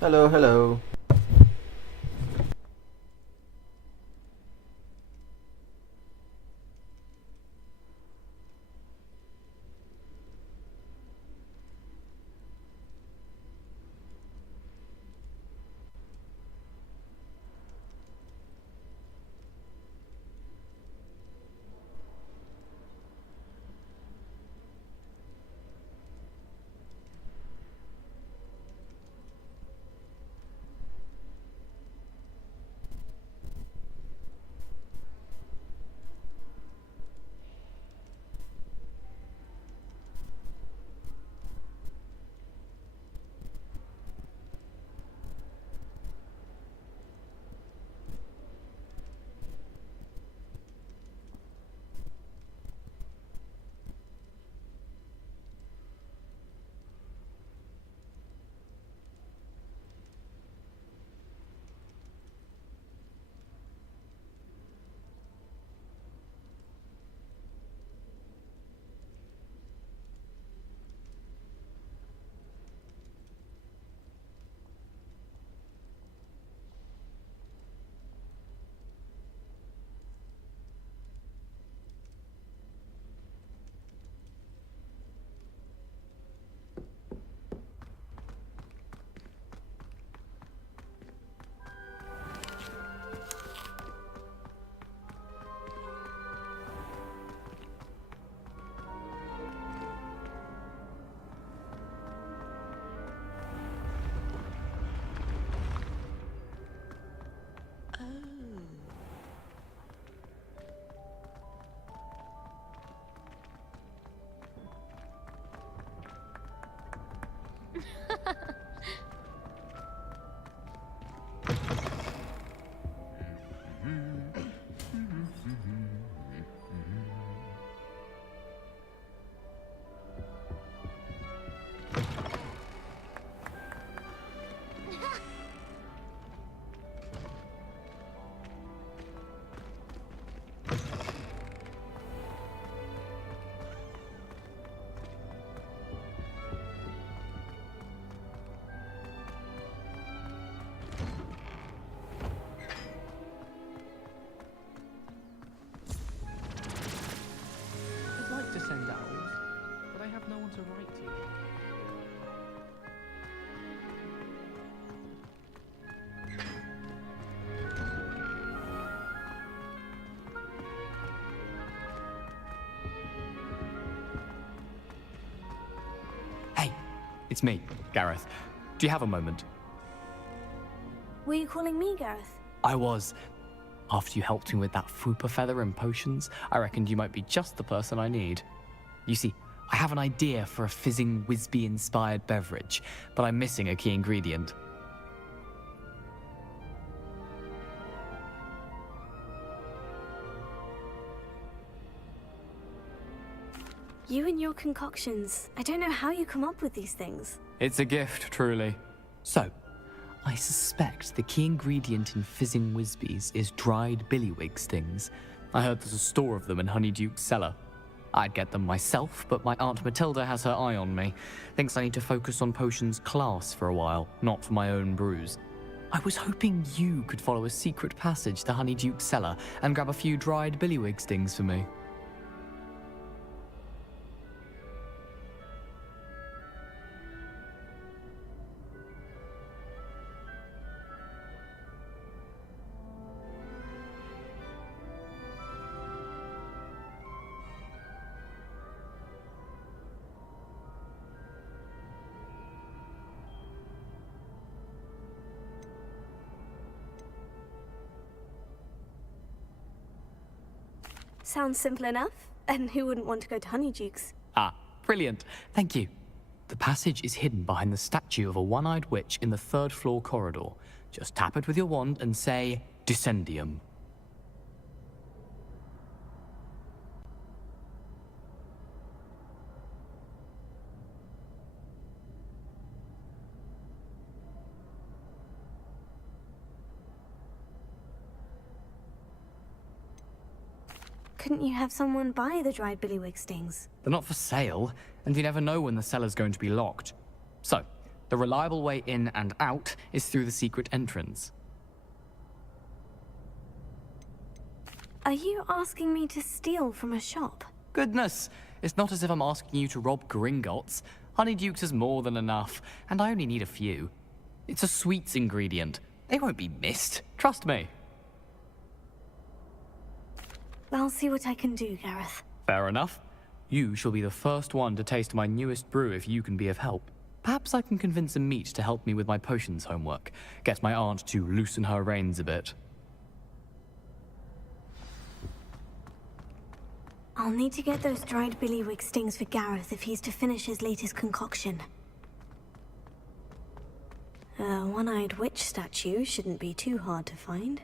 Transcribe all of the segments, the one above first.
Hello, hello. I'd like to send owls, but I have no one to write to. Hey, it's me, Gareth. Do you have a moment? Were you calling me, Gareth? I was. After you helped me with that Fupa feather and potions, I reckoned you might be just the person I need. You see, I have an idea for a fizzing Wisby-inspired beverage, but I'm missing a key ingredient. You and your concoctions. I don't know how you come up with these things. It's a gift, truly. So, I suspect the key ingredient in fizzing Wisbies is dried billywig stings. I heard there's a store of them in Honeyduke's cellar. I'd get them myself, but my Aunt Matilda has her eye on me. Thinks I need to focus on potions class for a while, not for my own brews. I was hoping you could follow a secret passage to Honeyduke's cellar and grab a few dried billywig stings for me. Sounds simple enough. And who wouldn't want to go to Honeyduke's? Ah, brilliant. Thank you. The passage is hidden behind the statue of a one-eyed witch in the third floor corridor. Just tap it with your wand and say, Descendium. Couldn't you have someone buy the dried billywig stings? They're not for sale, and you never know when the cellar's going to be locked. So, The reliable way in and out is through the secret entrance. Are you asking me to steal from a shop? Goodness, it's not as if I'm asking you to rob Gringotts. Honeydukes is more than enough, and I only need a few. It's a sweets ingredient. They won't be missed. Trust me. I'll see what I can do, Gareth. Fair enough. You shall be the first one to taste my newest brew if you can be of help. Perhaps I can convince Amit to help me with my potions homework. Get my aunt to loosen her reins a bit. I'll need to get those dried billywig stings for Gareth if he's to finish his latest concoction. A one-eyed witch statue shouldn't be too hard to find.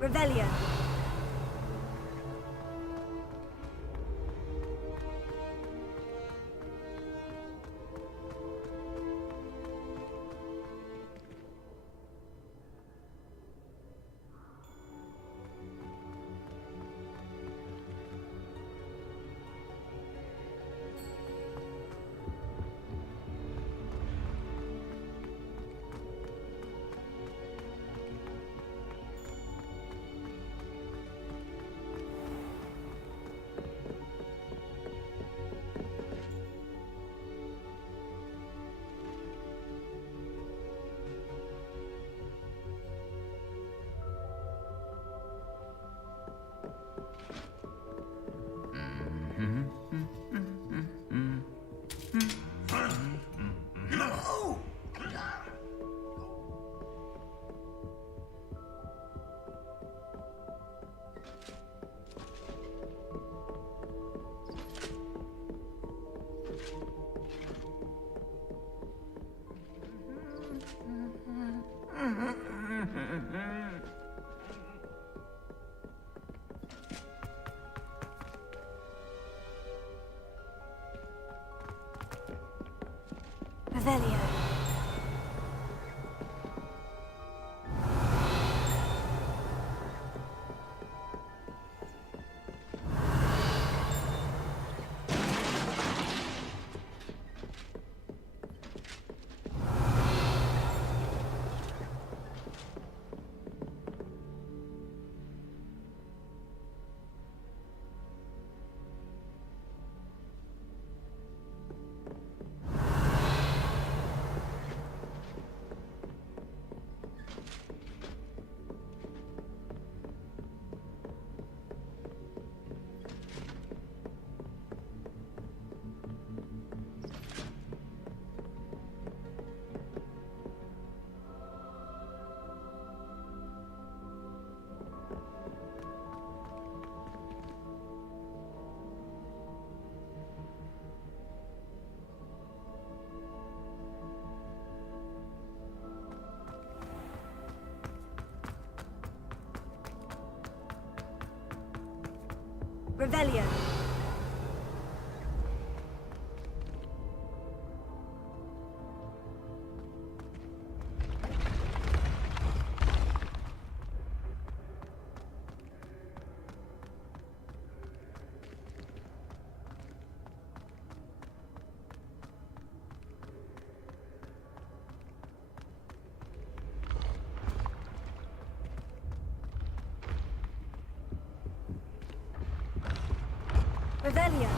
Revelio. Revelio. Revelio. Revelio.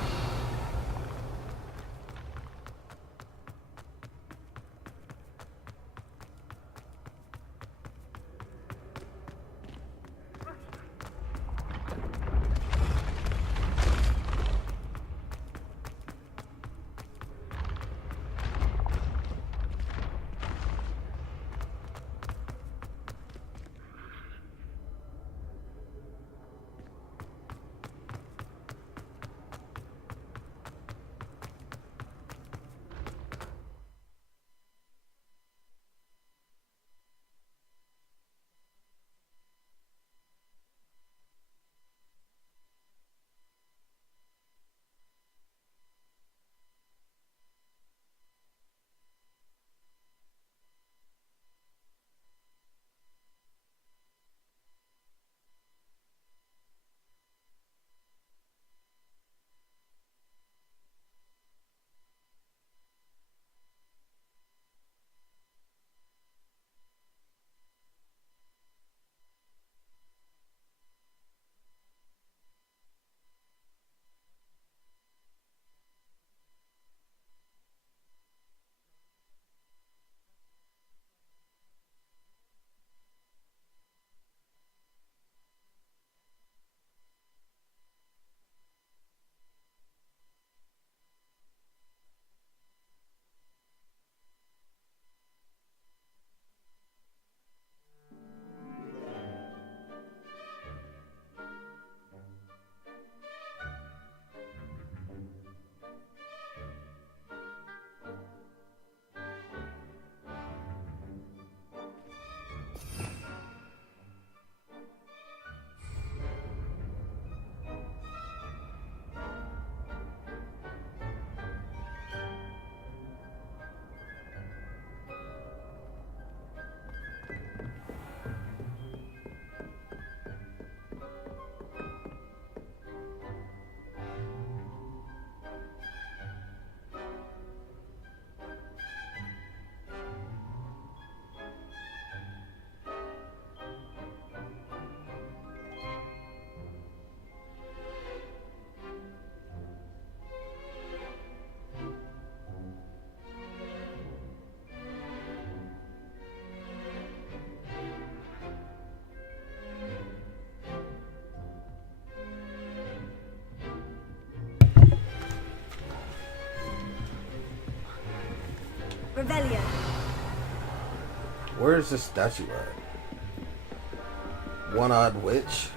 Revelio. Where's the statue at? One-eyed witch?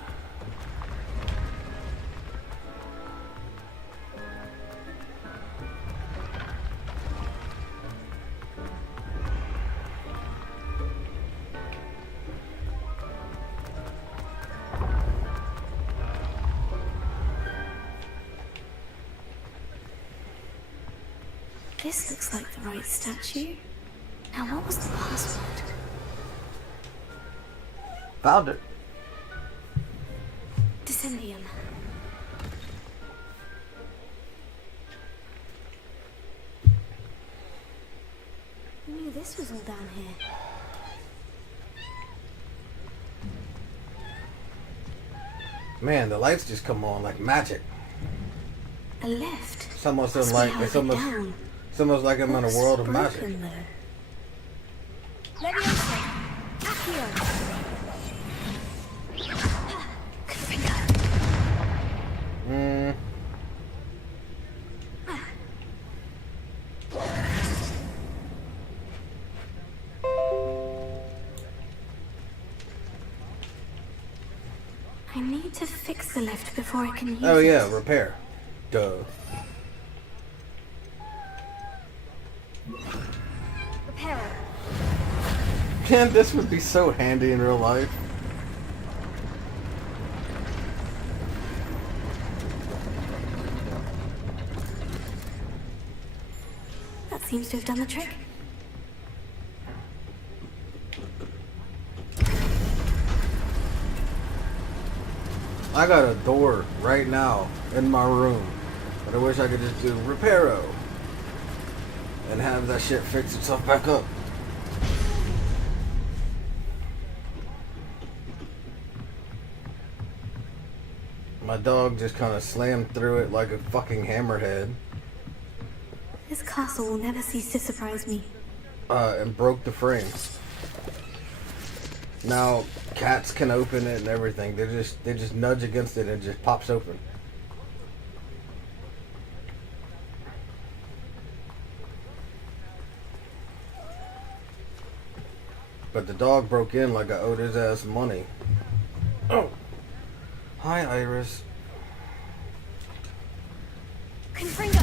This looks like the right statue. Now, what was the password? Found it. Descendium. I knew this was all down here. Man, the lights just come on like magic. A lift. It's almost Must be like how I it's get almost down. like I'm in a What's world of broken, magic. though? Leviosa. Accio. Good finger. I need to fix the lift before I can use it. Oh yeah, repair. Duh. Repairer. Man, this would be so handy in real life. That seems to have done the trick. I got a door right now in my room, but I wish I could just do reparo and have that shit fix itself back up. My dog just kind of slammed through it like a fucking hammerhead. This castle will never cease to surprise me. And broke the frame. Now cats can open it and everything. They just nudge against it and it just pops open. But the dog broke in like I owed his ass money. Oh. Hi, Iris. Confringo!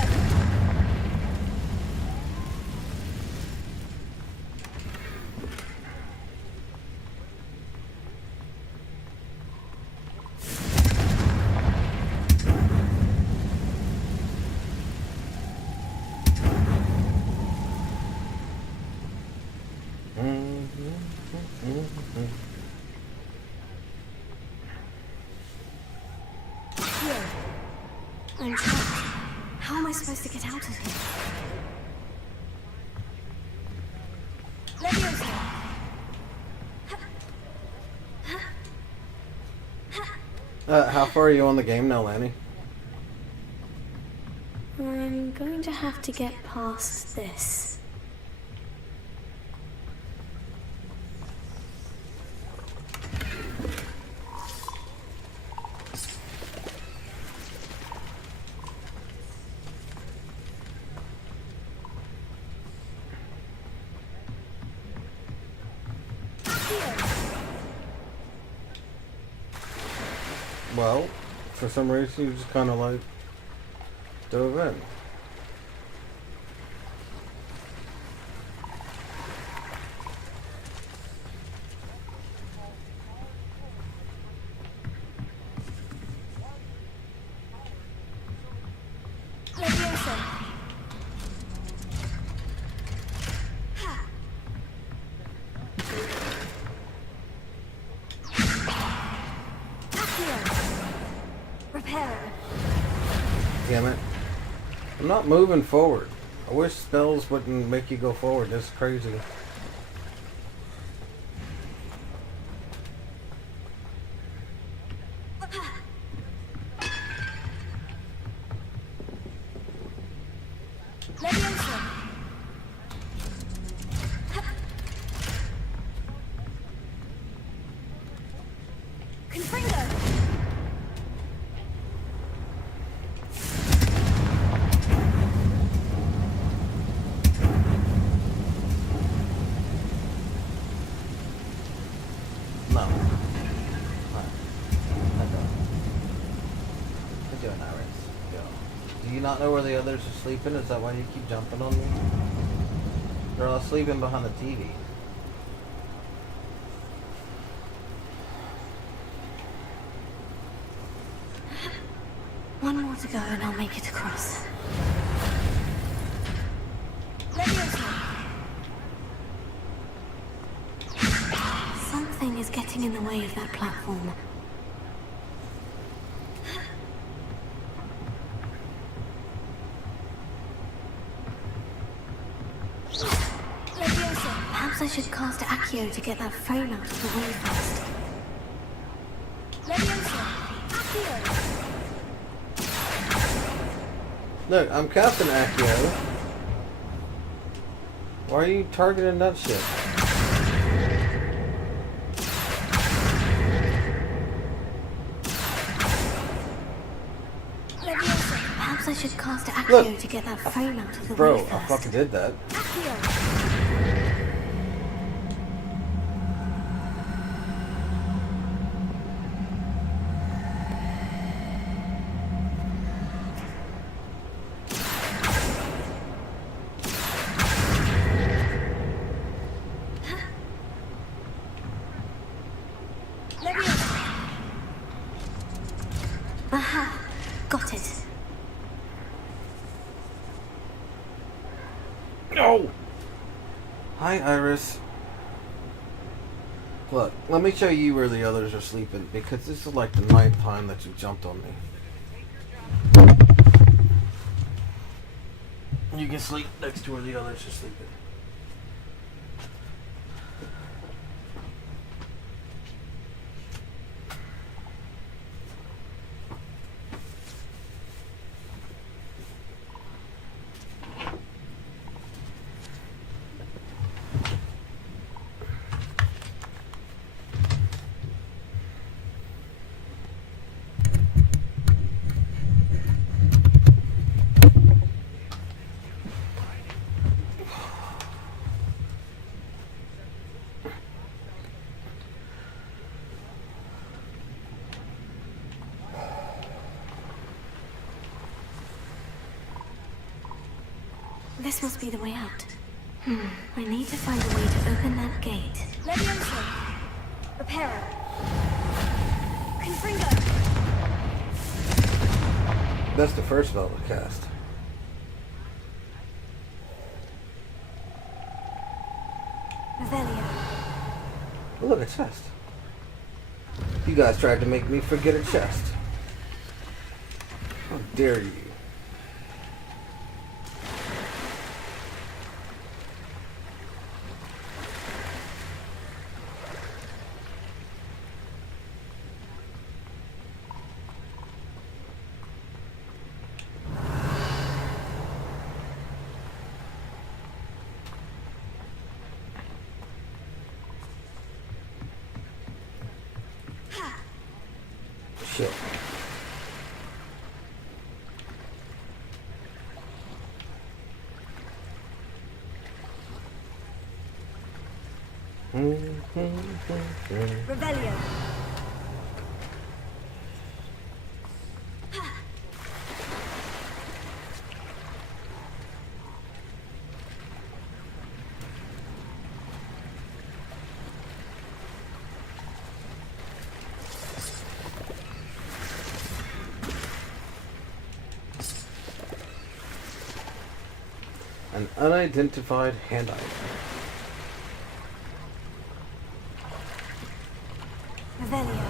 I'm trapped. How am I supposed to get out of here? Leviosa! How far are you on the game now, Lanny? I'm going to have to get past this. Well, for some reason you just kind of like dove in. Leviosa! Reparo. Damn it. I'm not moving forward. I wish spells wouldn't make you go forward. That's crazy. Leviosa! Confringo! No. I don't. What you doing, Iris? Yo. Do you not know where the others are sleeping? Is that why you keep jumping on me? They're all sleeping behind the TV. One more to go and I'll make it across. Leviosa! Something is getting in the way of that platform. Leviosa! Perhaps I should cast Accio to get that frame out of the way first. Leviosa! Accio! Look, I'm casting Accio. Why are you targeting that shit? Leviosa! Perhaps I should cast Accio Look. to get that frame out of the Bro, way I first. fucking did that. Accio! Aha! Got it. No! Hi, Iris. Look, let me show you where the others are sleeping, because this is like the 9th time that you jumped on me. You can sleep next to where the others are sleeping. This must be the way out. I need to find a way to open that gate. Leviosa! Reparo! Confringo! That's the first spell to cast. Revelio. Oh, look, a chest. You guys tried to make me forget a chest. How dare you? Shit. Revelio! An unidentified hand item. Revelio.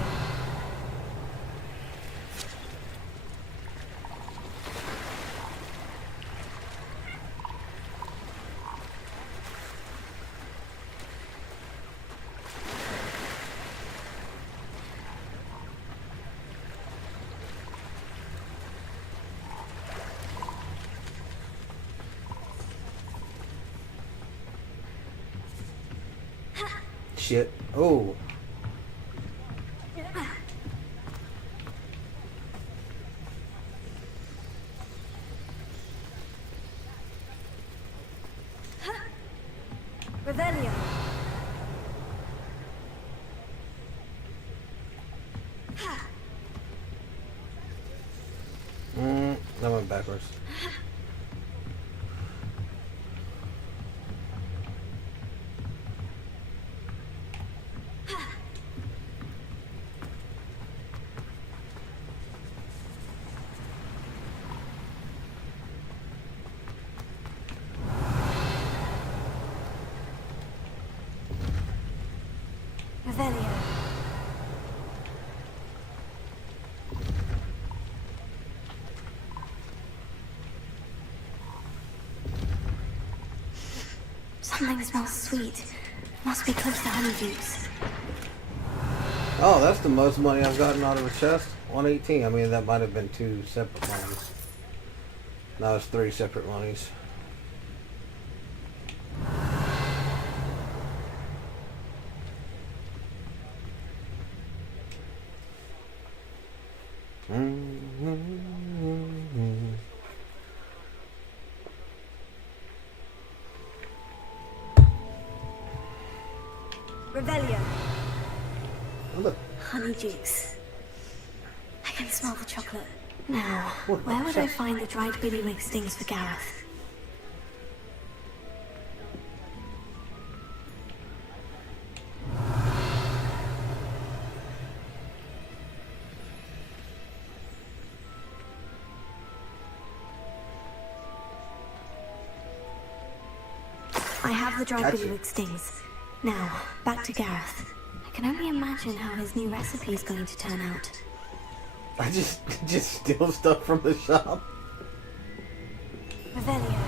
Shit. Oh. Revelio! That went backwards. Revelio. Something smells sweet. Must be close to Honeydukes. Oh, that's the most money I've gotten out of a chest. 118. I mean, that might have been 2 separate monies. Now it's 3 separate monies. Revelio! Oh, look. Honeydukes. I can smell the chocolate. Now, What where the would I shit? find the dried billywig stings for Gareth? I have the dried Gotcha. billywig stings. Now, back to Gareth. I can only imagine how his new recipe is going to turn out. I just steal stuff from the shop. Revelio.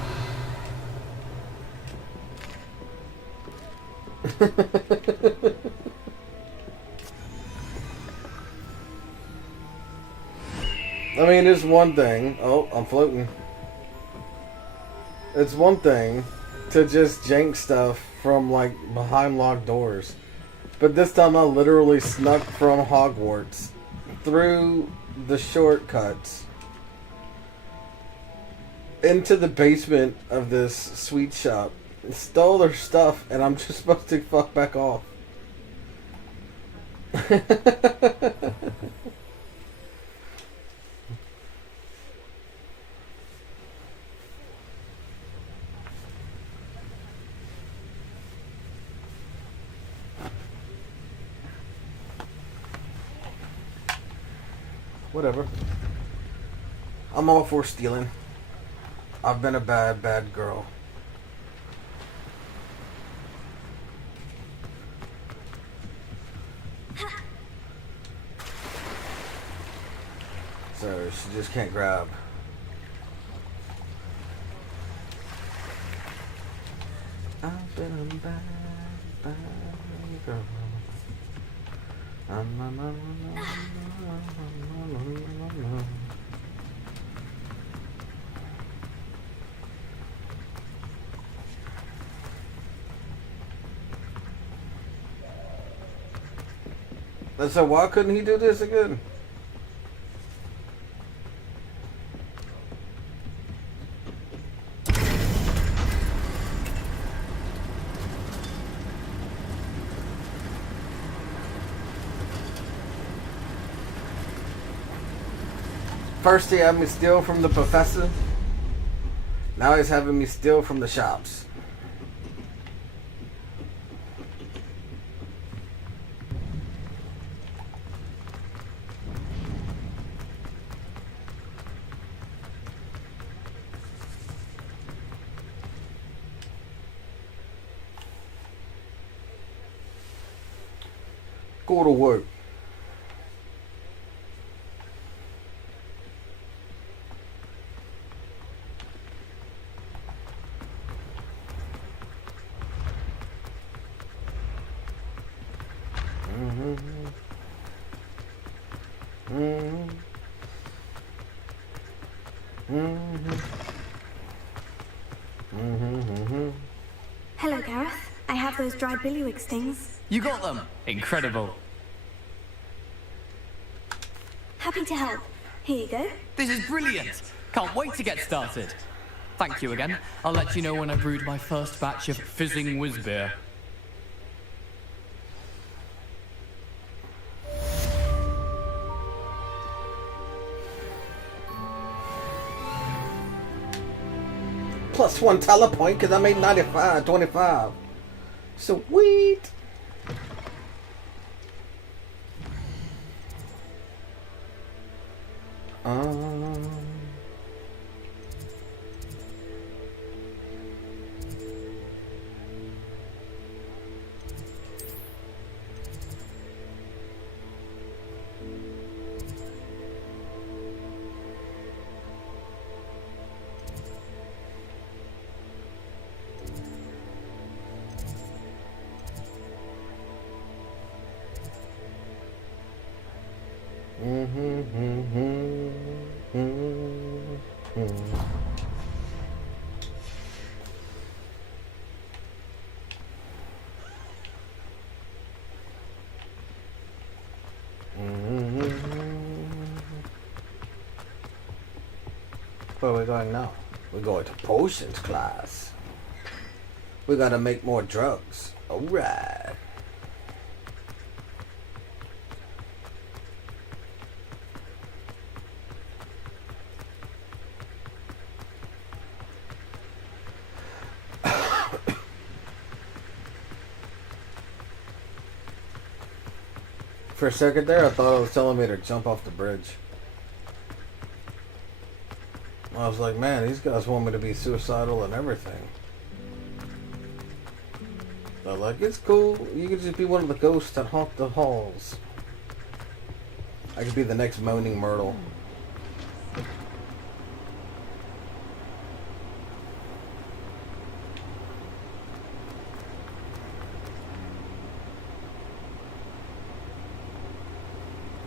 I mean, it's one thing. Oh, I'm floating. It's one thing to just jank stuff from, like, behind locked doors. But this time I literally snuck from Hogwarts through the shortcuts into the basement of this sweet shop, stole their stuff, and I'm just supposed to fuck back off. Whatever. I'm all for stealing. I've been a bad, bad girl. So she just can't grab. I've been a bad, bad girl. So why couldn't he do this again? First he had me steal from the professor. Now he's having me steal from the shops. Go to work. Hello, Gareth. I have those dried billywig stings. You got them! Incredible. Happy to help. Here you go. This is brilliant! Can't wait to get started. Thank you again. I'll let you know when I've brewed my first batch of fizzing whiz beer. +1 talent point because I made 25. Sweet. Where are we going now? We're going to potions class. We gotta make more drugs. Alright. For a second there, I thought it was telling me to jump off the bridge. I was like, man, these guys want me to be suicidal and everything. But like, it's cool. You could just be one of the ghosts that haunt the halls. I could be the next Moaning Myrtle.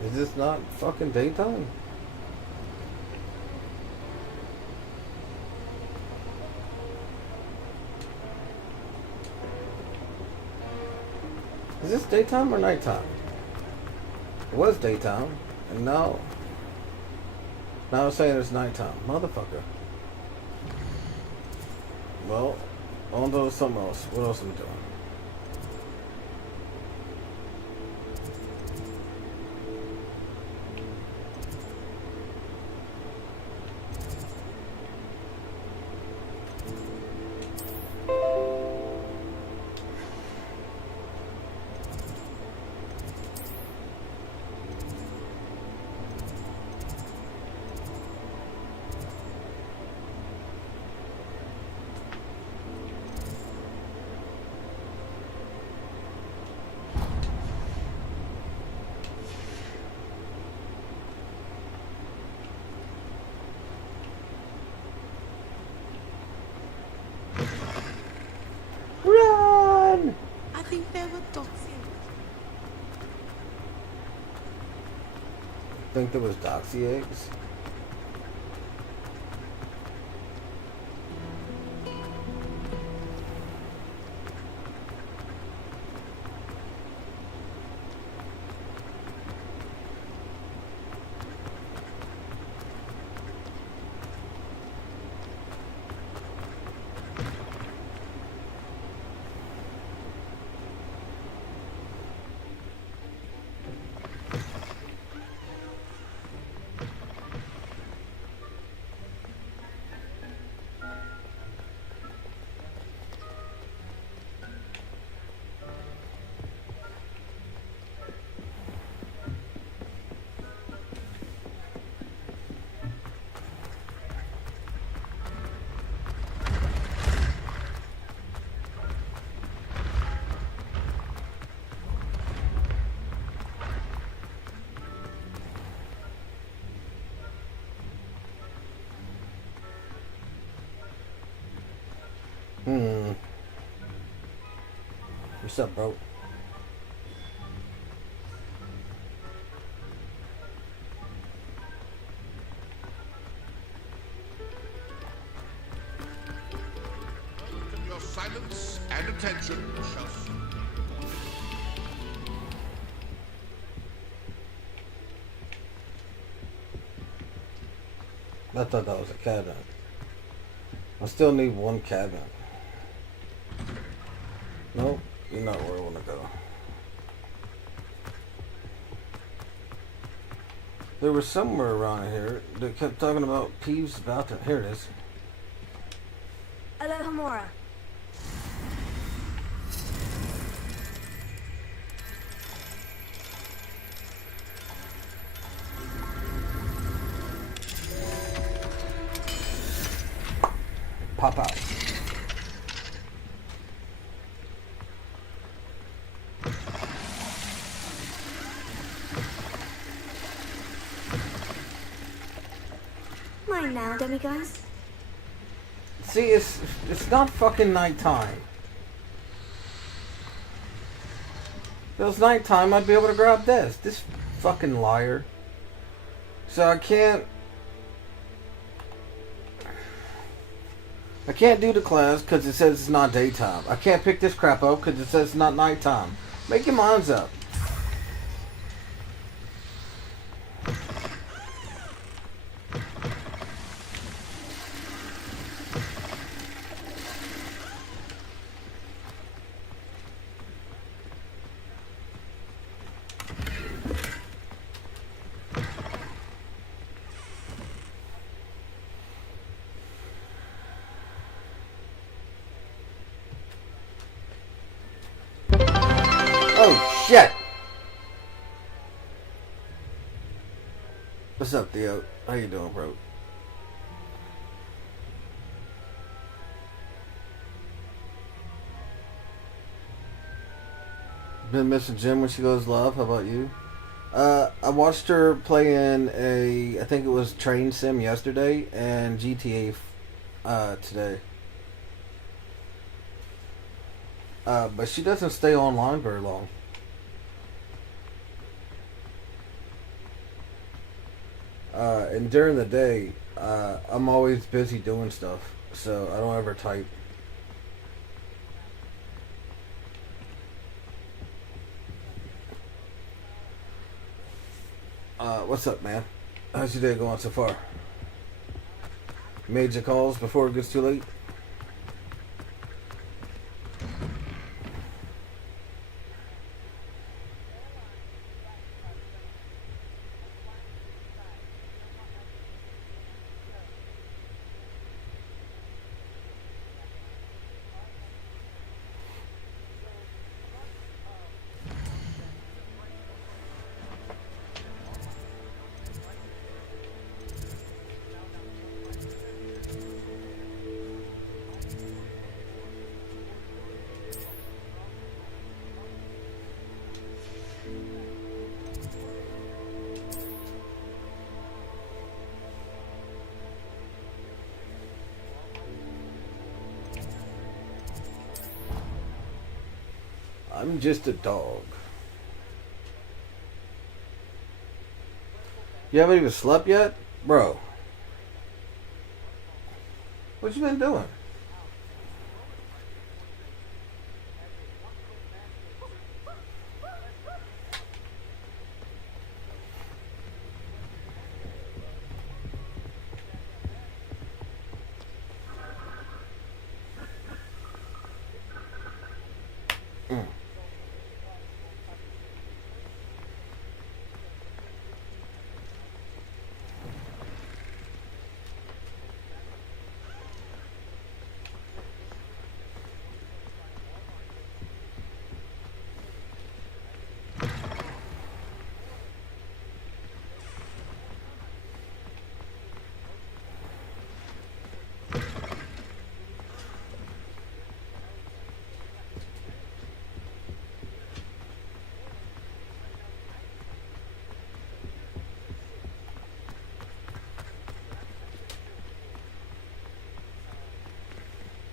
Is this not fucking daytime? Is this daytime or nighttime? It was daytime, and now it's saying it's nighttime. Motherfucker. Well, on to something else. What else am I doing? think there was doxy eggs. What's up, bro? Your silence and attention shall soon. I thought that was a cabinet. I still need one cabinet. Nope, you're not where I want to go. There was somewhere around here that kept talking about Peeves about to. Here it is. Alohomora. Pop out. Mine now, demiguise. See, it's not fucking nighttime. If it was nighttime, I'd be able to grab this. This fucking liar. So I can't do the class because it says it's not daytime. I can't pick this crap up because it says it's not nighttime. Make your minds up. Oh shit! What's up, Theo? How you doing, bro? Been missing Jim when she goes live. How about you? I watched her play in I think it was Train Sim yesterday and GTA today. But she doesn't stay online very long. And during the day, I'm always busy doing stuff, so I don't ever type. What's up, man? How's your day going so far? Made your calls before it gets too late? I'm just a dog. You haven't even slept yet? Bro. What you been doing?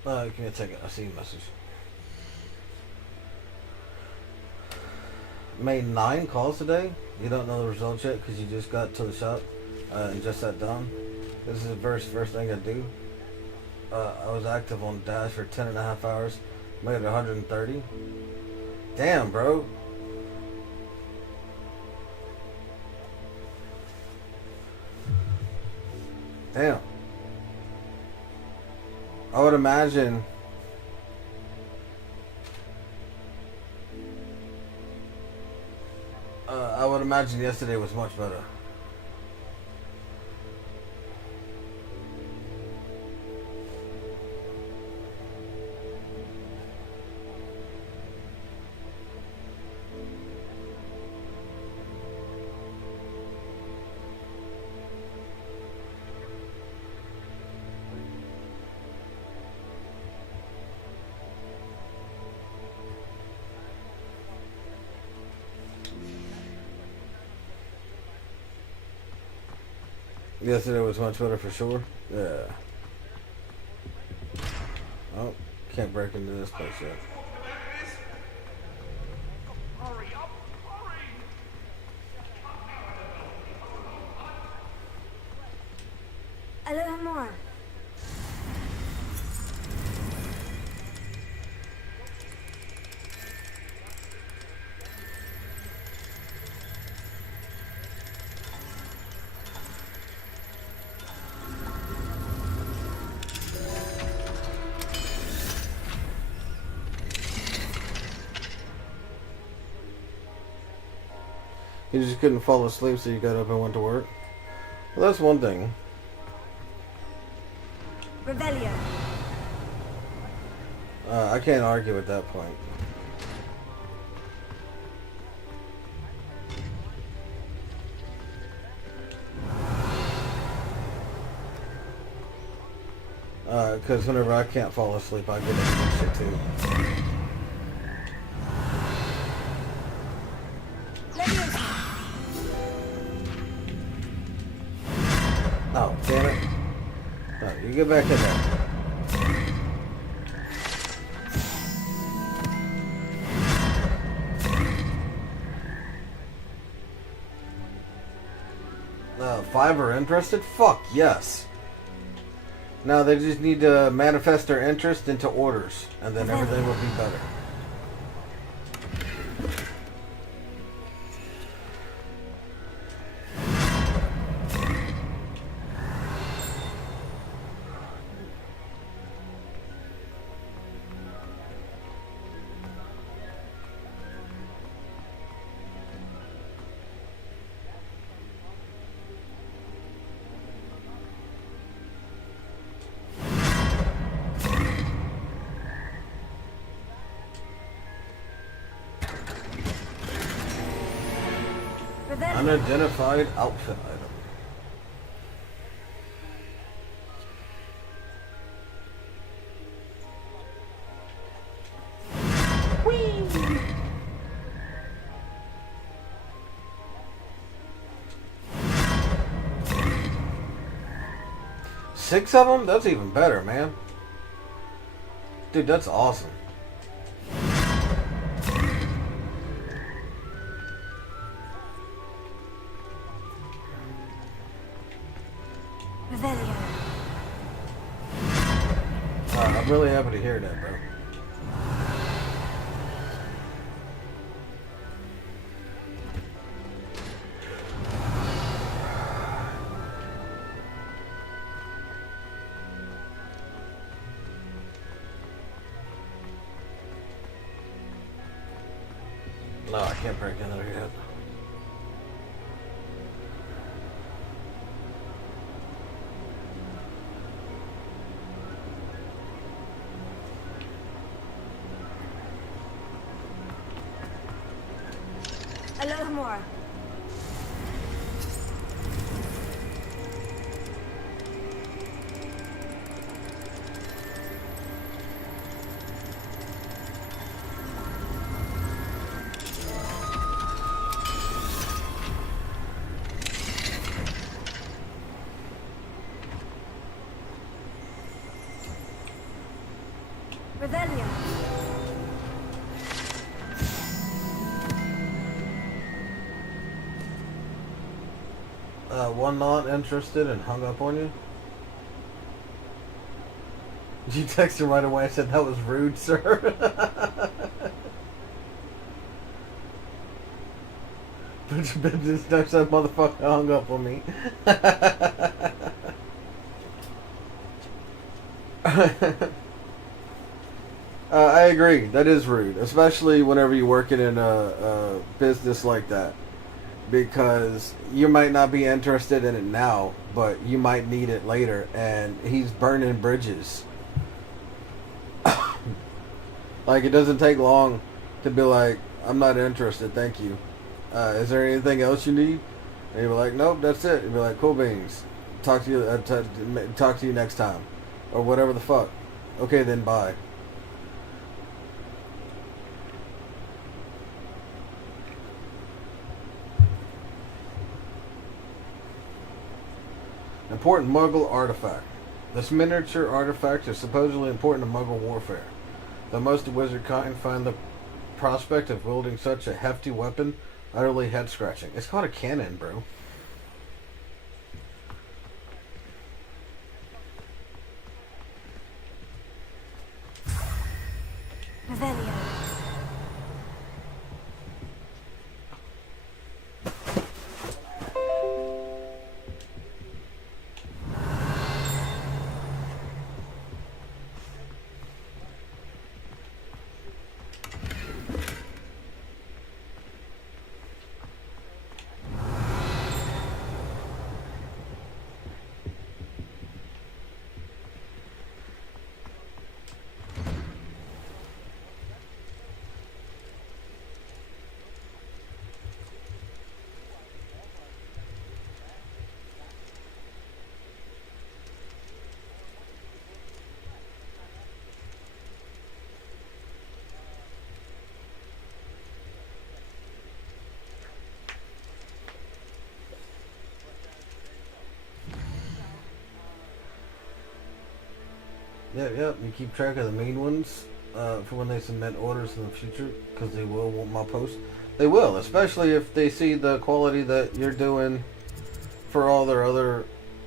Give me a second. I see your message. Made 9 calls today. You don't know the results yet because you just got to the shop and just sat down. This is the first thing I do. I was active on Dash for 10.5 hours. Made 130. Damn, bro. Damn. I would imagine yesterday was much better. Yesterday was much better for sure. Yeah. Oh, can't break into this place yet. Hurry up! Hurry! Aloha Mora. You just couldn't fall asleep, so you got up and went to work. Well, that's one thing. Revelio. I can't argue at that point. Because whenever I can't fall asleep, I get into this shit too. Oh, damn it. No, you get back in there. Five are interested? Fuck yes. Now they just need to manifest their interest into orders, and then everything will be better. Unidentified outfit item. Whee! 6 of them? That's even better, man. Dude, that's awesome. Revelio. I'm really happy to hear that, bro. No, I can't break in there yet. Alohomora. Revelio. One not interested and hung up on you? You texted right away and said that was rude, sir. But this next that motherfucker hung up on me. I agree. That is rude, especially whenever you're working in a business like that, because you might not be interested in it now, but you might need it later, and he's burning bridges. Like, it doesn't take long to be like, I'm not interested, thank you. Is there anything else you need? And you'll be like, nope, that's it. You'll be like, cool beans. Talk to you. Talk to you next time, or whatever the fuck. Okay, then bye. Important Muggle artifact. This miniature artifact is supposedly important to Muggle warfare. Though most of wizard kind find the prospect of wielding such a hefty weapon utterly head-scratching. It's called a cannon, bro. Revelio. Yep. You keep track of the main ones for when they submit orders in the future, because they will want my post. They will, especially if they see the quality that you're doing for all their other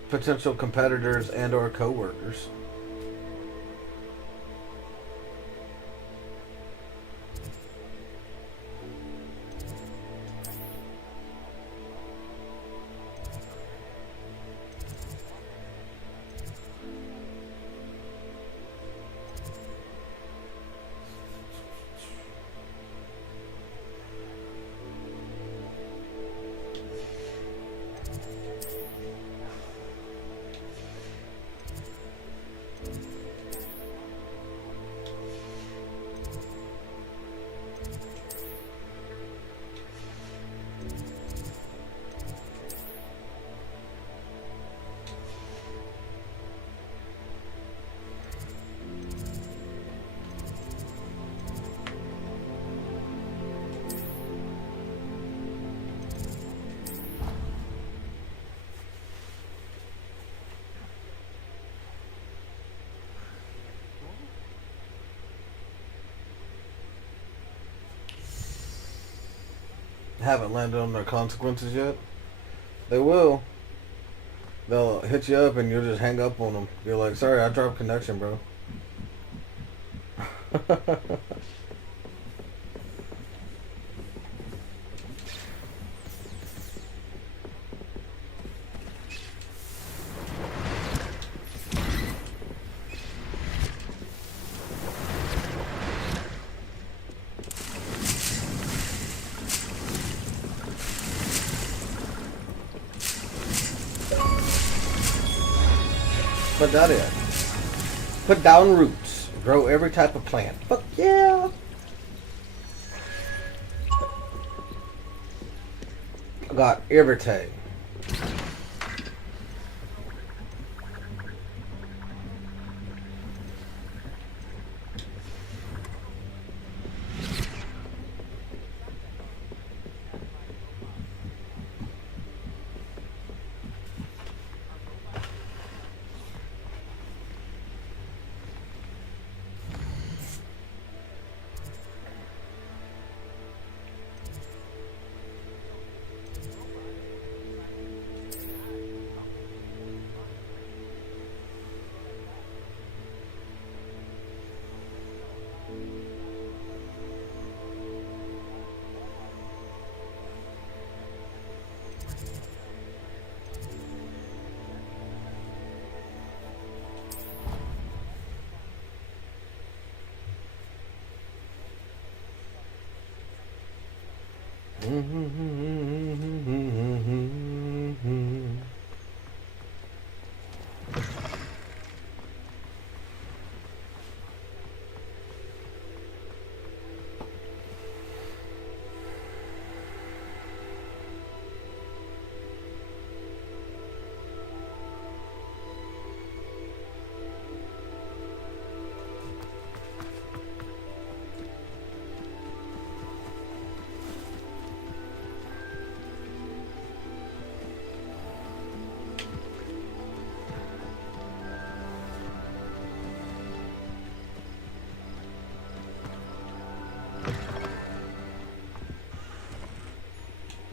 potential competitors and or co-workers. Haven't landed on their consequences yet. They will. they'll hit you up and you'll just hang up on them. You're like, sorry, I dropped connection, bro. Put that in. Put down roots. Grow every type of plant. Fuck yeah. I got everything.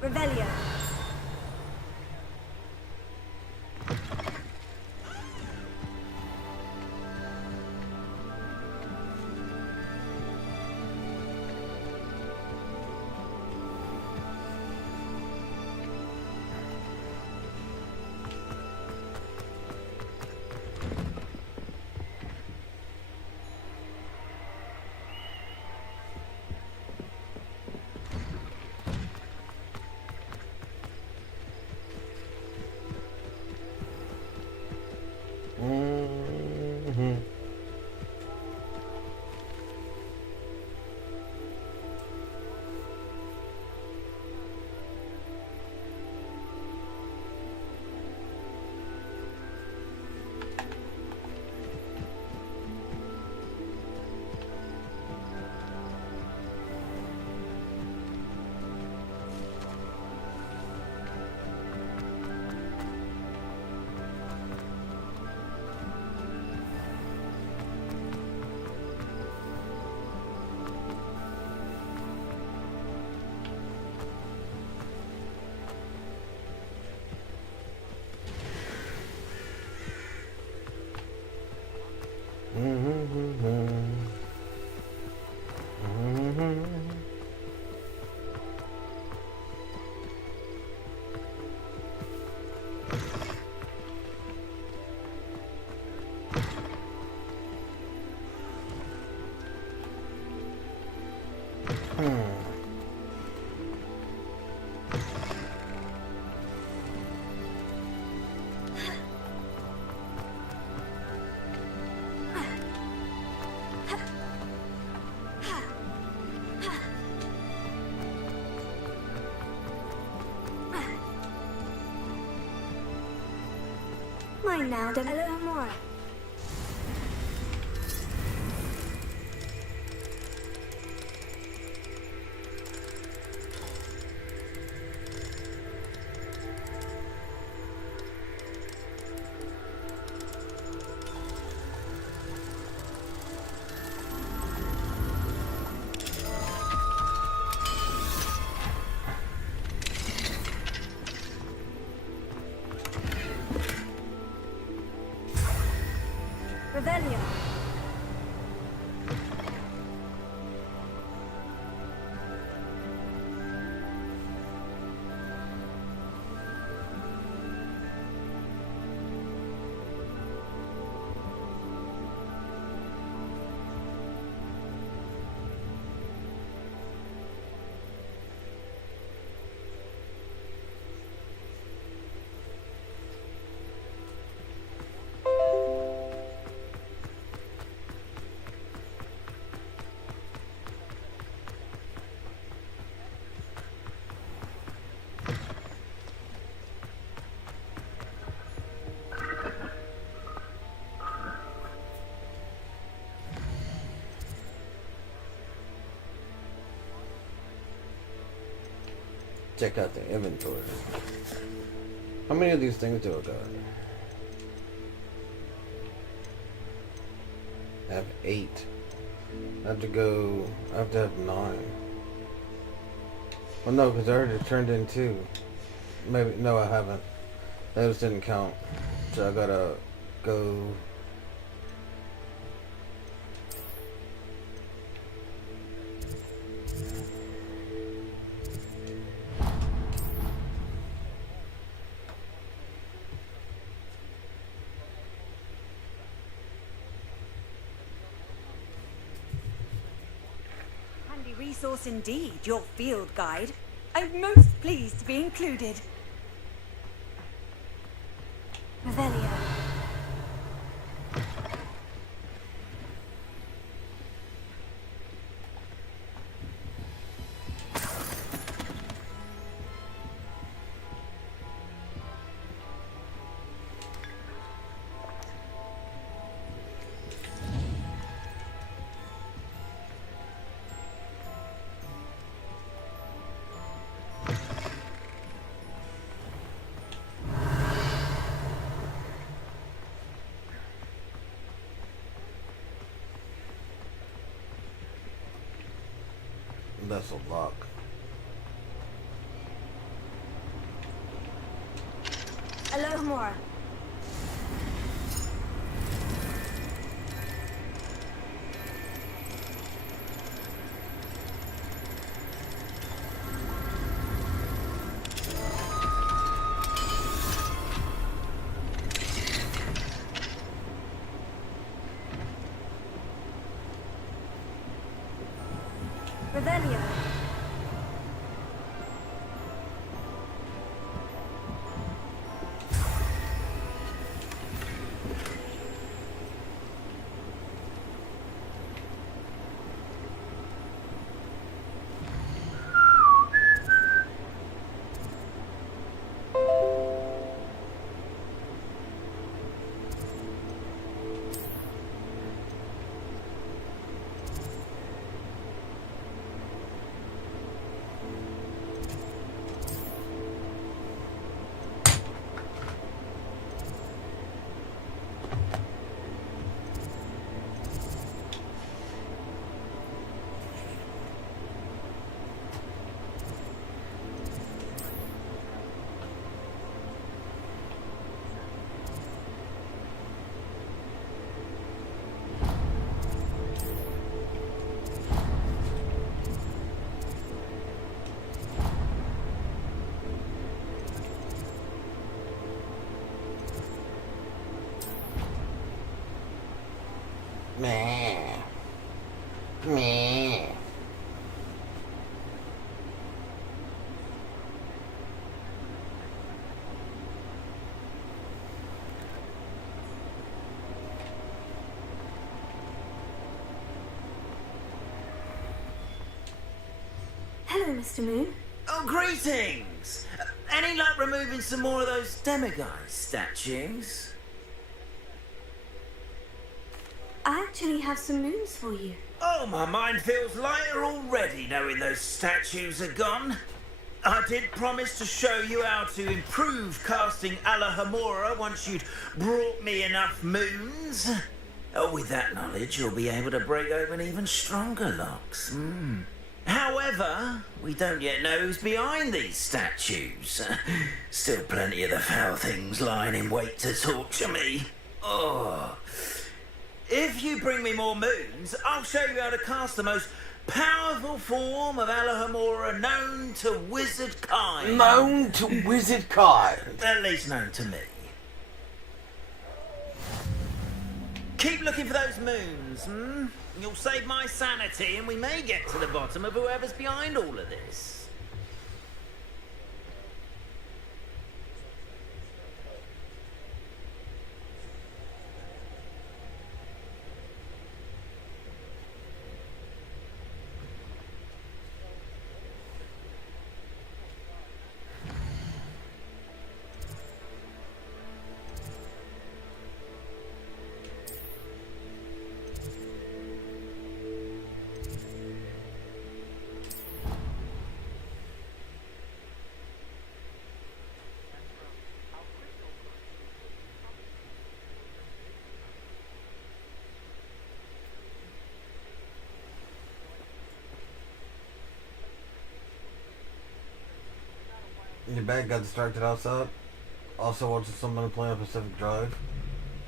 Revelio. Mine now, then. Hello, Amora. Revelio. Check out the inventory. How many of these things do I got? I have 8. I have to have 9. Well, no, because I already turned in 2. Maybe, no, I haven't. Those didn't count. So I gotta go. Handy resource indeed, your field guide. I'm most pleased to be included. Revelio. That's a lock. Alohomora. Revelio. Meh. Meh. Hello, Mr. Moon. Oh, greetings! Any luck removing some more of those demiguise statues? I actually have some moons for you. Oh, my mind feels lighter already knowing those statues are gone. I did promise to show you how to improve casting Alohomora once you'd brought me enough moons. Oh, with that knowledge, you'll be able to break open even stronger locks. However, we don't yet know who's behind these statues. Still plenty of the foul things lying in wait to torture me. Oh. If you bring me more moons, I'll show you how to cast the most powerful form of Alohomora known to wizard kind. Known to wizard kind. At least known to me. Keep looking for those moons, hmm? You'll save my sanity and we may get to the bottom of whoever's behind all of this. Your bag got distracted outside. Also watching someone play on Pacific Drive.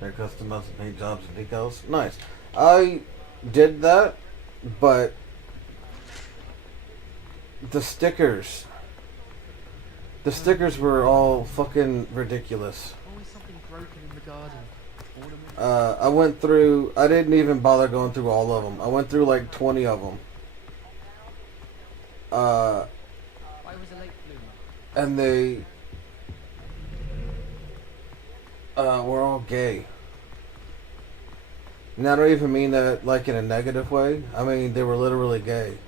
Their customized paint jobs and decals. Nice. I did that, but the stickers were all fucking ridiculous. Always something broken in the garden. I went through. I didn't even bother going through all of them. I went through like 20 of them. I was a late bloomer. And they were all gay. And I don't even mean that like in a negative way. I mean they were literally gay.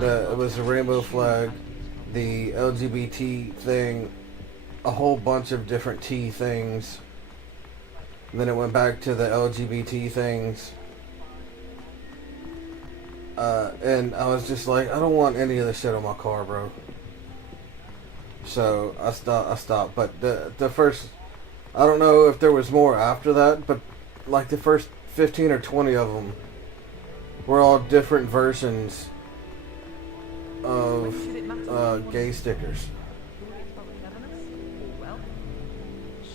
It was the rainbow flag, the LGBT thing, a whole bunch of different T things. And then it went back to the LGBT things. And I was just like, I don't want any of this shit on my car, bro. So I stopped. But the first, I don't know if there was more after that, but like the first 15 or 20 of them were all different versions of gay stickers.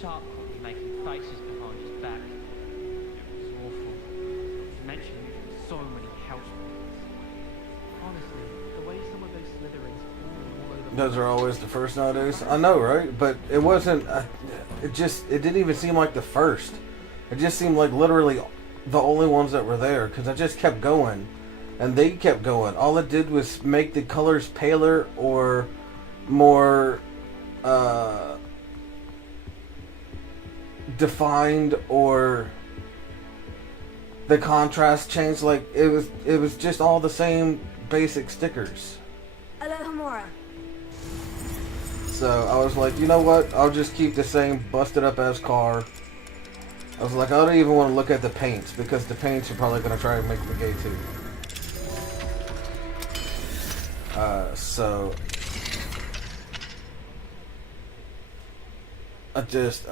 Sharp caught me making faces behind his back. It was awful. To mention using so many housemates. Honestly, the way some of those Slytherins fall all over. Those are always the first nowadays. I know, right? But it wasn't. It didn't even seem like the first. It just seemed like literally the only ones that were there because I just kept going, and they kept going. All it did was make the colors paler or more defined, or the contrast changed. Like it was just all the same basic stickers. Alohomora. So I was like, you know what? I'll just keep the same busted up ass car. I was like, I don't even want to look at the paints because the paints are probably going to try and make me gay too. So I just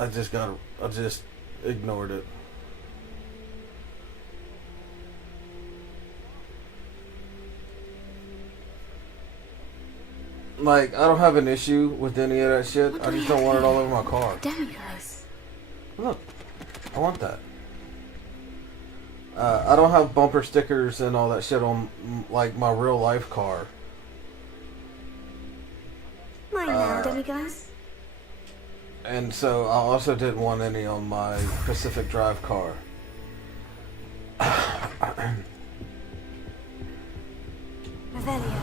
ignored it. Like, I don't have an issue with any of that shit. I just don't want it all over my car. Demiguise. Look, I want that. I don't have bumper stickers and all that shit on like my real life car. Mine now, Demiguise. And so I also didn't want any on my Pacific Drive car. Revelio.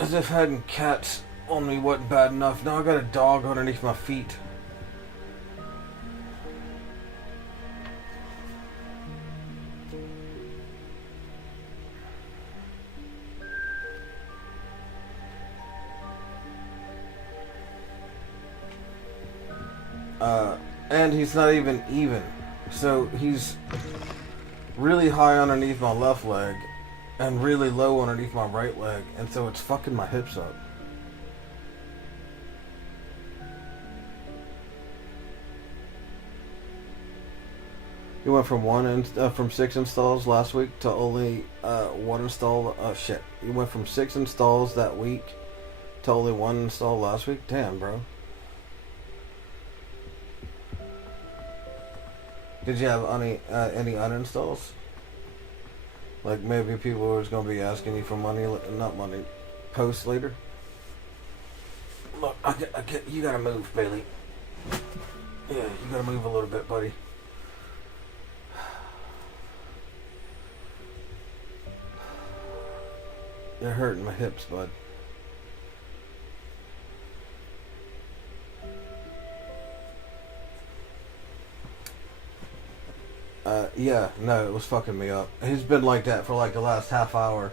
As if having cats on me wasn't bad enough. Now I got a dog underneath my feet. And he's not even. So he's really high underneath my left leg and really low underneath my right leg. And so it's fucking my hips up. You went from 6 installs last week to only 1 install. Shit. You went from 6 installs that week to only 1 install last week. Damn, bro. Did you have any uninstalls? Like maybe people were gonna be asking you for money, not money, posts later. Look, I get. You gotta move, Bailey. Yeah, you gotta move a little bit, buddy. They're hurting my hips, bud. Yeah, no, it was fucking me up. He's been like that for like the last half hour,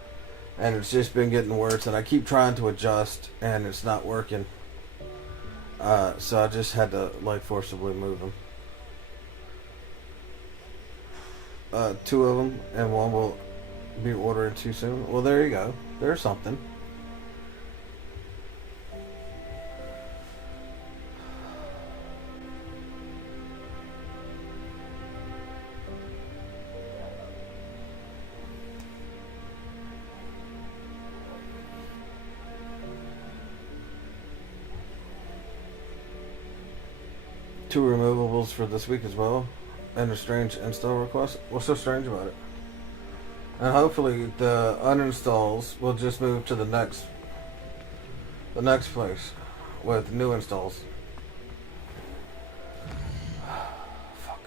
and it's just been getting worse, and I keep trying to adjust, and it's not working. So I just had to, like, forcibly move him. 2 of them, and 1 will be ordering too soon. Well, there you go. There's something. Two removables for this week as well, and a strange install request. What's so strange about it? And hopefully the uninstalls will just move to the next place with new installs. Fuck.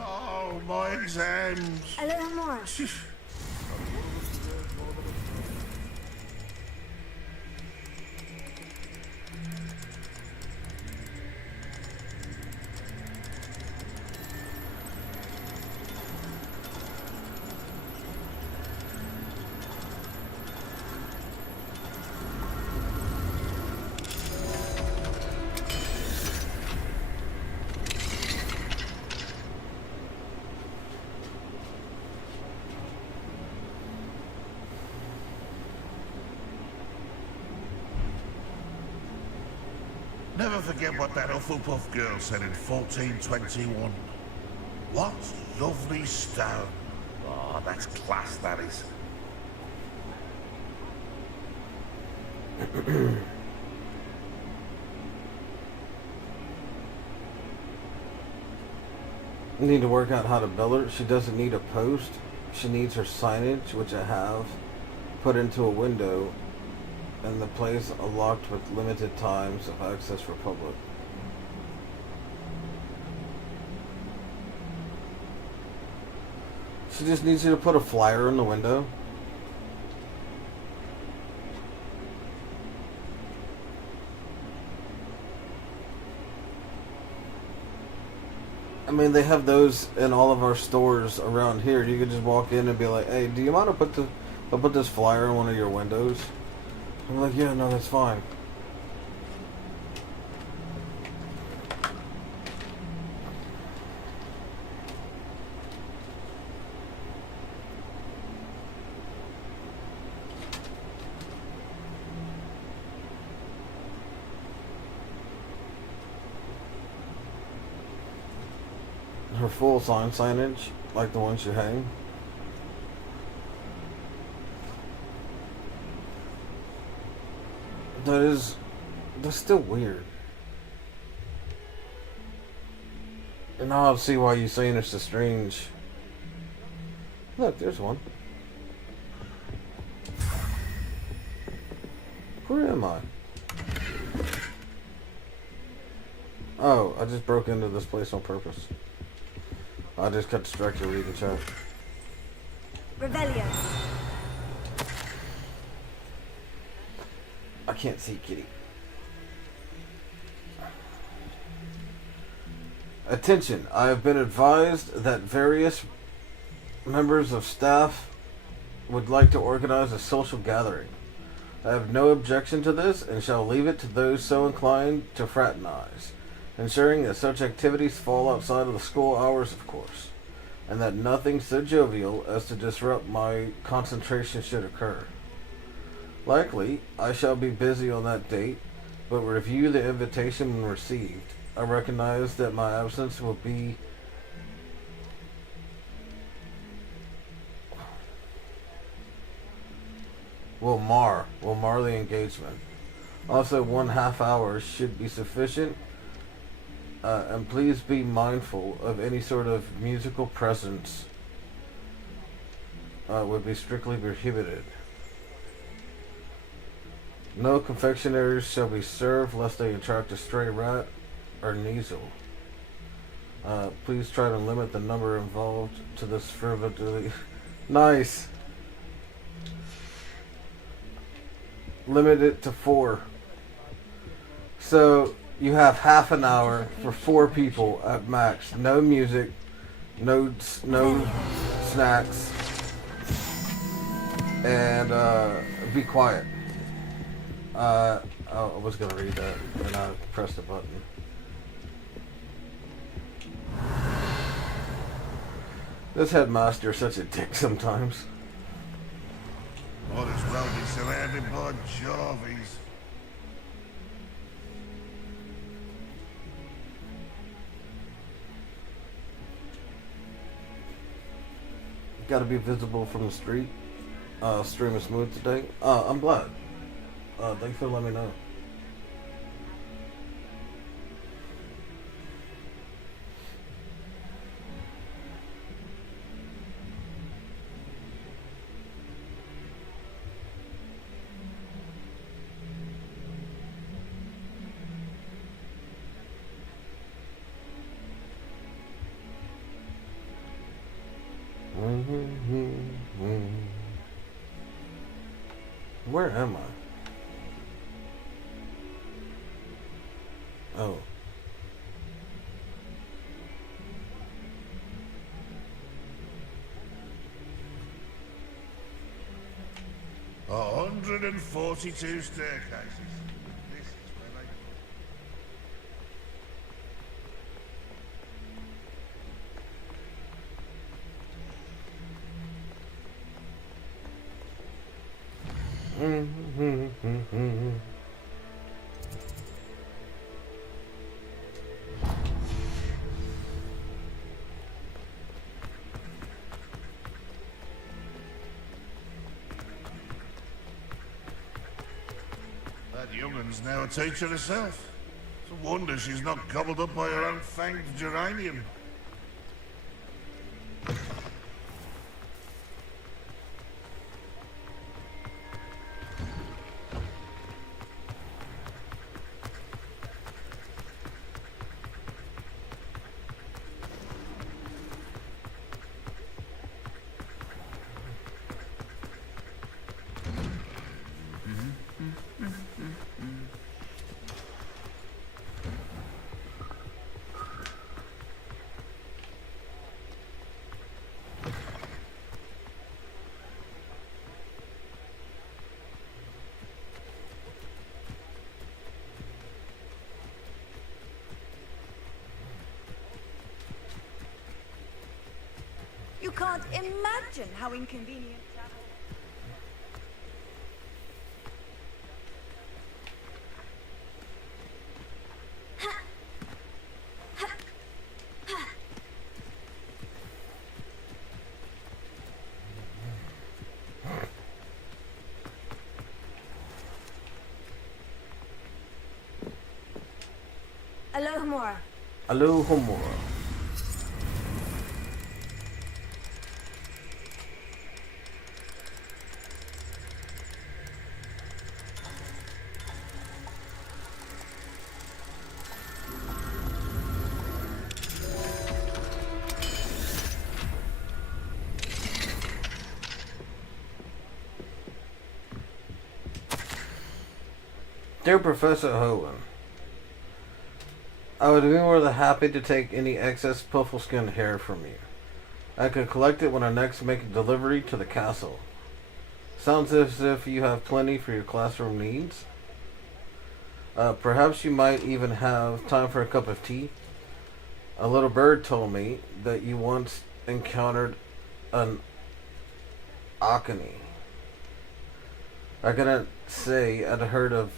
Oh, my exams. Hello, Mora. Never forget what that Hufflepuff girl said in 1421. What lovely stone. Oh, that's class, that is. I need to work out how to bill her. She doesn't need a post. she needs her signage, which I have, put into a window, and the place unlocked with limited times of access for public. She just needs you to put a flyer in the window. I mean, they have those in all of our stores around here. You could just walk in and be like, "Hey, do you mind if I put this flyer in one of your windows?" I'm like, "Yeah, no, that's fine." Her full signage, like the ones you hang. That's still weird. And now I see why you're saying it's so strange. Look, there's one. Where am I? Oh, I just broke into this place on purpose. I just got distracted reading the chat. Revelio. I can't see Kitty. Attention, I have been advised that various members of staff would like to organize a social gathering. I have no objection to this and shall leave it to those so inclined to fraternize, ensuring that such activities fall outside of the school hours, of course, and that nothing so jovial as to disrupt my concentration should occur. Likely, I shall be busy on that date, but review the invitation when received. I recognize that my absence will mar the engagement. Also, 1/2 hour should be sufficient. And please be mindful of any sort of musical presence would be strictly prohibited. No confectionaries shall be served lest they attract a stray rat or neasel. Please try to limit the number involved to this frivolity. Nice. Limit it to 4. So you have half an hour for 4 people at max. No music, no snacks, and be quiet. I was gonna read that, and I pressed the button. This headmaster is such a dick sometimes. Might as well be surrounded by Jarvies. Got to be visible from the street. Stream is smooth today. I'm glad. Thanks for letting me know. Where am I? Oh. A 142 staircases. This is where they... That youngun's now a teacher herself. It's a wonder she's not gobbled up by her own fanged geranium. Can't imagine how inconvenient travel. Alohomora. Alohomora. Dear Professor Hoenn, I would be more than happy to take any excess Puffleskin hair from you. I could collect it when I next make a delivery to the castle. Sounds as if you have plenty for your classroom needs. Perhaps you might even have time for a cup of tea. A little bird told me that you once encountered an Akani. I couldn't say I'd heard of...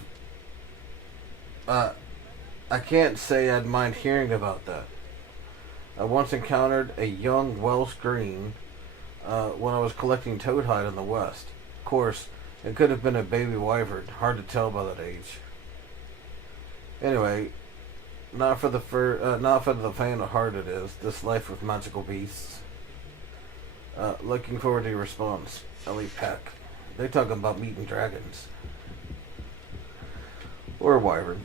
I can't say I'd mind hearing about that. I once encountered a young Welsh Green when I was collecting toadhide in the West. Of course, it could have been a baby wyvern. Hard to tell by that age. Anyway, not for the faint of heart it is. This life with magical beasts. Looking forward to your response, Ellie Peck. They talking about meeting dragons or a wyvern.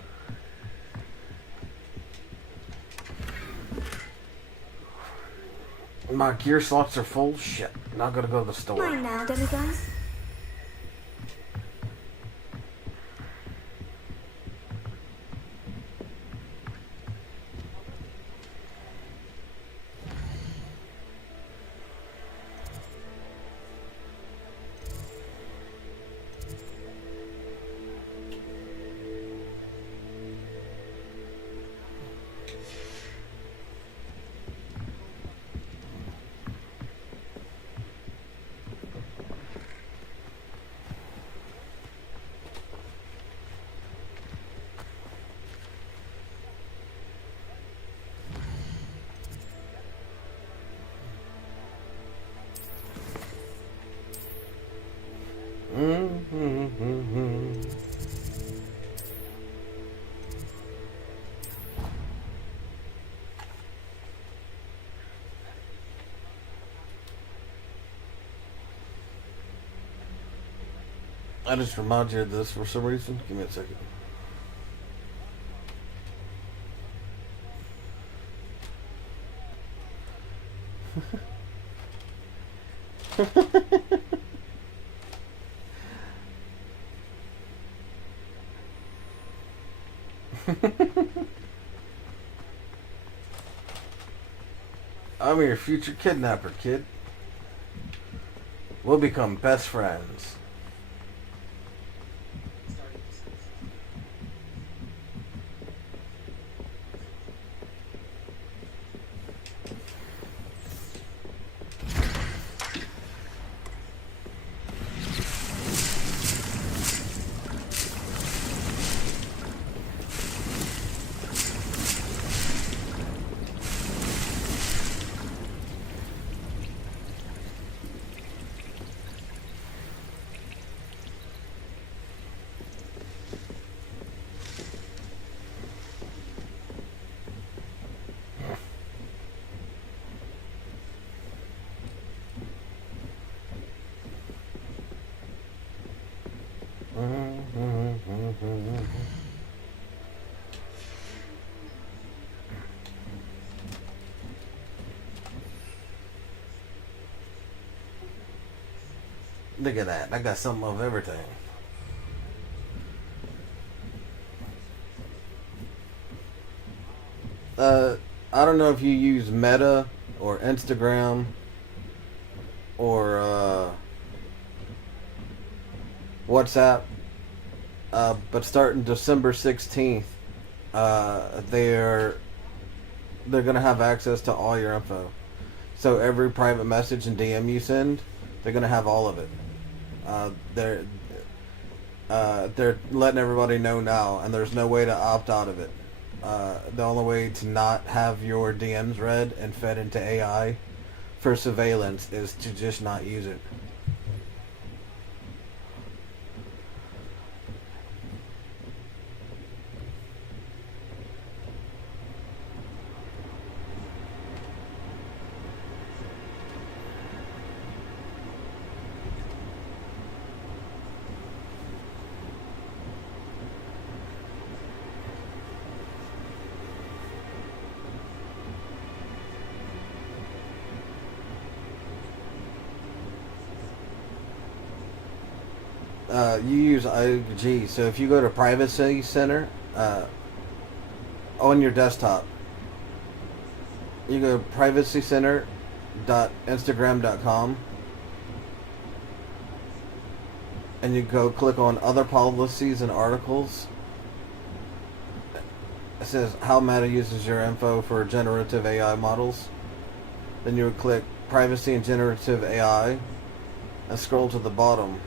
My gear slots are full. Shit. Not gonna go to the store. Mine now, demiguise. I just remind you of this for some reason. Give me a second. I'm your future kidnapper, kid. We'll become best friends. Look at that. I got something of everything. I don't know if you use Meta or Instagram or WhatsApp, but starting December 16th, they're gonna have access to all your info. So every private message and DM you send, they're gonna have all of it. They're letting everybody know now, and there's no way to opt out of it. The only way to not have your DMs read and fed into AI for surveillance is to just not use it. You use IG, so if you go to Privacy Center on your desktop, you go privacycenter.instagram.com, and you go click on Other Policies and Articles. It says how Meta uses your info for generative AI models. Then you would click Privacy and Generative AI and scroll to the bottom.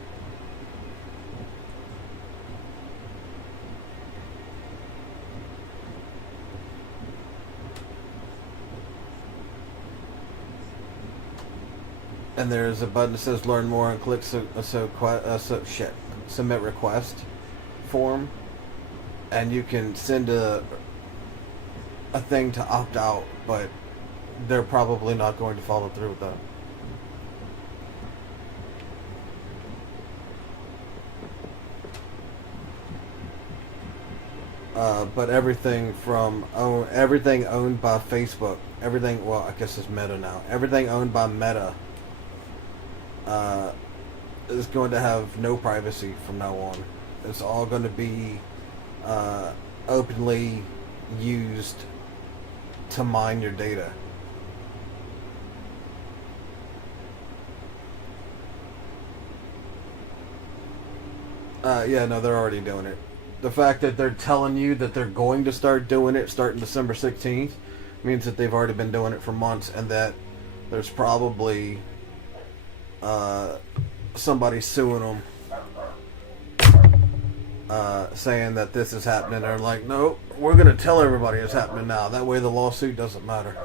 And there's a button that says Learn More, and click Submit Request form, and you can send a thing to opt out, but they're probably not going to follow through with that. But everything owned by Facebook, well, I guess it's Meta now. Everything owned by Meta is going to have no privacy from now on. It's all going to be openly used to mine your data. Yeah, no, they're already doing it. The fact that they're telling you that they're going to start doing it starting December 16th means that they've already been doing it for months, and that there's probably somebody suing them, saying that this is happening. They're like, no, we're going to tell everybody it's happening now. That way the lawsuit doesn't matter.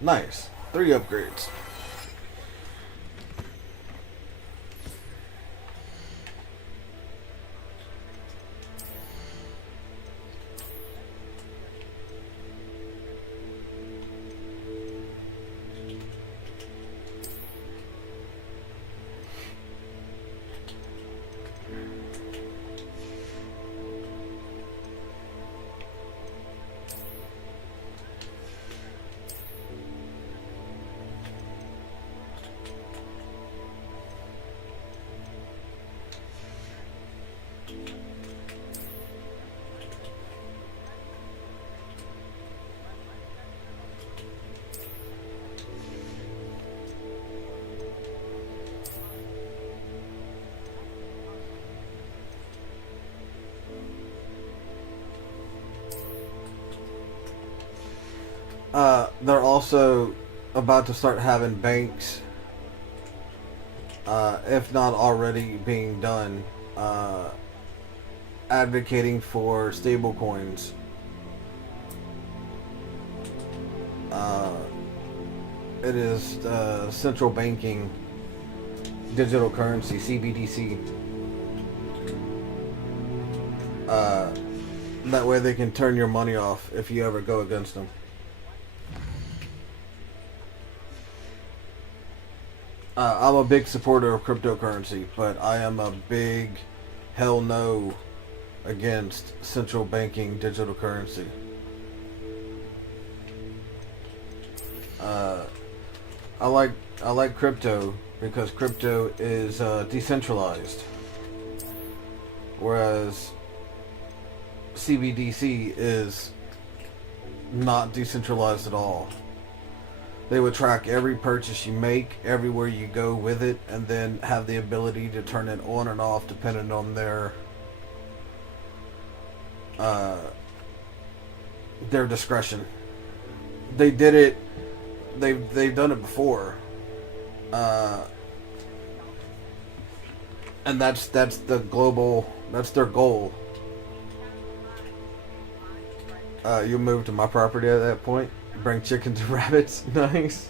Nice. 3 upgrades. They're also about to start having banks, if not already being done, advocating for stable coins. It is central banking digital currency, CBDC. That way they can turn your money off if you ever go against them. I'm a big supporter of cryptocurrency, but I am a big hell no against central banking digital currency. I like crypto because crypto is decentralized, whereas CBDC is not decentralized at all. They would track every purchase you make, everywhere you go with it, and then have the ability to turn it on and off depending on their discretion. They did it. They've done it before, and that's the global. That's their goal. You move to my property at that point. Bring chickens and rabbits. Nice.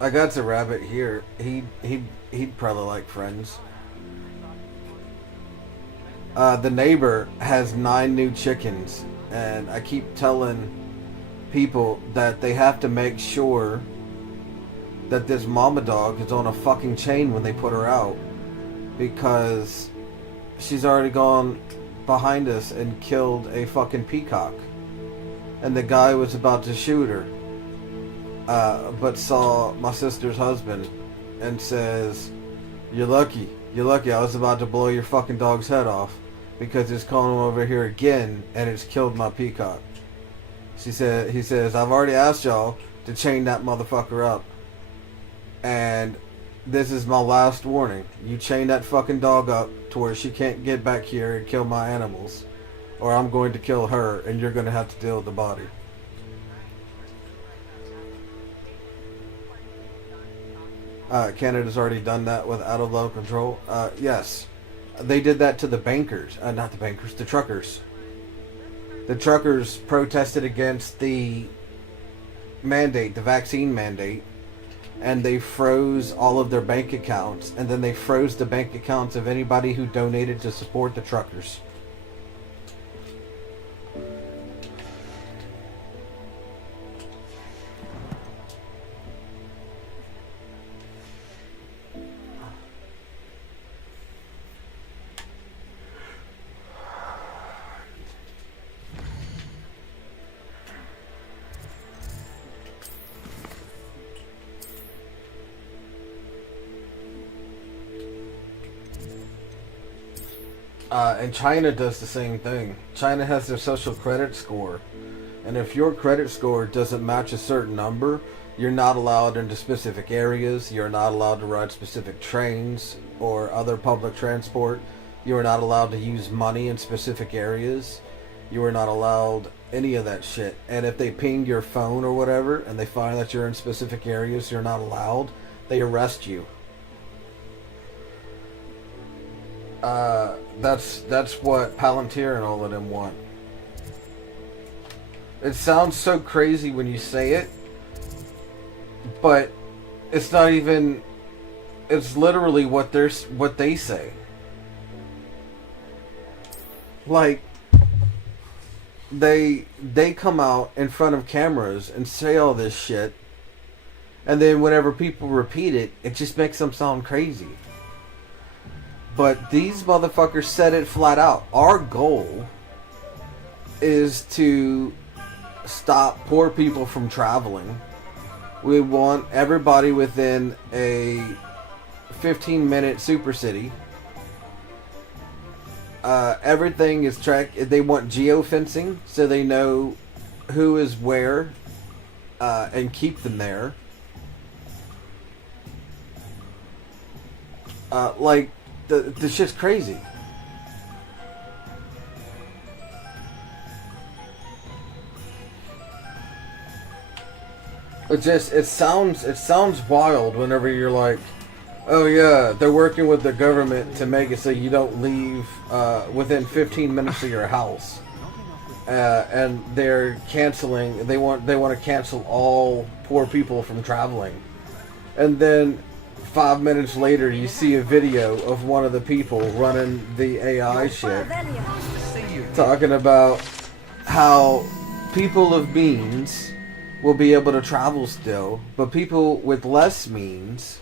I got a rabbit here. He'd probably like friends. The neighbor has 9 new chickens, and I keep telling people that they have to make sure that this mama dog is on a fucking chain when they put her out, because she's already gone behind us and killed a fucking peacock, and the guy was about to shoot her, but saw my sister's husband and says, you're lucky I was about to blow your fucking dog's head off, because it's coming over here again and it's killed my peacock. He says, I've already asked y'all to chain that motherfucker up, and this is my last warning. You chain that fucking dog up to where she can't get back here and kill my animals, or I'm going to kill her and you're going to have to deal with the body. Canada's already done that with out of law control. Yes, they did that to the bankers, not the bankers, the truckers. The truckers protested against the mandate, the vaccine mandate, and they froze all of their bank accounts, and then they froze the bank accounts of anybody who donated to support the truckers. And China does the same thing. China has their social credit score, and if your credit score doesn't match a certain number, you're not allowed into specific areas. You're not allowed to ride specific trains or other public transport. You are not allowed to use money in specific areas. You are not allowed any of that shit. And if they ping your phone or whatever and they find that you're in specific areas you're not allowed, they arrest you. That's what Palantir and all of them want. It sounds so crazy when you say it, but it's not even. It's literally what they say. Like, they come out in front of cameras and say all this shit, and then whenever people repeat it, it just makes them sound crazy. But these motherfuckers said it flat out. Our goal is to stop poor people from traveling. We want everybody within a 15-minute super city. Everything is tracked. They want geofencing so they know who is where, and keep them there. Like, the shit's crazy. It sounds wild whenever you're like, oh yeah, they're working with the government to make it so you don't leave within 15 minutes of your house, and they're canceling. They want to cancel all poor people from traveling, and then 5 minutes later, you see a video of one of the people running the AI shit talking about how people of means will be able to travel still, but people with less means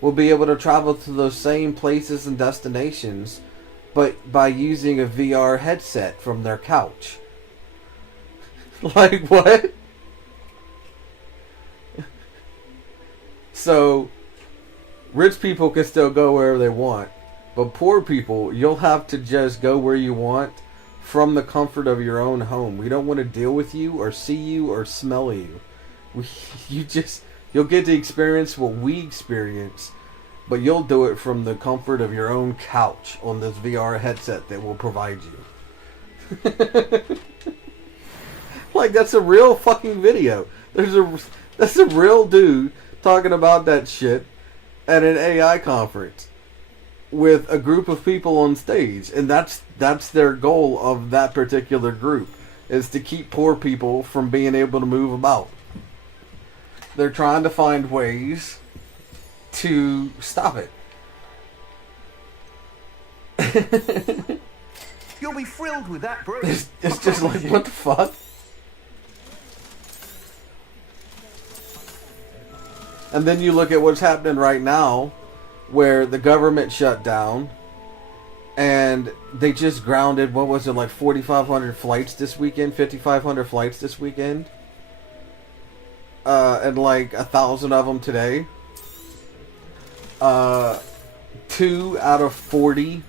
will be able to travel to those same places and destinations, but by using a VR headset from their couch. Like, what? So, rich people can still go wherever they want, but poor people, you'll have to just go where you want from the comfort of your own home. We don't want to deal with you or see you or smell you. You'll get to experience what we experience, but you'll do it from the comfort of your own couch on this VR headset that will provide you. Like, that's a real fucking video. That's a real dude talking about that shit at an AI conference with a group of people on stage, and that's their goal of that particular group, is to keep poor people from being able to move about. They're trying to find ways to stop it. You'll be thrilled with that, Bruce. It's just like, what the fuck? And then you look at what's happening right now, where the government shut down, and they just grounded, what was it, like 4,500 flights this weekend, 5,500 flights this weekend, and like 1,000 of them today. 2 out of 40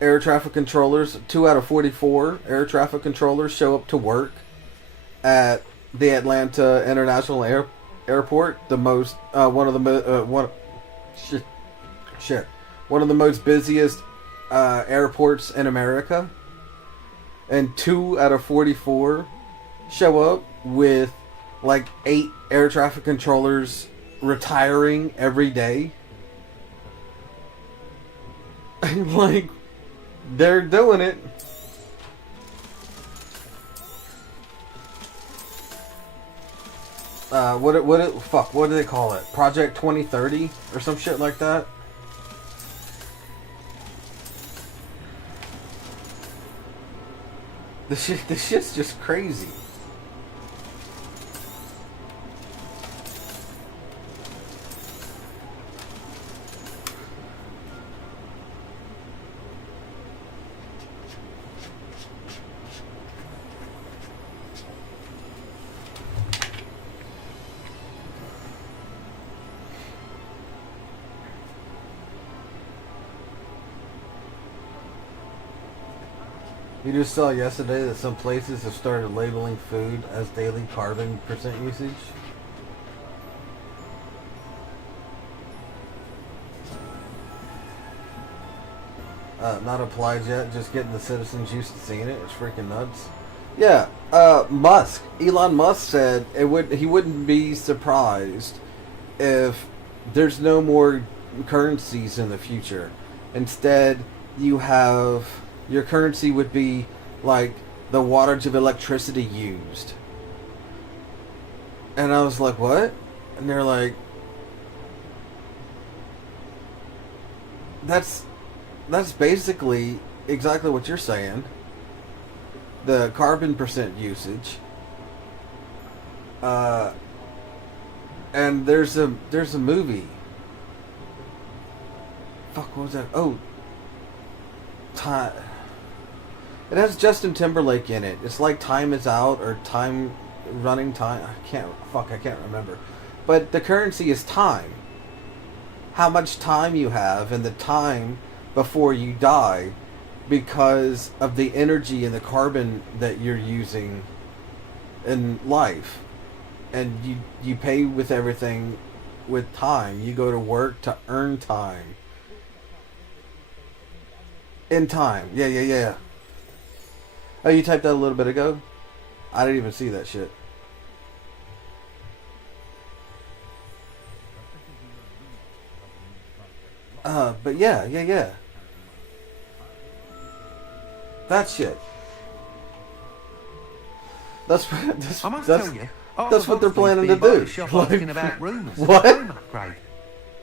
air traffic controllers, 2 out of 44 air traffic controllers show up to work at the Atlanta International Airport, the most one of the most busiest airports in America, and 2 out of 44 show up with like 8 air traffic controllers retiring every day. Like, they're doing it. What do they call it? Project 2030 or some shit like that? This shit's just crazy. You just saw yesterday that some places have started labeling food as daily carbon percent usage. Not applied yet, just getting the citizens used to seeing it. It's freaking nuts. Yeah, Elon Musk said he wouldn't be surprised if there's no more currencies in the future. Instead, you have... your currency would be like the wattage of electricity used. And I was like, what? And they're like, that's basically exactly what you're saying. The carbon percent usage. And there's a movie. Fuck, what was that? Oh, Time. It has Justin Timberlake in it. It's like Time Is Out or Running Time. I can't remember. But the currency is time. How much time you have and the time before you die, because of the energy and the carbon that you're using in life. And you pay with everything with time. You go to work to earn time. In time. Yeah. Oh, you typed that a little bit ago? I didn't even see that shit. But yeah. That shit. That's what they're planning to do. Asking about rumours. What? Of a home upgrade.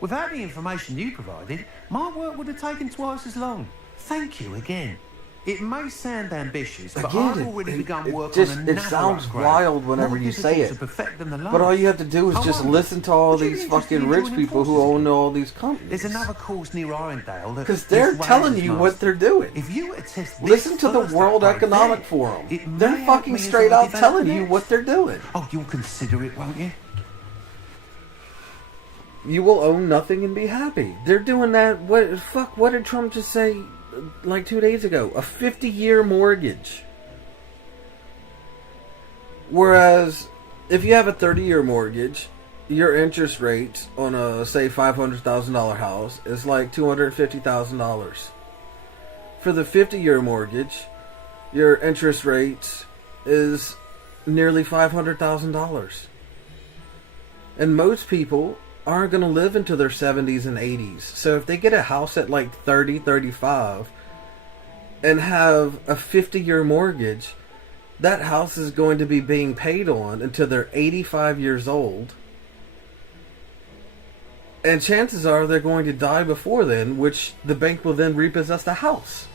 Without the information you provided, my work would have taken twice as long. Thank you again. It may sound ambitious, but Again, I've already begun it work just- on it another sounds upgrade. wild whenever More you say difficult it. to perfect than the But all last. you have to do is I just wonder, listen to all would you these be interested fucking in rich joining people who forces own again? all these companies. There's another course near Irondale that Because they're just telling raises you master. what they're doing. If you were to test this Listen to the first World upgrade Economic there, Forum. it may They're help fucking me as straight I out develop telling the you next. what they're doing. Oh, you'll consider it, won't you? You will own nothing and be happy. They're doing that. What did Trump just say like 2 days ago? A 50-year mortgage. Whereas if you have a 30-year mortgage, your interest rate on a, say, $500,000 house is like $250,000. For the 50-year mortgage, your interest rate is nearly $500,000. And most people aren't going to live into their 70s and 80s. So if they get a house at like 30, 35 and have a 50-year mortgage, that house is going to be being paid on until they're 85 years old. And chances are they're going to die before then, which the bank will then repossess the house.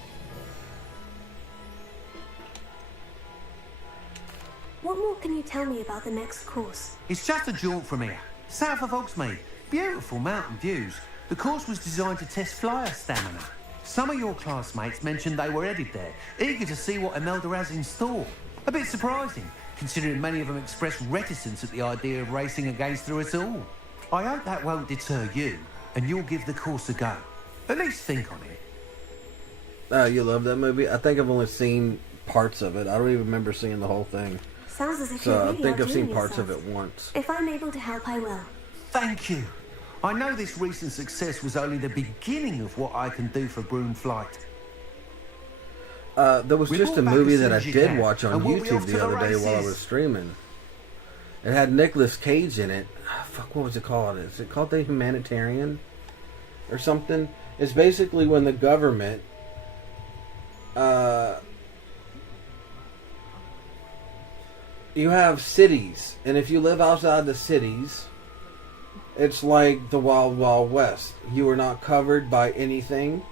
What more can you tell me about the next course? It's just a jaunt from here, south of Hogsmeade. Beautiful mountain views. The course was designed to test flyer stamina. Some of your classmates mentioned they were headed there, eager to see what Imelda has in store. A bit surprising, considering many of them expressed reticence at the idea of racing against us all. I hope that won't deter you, and you'll give the course a go. At least think on it. You love that movie? I think I've only seen parts of it. I don't even remember seeing the whole thing. Sounds as if So you I really think are I've seen doing parts of yourself. it once. If I'm able to help, I will. Thank you. I know this recent success was only the beginning of what I can do for Broomflight. There was We just a brought back movie as that soon I as you did can, watch on and we'll be YouTube off to the the other day while I races. was streaming. It had Nicolas Cage in it. Fuck, what was it called? Is it called The Humanitarian? Or something? It's basically when the government... you have cities, and if you live outside the cities, it's like the Wild Wild West. You are not covered by anything.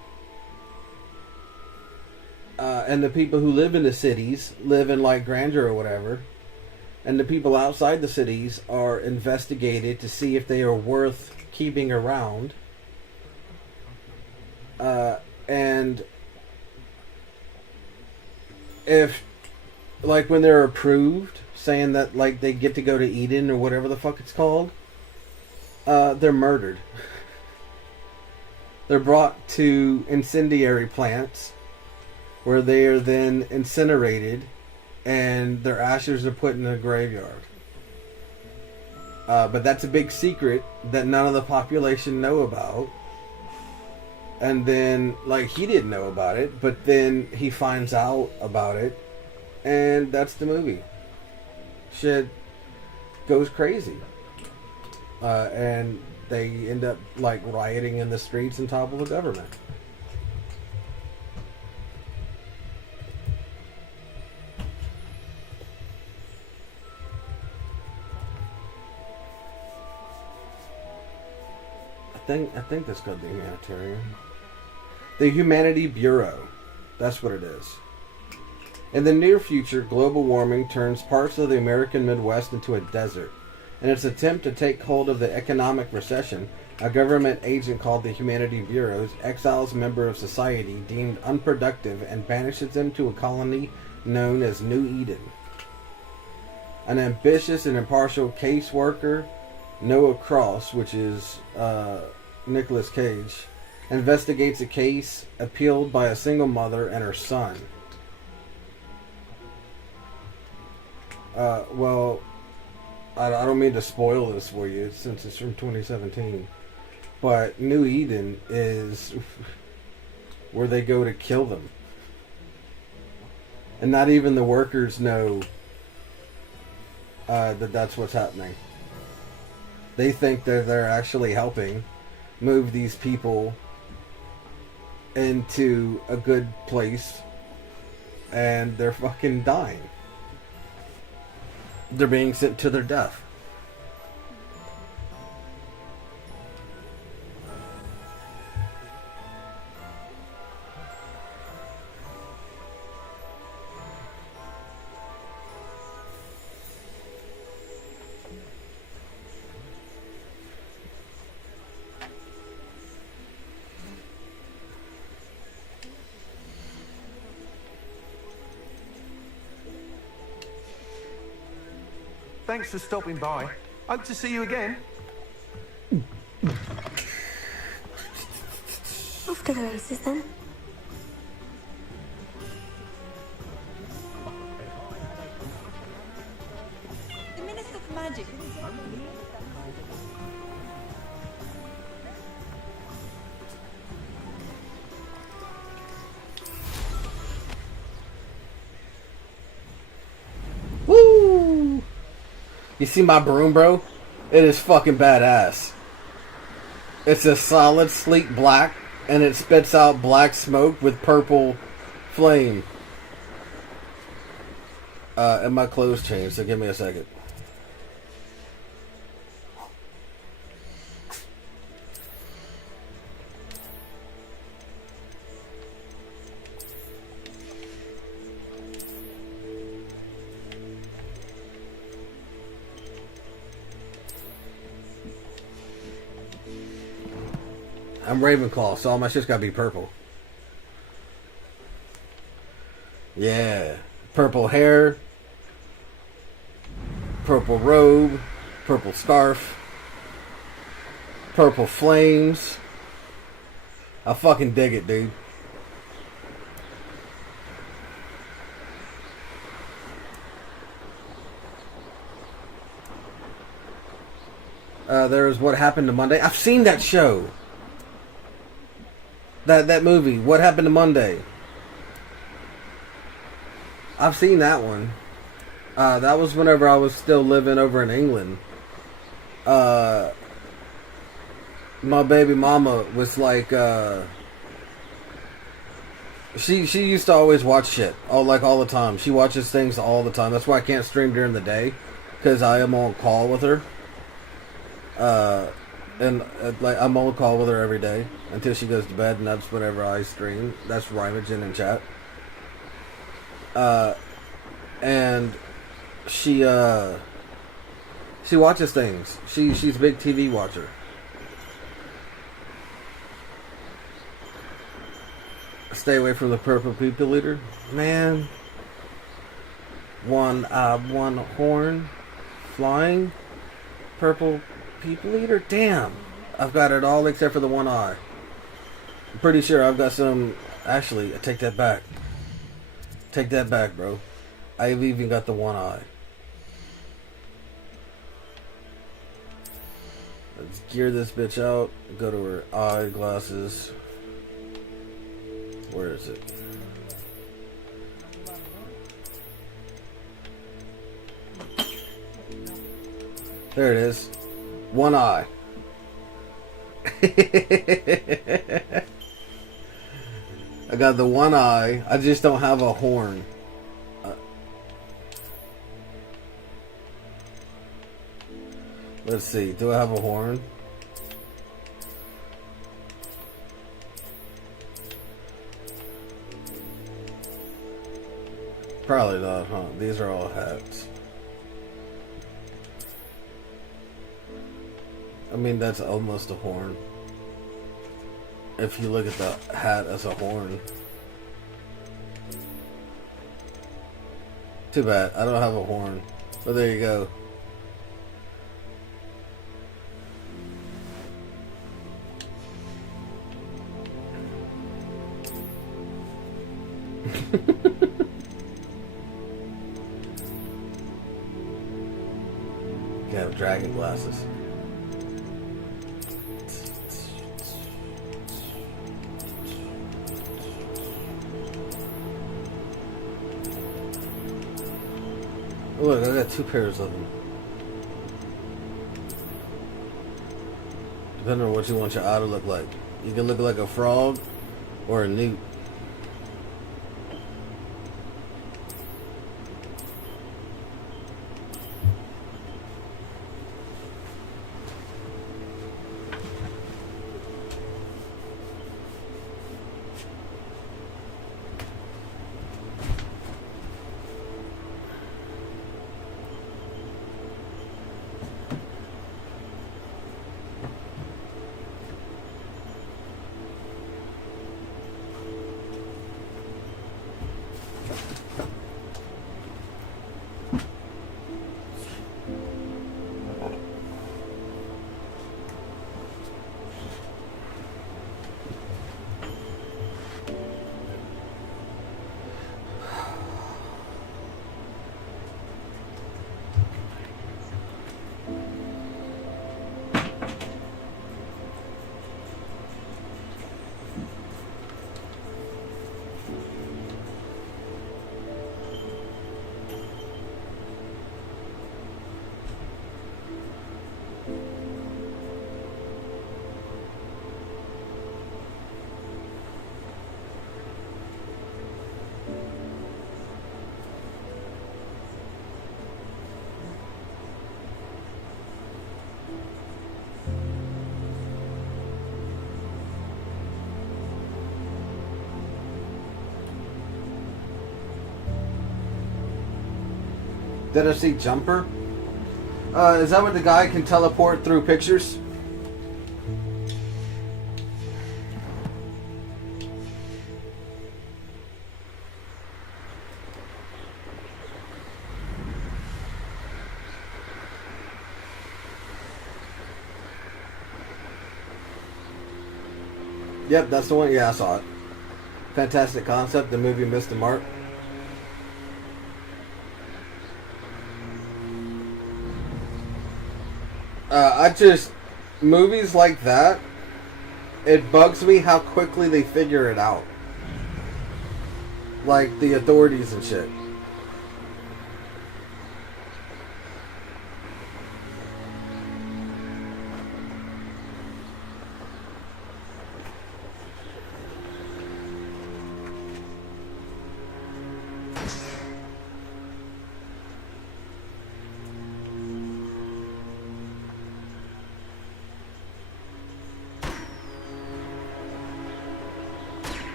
And the people who live in the cities live in like grandeur or whatever. And the people outside the cities are investigated to see if they are worth keeping around. And if, like, when they're approved, saying that, like, they get to go to Eden or whatever the fuck it's called, they're murdered. They're brought to incendiary plants where they are then incinerated and their ashes are put in a graveyard. But that's a big secret that none of the population know about. And then, like, he didn't know about it, but then he finds out about it, and that's the movie. Shit goes crazy. And they end up, like, rioting in the streets and topple the government. I think that's called the Humanitarian. The Humanity Bureau. That's what it is. In the near future, global warming turns parts of the American Midwest into a desert. In its attempt to take hold of the economic recession, a government agent called the Humanity Bureau exiles a member of society deemed unproductive and banishes them to a colony known as New Eden. An ambitious and impartial caseworker, Noah Cross, which is Nicolas Cage, investigates a case appealed by a single mother and her son. Well, I don't mean to spoil this for you since it's from 2017, but New Eden is where they go to kill them. And not even the workers know that that's what's happening. They think that they're actually helping move these people into a good place, and they're fucking dying. They're being sent to their death. Thanks for stopping by. Hope to see you again. Off to the races then. The Minister for Magic. Woo! You see my broom, bro? It is fucking badass. It's a solid, sleek black, and it spits out black smoke with purple flame. And my clothes changed, so give me a second. I'm Ravenclaw, so all my shit's gotta be purple. Yeah. Purple hair. Purple robe. Purple scarf. Purple flames. I fucking dig it, dude. There was What Happened to Monday. I've seen that show. That movie, What Happened to Monday. I've seen that one. That was whenever I was still living over in England. My baby mama was like, she used to always watch shit, all the time. She watches things all the time. That's why I can't stream during the day, because I am on call with her. And I'm on call with her every day until she goes to bed, and that's whenever I stream. That's Rymogen in chat. And she watches things. She's a big TV watcher. Stay away from the purple people eater, man. One horn, flying, purple people eater. Damn, I've got it all except for the one eye. I'm pretty sure I've got some. Actually, I take that back. Take that back, bro. I've even got the one eye. Let's gear this bitch out. Go to her eyeglasses. Where is it? There it is. One eye. I got the one eye. I just don't have a horn. Let's see. Do I have a horn? Probably not, huh? These are all hats. I mean, that's almost a horn. If you look at the hat as a horn. Too bad. I don't have a horn. But there you go. You have dragon glasses. Look, I got two pairs of them. Depending on what you want your eye to look like. You can look like a frog or a newt. Did I see Jumper? Is that what the guy can teleport through pictures? Yep, that's the one. Yeah, I saw it. Fantastic concept. The movie missed the mark. Movies like that, it bugs me how quickly they figure it out. Like the authorities and shit.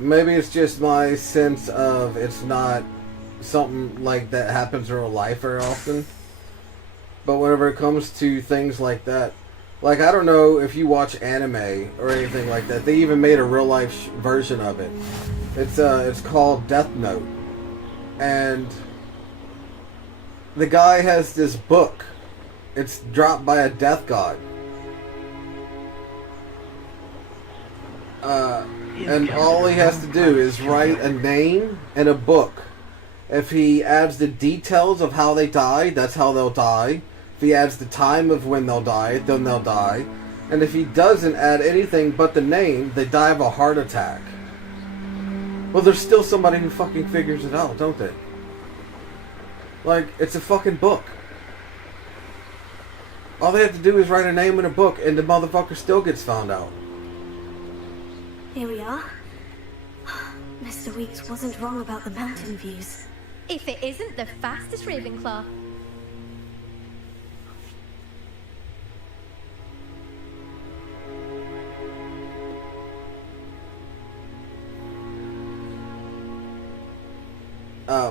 Maybe it's just my sense of it's not something like that happens in real life very often. But whenever it comes to things like that, like I don't know if you watch anime or anything like that. They even made a real life version of it. It's called Death Note, and the guy has this book. It's dropped by a death god. And all he has to do is write a name and a book. If he adds the details of how they died, that's how they'll die. If he adds the time of when they'll die, then they'll die. And if he doesn't add anything but the name, they die of a heart attack. Well, there's still somebody who fucking figures it out, don't they? Like, it's a fucking book. All they have to do is write a name in a book, and the motherfucker still gets found out. Here we are. Mr. Weeks wasn't wrong about the mountain views. If it isn't the fastest Ravenclaw.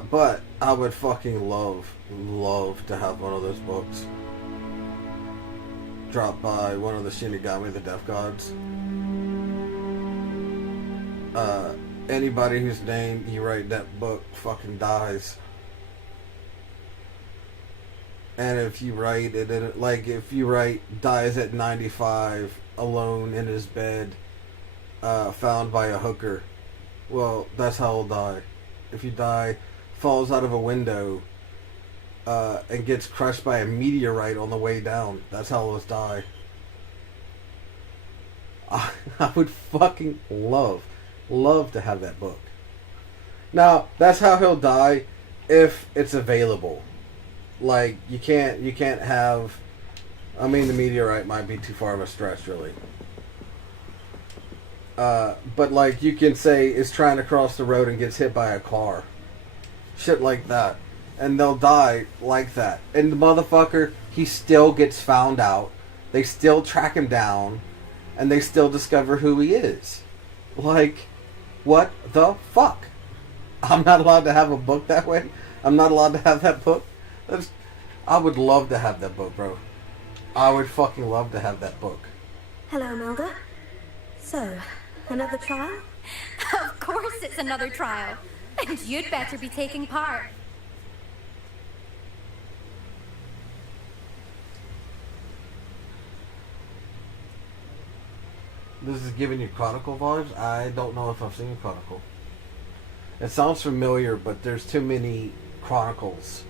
But I would fucking love to have one of those books dropped by one of the Shinigami, the Death Gods. Anybody whose name you write that book fucking dies. And if you write it, like if you write dies at 95, alone in his bed, found by a hooker, well, that's how he'll die. If you die, falls out of a window, and gets crushed by a meteorite on the way down, that's how he'll die. I would fucking love to have that book. Now, that's how he'll die if it's available. Like, you can't have... I mean, the meteorite might be too far of a stretch, really. But, like, you can say is trying to cross the road and gets hit by a car. Shit like that. And they'll die like that. And the motherfucker, he still gets found out. They still track him down. And they still discover who he is. Like, what the fuck? I'm not allowed to have a book that way? I'm not allowed to have that book? I would love to have that book, bro. I would fucking love to have that book. Hello, Imelda. So, another trial? Of course it's another trial. And you'd better be taking part. This is giving you Chronicle vibes? I don't know if I've seen Chronicle. It sounds familiar, but there's too many Chronicles.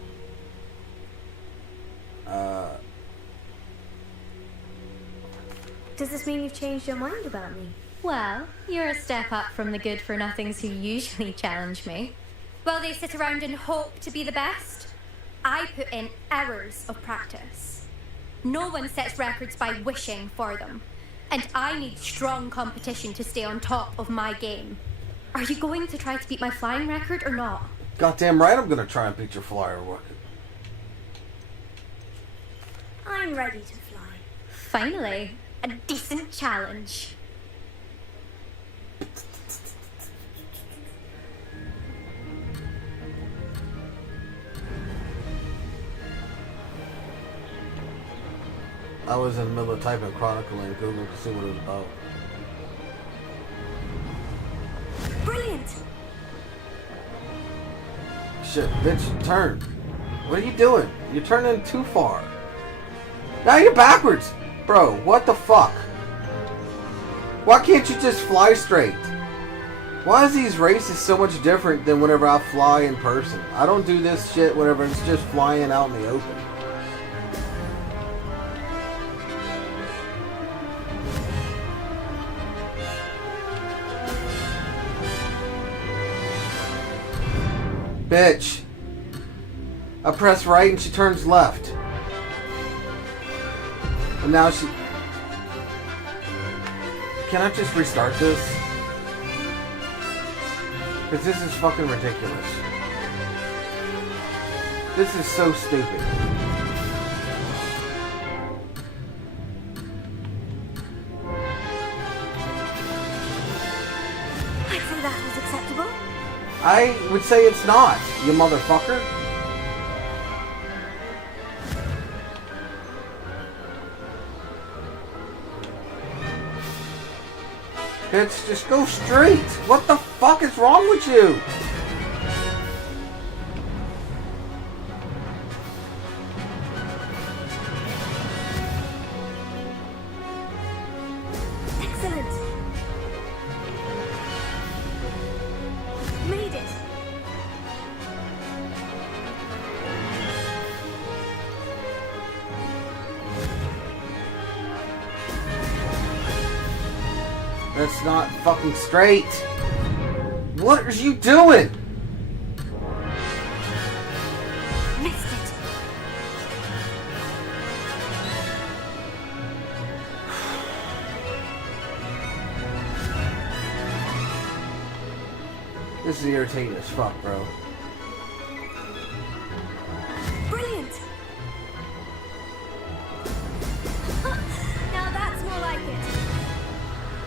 Does this mean you've changed your mind about me? Well, you're a step up from the good-for-nothings who usually challenge me. While they sit around and hope to be the best, I put in hours of practice. No one sets records by wishing for them. And I need strong competition to stay on top of my game. Are you going to try to beat my flying record or not? Goddamn right I'm gonna try and beat your flyer record. I'm ready to fly. Finally, a decent challenge. I was in the middle of typing Chronicle in Google to see what it was about. Brilliant! Shit, bitch, turn. What are you doing? You're turning too far. Now you're backwards! Bro, what the fuck? Why can't you just fly straight? Why is these races so much different than whenever I fly in person? I don't do this shit whenever it's just flying out in the open. Bitch. I press right and she turns left. And now she... Can I just restart this? Because this is fucking ridiculous. This is so stupid. I'd say that was acceptable. I would say it's not, you motherfucker. Bitch, just go straight. What the fuck is wrong with you? Excellent. Made it. That's not fucking straight. What are you doing? Missed it. This is irritating as fuck, bro. Brilliant. Now that's more like it.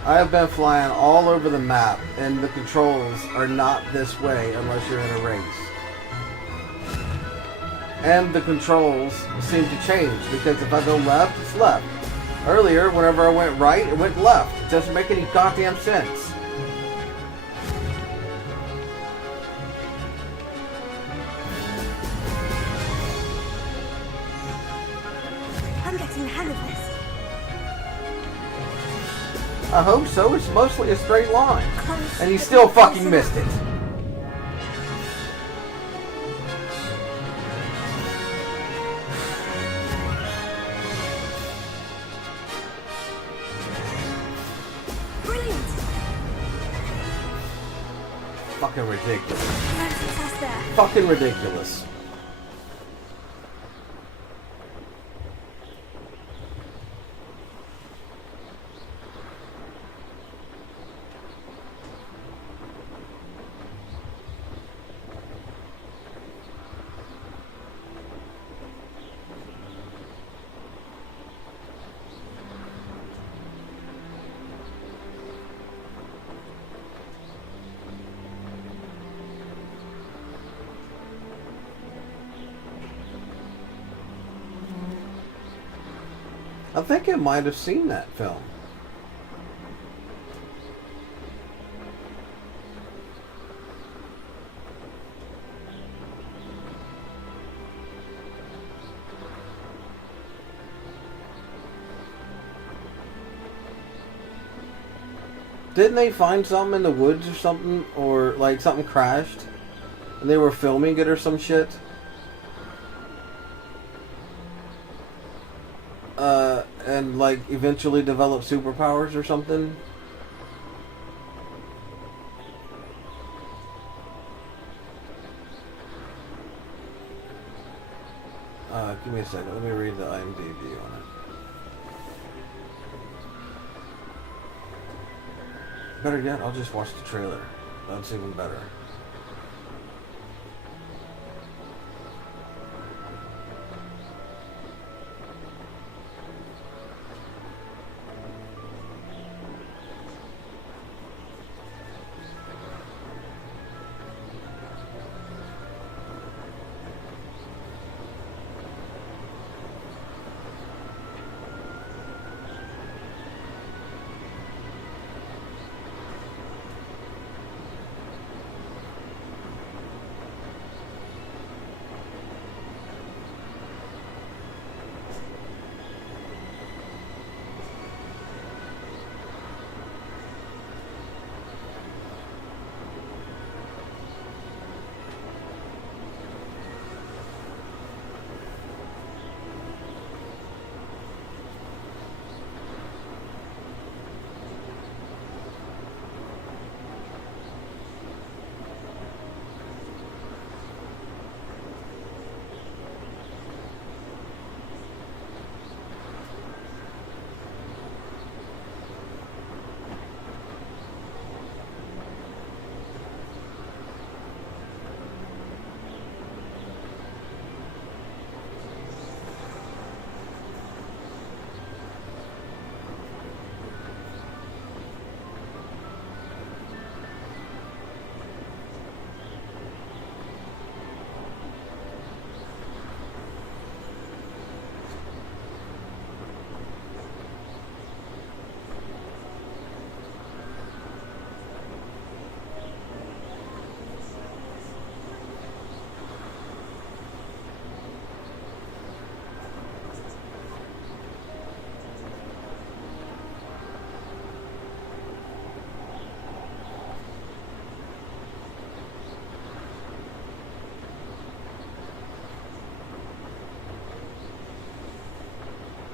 I have been flying all over the map, and the controls are not this way unless you're in a race. And the controls seem to change, because if I go left, it's left. Earlier, whenever I went right, it went left. It doesn't make any goddamn sense. I'm getting the hang of this. I hope so. It's mostly a straight line. Close, And you but still not close fucking enough. missed it. Brilliant. Fucking ridiculous. No success there. Fucking ridiculous. I think I might have seen that film. Didn't they find something in the woods or something? Or like something crashed? And they were filming it or some shit? And like eventually develop superpowers or something? Give me a second. Let me read the IMDb on it. Better yet, I'll just watch the trailer. That's even better.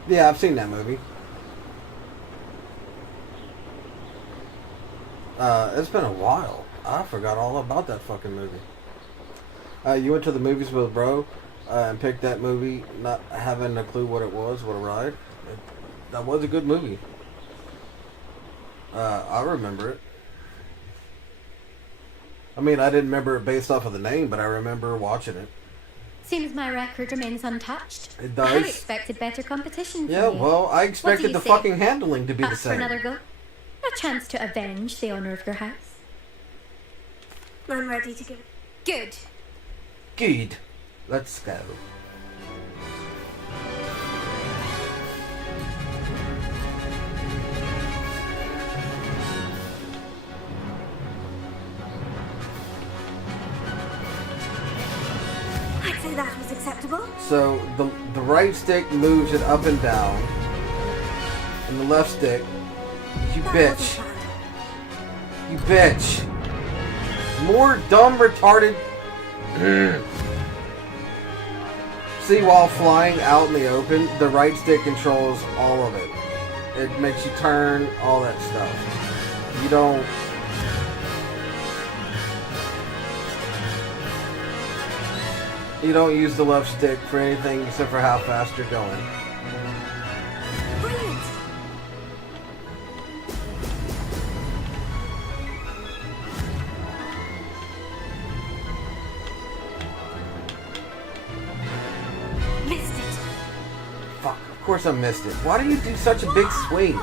Yeah, I've seen that movie. It's been a while. I forgot all about that fucking movie. You went to the movies with a bro and picked that movie, not having a clue what it was, what a ride. That was a good movie. I remember it. I mean, I didn't remember it based off of the name, but I remember watching it. Seems my record remains untouched. It does. I expected better competition from Yeah, you. well, I What do expected you the say? fucking handling to be Up the for same. another go? A chance to avenge the honor of your house. I'm ready to give it. Good. Good. Let's go. I'd say that was acceptable. So the right stick moves it up and down, and the left stick, you That bitch, wasn't planned. you bitch, more dumb retarded. See, while flying out in the open, the right stick controls all of it. It makes you turn, all that stuff. You don't. You don't use the left stick for anything except for how fast you're going. Brilliant. Missed it. Fuck, of course I missed it. Why do you do such a big swing?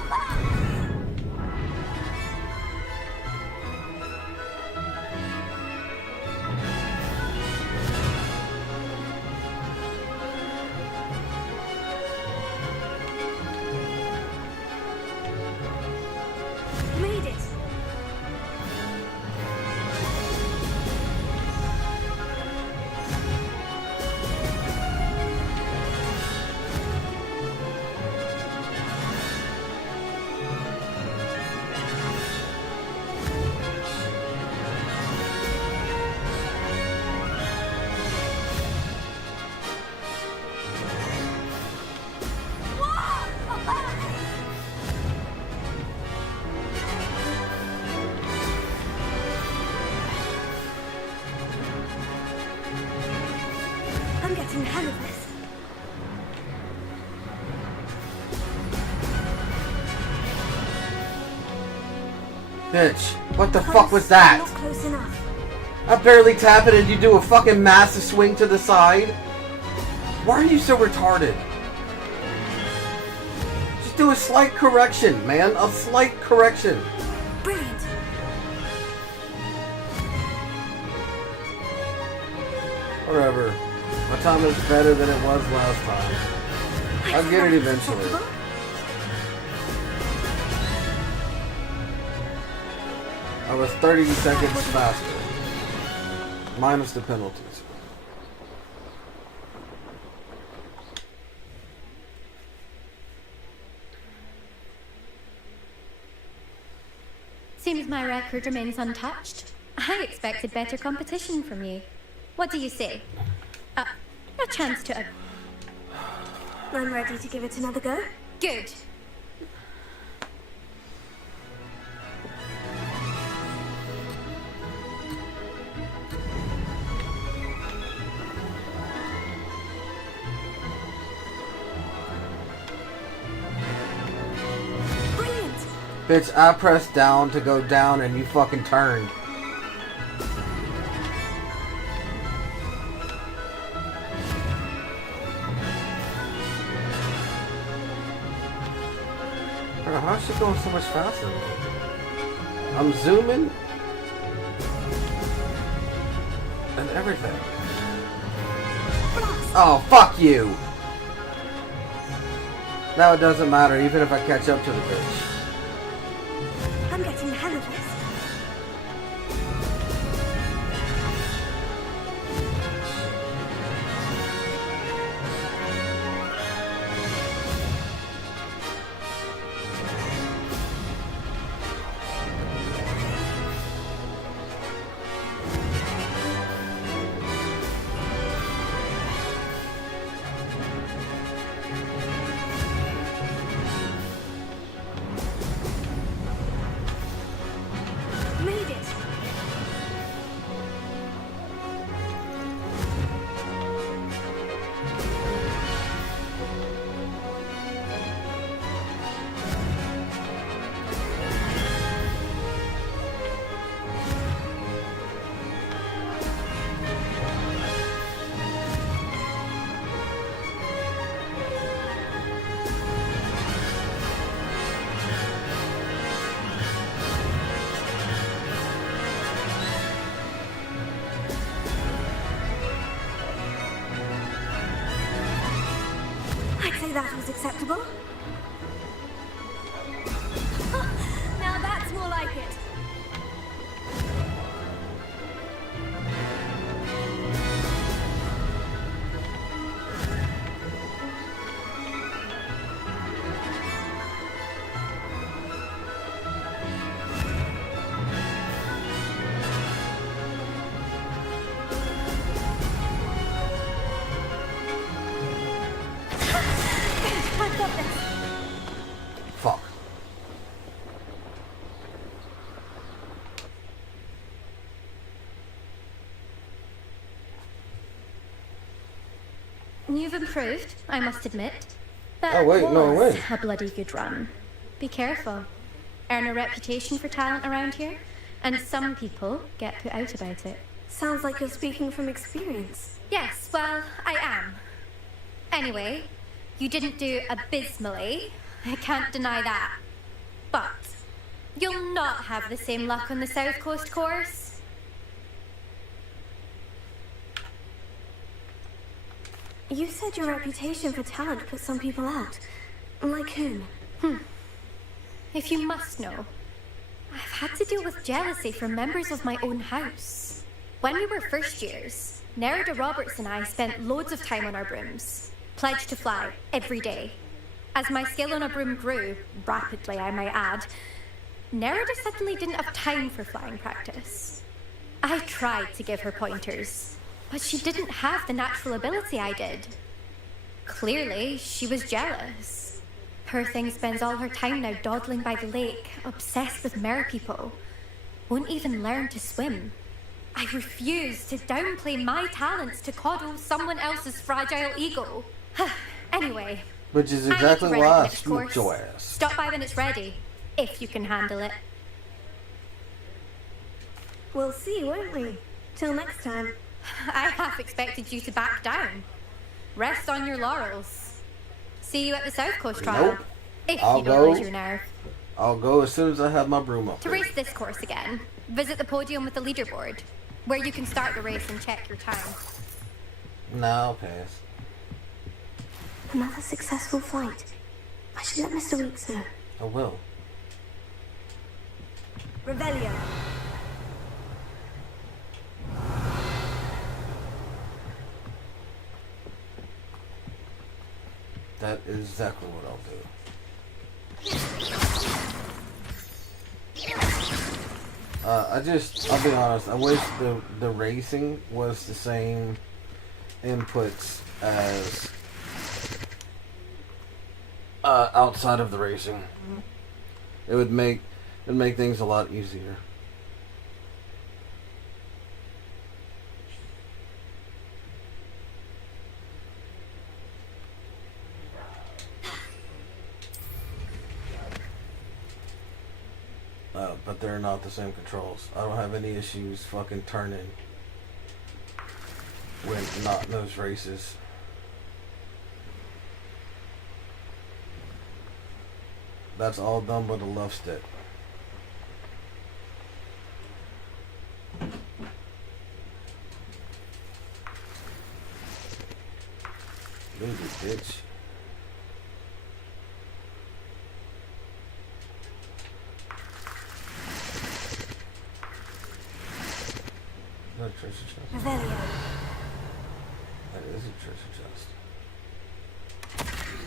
Made it. I'm getting the hang of this. Bitch, what the Close, fuck was but that? Not close enough. I barely tap it and you do a fucking massive swing to the side? Why are you so retarded? Just do a slight correction, man. A slight correction. Brilliant. Whatever. My time is better than it was last time. I'll get it eventually. Acceptable? I was 30 seconds faster. Minus the penalties. Seems my record remains untouched. I expected better competition from you. What do you say? A chance to... I'm ready to give it another go. Good. Brilliant. Bitch, I pressed down to go down and you fucking turned. Bro, how's she going so much faster? I'm zooming and everything. Oh, fuck you! Now it doesn't matter, even if I catch up to the bitch. I'm getting the hang of this. I'd say that was acceptable. Now that's more like it. I've got this. Fuck. You've improved, I must admit. But Oh, wait, no, was wait. a bloody good run. Be careful. Earn a reputation for talent around here, and some people get put out about it. Sounds like you're speaking from experience. Yes, well, I am. Anyway, you didn't do abysmally. I can't deny that. But you'll not have the same luck on the South Coast course. You said your reputation for talent put some people out. Like whom? If you must know, I've had to deal with jealousy from members of my own house. When we were first years, Nerida Roberts and I spent loads of time on our brooms, pledged to fly every day. As my skill on a broom grew, rapidly I might add, Nerida suddenly didn't have time for flying practice. I tried to give her pointers, but she didn't have the natural ability I did. Clearly, she was jealous. Poor thing spends all her time now dawdling by the lake, obsessed with mer people. Won't even learn to swim. I refuse to downplay my talents to coddle someone else's fragile ego. Anyway, Which is I need exactly to why ready I the next scooped course. your ass. Stop by when it's ready, if you can handle it. We'll see, won't we? Till next time. I half expected you to back down. Rest on your laurels. See you at the South Coast trial. Nope. If I'll you don't lose go. your nerve. I'll go as soon as I have my broom up To there. race this course again, visit the podium with the leaderboard, where you can start the race and check your time. Nah, I'll pass. Another successful flight. I should let Mr. Weeks know. I will. Revelio. That is exactly what I'll do. I'll be honest, I wish the racing was the same inputs as outside of the racing. It'd make things a lot easier. But they're not the same controls. I don't have any issues fucking turning when not in those races. That's all done by the left stick. Move it, bitch. Not a treasure chest. Revelio. That is a treasure chest.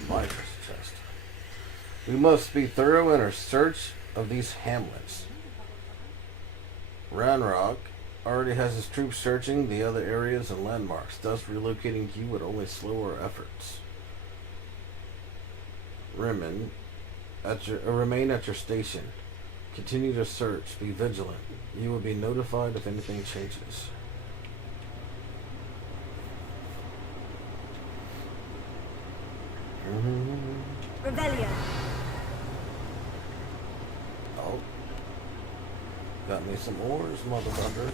My treasure chest. We must be thorough in our search of these hamlets. Ranrock already has his troops searching the other areas and landmarks, thus relocating you would only slow our efforts. Remain at your station. Continue to search. Be vigilant. You will be notified if anything changes. Revelio. Oh. Got me some ores, motherfucker.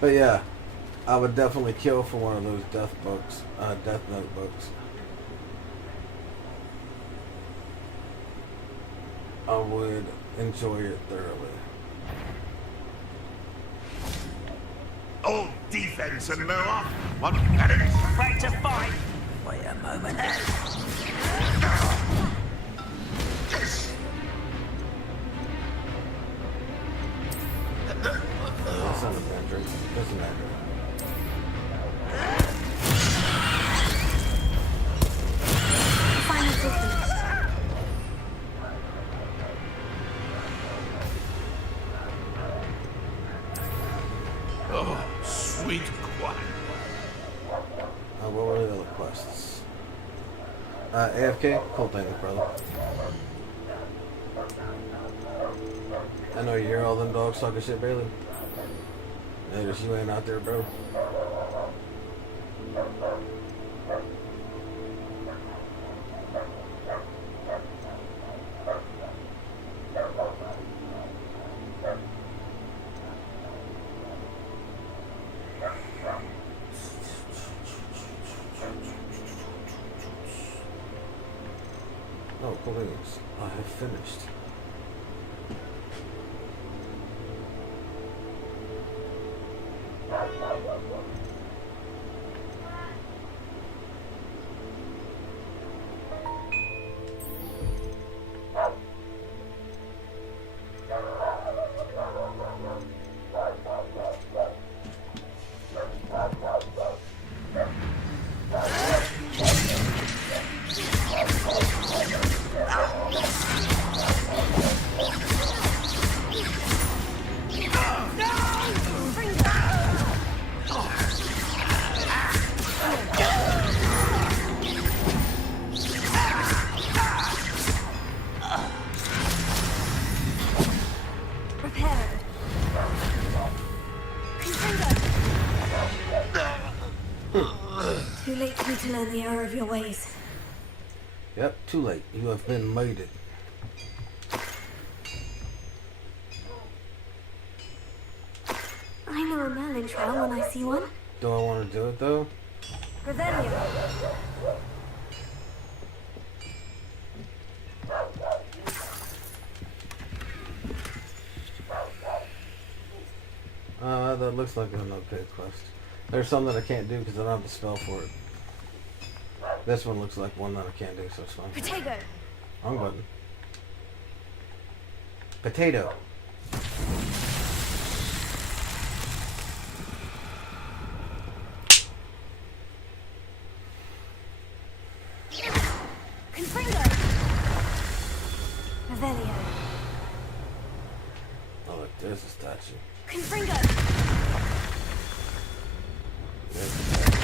But yeah, I would definitely kill for one of those death note books. I would enjoy it thoroughly. All defense and no off. One minute. Ready to fight? Wait a moment. That's not a Mandrake. Doesn't matter. Final systems. Oh, sweet Quan. What were the other quests? AFK? Cool, thanks, brother. I know you hear all them dogs talking shit, Bailey. Yeah, just you ain't out there, bro. Oh, please. I have finished. Too late for me to learn the error of your ways. Yep, too late. You have been mated. I know a Merlin trail when I see one. Do I want to do it though? Revelio. That looks like an okay quest. There's some that I can't do because I don't have the spell for it. This one looks like one that I can't do, so it's fine. Potato. Wrong button. Potato. Confringo. Revelio. Oh, look, there's a statue. Confringo. There's a statue.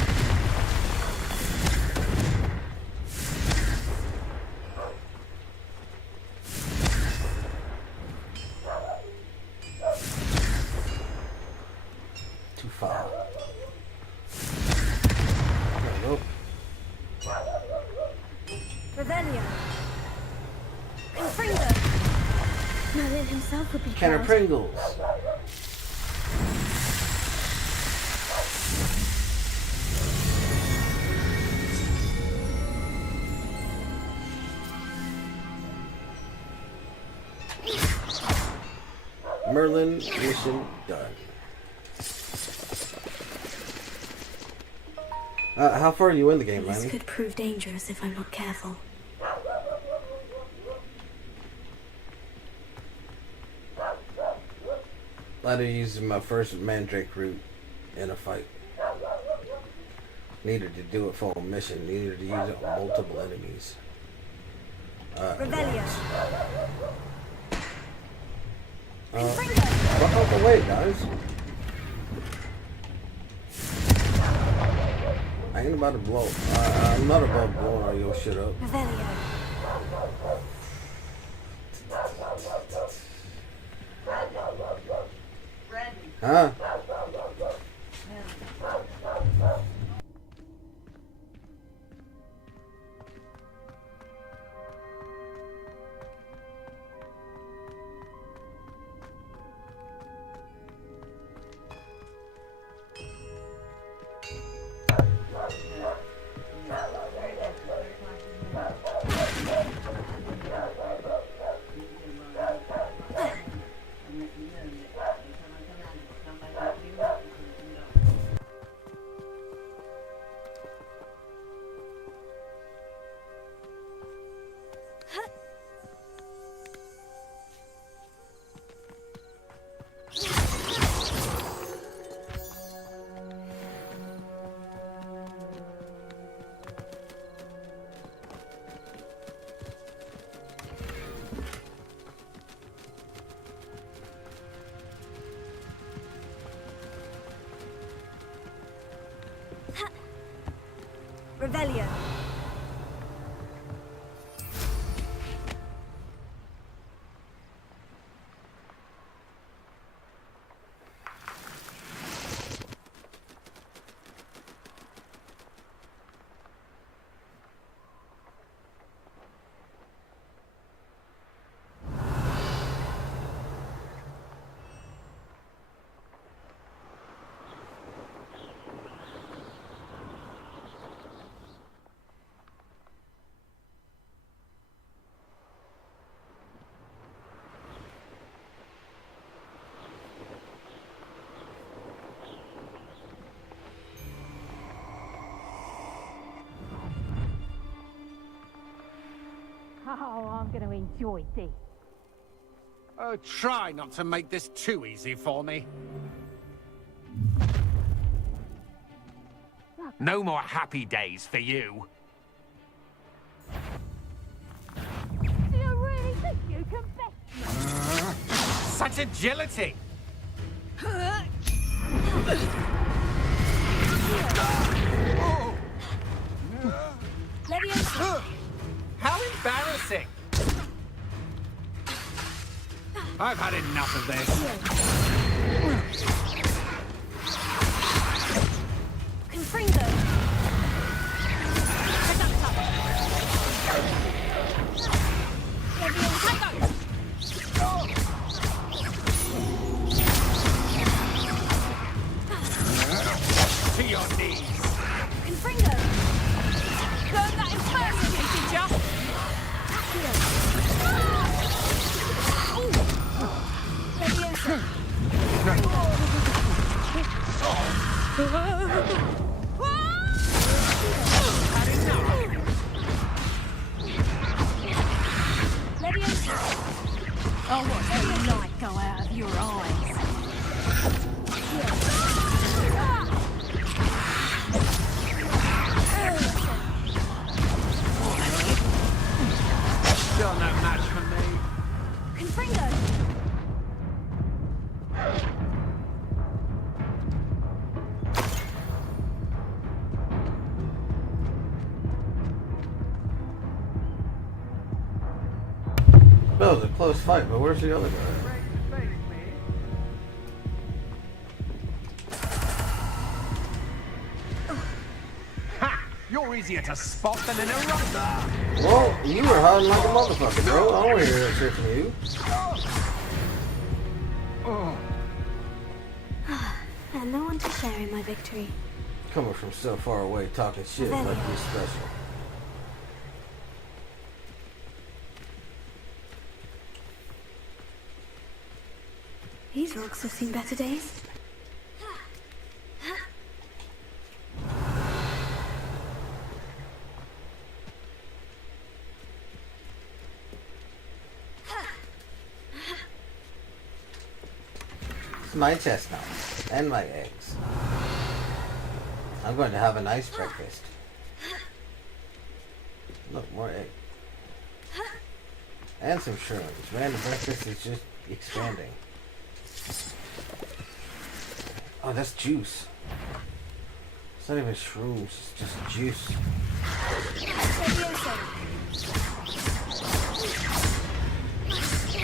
Too far. Nope. Revelio. Confringo. Merlin himself would be Can of proud. Pringles. Merlin mission done. How far are you in the game, This man? could prove dangerous if I'm not careful. I did use my first Mandrake route in a fight. Needed to do it for a mission. Needed to use it on multiple enemies. Revelio. Fuck out the way, guys. I ain't about to blow. I'm not about blowing all your shit up. Revelio. Huh? Revelio. Oh, I'm going to enjoy this. Oh, try not to make this too easy for me. No more happy days for you. Do you really think you can best me? Such agility! Leviosa. How embarrassing! I've had enough of this. Confringo. To your knees. Confringo. Learn that in person, did ya? Leviosa. Had enough. Leviosa. Oh, what's the light go out of your eyes? You're no match for me. Confringo. That was a close fight, but where's the other guy? Ha! You're easier to spot than an eruptor. Well, you were hiding like a motherfucker, bro. I don't want to hear that shit from you. And no one to share in my victory. Coming from so far away, talking shit like you're special. These rocks have seen better days. It's my chestnuts and my eggs. I'm going to have a nice breakfast. Look, more egg. And some shrooms. Man, the breakfast is just expanding. Oh, that's juice. It's not even shrooms, it's just juice.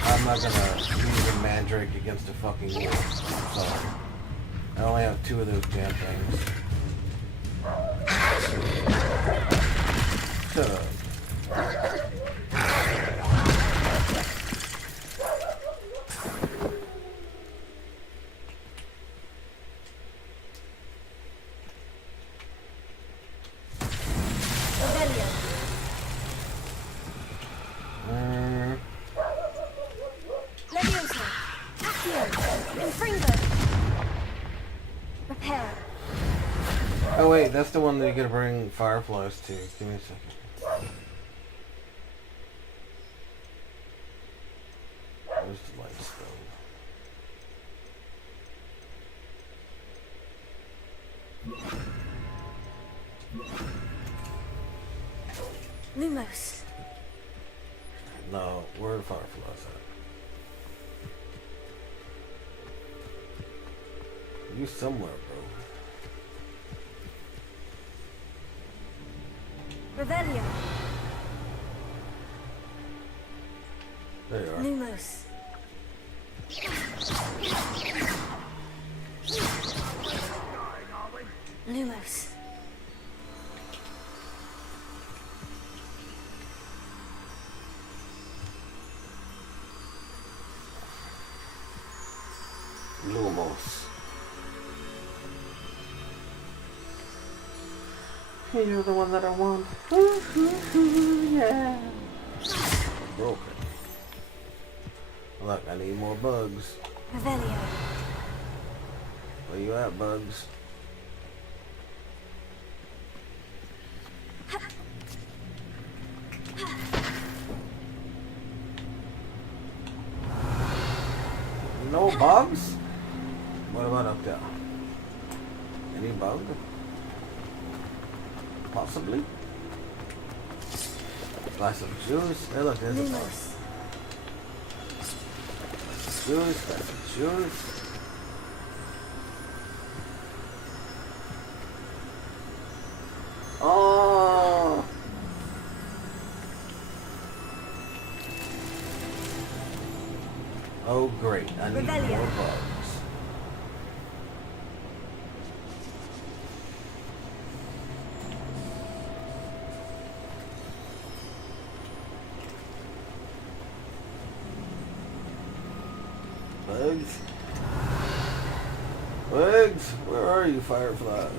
I'm not gonna use a mandrake against a fucking wolf. I'm sorry. I only have 2 of those damn things. Shut up. Leviosa. Accio. Confringo. Repair. Oh wait, that's the one that you gotta bring fireflies to. Give me a second. Where's the light stove? Lumos. No, where are the fireflies at? You somewhere, bro. Revelio. There you are. Lumos. Lumos. Lumos. You're the one that I want. Yeah. Broken. Look, I need more bugs. Revelio. Where you at, bugs? No bugs? What about up there? Any bug? Possibly? Glass of juice? Hey look, there's a bug. Lumos. Juice, glass of juice. Oh! Oh great, I need Revelio. more bugs. Bugs? Bugs? Where are you, fireflies?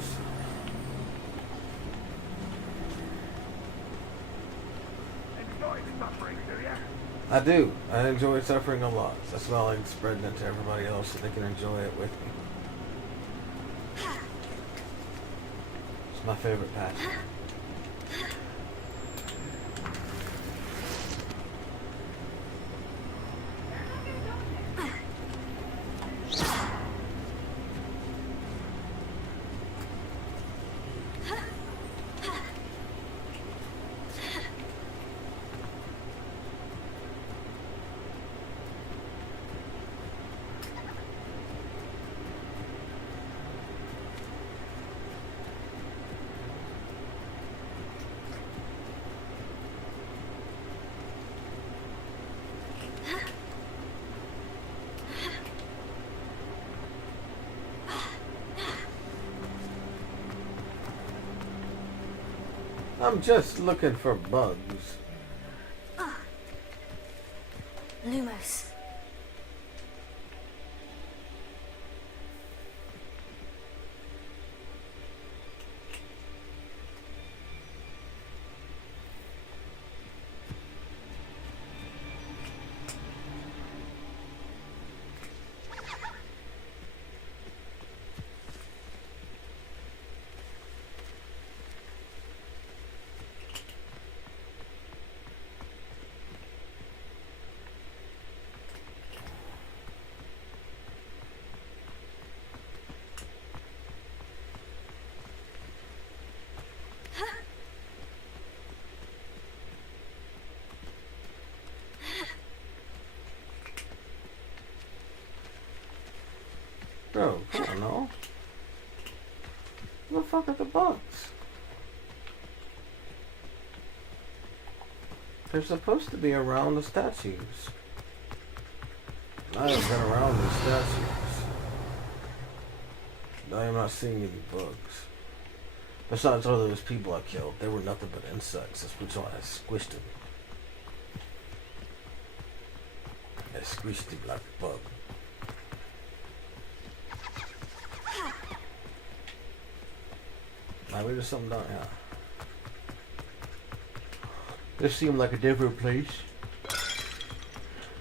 I do. I enjoy suffering a lot. That's why I like spreading it to everybody else so they can enjoy it with me. It's my favorite passion. I'm just looking for bugs. Lumos. Bro, I don't know. Where the fuck are the bugs? They're supposed to be around the statues. I haven't been around the statues. I am not seeing any bugs. Besides all those people I killed, they were nothing but insects. That's why I squished them. I squished them like a bug. Maybe there's something down here. This seemed like a different place.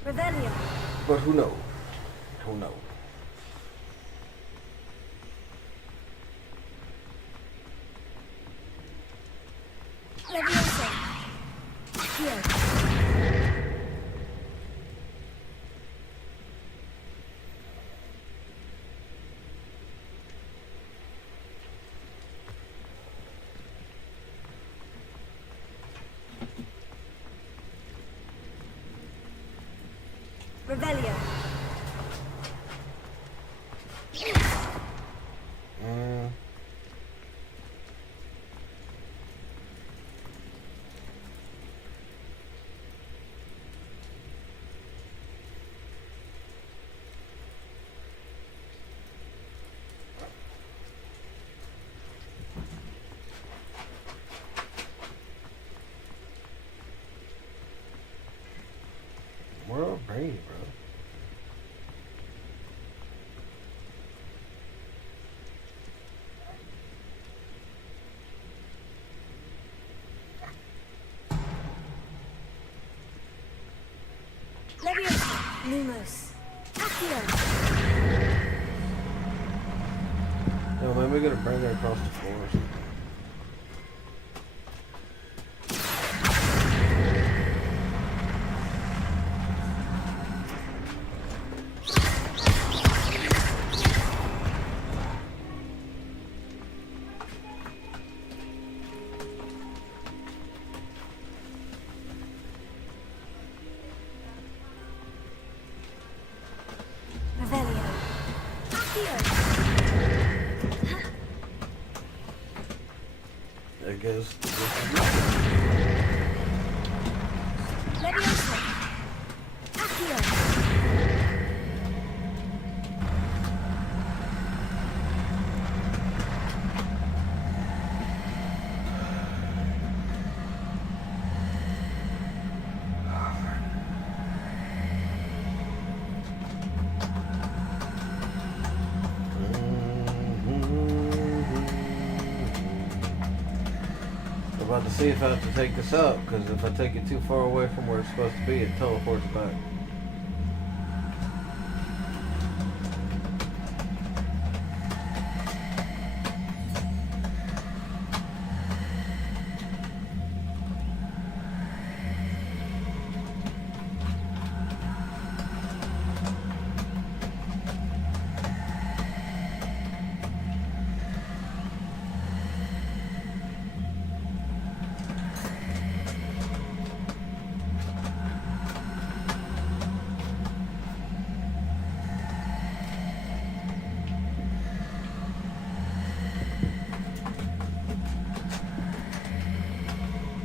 Revelio. But who knows? Who knows? Leviosa. Here. Revelio. Lumos. Accio. Yo, man, we gotta bring her across the floors. Revelio. Accio. There goes. Levioso. Accio. I'm about to see if I have to take this up, because if I take it too far away from where it's supposed to be, it teleports back.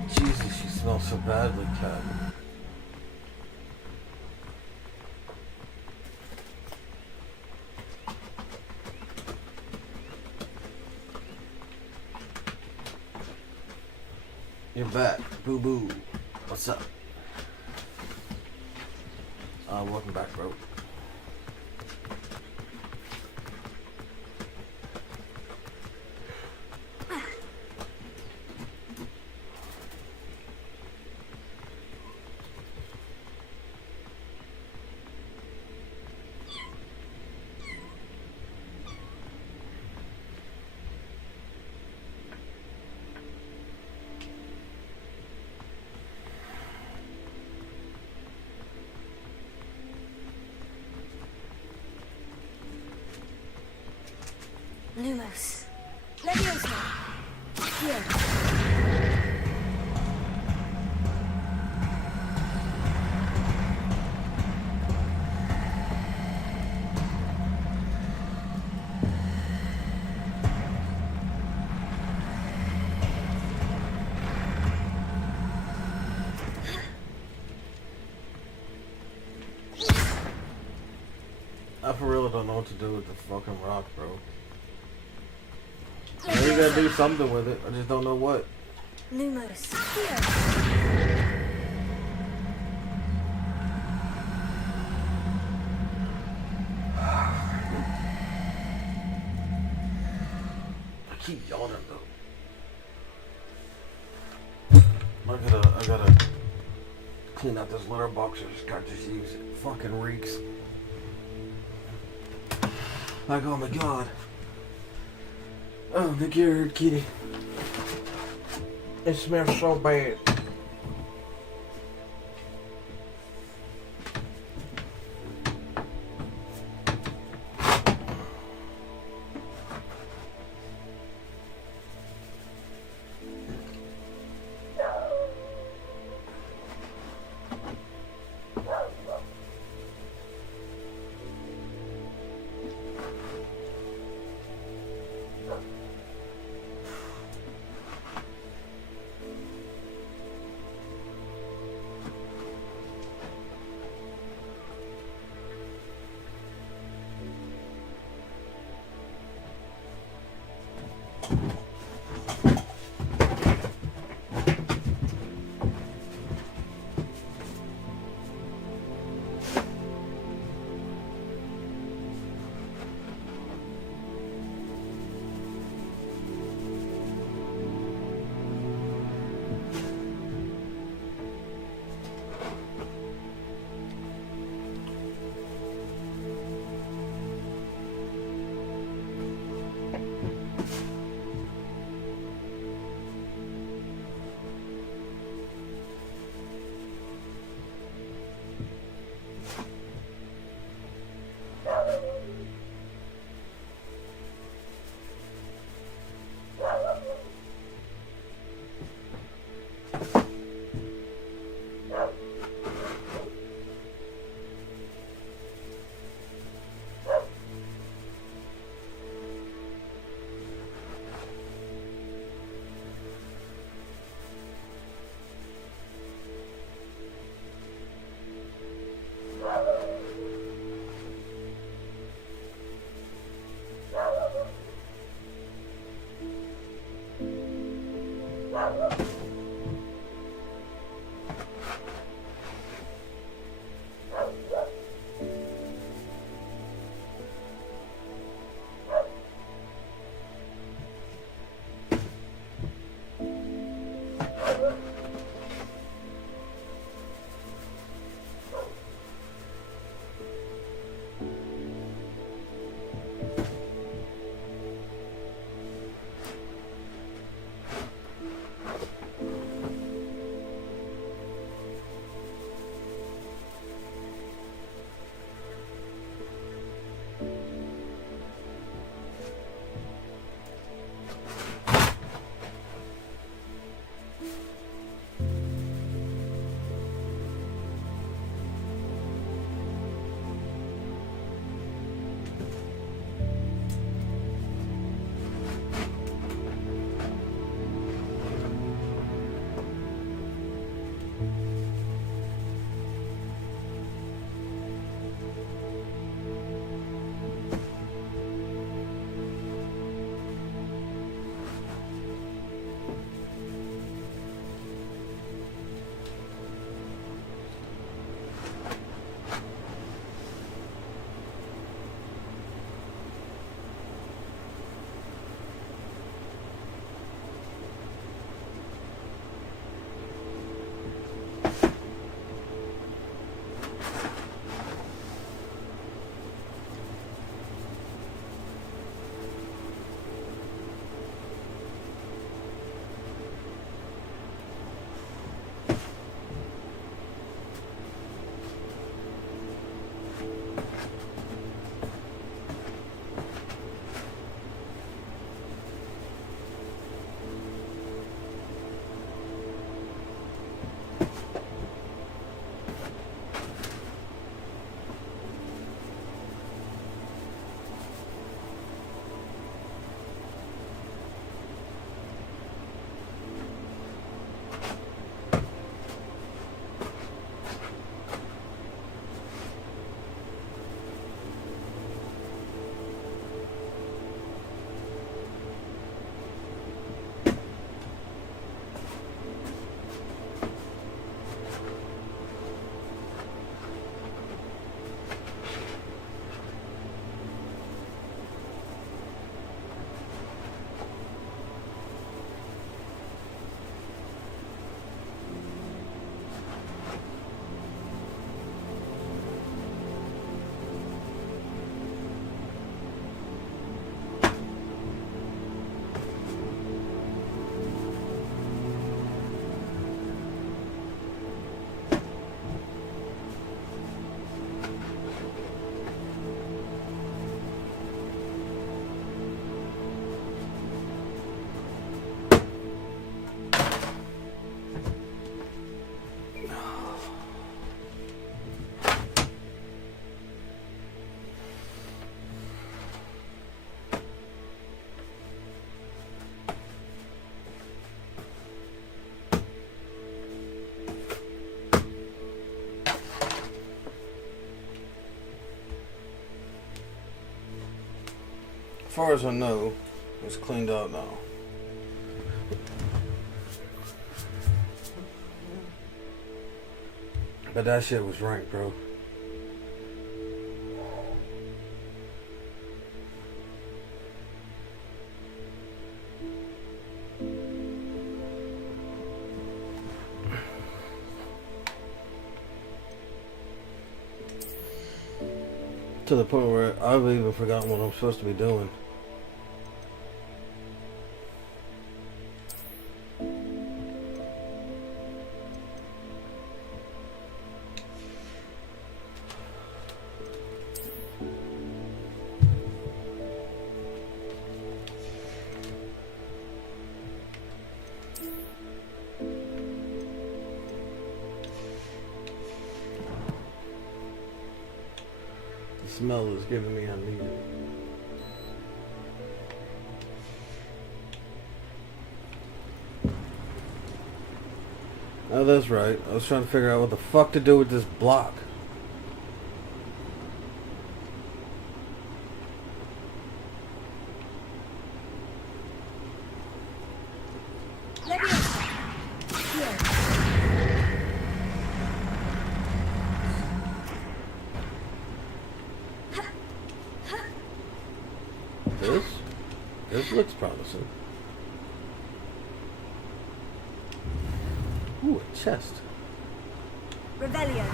Jesus, she smells so badly, Cat. You're back. Boo boo. What's up? Welcome back, bro. Lumos. Levioso. Accio. I for real don't know what to do with the fucking rock, bro. Maybe you gotta do something with it. I just don't know what. Lumos. Accio. I keep yawning though. I gotta clean out this litter box I just used. It fucking reeks. Like, oh my god. Oh, the cured kitty. It smells so bad. As far as I know, it's cleaned out now. But that shit was rank, bro. To the point where I've even forgotten what I'm supposed to be doing. The smell is giving me amnesia. Oh, that's right. I was trying to figure out what the fuck to do with this block. Leviosa, This looks promising. Ooh, a chest. Revelio.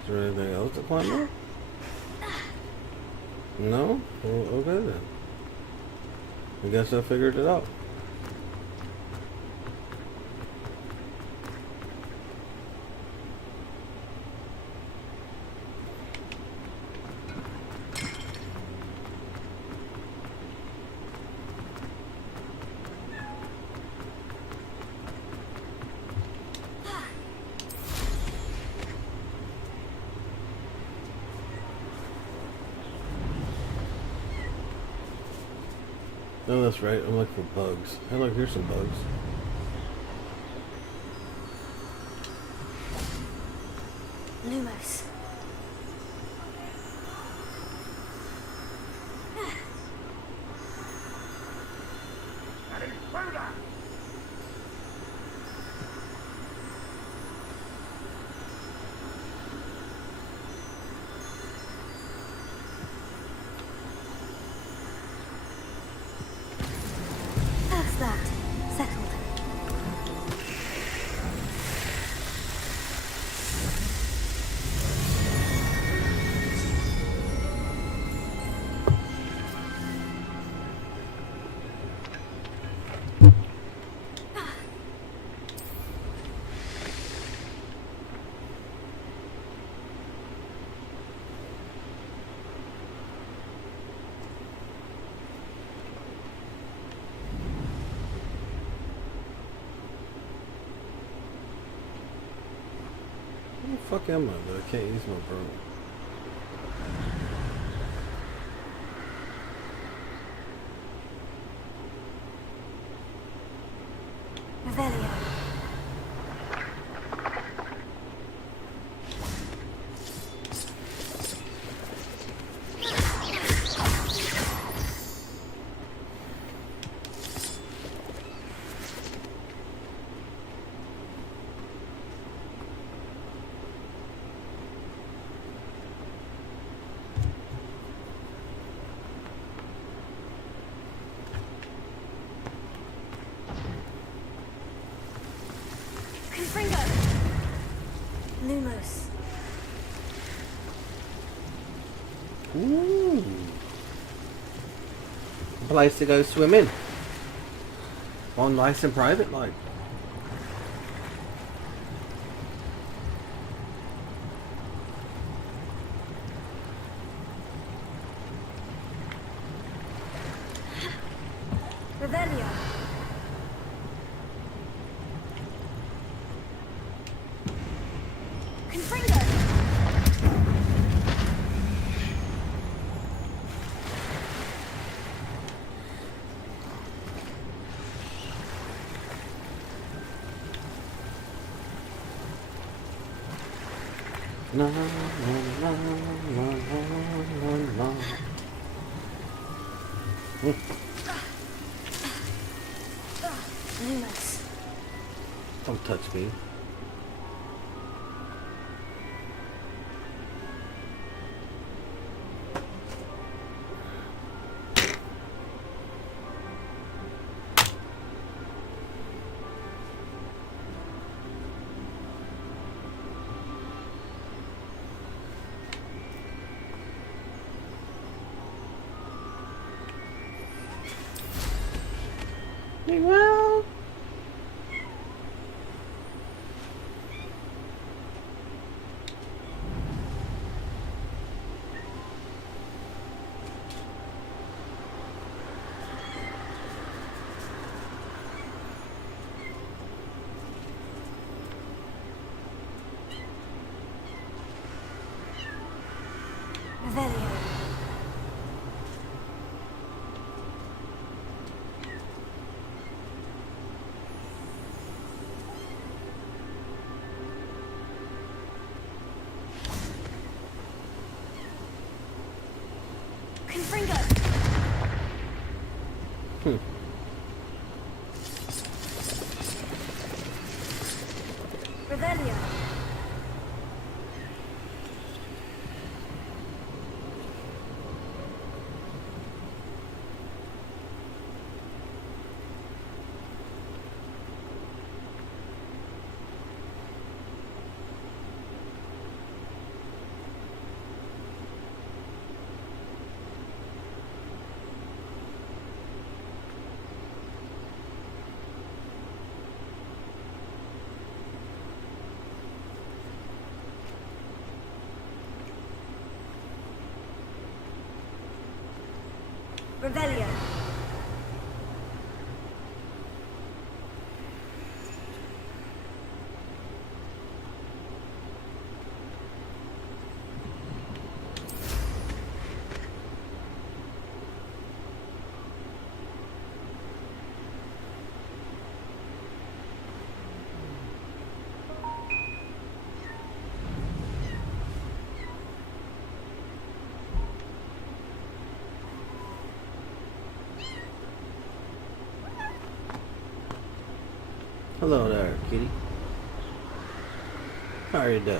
Is there anything else to climb up? No? Well, okay then. I guess I figured it out. No, that's right. I'm looking for bugs. Hey, look, here's some bugs. Lumos. That's that. Settled. Where the fuck am I that I can't use my broom? Revelio. Confringo. Lumos. Ooh. Place to go swimming. All nice and private like. Revelio. Confringo. La, la, la, la, la, la. Lumos. Don't touch me. Well. Revelio. Confringo. Revelio. Revelio. Hello there, kitty. How are you doing?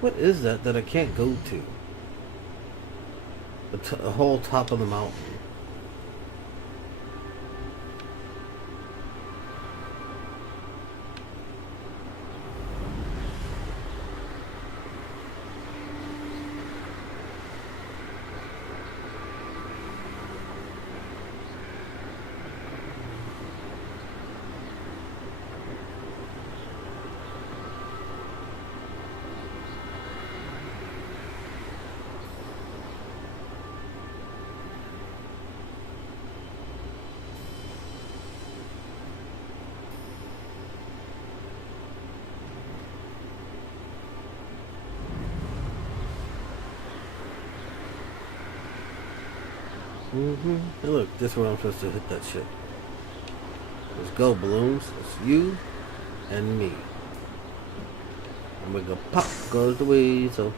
What is that I can't go to? The whole top of the mountain. Hey, look, this is where I'm supposed to hit that shit. Let's go, balloons. It's you and me. And we go pop goes the weasel.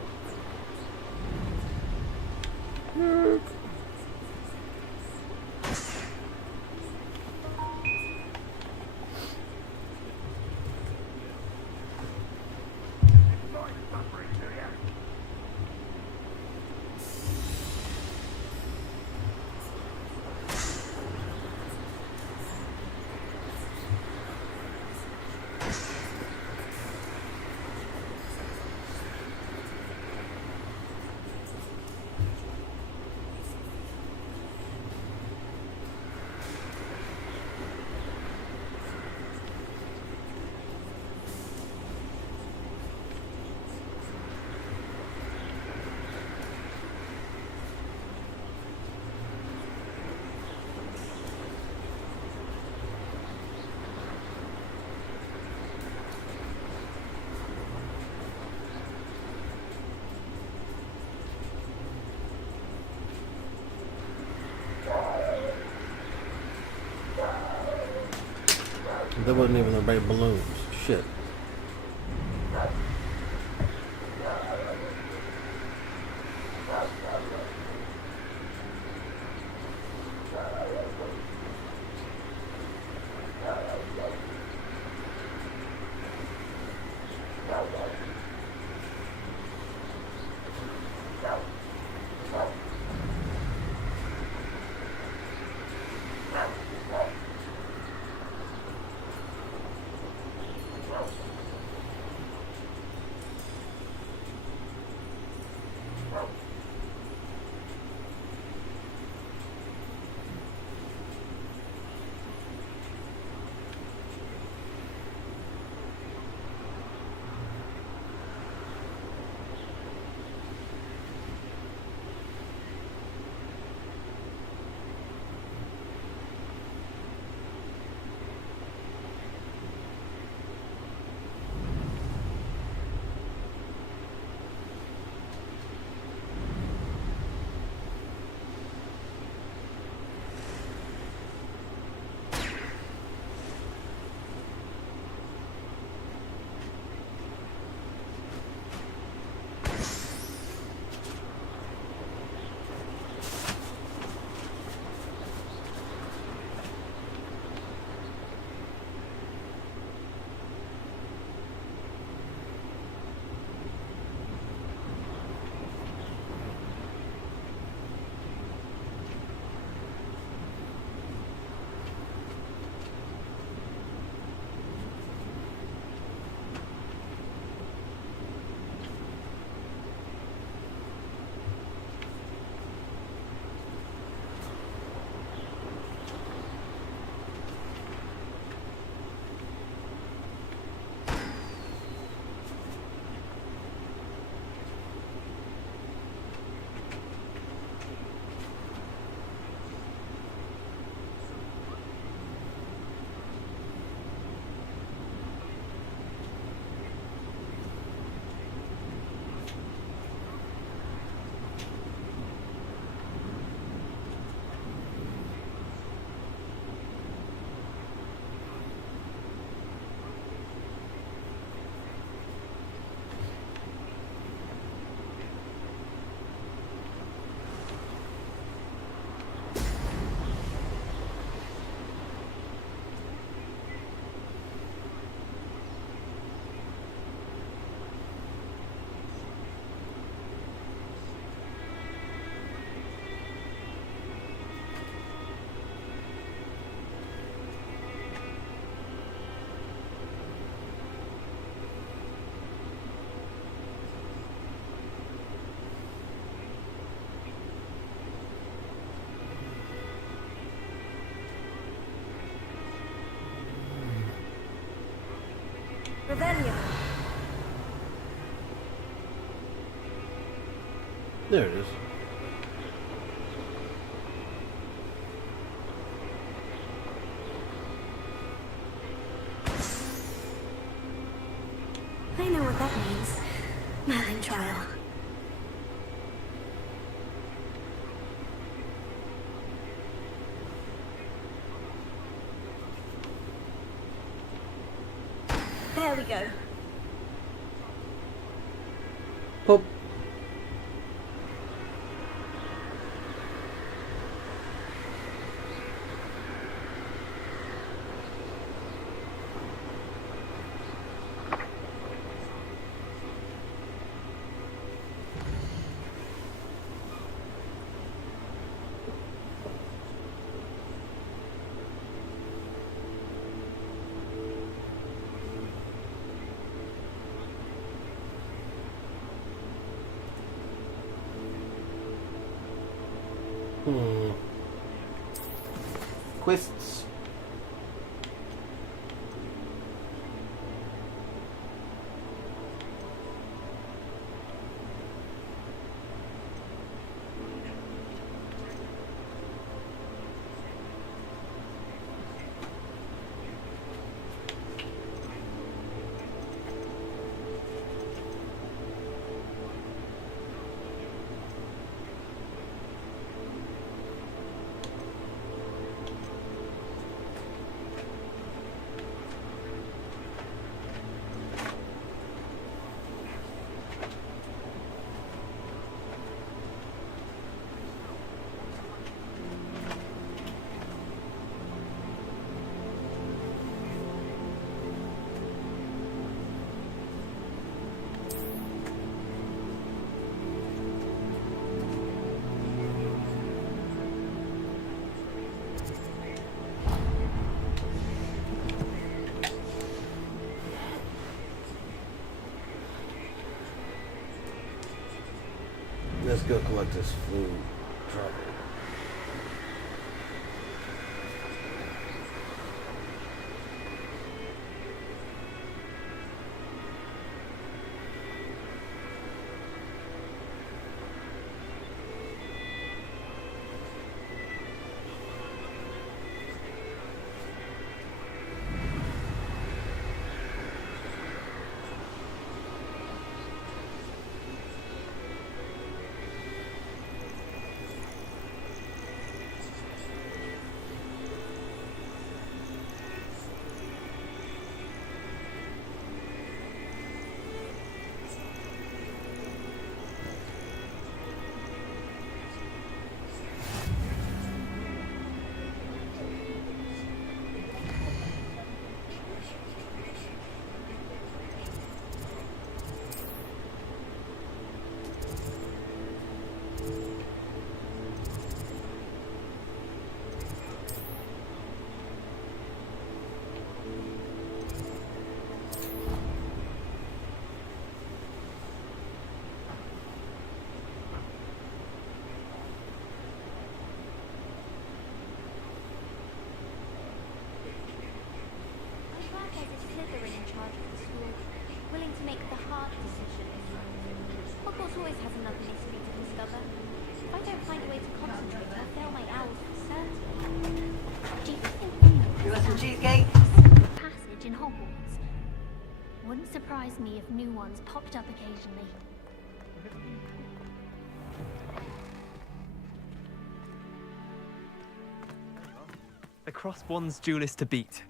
That wasn't even the right balloons. Shit. Revelio. There it is. I know what that means. Merlin trial. There we go. Pop. Quests. Let's go collect this food. Drop it. willing to make the hard decisions. Hogwarts always has another mystery to discover. If I don't find a way to concentrate, I'll fail my owls for certain. Do you think You want some cheesecake? passage in Hogwarts? Wouldn't surprise me if new ones popped up occasionally. The Crosswands duelist to beat.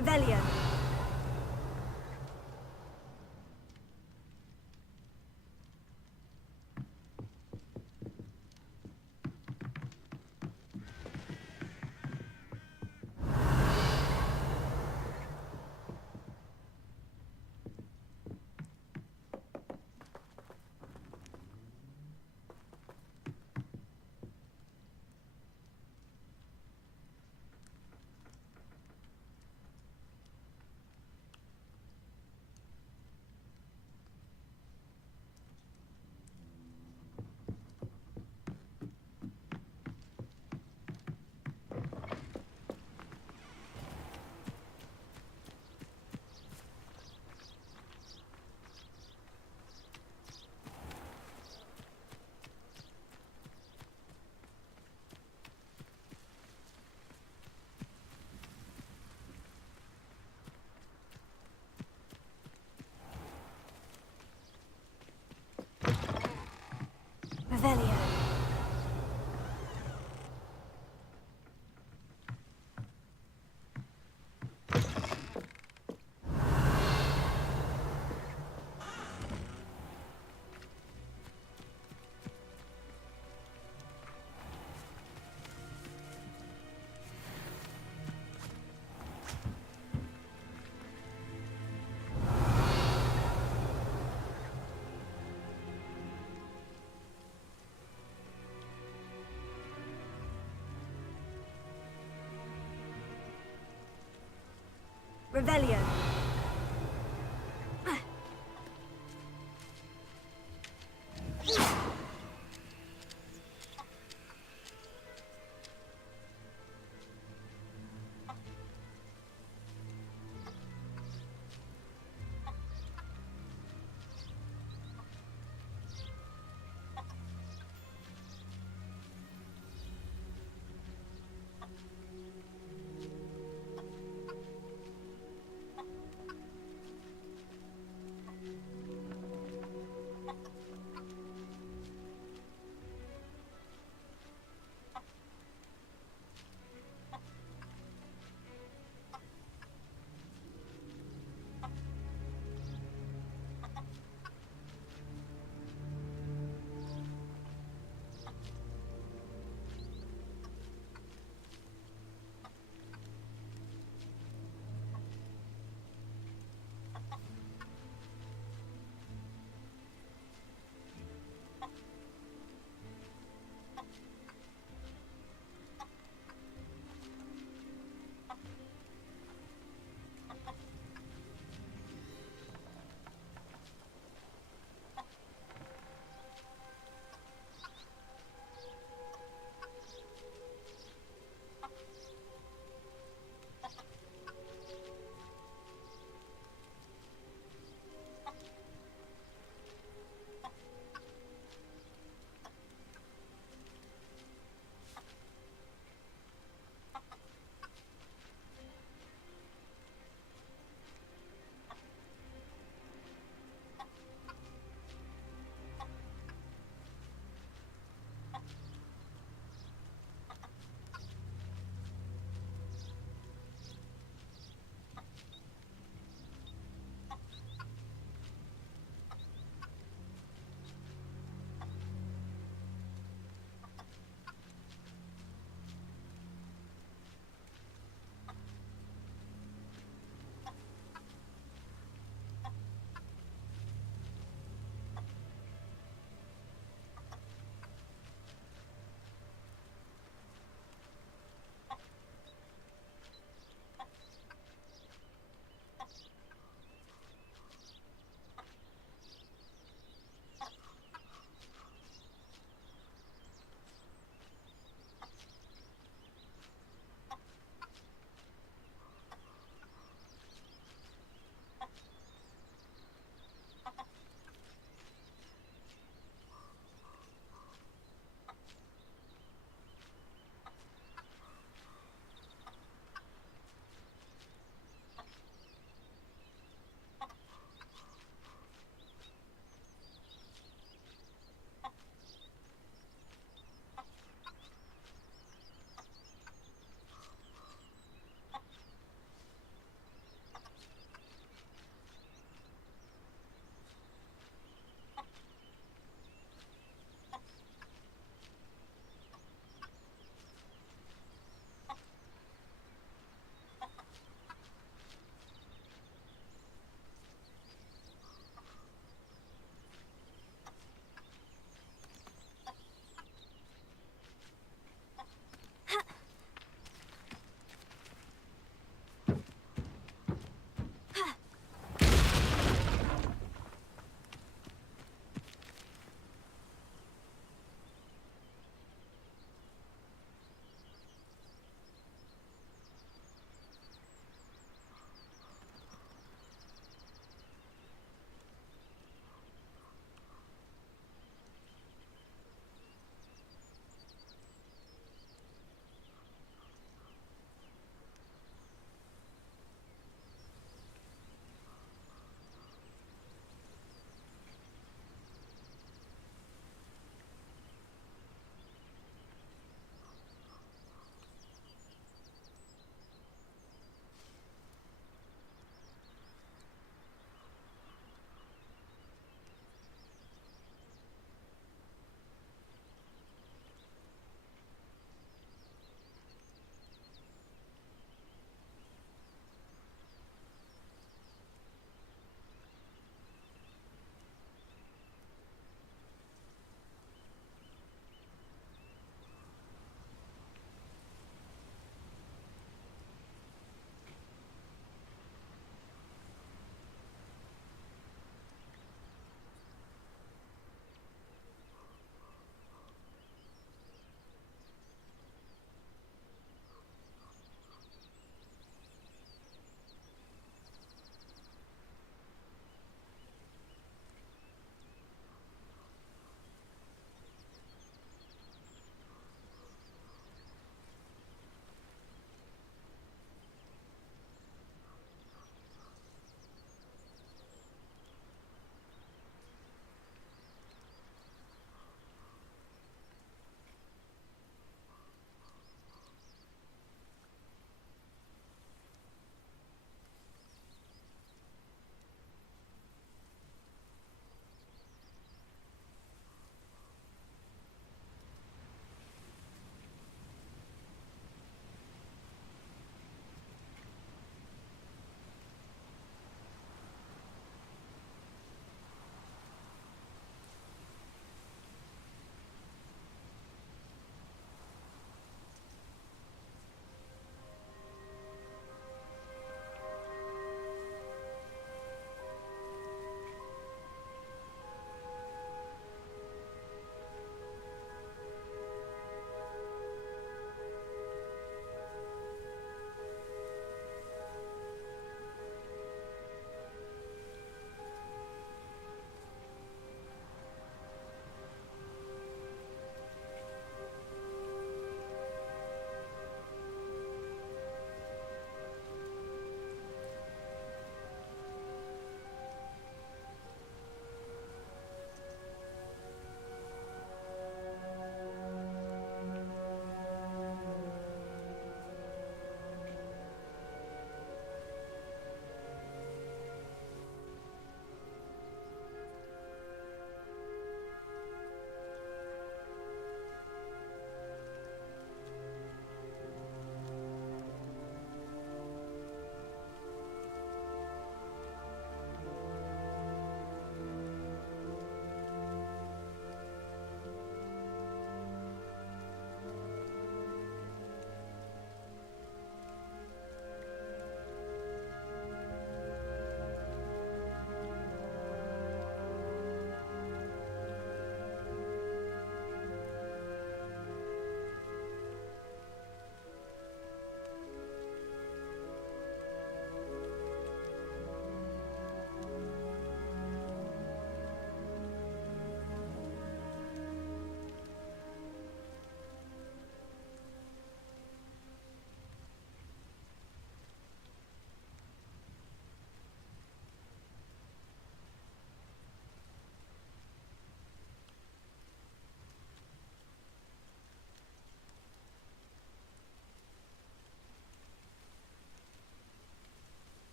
Revelio. Revelio. Revelio.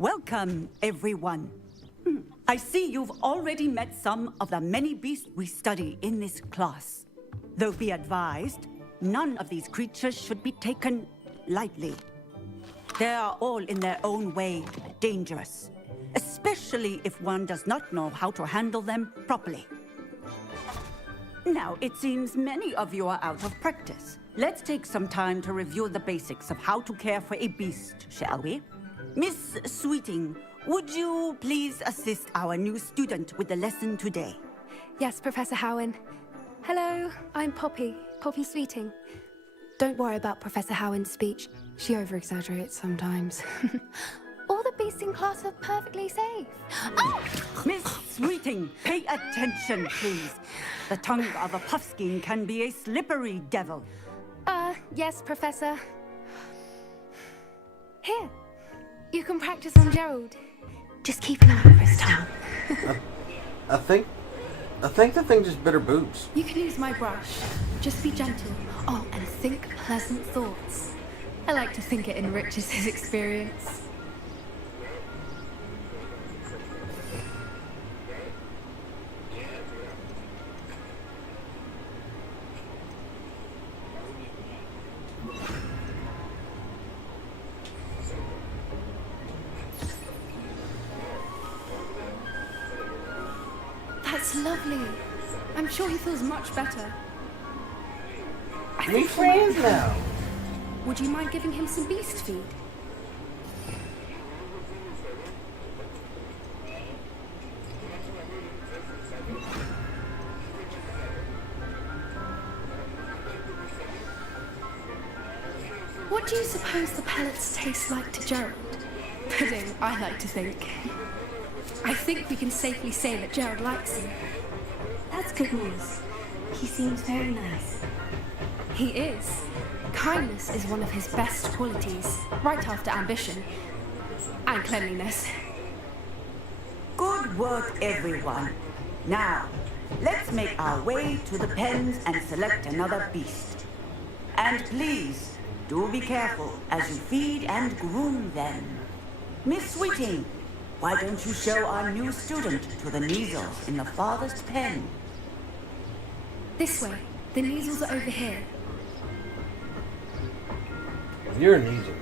Welcome, everyone. I see you've already met some of the many beasts we study in this class. Though be advised, none of these creatures should be taken lightly. They are all in their own way dangerous, especially if one does not know how to handle them properly. Now, it seems many of you are out of practice. Let's take some time to review the basics of how to care for a beast, shall we? Miss Sweeting, would you please assist our new student with the lesson today? Yes, Professor Howen. Hello, I'm Poppy Sweeting. Don't worry about Professor Howen's speech. She over-exaggerates sometimes. All the beasts in class are perfectly safe. Oh! Miss Sweeting, pay attention, please. The tongue of a puffskein can be a slippery devil. Yes, Professor. Here, you can practice on Gerald. Just keep an eye over his tongue. I think the thing just bit her boobs. You can use my brush. Just be gentle. Oh, and think pleasant thoughts. I like to think it enriches his experience. That's lovely. I'm sure he feels much better. We're friends now. Would you mind giving him some beast feed? What do you suppose the pellets taste like to Gerald? Pudding, I like to think. I think we can safely say that Gerald likes him. That's good news. He seems very nice. He is. Kindness is one of his best qualities, right after ambition. And cleanliness. Good work, everyone. Now, let's make our way to the pens and select another beast. And please, do be careful as you feed and groom them. Miss Sweeting, why don't you show our new student to the Neasels in the farthest pen? This way. The Neasels are over here. You're an Neasel.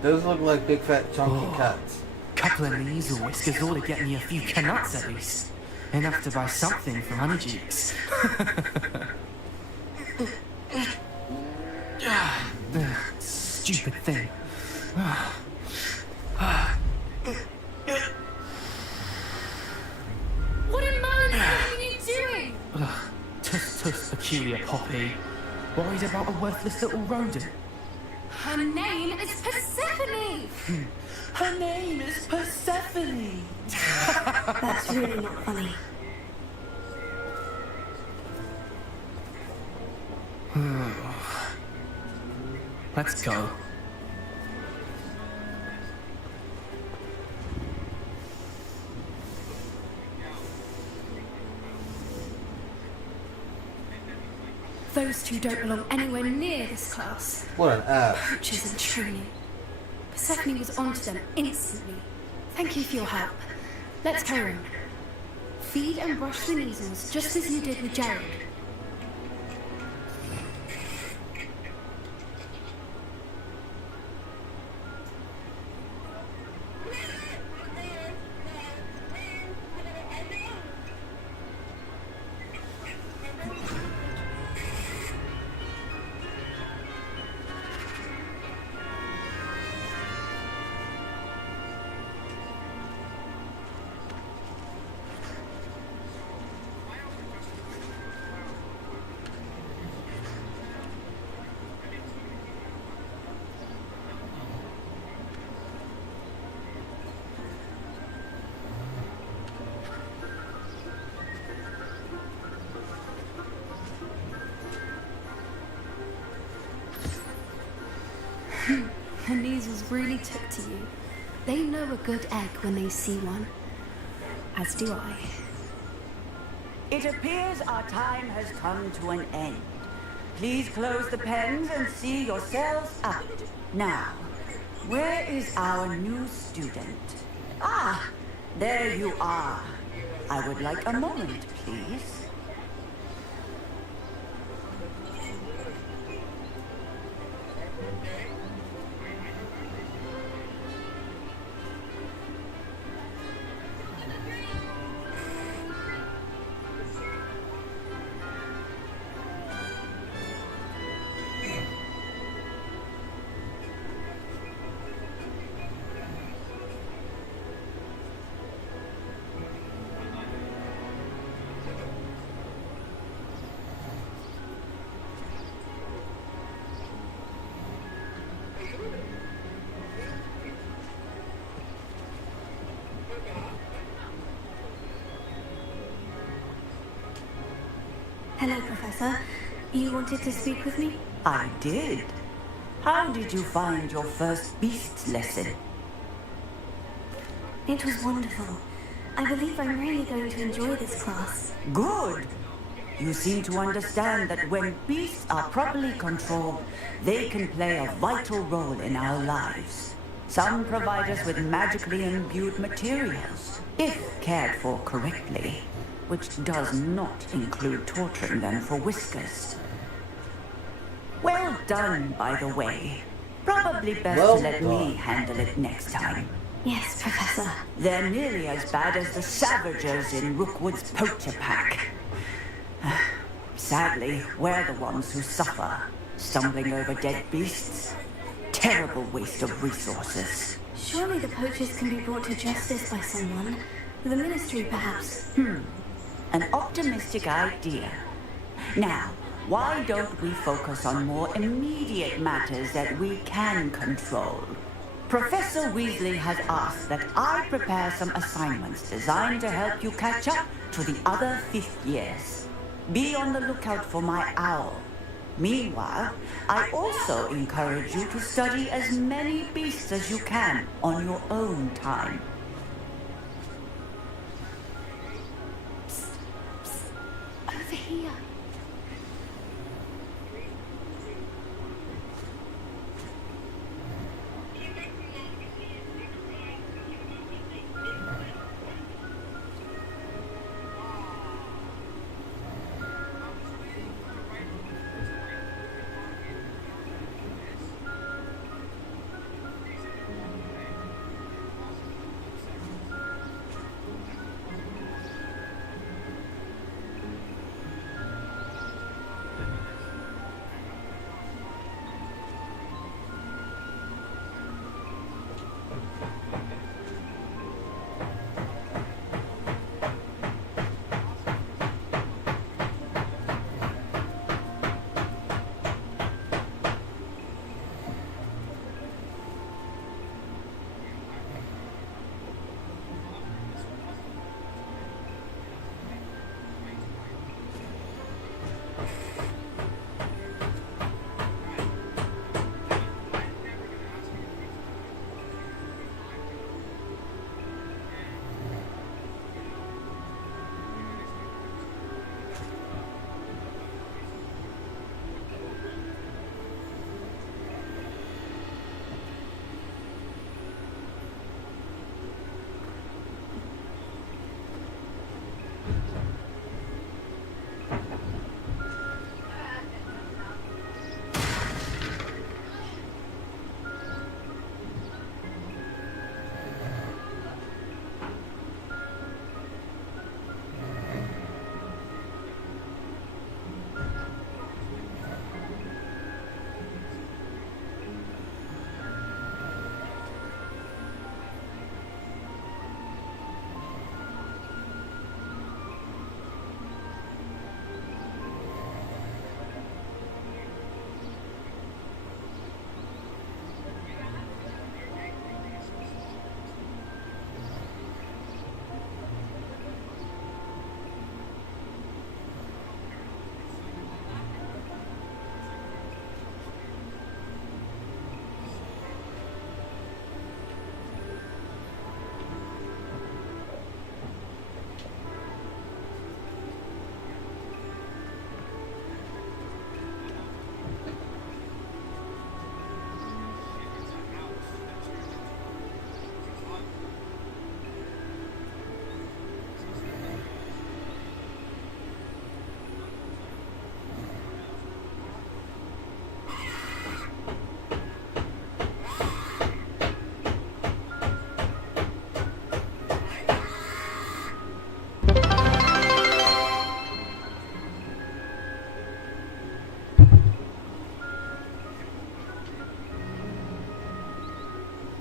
Those look like big fat chunky cats. Couple of Neasel whiskers ought to get me a few canuts at least. Enough to buy something from Honeydukes. Stupid thing. What in Merlin's name are you doing? Tuss, peculiar Poppy. Worried about a worthless little rodent. Her name is Persephone! Her name is Persephone! That's really not funny. Let's go. Those two don't belong anywhere near this class. What an ass. Coaches and training. Persephone was onto them instantly. Thank you for your help. Let's carry on. Feed and brush the Neasels just as you did with Gerald. The Neasels really took to you. They know a good egg when they see one. As do I. It appears our time has come to an end. please close the pens and see yourselves out. Now, where is our new student? Ah, there you are. I would like a moment, please. Hello, Professor. You wanted to speak with me? I did. How did you find your first beast lesson? It was wonderful. I believe I'm really going to enjoy this class. Good. You seem to understand that when beasts are properly controlled, they can play a vital role in our lives. Some provide us with magically imbued materials, if cared for correctly, which does not include torturing them for whiskers. Well done, by the way. Probably best to let me handle it next time. Yes, Professor. They're nearly as bad as the Savagers in Rookwood's poacher pack. Sadly, we're the ones who suffer, stumbling over dead beasts. Terrible waste of resources. Surely the poachers can be brought to justice by someone. The Ministry, perhaps. An optimistic idea. Now, why don't we focus on more immediate matters that we can control? Professor Weasley has asked that I prepare some assignments designed to help you catch up to the other 5th years. Be on the lookout for my owl. Meanwhile, I also encourage you to study as many beasts as you can on your own time. Over here.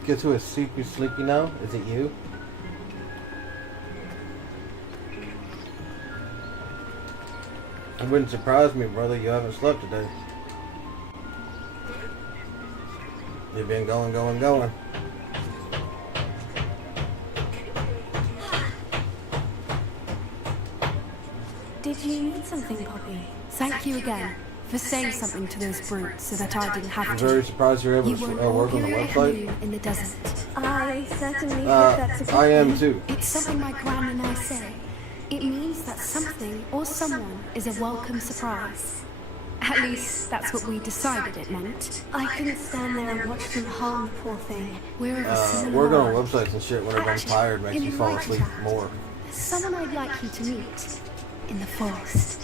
Guess who is super sleepy now? Is it you? It wouldn't surprise me, brother. You haven't slept today. You've been going. Did you need something, Poppy? Thank you again for saying something to those brutes so that I didn't have I'm to. very surprised you're able You to were work on the website. in the desert. I certainly hope that's a good I am thing. too. It's something my gran and I say. It means that something or someone is a welcome surprise. At least that's what we decided it meant. I couldn't stand there and watch them harm the poor thing. We're of a similar Working on mind. websites and shit whenever I'm tired makes me in fall light asleep of that, more. There's someone I'd like you to meet in the forest.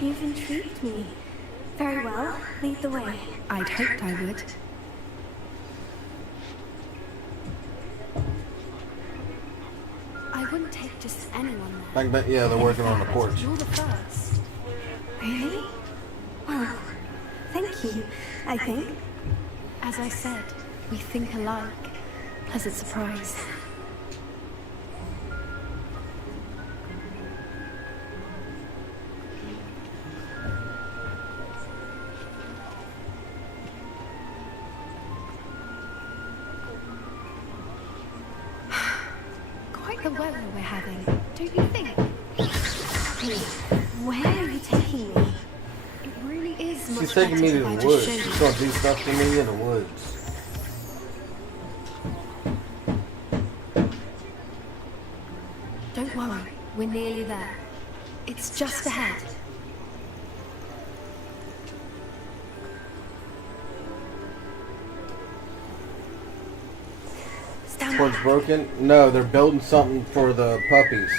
You've intrigued me. Very well. Lead the way. I'd hoped I would. I wouldn't take just anyone there. Yeah, they're working on the porch. You're the first. Really? Well, thank you, I think. As I said, we think alike. Pleasant surprise. Quite the weather we're having, don't you think? Hey, where are you taking me? It really is much She's taking me to better if I the just woods. show She's you. gonna do stuff to me in the woods. Don't worry, we're nearly there. It's just ahead. Stand Porch broken? No, they're building something for the puppies.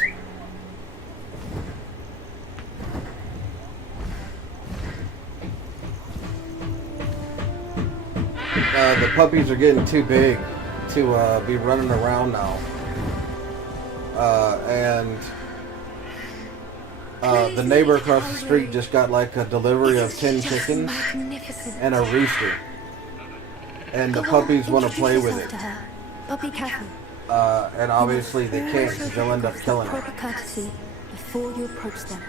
The puppies are getting too big to be running around now. And the neighbor across the street just got like a delivery of 10 chickens and a rooster. And the puppies want to play with it. But be careful. And obviously they can't because they'll end up killing Proper it. courtesy before you approach them.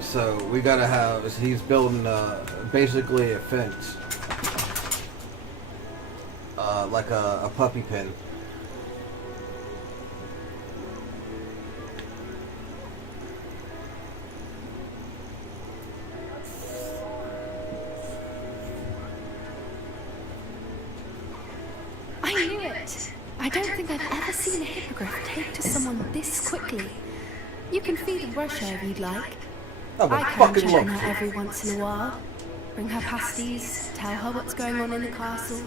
So we gotta have, he's building basically a fence. Like a puppy pen. I knew it! I don't think I've ever seen a hippogriff take to someone this quickly. You can feed and brush her if you'd like. I would I can fucking check love on her to. every once in a while. Bring her pasties, tell her what's going on in the castle.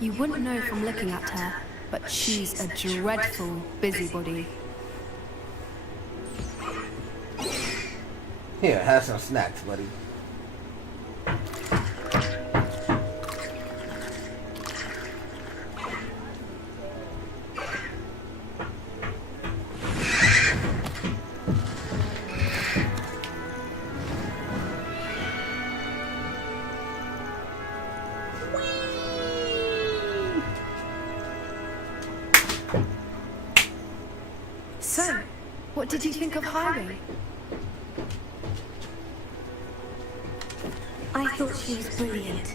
You wouldn't know from looking at her, but she's a dreadful busybody. Here, have some snacks, buddy. So, what did you think of hiring? I thought she was brilliant.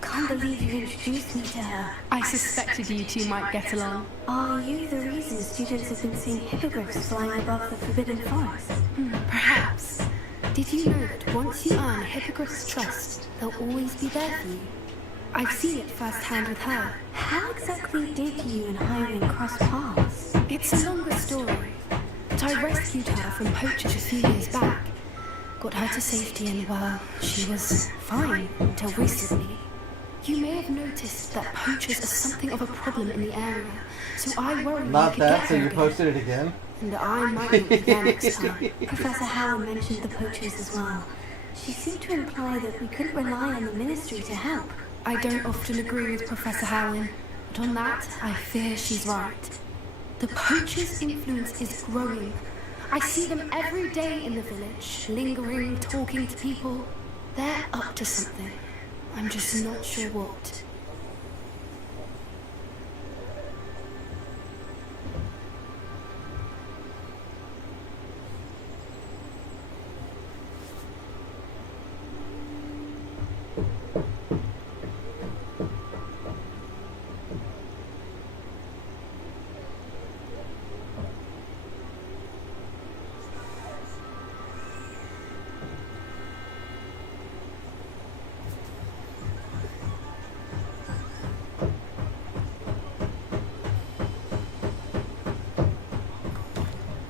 Can't believe you introduced me to her. I suspected you two might get along. Are you the reason students have been seeing hippogriffs flying above the Forbidden Forest? Perhaps. Did you know that once you earn a hippogriff's trust, they'll always be there for you? I've seen it firsthand with her. How exactly did you and hiring cross paths? It's a longer story, but I rescued her from poachers a few years back. Got her to safety and, well, she was fine until recently. You may have noticed that poachers are something of a problem in the area, so I worry we Not could that, get so her you again. posted it again? And I might not be there next time. Professor Howell mentioned the poachers as well. She seemed to imply that we couldn't rely on the Ministry to help. I don't often agree with Professor Howell, but on that, I fear she's right. The poacher's influence is growing. I see them every day in the village, lingering, talking to people. They're up to something. I'm just not sure what.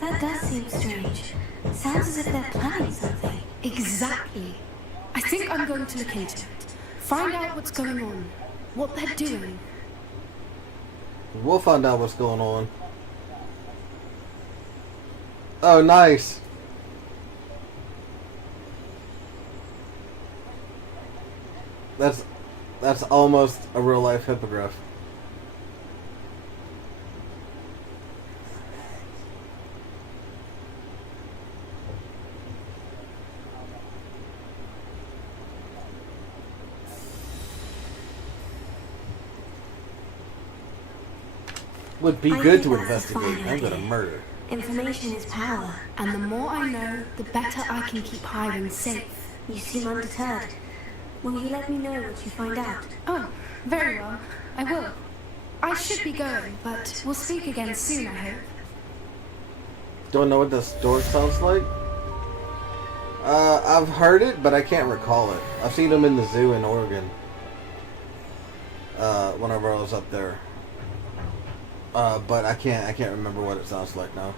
That does seem strange. Sounds as if they're planning something. Exactly. I think I'm going to look into it. Find out what's going on. What they're doing. We'll find out what's going on. Oh, nice. That's almost a real life hippogriff. Would be good to investigate. I'm gonna murder. Information is power. And the more I know, the better I can keep Hiram safe. You seem undeterred. Will you let me know what you find out? Oh, very well. I will. I should be going, but we'll speak again soon, I hope. Don't know what the stork sounds like? I've heard it, but I can't recall it. I've seen them in the zoo in Oregon. Whenever I was up there. But I can't remember what it sounds like now.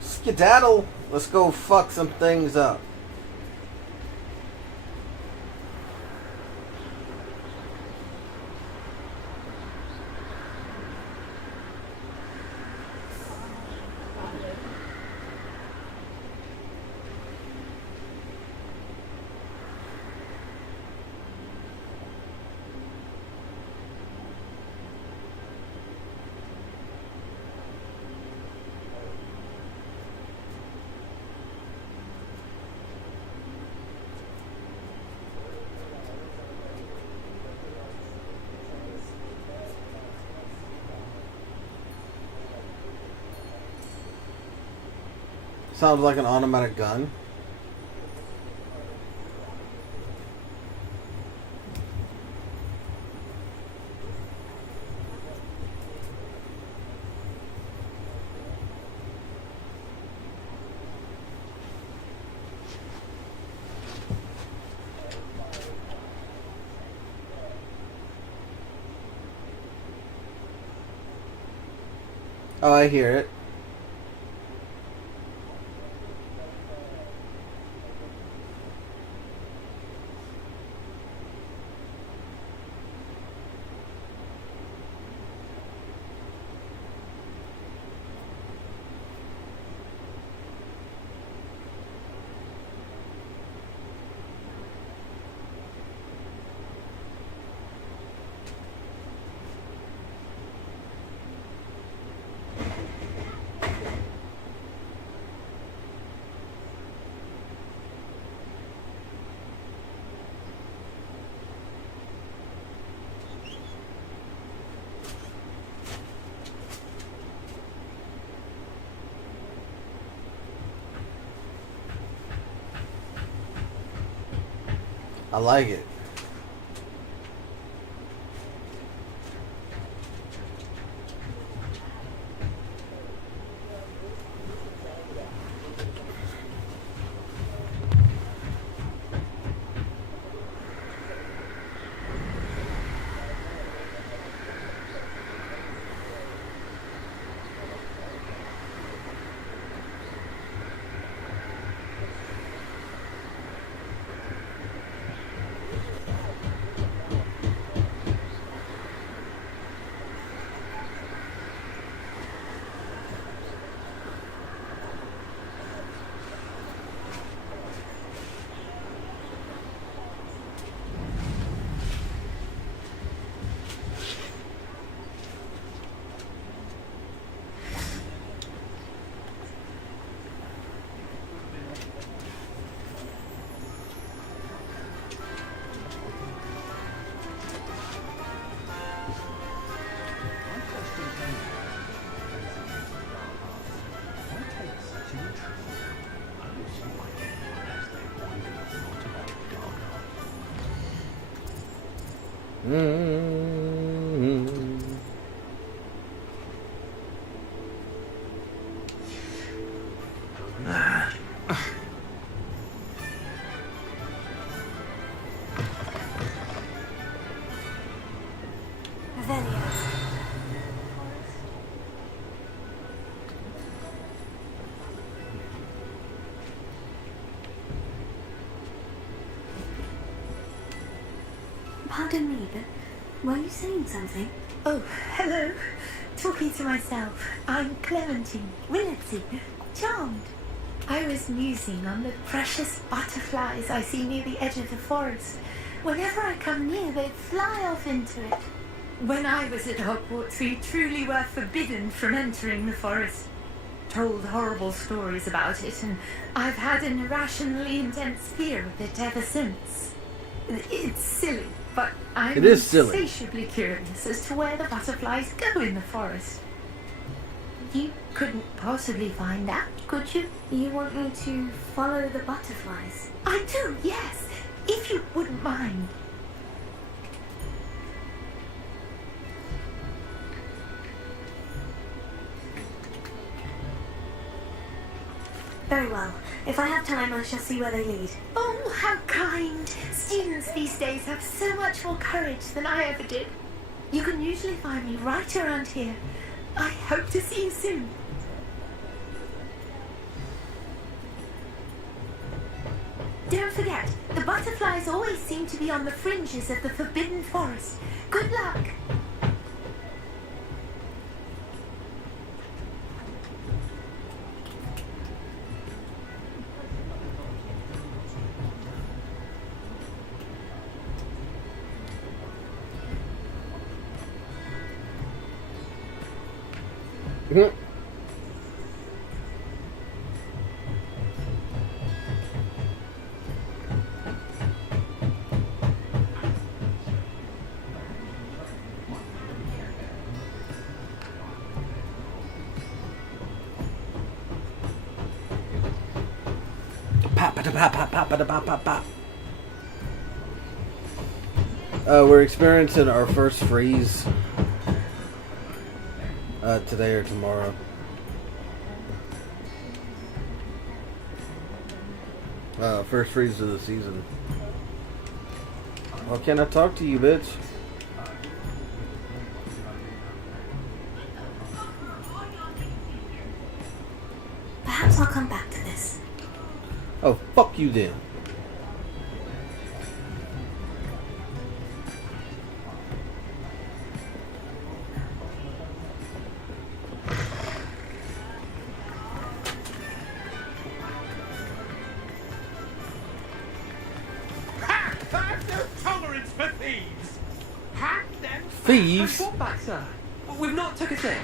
Skedaddle! Let's go fuck some things up. Sounds like an automatic gun. Oh, I hear it. I like it. Revelio. Pardon me, but were you saying something? Oh, hello. Talking to myself. I'm Clementine Willardsey. Charmed. I was musing on the precious butterflies I see near the edge of the forest. Whenever I come near, they fly off into it. When I was at Hogwarts, we truly were forbidden from entering the forest. Told horrible stories about it, and I've had an irrationally intense fear of it ever since. It's silly, but I'm It is silly. insatiably curious as to where the butterflies go in the forest. You couldn't possibly find out, could you? You want me to follow the butterflies? I do, yes, if you wouldn't mind. Very well. If I have time, I shall see where they lead. Oh, how kind! Students these days have so much more courage than I ever did. You can usually find me right around here. I hope to see you soon. Don't forget, the butterflies always seem to be on the fringes of the Forbidden Forest. Good luck! We're experiencing our first freeze today or tomorrow. First freeze of the season. Why can't I talk to you, bitch? Perhaps I'll come back to this. Oh, fuck you then. I've no tolerance for thieves. Hand them Thieves? What back, sir? We've not took a thing.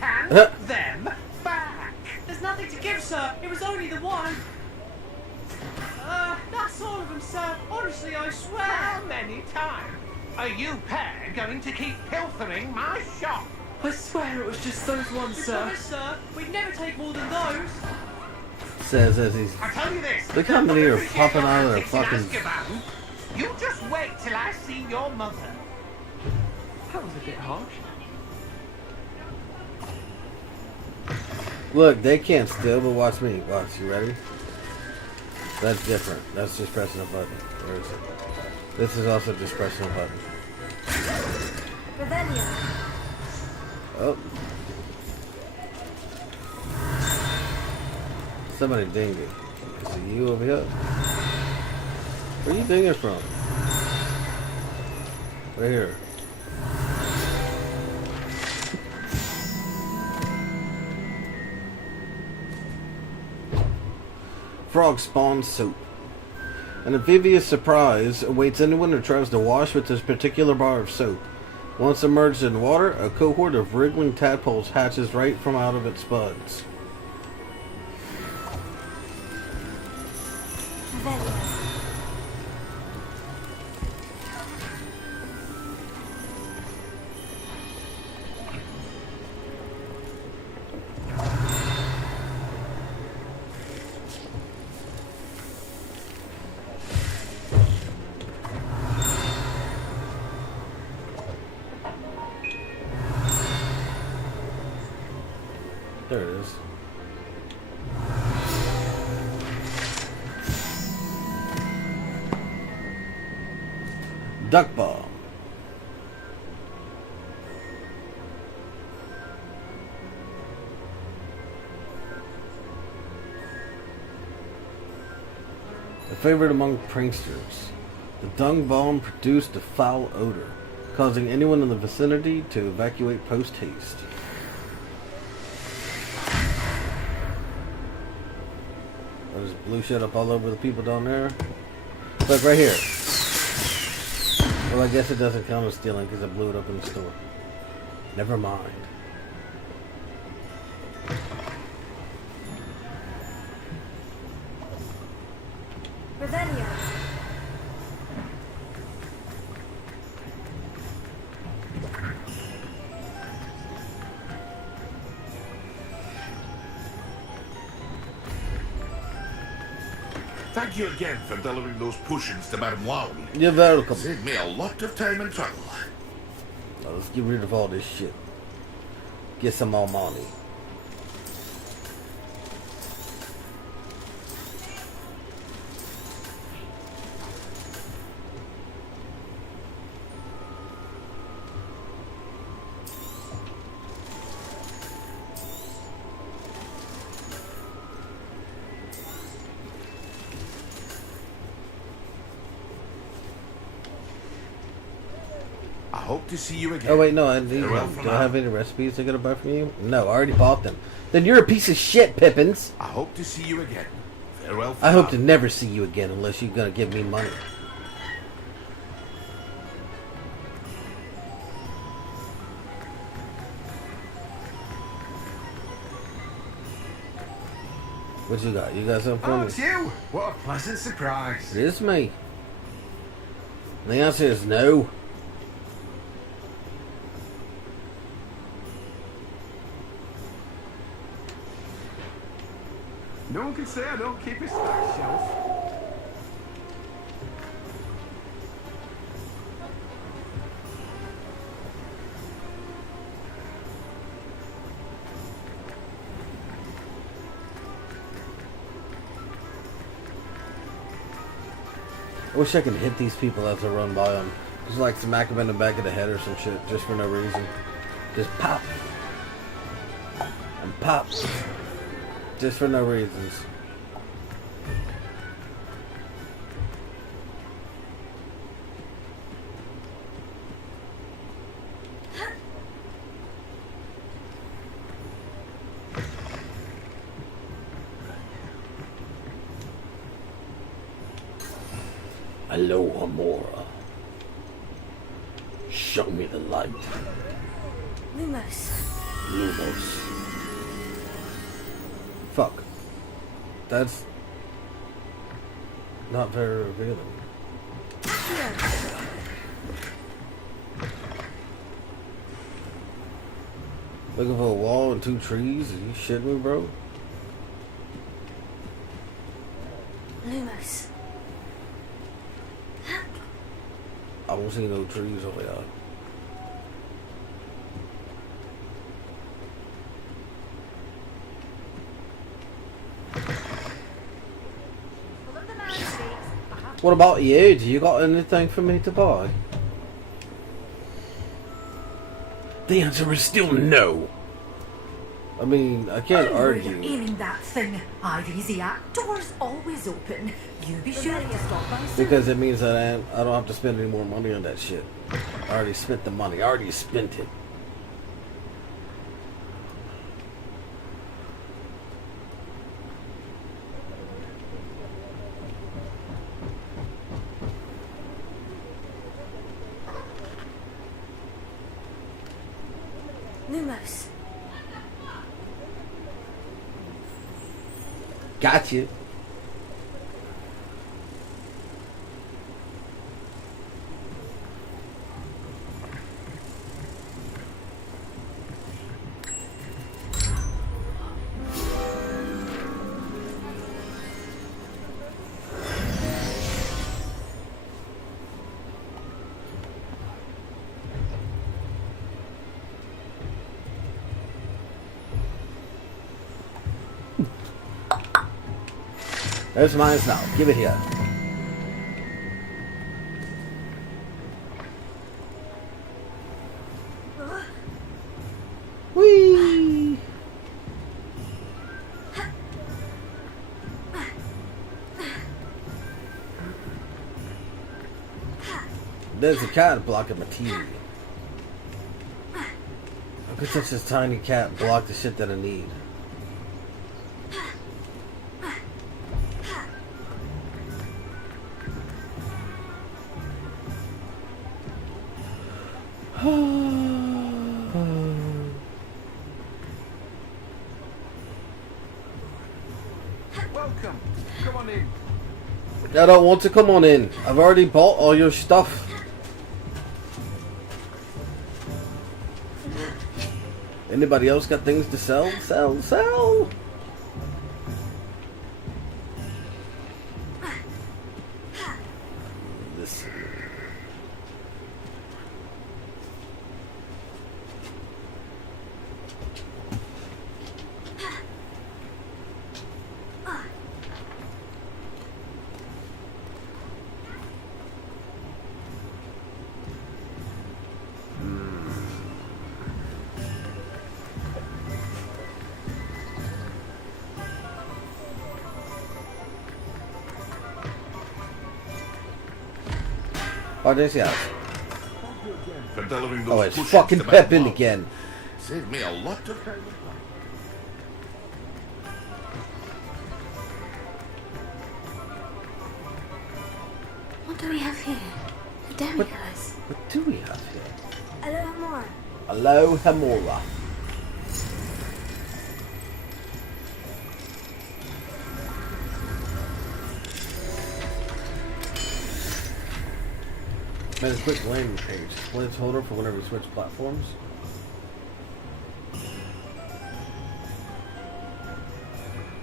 Hand them back. There's nothing to give, sir. It was only the one. That's all of them, sir. Honestly, I swear. How many times are you pair going to keep pilfering my shop? I swear it was just those ones, sir. Promise, sir. We'd never take more than those. Says as he's. I tell you this. Look how many are if popping out of their politics in fucking. Azkaban, you just wait till I see your mother. That was a bit harsh. Look, they can't steal, but watch me. Watch, you ready? That's different. That's just pressing a button. Where is it? This is also just pressing a button. Revelio. Oh. Somebody dinged it. Is it you over here? Where are you dinging from? Right here. Frog spawn soup. An amphibious surprise awaits anyone who tries to wash with this particular bar of soap. Once immersed in water, a cohort of wriggling tadpoles hatches right from out of its spuds. Revelio. There it is. Duck bomb. A favorite among pranksters, the dung bomb produced a foul odor, causing anyone in the vicinity to evacuate post-haste. There's blue shit up all over the people down there. Look, right here. Well, I guess it doesn't count as stealing because I blew it up in the store. Never mind. Revelio. Thank you again for delivering those potions to Madame Lowery. You're welcome. Saved me a lot of time and trouble. Now let's get rid of all this shit. Get some more money. I hope to see you again. Oh wait, no, I need Farewell them. for Do I now. have any recipes I gotta buy from you? No, I already bought them. Then you're a piece of shit, Pippins. I hope to see you again. Farewell for I hope now. to never see you again unless you're gonna give me money. What you got? You got something for Oh, me? it's you! What a pleasant surprise. It is me. The answer is no. No one can say I don't keep a stack shelf. I wish I could hit these people as I run by them. Just like smack them in the back of the head or some shit, just for no reason. Just pop. And pop. Just for no reasons. Hello, Amora. Show me the light. Lumos. Lumos. Fuck. That's not very revealing. Looking for a wall and two trees? Are you shitting me, bro? Lumos. I don't see no trees over there. What about you? Do you got anything for me to buy? The answer is still no. I mean, I can't argue. Aiming that thing. I've easy at. Doors always open. You be sure to stop by soon. Because it means that I don't have to spend any more money on that shit. I already spent the money. I already spent it. Lumos. Gotcha. That's mine now. Give it here. Whee! There's a cat blocking my TV. How could such a tiny cat block the shit that I need? Welcome. Come on in. I don't want to come on in. I've already bought all your stuff. Anybody else got things to sell? Sell, sell! Listen. What is that? For delivering Oh, those it's cushions fucking to my Pepin mom. again. Saved me a lot of time. What do we have here? The demigods. What do we have here? Alohomora. Alohomora. Made a quick landing page. Placeholder for whenever you switch platforms.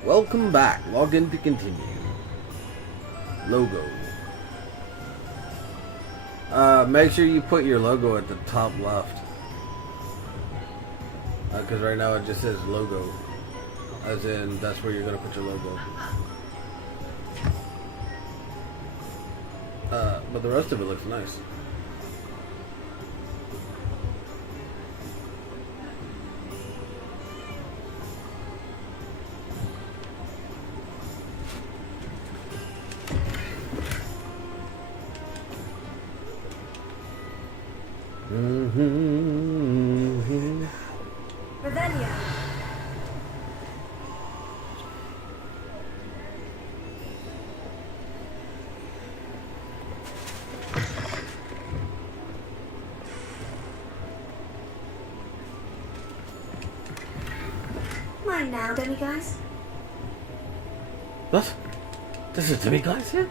Welcome back. Log in to continue. Logo. Make sure you put your logo at the top left. Because right now it just says logo. As in, that's where you're going to put your logo. But the rest of it looks nice. Revelio. Mine now, demigods. What? This is demigods here?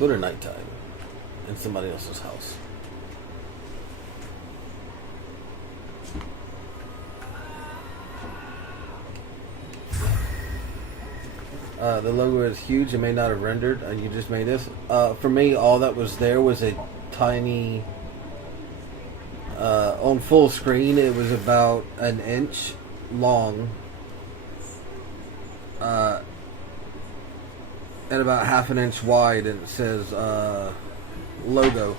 Go to nighttime. In somebody else's house. The logo is huge. It may not have rendered. You just made this. For me, all that was there was a tiny... on full screen, it was about an inch long. And about half an inch wide. And it says, logo.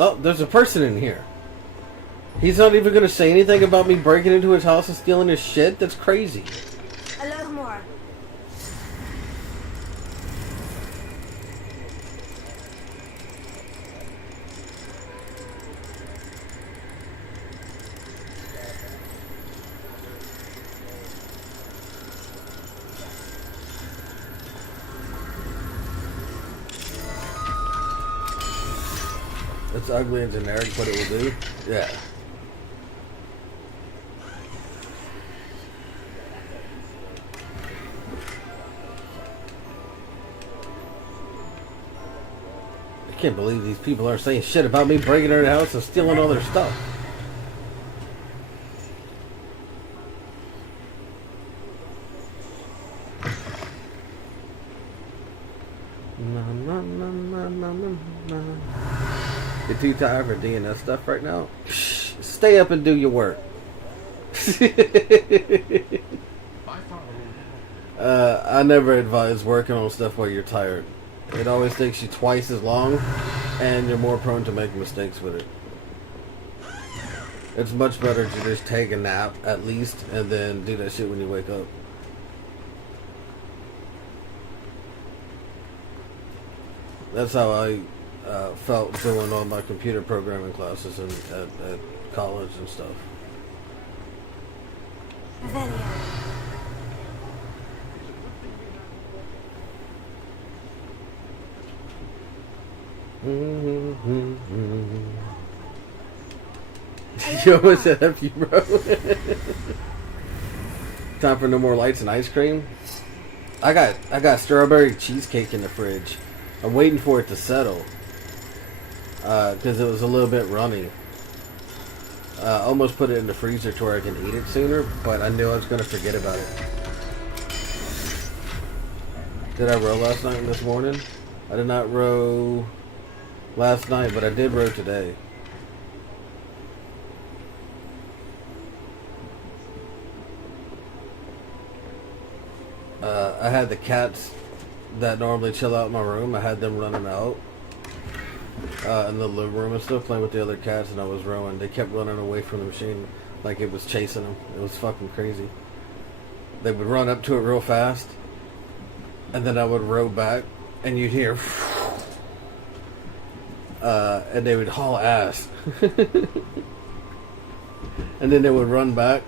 Oh, there's a person in here. He's not even going to say anything about me breaking into his house and stealing his shit? That's crazy. Alohomora. It's ugly and generic, but it will do. Yeah. I can't believe these people are saying shit about me breaking into their house and stealing all their stuff. Na, na, na, na, na, na, na. You're too tired for DNS stuff right now? Shh, stay up and do your work. I never advise working on stuff while you're tired. It always takes you twice as long, and you're more prone to making mistakes with it. It's much better to just take a nap, at least, and then do that shit when you wake up. That's how I felt doing all my computer programming classes at college and stuff. Revelio. Yo, what's that up, you bro? Time for no more lights and ice cream. I got strawberry cheesecake in the fridge. I'm waiting for it to settle because it was a little bit runny. Almost put it in the freezer to where I can eat it sooner, but I knew I was going to forget about it. Did I row last night and this morning? I did not row last night, but I did row today. I had the cats that normally chill out in my room. I had them running out in the living room and stuff, playing with the other cats, and I was rowing. They kept running away from the machine like it was chasing them. It was fucking crazy. They would run up to it real fast, and then I would row back, and you'd hear and they would haul ass. And then they would run back,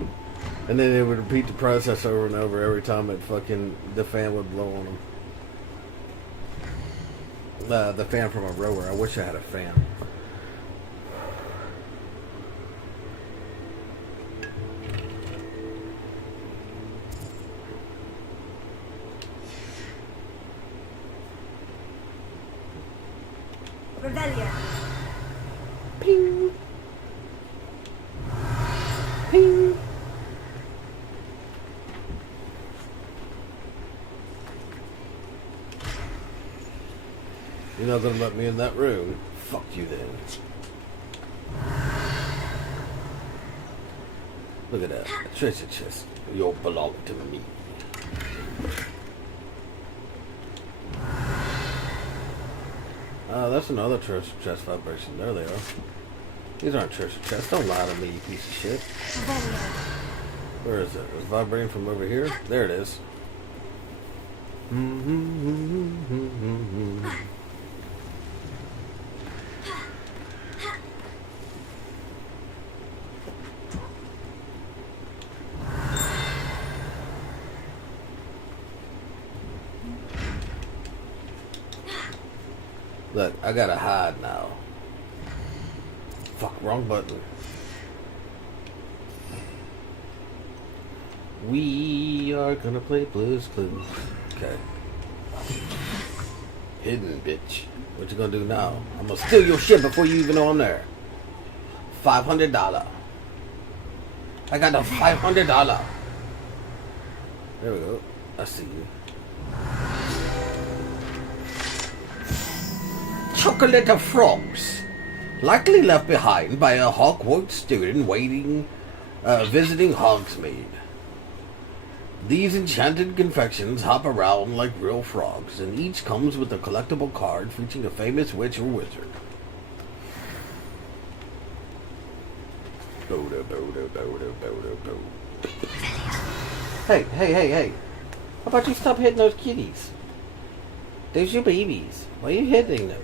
and then they would repeat the process over and over every time the fan would blow on them. The fan from a rower. I wish I had a fan. Revelio. Ping. Ping. You're not gonna let me in that room? Fuck you then. Look at that. A treasure chest. You belong to me. That's another treasure chest vibration. There they are. These aren't treasure chests. Don't lie to me, you piece of shit. Where is it? It's vibrating from over here? There it is. Look, I gotta hide now. Fuck, wrong button. We are gonna play Blue's Clues. Okay. Hidden, bitch. What you gonna do now? I'm gonna steal your shit before you even know I'm there. $500. I got the $500. There we go. I see you. Chocolate of frogs, likely left behind by a Hogwarts student visiting Hogsmeade. These enchanted confections hop around like real frogs, and each comes with a collectible card featuring a famous witch or wizard. Hey. How about you stop hitting those kitties? Those your babies. Why are you hitting them?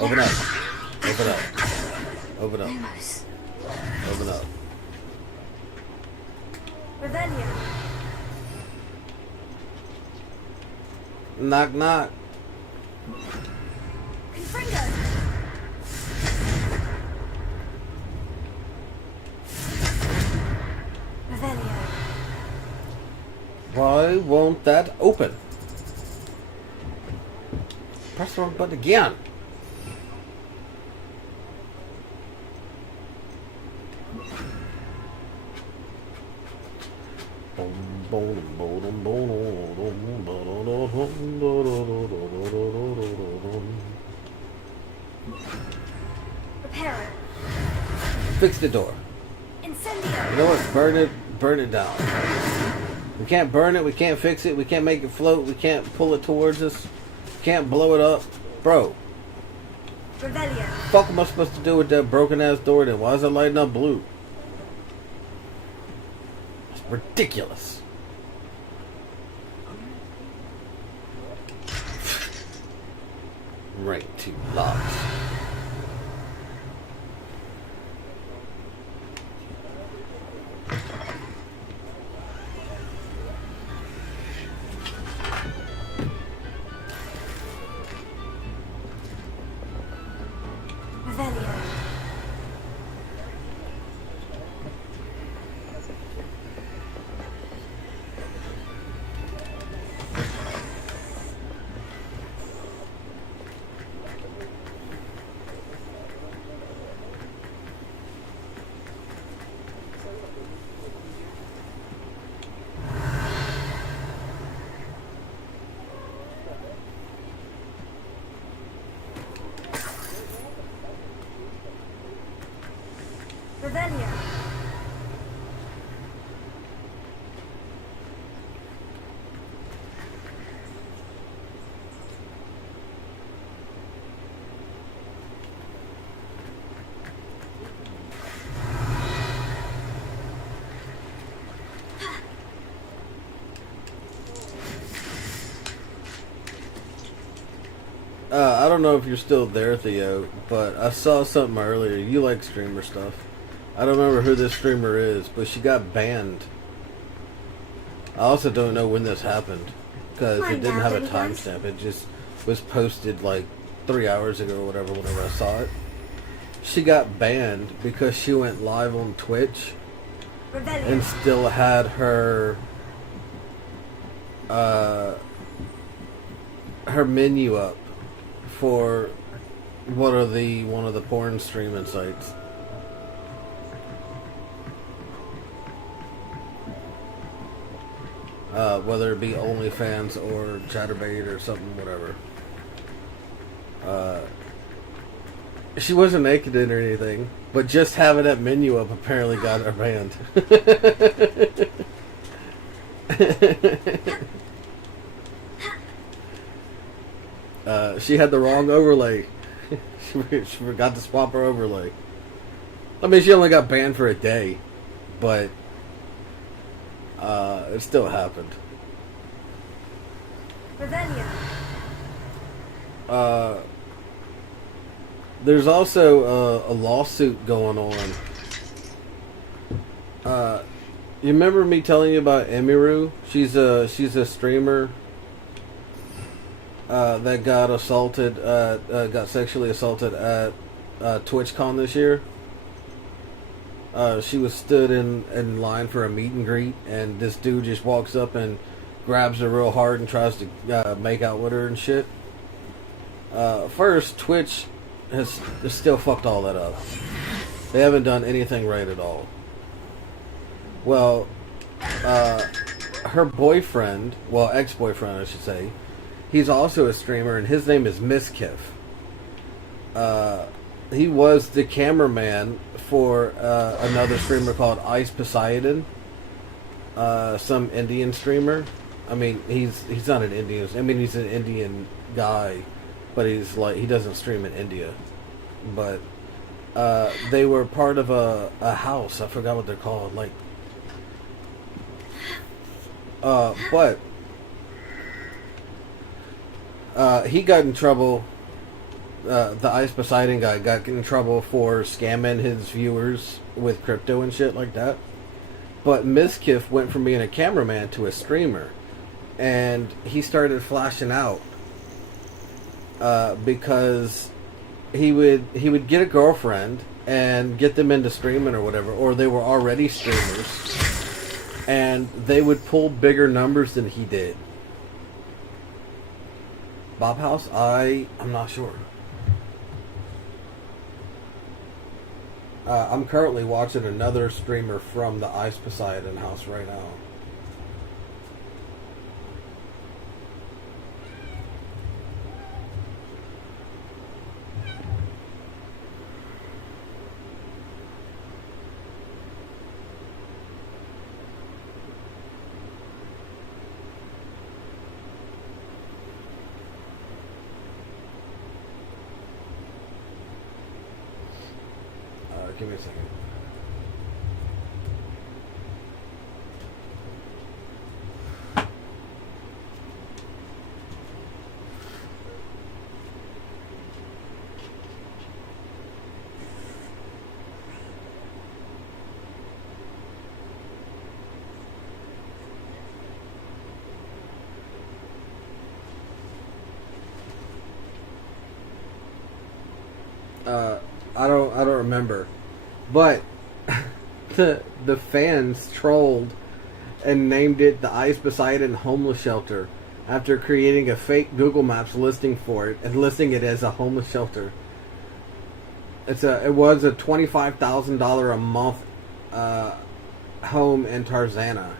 Open up. Open up. Open up. Open up. Revelio. Knock knock. Confringo! Revelio. Why won't that open? Press the wrong button again. Repair it. Fix the door. Incendio! You know what? Burn it down. We can't burn it, we can't fix it, we can't make it float, we can't pull it towards us, we can't blow it up. Bro, Revelio. fuck am I supposed to do with that broken ass door then? Why is it lighting up blue? It's ridiculous. Rank 2 logs. Revelio. Revelio. I don't know if you're still there, Theo, but I saw something earlier. You like streamer stuff. I don't remember who this streamer is, but she got banned. I also don't know when this happened, because it didn't have a timestamp. It just was posted like 3 hours ago or whatever, whenever I saw it. She got banned because she went live on Twitch and still had her her menu up for one of the porn streaming sites. Whether it be OnlyFans or Chatterbait or something, whatever. She wasn't naked in or anything, but just having that menu up apparently got her banned. She had the wrong overlay. She forgot to swap her overlay. I mean, she only got banned for a day, but it still happened. Revelio. There's also a lawsuit going on. You remember me telling you about Emiru? She's a streamer that got assaulted, got sexually assaulted at TwitchCon this year. She was stood in line for a meet and greet, and this dude just walks up and grabs her real hard and tries to make out with her and shit. First, Twitch has still fucked all that up. They haven't done anything right at all. Well, her boyfriend, well, ex-boyfriend I should say, he's also a streamer, and his name is Miskiff. He was the cameraman for another streamer called Ice Poseidon, some Indian streamer. I mean, he's not an Indian. I mean, he's an Indian guy, but he's like, he doesn't stream in India. But they were part of a house. I forgot what they're called. Like, but he got in trouble. The Ice Poseidon guy got in trouble for scamming his viewers with crypto and shit like that. But Miskiff went from being a cameraman to a streamer, and he started flashing out because he would get a girlfriend and get them into streaming or whatever, or they were already streamers, and they would pull bigger numbers than he did. Bob House? I'm not sure. I'm currently watching another streamer from the Ice Poseidon house right now. Give me a second. I don't remember. But the fans trolled and named it the Ice Poseidon Homeless Shelter after creating a fake Google Maps listing for it and listing it as a homeless shelter. It was a $25,000 a month home in Tarzana.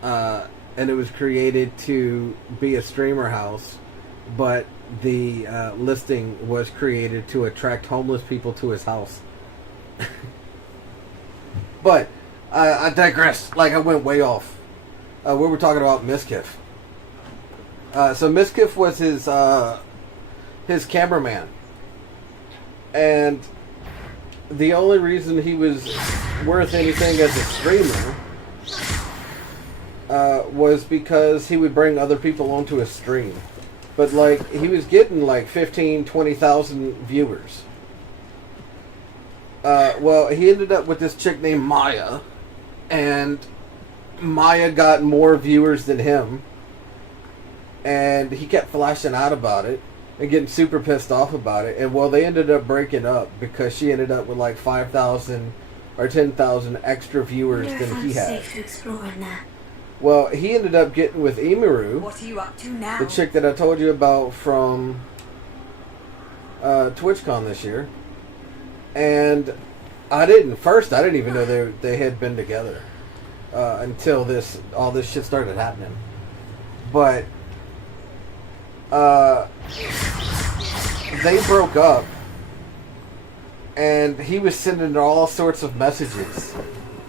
And it was created to be a streamer house, but the listing was created to attract homeless people to his house. But I digress. Like, I went way off. We were talking about Miskiff. So Miskiff was his cameraman, and the only reason he was worth anything as a streamer was because he would bring other people onto his stream. But, like, he was getting, like, 15,000, 20,000 viewers. Well, he ended up with this chick named Maya. And Maya got more viewers than him. And he kept flashing out about it. And getting super pissed off about it. And, well, they ended up breaking up. Because she ended up with, like, 5,000 or 10,000 extra viewers than he had. Safe to explore in there. Well, he ended up getting with Emiru. What are you up to now? The chick that I told you about from TwitchCon this year. And I didn't even know they had been together until all this shit started happening. But they broke up, and he was sending her all sorts of messages.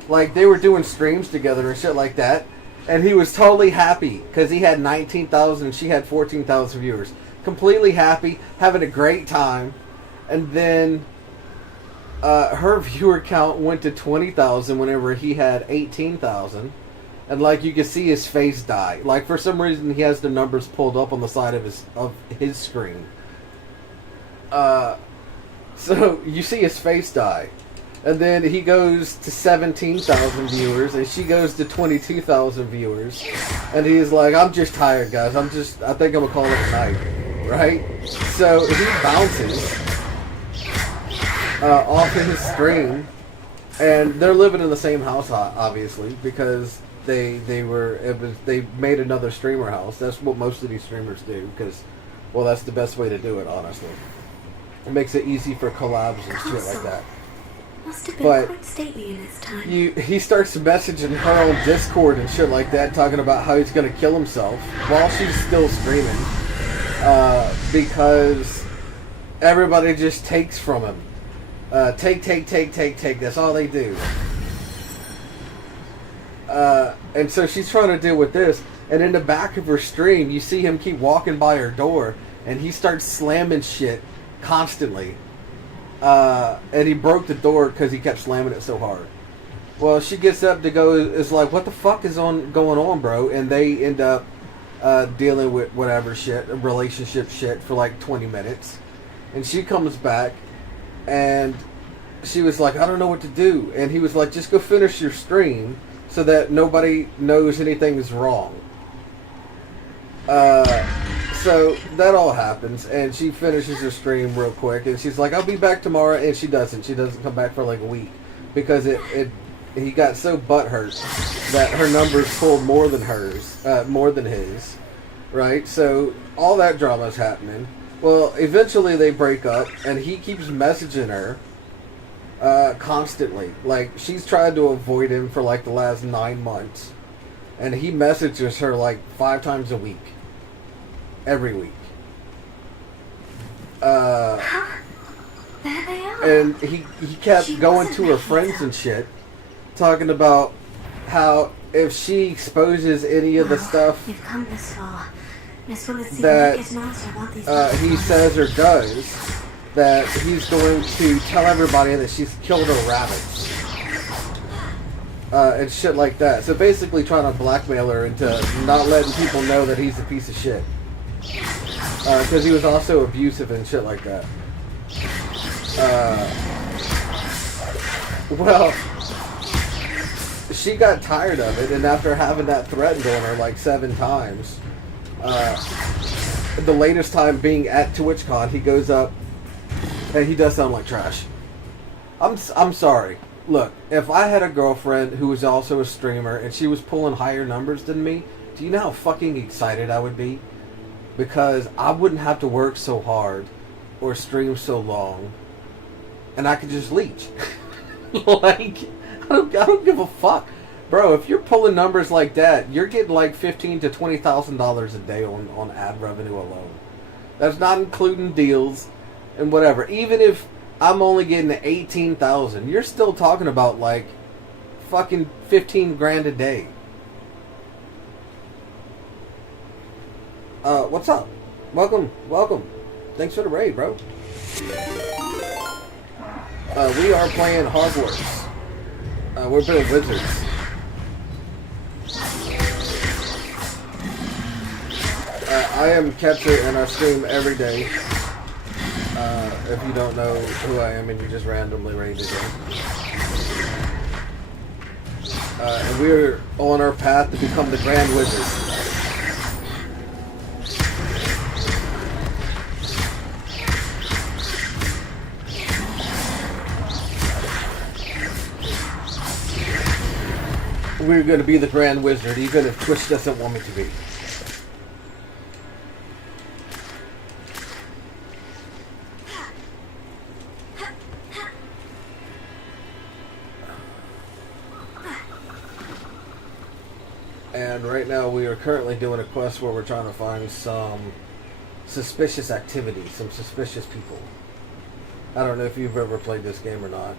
Like, they were doing streams together and shit like that. And he was totally happy because he had 19,000 and she had 14,000 viewers. Completely happy, having a great time. And then her viewer count went to 20,000 whenever he had 18,000. And, like, you could see his face die. Like, for some reason, he has the numbers pulled up on the side of his screen. So you see his face die. And then he goes to 17,000 viewers, and she goes to 22,000 viewers. And he's like, I'm just tired, guys. I think I'm going to call it a night. Right? So he bounces off of his stream. And they're living in the same house, obviously, because they made another streamer house. That's what most of these streamers do, because, well, that's the best way to do it, honestly. It makes it easy for collabs and shit like that. Must have been quite stately in its time. He starts messaging her on Discord and shit like that, talking about how he's going to kill himself while she's still streaming, because everybody just takes from him. Take. That's all they do. And so she's trying to deal with this, and in the back of her stream, you see him keep walking by her door, and he starts slamming shit constantly. And he broke the door because he kept slamming it so hard. Well, she gets up to go, is like, what the fuck is going on, bro? And they end up dealing with whatever shit, relationship shit, for like 20 minutes. And she comes back, and she was like, I don't know what to do. And he was like, just go finish your stream so that nobody knows anything is wrong. So that all happens, and she finishes her stream real quick, and she's like, "I'll be back tomorrow," and she doesn't. She doesn't come back for like a week because he got so butthurt that her numbers pulled more than his, right? So all that drama is happening. Well, eventually they break up, and he keeps messaging her constantly. Like, she's tried to avoid him for like the last 9 months, and he messages her like 5 times a week. Every week. There they are. And he kept going to her friends and shit, talking about how if she exposes any of the stuff You've come this far. Miss Willitsey that will get an answer about these he says or does, that he's going to tell everybody that she's killed a rabbit. And shit like that. So basically trying to blackmail her into not letting people know that he's a piece of shit. Because he was also abusive and shit like that. Well, she got tired of it, and after having that threatened on her like 7 times, the latest time being at TwitchCon, he goes up, and he does sound like trash. I'm sorry. Look, if I had a girlfriend who was also a streamer, and she was pulling higher numbers than me, do you know how fucking excited I would be? Because I wouldn't have to work so hard or stream so long, and I could just leech. Like, I don't give a fuck, bro. If you're pulling numbers like that, you're getting like $15,000 to $20,000 a day on ad revenue alone. That's not including deals and whatever. Even if I'm only getting $18,000, you're still talking about like fucking 15 grand a day. What's up? Welcome. Thanks for the raid, bro. We are playing Hogwarts. We're playing Wizards. I am Ketcher, and I stream every day. If you don't know who I am and you just randomly raided in. And we're on our path to become the Grand Wizard. We're going to be the Grand Wizard, even if Twitch doesn't want me to be. And right now we are currently doing a quest where we're trying to find some suspicious activity, some suspicious people. I don't know if you've ever played this game or not.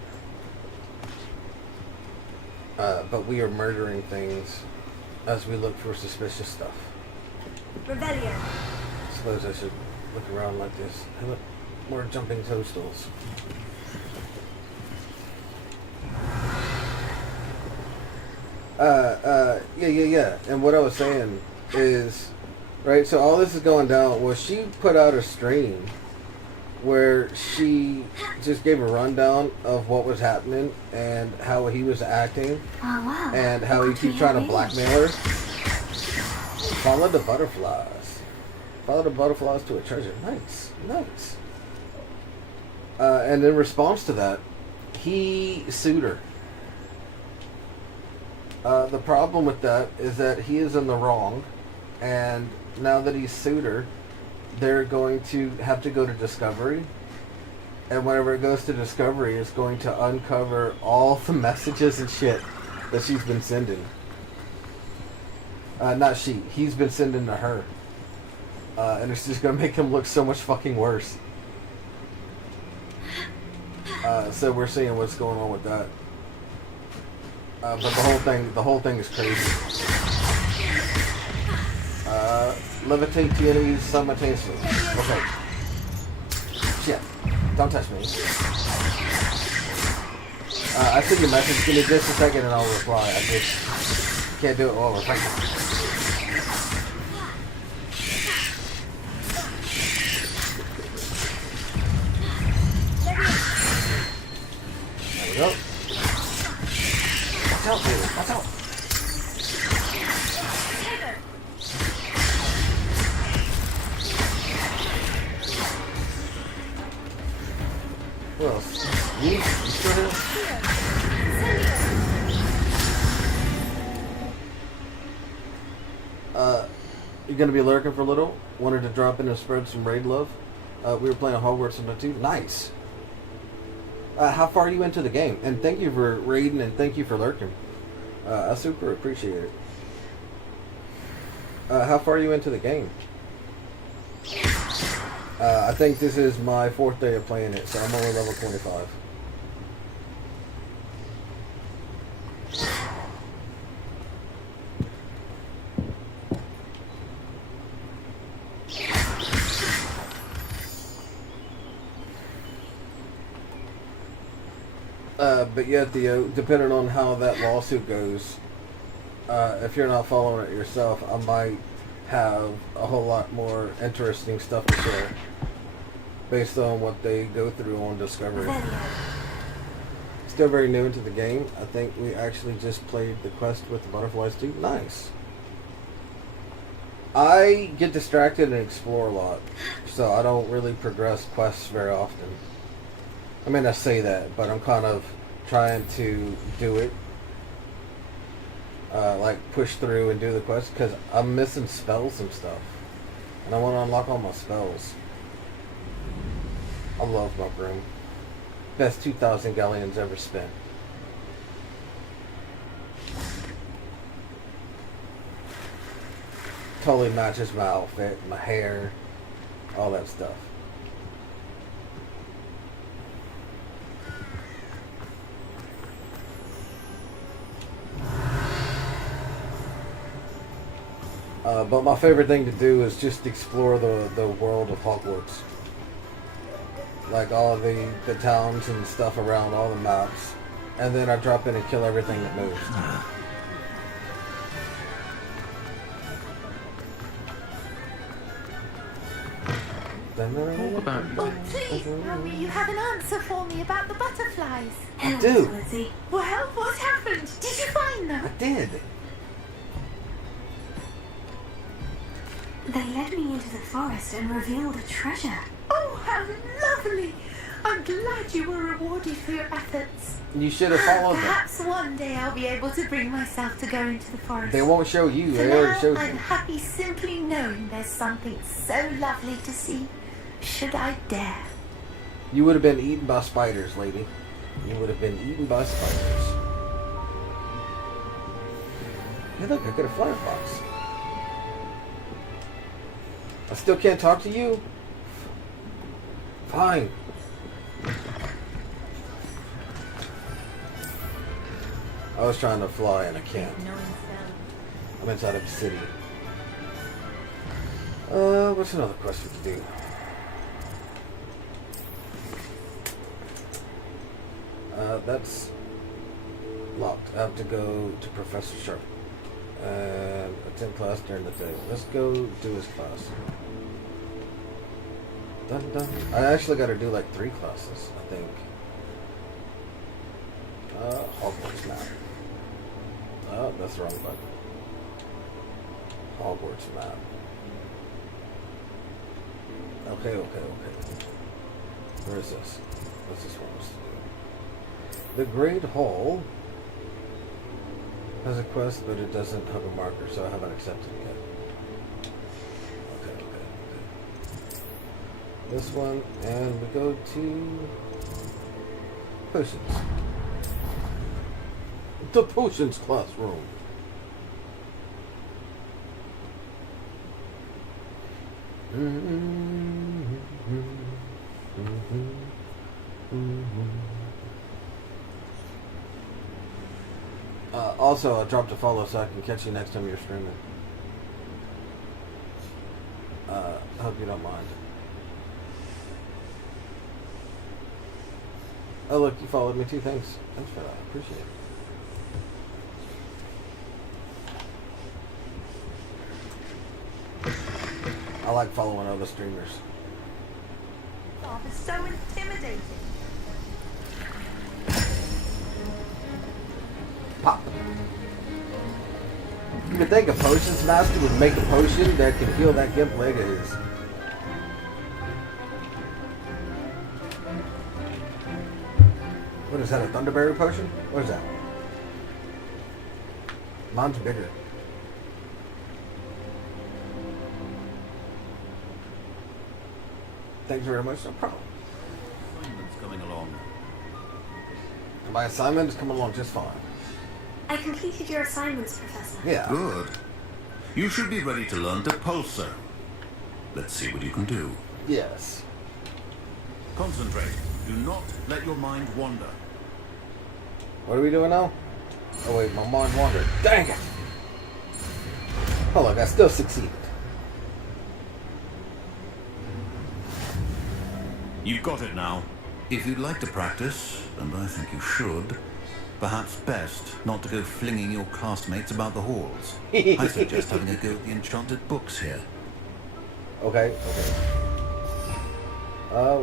But we are murdering things as we look for suspicious stuff. Revelio. I suppose I should look around like this. Hey, look, more jumping toadstools. Yeah. And what I was saying is, right, so all this is going down. Well, she put out a stream where she just gave a rundown of what was happening and how he was acting. Oh, wow. And how he keeps trying to blackmail her. Follow the butterflies. Follow the butterflies to a treasure. Nice. And in response to that, he sued her. The problem with that is that he is in the wrong, and now that he's sued her, they're going to have to go to Discovery, and whenever it goes to Discovery, it's going to uncover all the messages and shit that she's been sending. Not she. He's been sending to her. And it's just going to make him look so much fucking worse. So we're seeing what's going on with that. But the whole thing is crazy. Levitate the enemies simultaneously. Okay. Shit. Don't touch me. I sent you a message. Give me just a second and I'll reply. I just can't do it while we're fighting. There we go. Watch out, dude. Watch out. Who else? You still here? You gonna be lurking for a little? Wanted to drop in and spread some raid love? We were playing Hogwarts Number 2. Nice. How far are you into the game? And thank you for raiding and thank you for lurking. I super appreciate it. How far are you into the game? I think this is my 4th day of playing it, so I'm only level 25. But yeah, Theo, depending on how that lawsuit goes, if you're not following it yourself, I might have a whole lot more interesting stuff to share based on what they go through on Discovery. Still very new into the game. I think we actually just played the quest with the butterflies too. Nice. I get distracted and explore a lot, so I don't really progress quests very often. I mean, I say that, but I'm kind of trying to do it. Like push through and do the quest because I'm missing spells and stuff. And I want to unlock all my spells. I love my broom. Best 2,000 galleons ever spent. Totally matches my outfit, my hair, all that stuff. But my favorite thing to do is just explore the world of Hogwarts. Like all of the towns and stuff around all the maps. And then I drop in and kill everything that moves. Oh, please tell me you have an answer for me about the butterflies. I do. Well, what happened? Did you find them? I did. They led me into the forest and revealed a treasure. Oh, how lovely! I'm glad you were rewarded for your efforts. You should have followed them. Perhaps one day I'll be able to bring myself to go into the forest. They won't show you. For They already now, showed I'm you. happy simply knowing there's something so lovely to see. Should I dare? You would have been eaten by spiders, lady. You would have been eaten by spiders. Hey, look, I got a firefox. I still can't talk to you? Fine. I was trying to fly and I can't. I'm inside of the city. What's another quest we can do? That's locked. I have to go to Professor Sharp and attend class during the day. Let's go do his class. Dun, dun. I actually got to do like 3 classes, I think. Hogwarts map. Oh, that's the wrong button. Hogwarts map. Okay. Where is this? What's this one supposed to do? The Great Hall has a quest, but it doesn't have a marker, so I haven't accepted it yet. Okay. This one, and we go to potions. The potions classroom. Also, I dropped a follow so I can catch you next time you're streaming. I hope you don't mind. Oh look, you followed me too. Thanks for that. I appreciate it. I like following other streamers. Oh, it's so intimidating. Pop. You would think a potions master would make a potion that can heal that gimp leg of his. What is that, a Thunderberry potion? What is that? Mine's bigger. Thanks very much, no problem. Assignment's coming along. My assignment is coming along just fine. I completed your assignments, Professor. Yeah. Good. You should be ready to learn Depulso. Let's see what you can do. Yes. Concentrate. Do not let your mind wander. What are we doing now? Oh wait, my mind wandered. Dang it! Oh look, I still succeeded. You've got it now. If you'd like to practice, and I think you should, perhaps best not to go flinging your classmates about the halls. I suggest having a go at the enchanted books here. Okay, okay.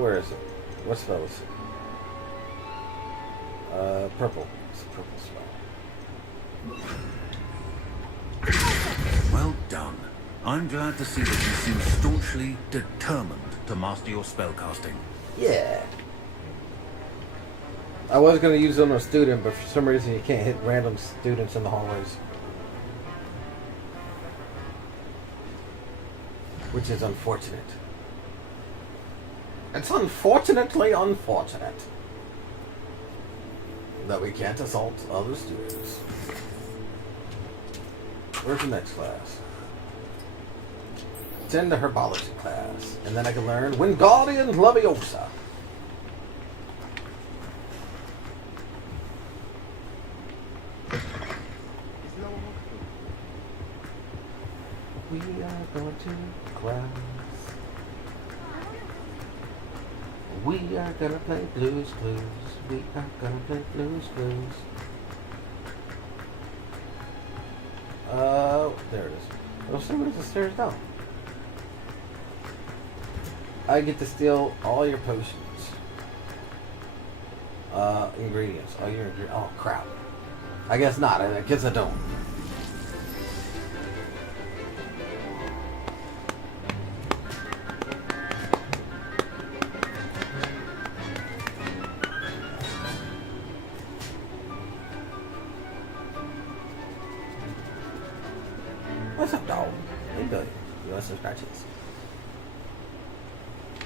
Where is it? What spell is it? Purple. It's a purple spell. Well done. I'm glad to see that you seem staunchly determined to master your spellcasting. Yeah. I was going to use it on a student, but for some reason you can't hit random students in the hallways. Which is unfortunate. It's unfortunately unfortunate that we can't assault other students. Where's the next class? It's in the herbology class. And then I can learn Wingardium Leviosa. We are going to class. We are gonna play Blues Clues. We are gonna play Blues Clues. There it is. Oh, somebody's the stairs down. I get to steal all your potions. Ingredients. Oh, your ingredients. Oh, crap. I guess not. I guess I don't. What's up, dog? How you doing? You want some scratches?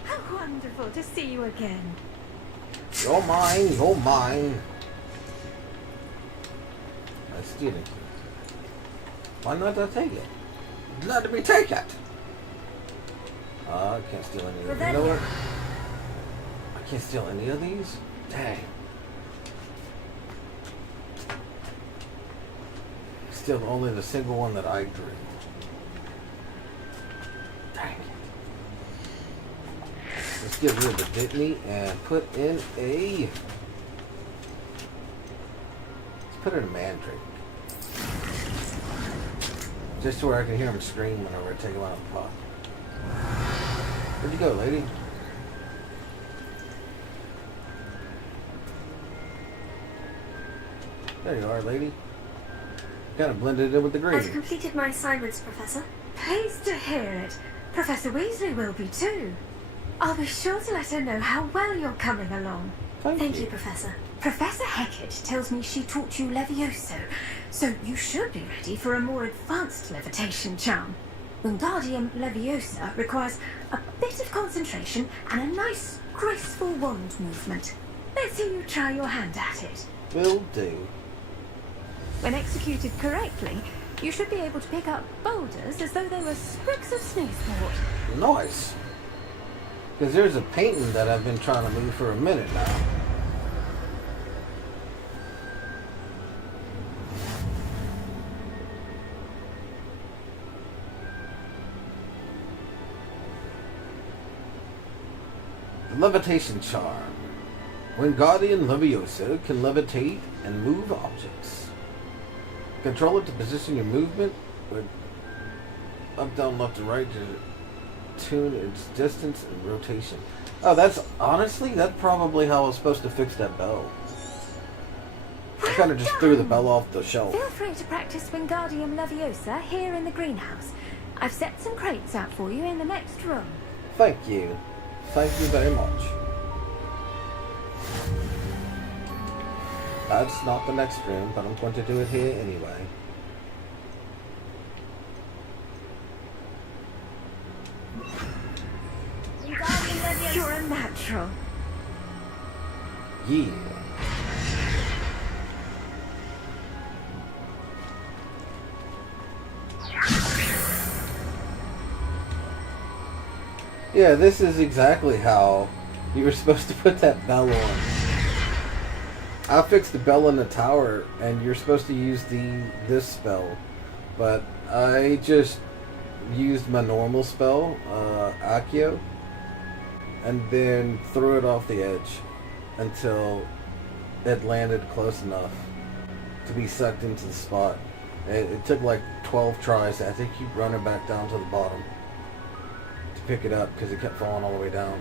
How wonderful to see you again. You're mine, you're mine. I steal it. Why not I take it? Let me take it! I can't steal any of these. You know what? I can't steal any of these? Dang. Steal only the single one that I drew. Dang it. Let's get rid of the Ditney and put in a... Let's put in a Mandrake. Just to where I can hear him scream whenever I take him out of the pot. Where'd you go, lady? There you are, lady. Kind of blended in with the green. I've completed my assignments, Professor. Pleased to hear it. Professor Weasley will be too. I'll be sure to let her know how well you're coming along. Thank you, Professor. Professor Hecat tells me she taught you Levioso, so you should be ready for a more advanced levitation charm. Wingardium Leviosa requires a bit of concentration and a nice, graceful wand movement. Let's see you try your hand at it. Will do. When executed correctly, you should be able to pick up boulders as though they were sprigs of sneezewort. Nice. Because there's a painting that I've been trying to move for a minute now. The levitation charm. Wingardium Leviosa can levitate and move objects. Control it to position your movement with up, down, left, and right to tune its distance and rotation. Oh, that's probably how I was supposed to fix that bell. I kind of just threw the bell off the shelf. Feel free to practice Wingardium Leviosa here in the greenhouse. I've set some crates out for you in the next room. Thank you. Thank you very much. That's not the next room, but I'm going to do it here anyway. You're a natural. Yeah. Yeah, this is exactly how you were supposed to put that bell on. I fixed the bell in the tower, and you're supposed to use this spell, but I just used my normal spell, Accio, and then threw it off the edge until it landed close enough to be sucked into the spot. It took like 12 tries. I think keep running back down to the bottom to pick it up because it kept falling all the way down.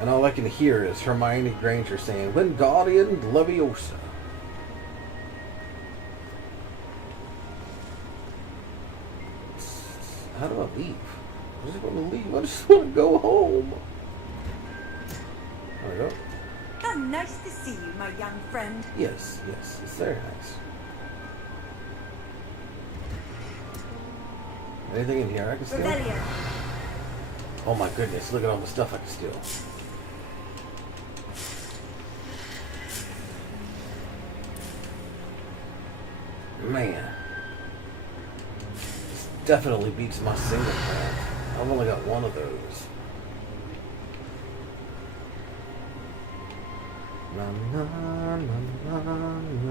And all I can hear is Hermione Granger saying, Wingardium Leviosa. How do I leave? I just want to leave. I just want to go home. There we go. How nice to see you, my young friend. Yes, yes. It's very nice. Anything in here I can steal? Revelio. Oh my goodness, look at all the stuff I can steal. Man. This definitely beats my single plan. I've only got one of those. Na, na, na, na, na, na, na,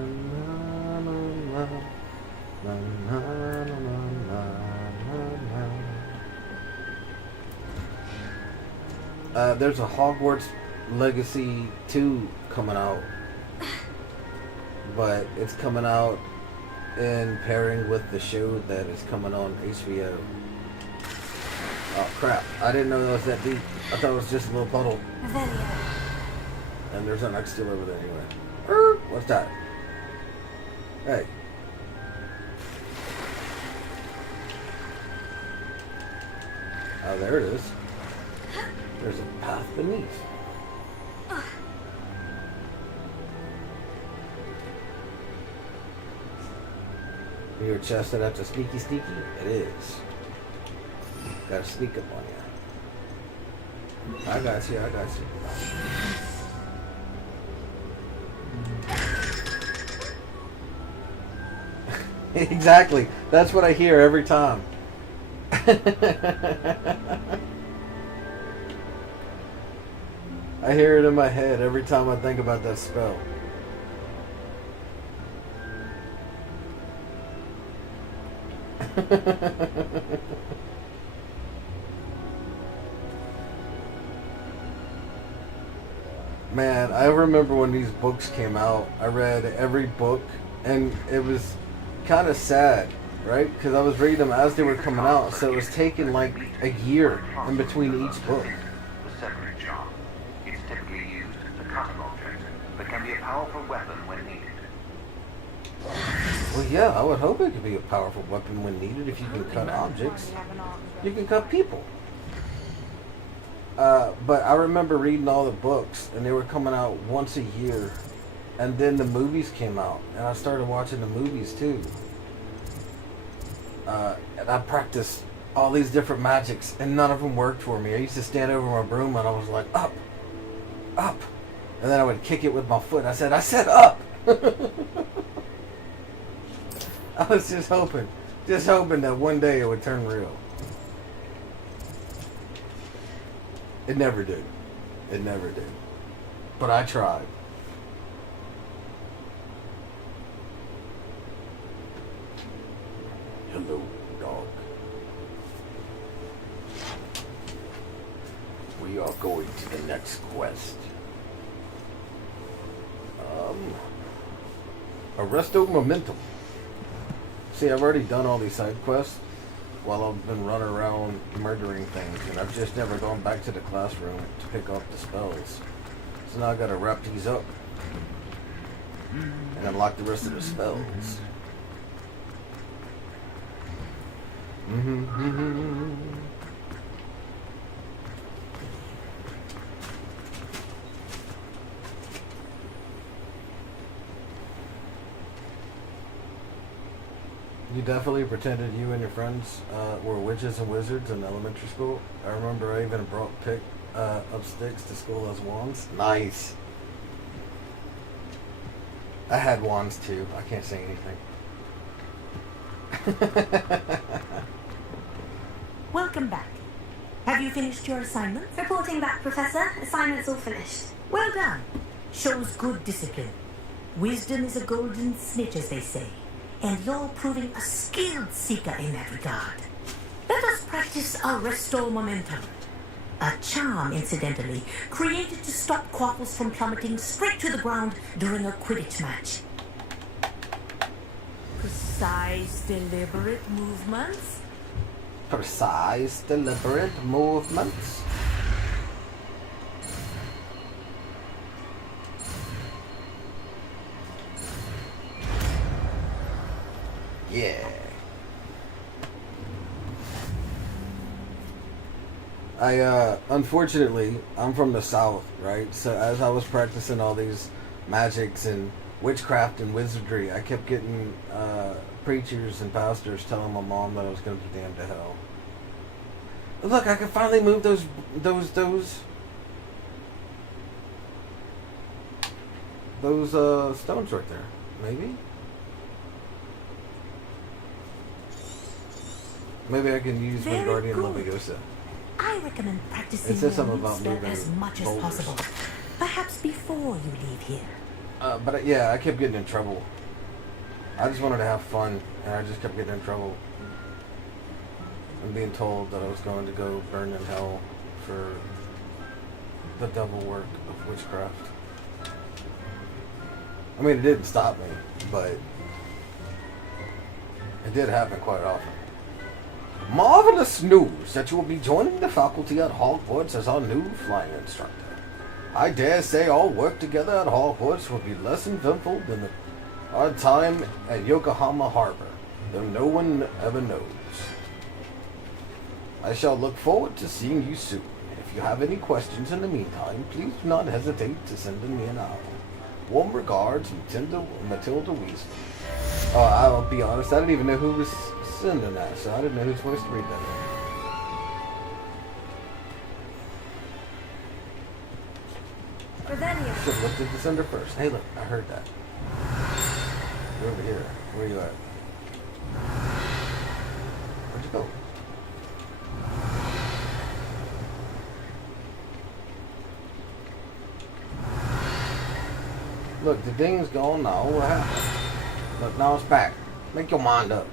na, na, na, na. There's a Hogwarts Legacy 2 coming out, but it's coming out in pairing with the show that is coming on HBO. Oh crap, I didn't know that was that deep. I thought it was just a little puddle. And there's an X still over there anyway. What's that? Hey. Oh, there it is. There's a path beneath. Your chest that after sneaky? It is. Gotta sneak up on you. I got you. Exactly. That's what I hear every time. I hear it in my head every time I think about that spell. Man, I remember when these books came out, I read every book, and it was kind of sad, right? Because I was reading them as they were coming out, so it was taking like a year in between each book. The Separate Charm. It's typically used to cut an object, but can be a powerful weapon when needed. Well, yeah, I would hope it could be a powerful weapon when needed. If you can cut objects, you can cut people. But I remember reading all the books, and they were coming out once a year. And then the movies came out, and I started watching the movies too. And I practiced all these different magics, and none of them worked for me. I used to stand over my broom, and I was like, up, up. And then I would kick it with my foot. I said up. I was just hoping that one day it would turn real. It never did. But I tried. Hello, dog. We are going to the next quest. Arresto Momentum. See, I've already done all these side quests while I've been running around murdering things, and I've just never gone back to the classroom to pick up the spells. So now I gotta wrap these up and unlock the rest of the spells. You definitely pretended you and your friends were witches and wizards in elementary school. I remember I even brought up sticks to school as wands. Nice. I had wands too. I can't say anything. Welcome back. Have you finished your assignments? Reporting back, Professor. Assignment's all finished. Well done. Shows good discipline. Wisdom is a golden snitch, as they say. And you're proving a skilled seeker in that regard. Let us practice our restore momentum. A charm, incidentally, created to stop Quaffles from plummeting straight to the ground during a Quidditch match. Precise, deliberate movements. Precise, deliberate movements. Yeah. Unfortunately, I'm from the South, right? So as I was practicing all these magics and witchcraft and wizardry, I kept getting preachers and pastors telling my mom that I was going to be damned to hell. Look, I can finally move those stones right there. Maybe? Maybe I can use Very Wingardium good. Leviosa. I recommend practicing It says your something root about spell moving as much as boulders. possible. Perhaps before you leave here. But yeah, I kept getting in trouble. I just wanted to have fun, and I just kept getting in trouble. And being told that I was going to go burn in hell for the double work of witchcraft. I mean, it didn't stop me, but it did happen quite often. Marvelous news that you will be joining the faculty at Hogwarts as our new flying instructor. I dare say our work together at Hogwarts will be less eventful than our time at Yokohama Harbor, though no one ever knows. I shall look forward to seeing you soon. If you have any questions in the meantime, please do not hesitate to send me an owl. Warm regards, Matilda Weasley. Oh, I'll be honest, I didn't even know who was sending that, so I didn't know who's supposed to read that. Revelio. Should have looked at the sender first. Hey, look, I heard that. You're over here. Where are you at? Where'd you go? Look, the ding's gone now. What happened? Look, now it's back. Make your mind up.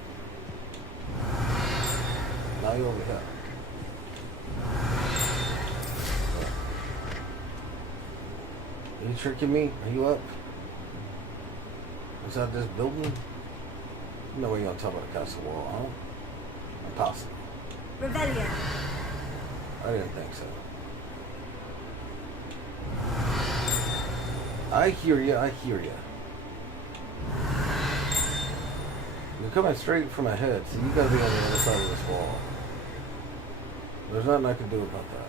Now you're over here. Are you tricking me? Are you up? Inside this building? No way you're on top of the castle wall, huh? Impossible. Revelio. I didn't think so. I hear ya, I hear ya. You're coming straight from ahead, so you gotta be on the other side of this wall. There's nothing I can do about that.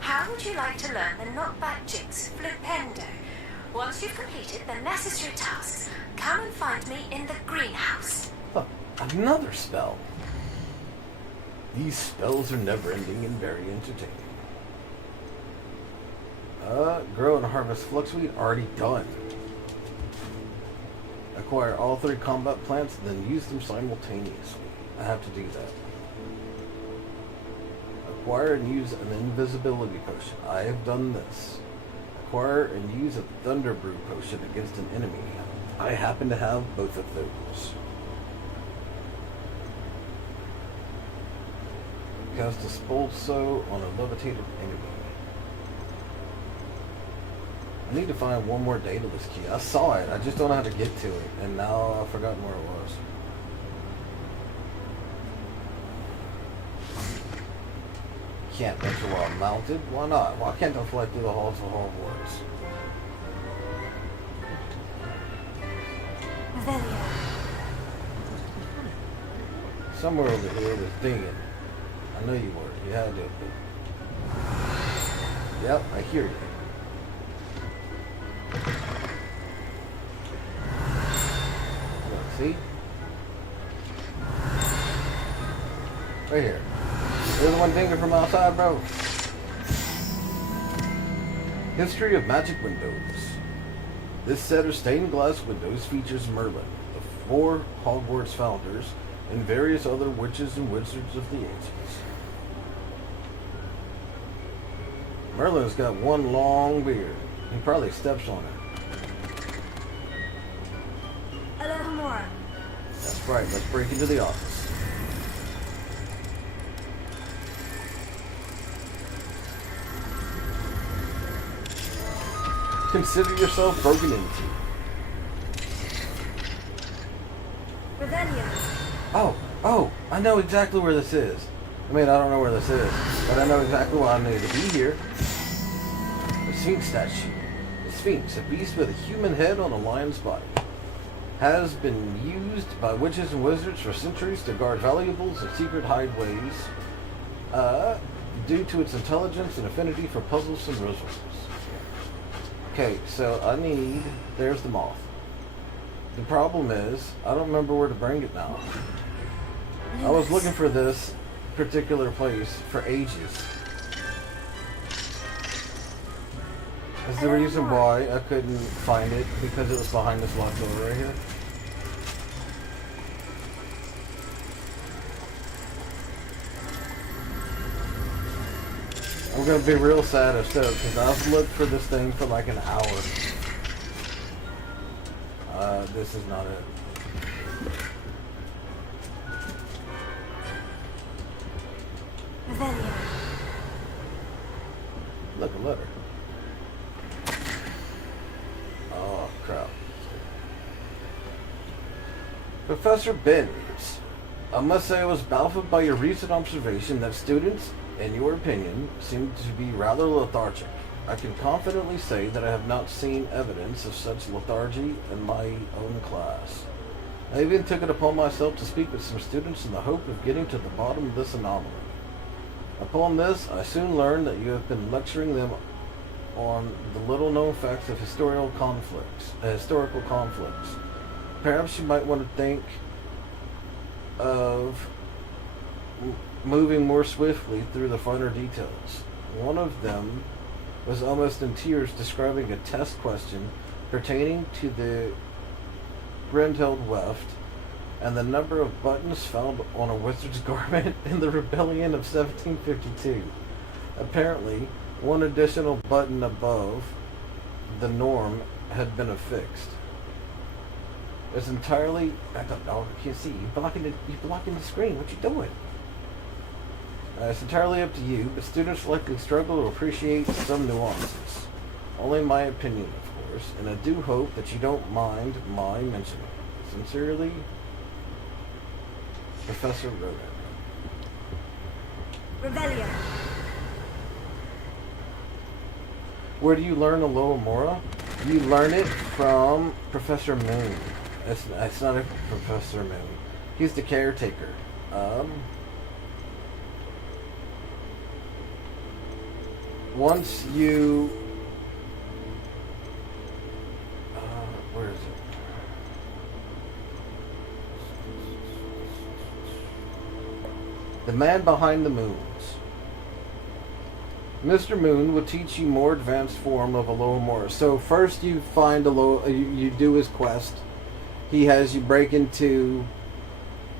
How would you like to learn the knockback jigs Flipendo? Once you've completed the necessary tasks, come and find me in the greenhouse. Huh, another spell. These spells are never ending and very entertaining. Grow and harvest Fluxweed already done. Acquire all 3 combat plants and then use them simultaneously. I have to do that. Acquire and use an invisibility potion. I have done this. Acquire and use a Thunder Brew potion against an enemy. I happen to have both of those. Cast a Spolso on a levitated enemy. I need to find one more Daedalus key. I saw it, I just don't know how to get to it, and now I've forgotten where it was. Can't venture while mounted? Why not? Why can't I fly through the halls of Hogwarts? Revelio. Somewhere over here was dinging. I know you were. You had to be. Yep, I hear you. Look, see? Right here. There's the one finger from outside, bro. History of Magic Windows. This set of stained glass windows features Merlin, the 4 Hogwarts founders, and various other witches and wizards of the ages. Merlin's got one long beard. He probably steps on it. Alohomora. That's right, let's break into the office. Consider yourself broken into. Revelio. Oh, I know exactly where this is. I mean, I don't know where this is, but I know exactly why I need to be here. The Sphinx statue. The Sphinx, a beast with a human head on a lion's body, has been used by witches and wizards for centuries to guard valuables and secret hideaways, due to its intelligence and affinity for puzzles and riddles. Okay, so I need... There's the moth. The problem is, I don't remember where to bring it now. I was looking for this particular place for ages. That's the reason why I couldn't find it, because it was behind this locked door right here. I'm gonna be real sad if so, because I've looked for this thing for like an hour. This is not it. Revelio. Look, a letter. Oh, crap. Professor Benz, I must say I was baffled by your recent observation that students, in your opinion, seem to be rather lethargic. I can confidently say that I have not seen evidence of such lethargy in my own class. I even took it upon myself to speak with some students in the hope of getting to the bottom of this anomaly. Upon this, I soon learned that you have been lecturing them on the little-known facts of historical conflicts. Perhaps you might want to think of moving more swiftly through the finer details. One of them was almost in tears describing a test question pertaining to the Brynhild Weft and the number of buttons found on a wizard's garment in the rebellion of 1752. Apparently, one additional button above the norm had been affixed. It's entirely... I can't see. You're blocking the screen. What you doing? It's entirely up to you, but students likely struggle to appreciate some nuances. Only my opinion, of course, and I do hope that you don't mind my mentioning it. Sincerely, Professor Rodan. Revelio. Where do you learn Alohomora? You learn it from Professor Moon. It's not a Professor Moon. He's the caretaker. Once you... where is it? The man behind the moons. Mr. Moon will teach you more advanced form of Alohomora. So first you find you do his quest. He has you break into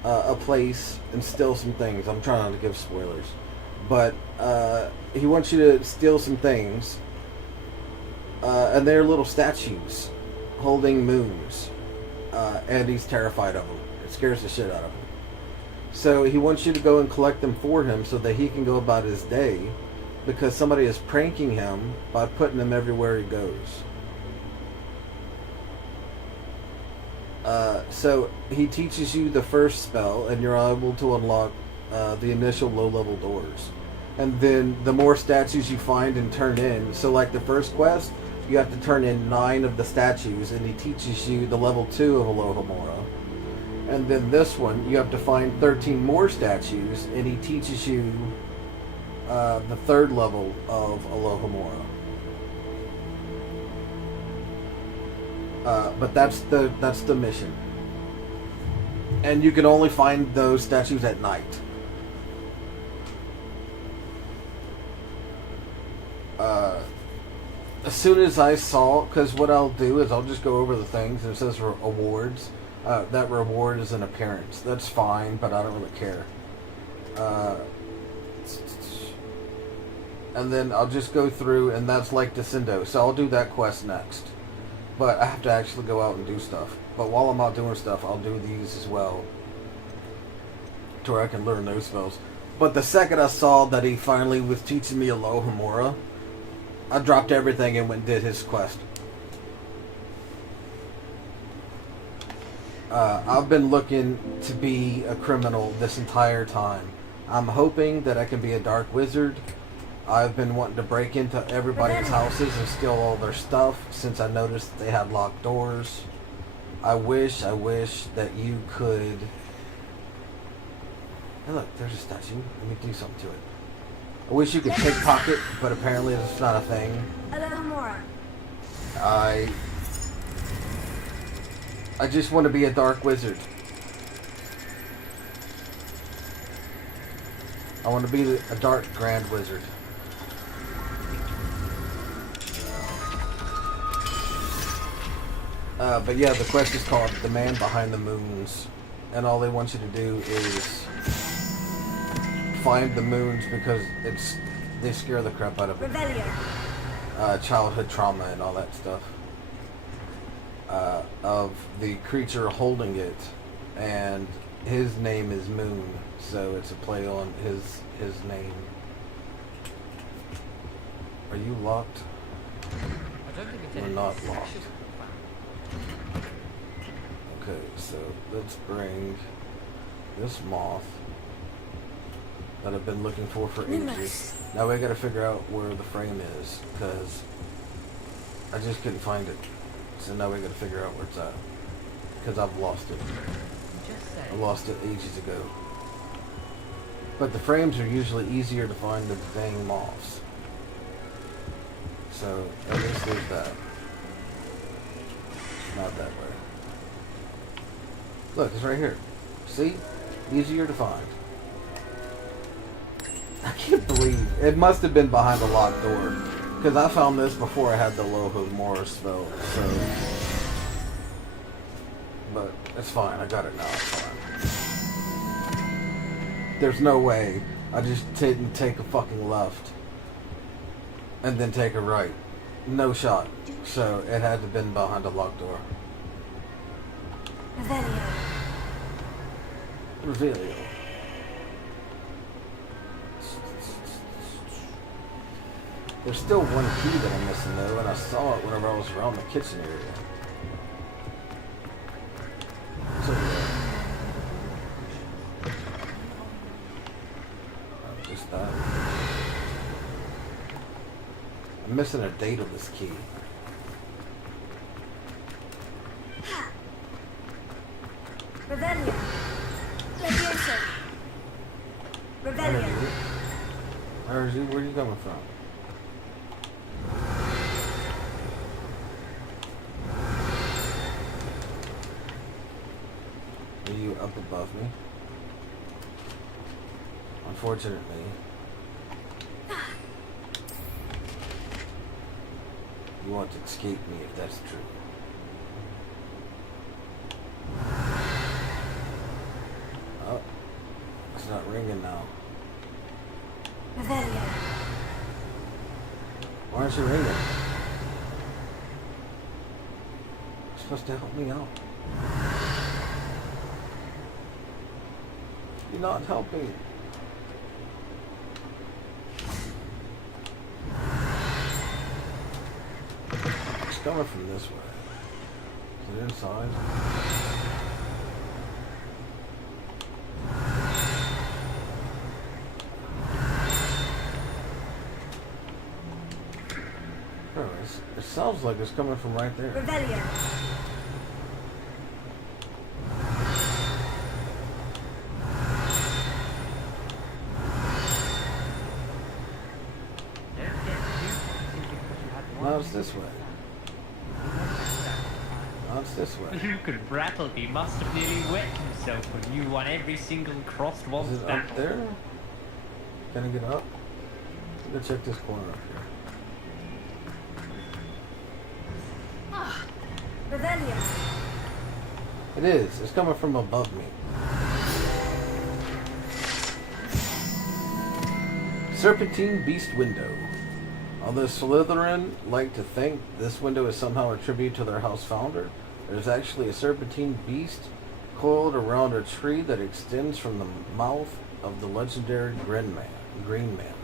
a place and steal some things. I'm trying not to give spoilers. But he wants you to steal some things. And they're little statues holding moons. And he's terrified of them. It scares the shit out of him. So he wants you to go and collect them for him so that he can go about his day, because somebody is pranking him by putting them everywhere he goes. So he teaches you the first spell, and you're able to unlock the initial low-level doors. And then the more statues you find and turn in, so like the first quest, you have to turn in 9 of the statues, and he teaches you the level 2 of Alohomora. And then this one, you have to find 13 more statues, and he teaches you the 3rd level of Alohomora. But that's the mission. And you can only find those statues at night. As soon as I saw, because what I'll do is I'll just go over the things and it says awards. That reward is an appearance. That's fine, but I don't really care. And then I'll just go through, and that's like Descendo. So I'll do that quest next. But I have to actually go out and do stuff. But while I'm out doing stuff, I'll do these as well. To where I can learn those spells. But the second I saw that he finally was teaching me Alohomora, I dropped everything and went and did his quest. I've been looking to be a criminal this entire time. I'm hoping that I can be a dark wizard. I've been wanting to break into everybody's houses and steal all their stuff since I noticed they had locked doors. I wish that you could... Hey look, there's a statue. Let me do something to it. I wish you could pickpocket, but apparently it's not a thing. Alohomora. I just want to be a dark wizard. I want to be a dark grand wizard. But yeah, the quest is called The Man Behind the Moons. And all they want you to do is find the moons because they scare the crap out of them. Childhood trauma and all that stuff. Of the creature holding it. And his name is Moon. So it's a play on his name. Are you locked? I don't think it's We're not locked. Okay, so let's bring this moth that I've been looking for ages. Now we gotta figure out where the frame is, because I just couldn't find it. So now we gotta figure out where it's at, because I've lost it. I lost it ages ago. But the frames are usually easier to find than dang moths. So at least there's that. Not that way. Look, it's right here. See? Easier to find. I can't believe it must have been behind a locked door, because I found this before I had the Alohomora spell. So, but it's fine. I got it now. It's fine. There's no way I just didn't take a fucking left and then take a right. No shot. So it had to have been behind a locked door. Revelio. There's still one key that I'm missing though, and I saw it whenever I was around the kitchen area. So just that. I'm missing a date of this key. Revelio. Levioso. Revelio. Where are you coming from? Are you up above me? Unfortunately. You want to escape me if that's true. Oh, it's not ringing now. Revelio. Why aren't you ringing? You're supposed to help me out. You're not helping. It's coming from this way. Is it inside? Oh, it sounds like it's coming from right there. Revelio. No, it's this way. it's this way. Luke and Brattleby must have nearly wet himself when you won every single crossed Is once it battle. up there? Can I get up? Let's check this corner up here. Ah, Revelio. It is. It's coming from above me. Serpentine Beast Window. Although Slytherin like to think this window is somehow a tribute to their house founder, there's actually a serpentine beast coiled around a tree that extends from the mouth of the legendary Green Man.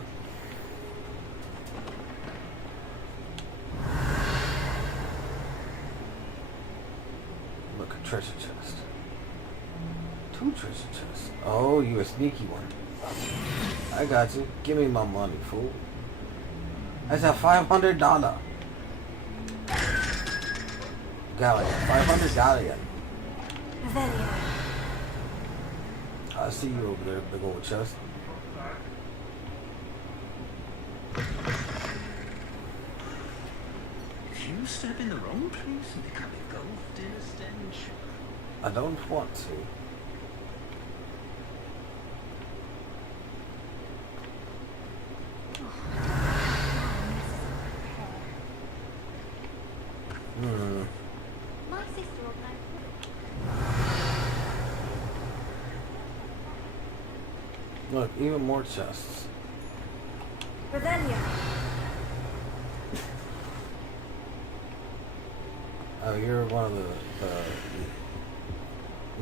Look, a treasure chest. 2 treasure chests. Oh, you a sneaky one. I got you. Give me my money, fool. That's a $500 galleon. 500 galleon. Revelio. I see you over there, big old chest. If you step in the wrong place and become engulfed in a stench. I don't want to. My sister organized. Look, even more chests. Revelio. Oh, you're one of the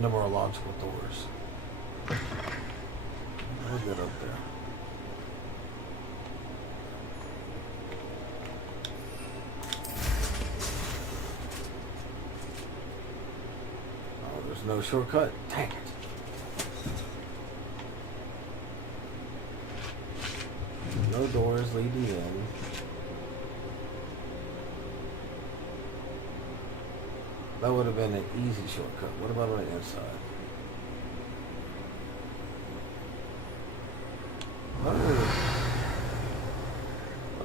numerological doors. We'll get up there. Oh, there's no shortcut. Dang it. No doors leading in. That would have been an easy shortcut. What about on the inside?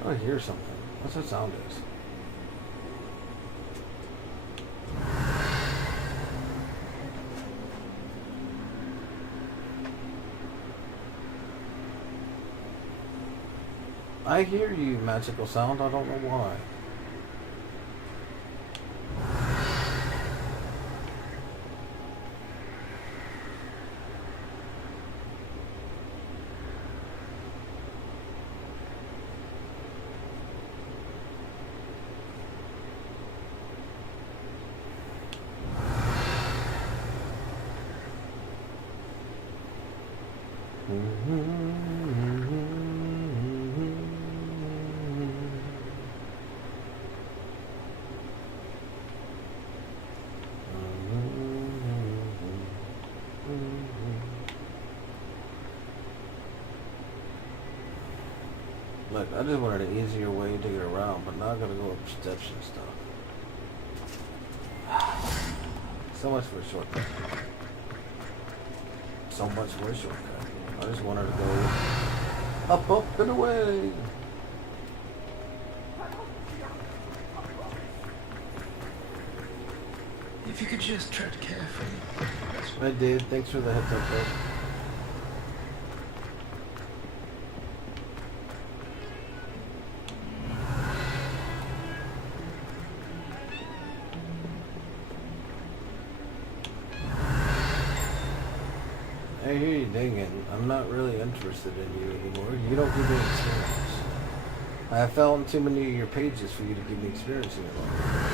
I hear something. What's that sound is? I hear you, magical sound. I don't know why. Look, I just wanted an easier way to get around, but now I gotta go up steps and stuff. So much for a shortcut. So much for a shortcut. I just wanted to go up, up, and away. If you could just tread carefully. I did. Thanks for the heads up, bud. I hear you dinging. I'm not really interested in you anymore. You don't give me experience. I have found too many of your pages for you to give me experience any longer.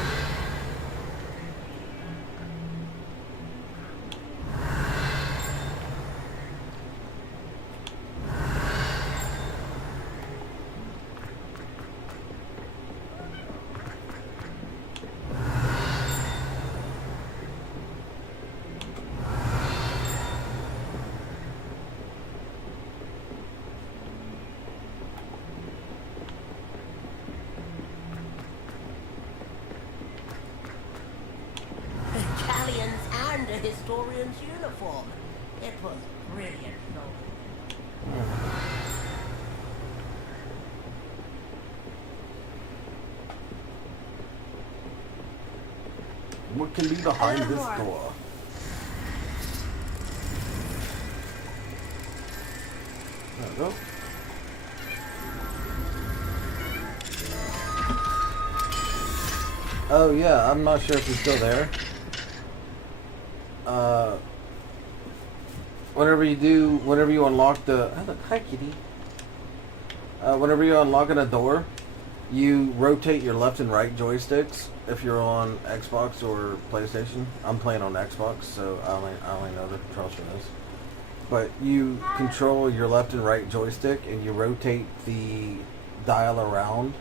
Galleons and a historian's uniform. It was brilliant, though. What can be behind this door? There we go. Oh yeah, I'm not sure if he's still there. Whenever you unlock the... Oh, look, hi, kitty. Whenever you're unlocking a door, you rotate your left and right joysticks if you're on Xbox or PlayStation. I'm playing on Xbox, so I only know the controls for this. But you control your left and right joystick, and you rotate the dial around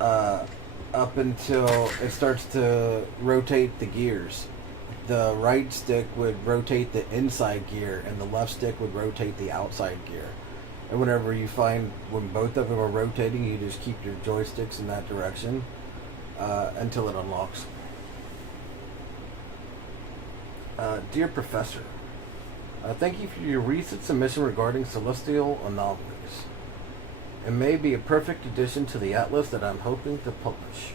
up until it starts to rotate the gears. The right stick would rotate the inside gear, and the left stick would rotate the outside gear. And whenever you find when both of them are rotating, you just keep your joysticks in that direction until it unlocks. Dear Professor, thank you for your recent submission regarding celestial anomalies. It may be a perfect addition to the atlas that I'm hoping to publish.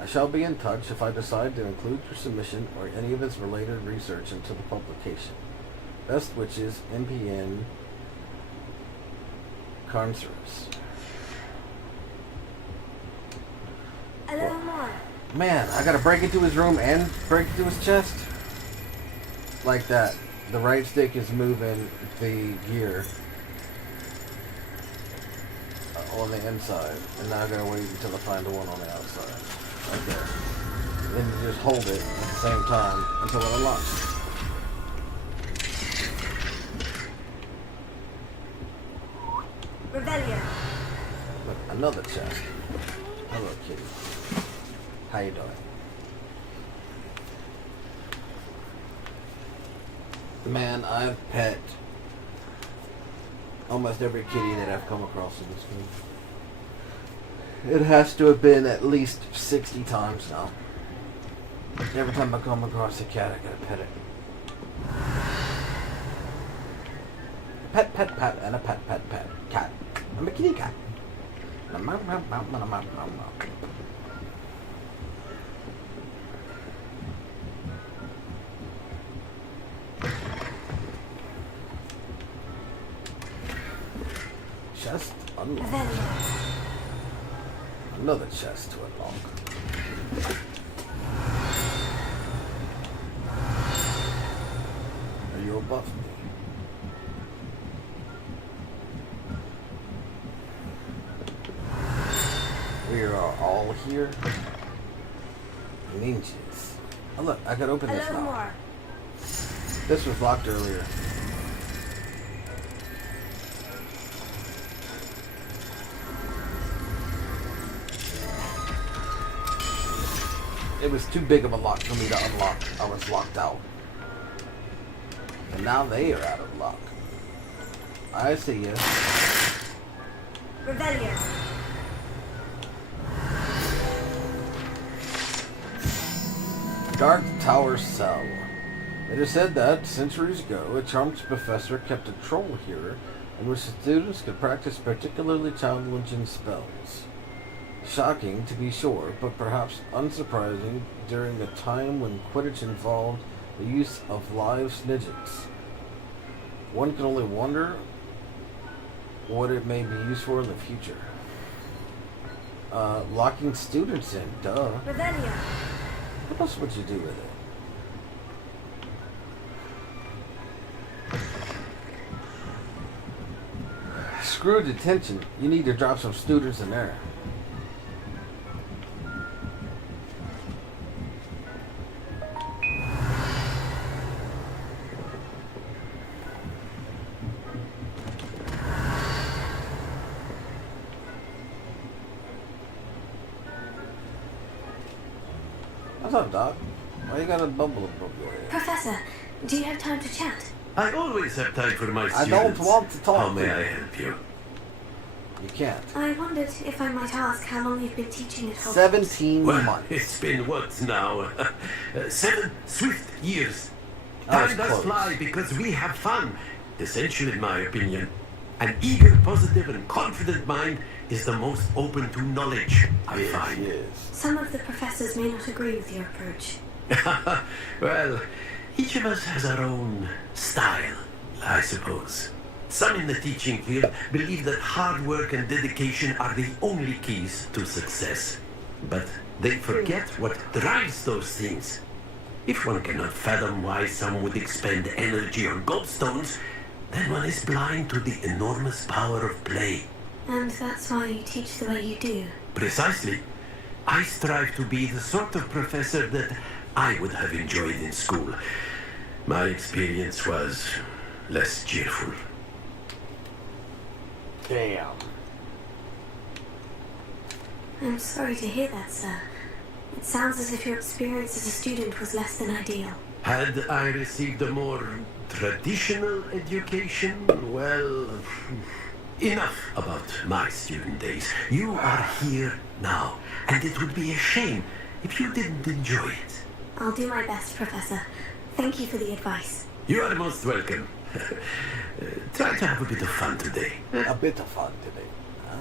I shall be in touch if I decide to include your submission or any of its related research into the publication. Best wishes, MPN Concerts. Hello, Mom. Man, I gotta break into his room and break into his chest? Like that. The right stick is moving the gear on the inside, and now I gotta wait until I find the one on the outside. Right there. Then you just hold it at the same time until it unlocks. Revelio. Look, another chest. Hello, kitty. How you doing? Man, I've pet almost every kitty that I've come across in this game. It has to have been at least 60 times now. Every time I come across a cat, I gotta pet it. Pet, pet, pet, and a pet, pet, pet. Cat. I'm a kitty cat. Chest unlocked. Another chest to unlock. Are you above me? We are all here. Ninjas. Oh look, I could open this now. This was locked earlier. It was too big of a lock for me to unlock. I was locked out. And now they are out of luck. I see you. Revelio. Dark Tower Cell. It is said that, centuries ago, a charmed professor kept a troll here in which the students could practice particularly challenging spells. Shocking, to be sure, but perhaps unsurprising during a time when Quidditch involved the use of live snidgets. One can only wonder what it may be used for in the future. Locking students in, duh. Revelio. What else would you do with it? Screw detention. You need to drop some students in there. What's up, Doc? Why you got a bubble above your head? Professor, do you have time to chat? I always have time for my I students. don't want to talk How to may you. I help you? You can't. I wondered if I might ask how long you've been teaching at Hogwarts. 17 Well, months. it's been what now? 7 swift years. That was Time does close. fly because we have fun. Essential in my opinion. An eager, positive, and confident mind is the most open to knowledge, I find. Some of the professors may not agree with your approach. Well, each of us has our own style, I suppose. Some in the teaching field believe that hard work and dedication are the only keys to success. But they forget what drives those things. If one cannot fathom why some would expend energy on gobstones, then one is blind to the enormous power of play. And that's why you teach the way you do. Precisely. I strive to be the sort of professor that I would have enjoyed in school. My experience was less cheerful. Damn. I'm sorry to hear that, sir. It sounds as if your experience as a student was less than ideal. Had I received a more traditional education, well, enough about my student days. You are here now, and it would be a shame if you didn't enjoy it. I'll do my best, Professor. Thank you for the advice. You are most welcome. Try to have a bit of fun today. A bit of fun today. Huh?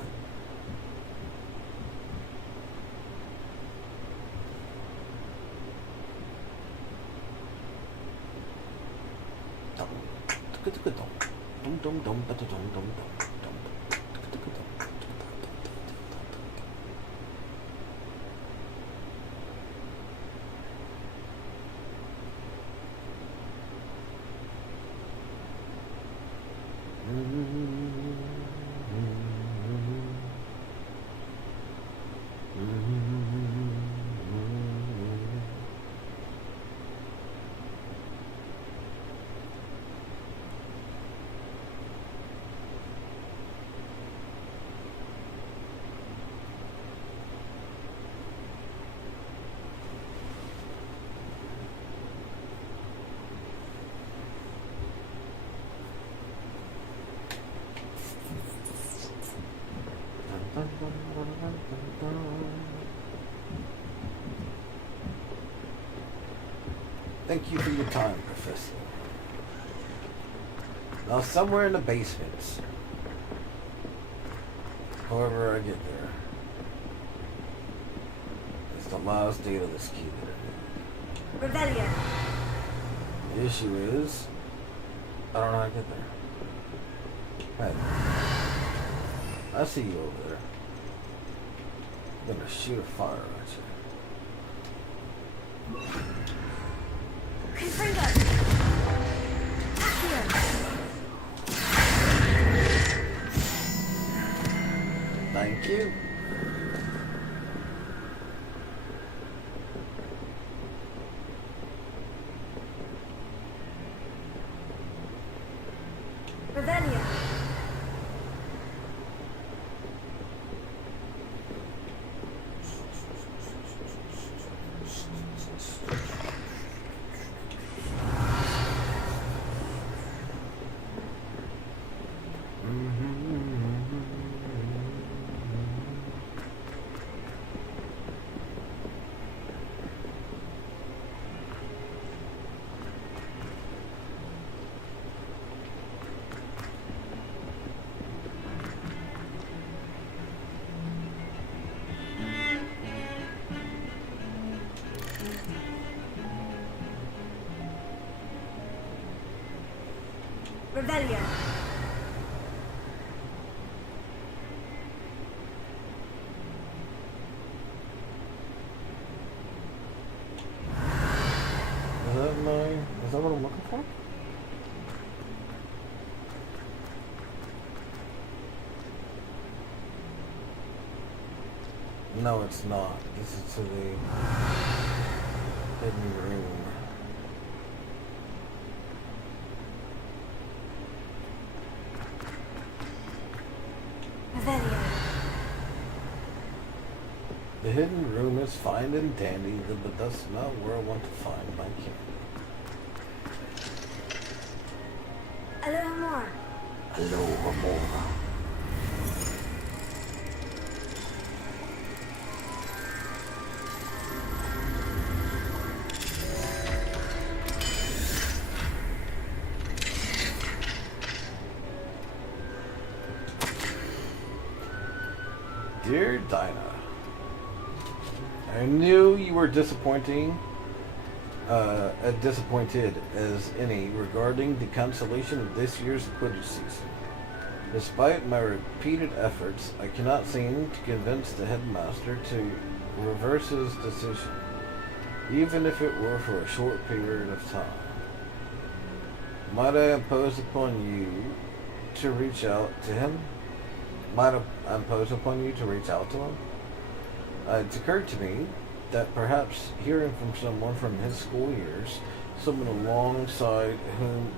Thank you for your time, Professor. Now, somewhere in the basements, however I get there, is the last date of this key that I need. Revelio. The issue is, I don't know how to get there. Hey, I see you over there. I'm gonna shoot a fire at you. Confringo. Thank you. Revelio. Revelio. Is that what I'm looking for? No, it's not. This is to the hidden room. Revelio. The hidden room is fine and dandy, but that's not where I want to find my king. Hello, Amor. Hello, Amor. Dear Dinah, I knew you were disappointed as any regarding the cancellation of this year's Quidditch season. Despite my repeated efforts, I cannot seem to convince the headmaster to reverse his decision, even if it were for a short period of time. Might I impose upon you to reach out to him? It's occurred to me that perhaps hearing from someone from his school years, someone alongside whom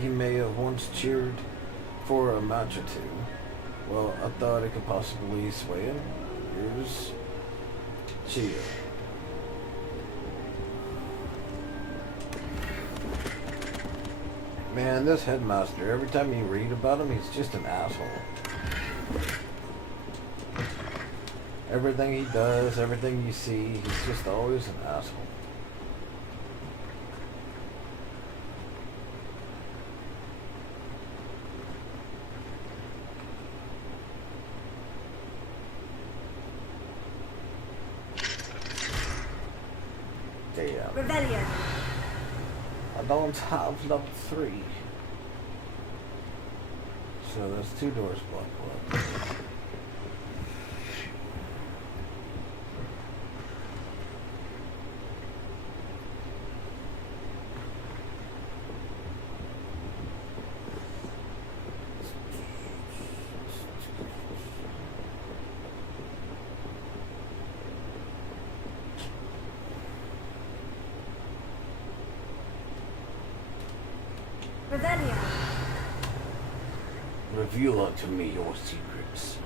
he may have once cheered for a match or two, well, I thought it could possibly sway him. Yours, Chia. Man, this headmaster, every time you read about him, he's just an asshole. Everything he does, everything you see, he's just always an asshole. Damn. Rebellion. I don't have level 3. So there's 2 doors blocked. Rebellion. Reveal unto me your secrets.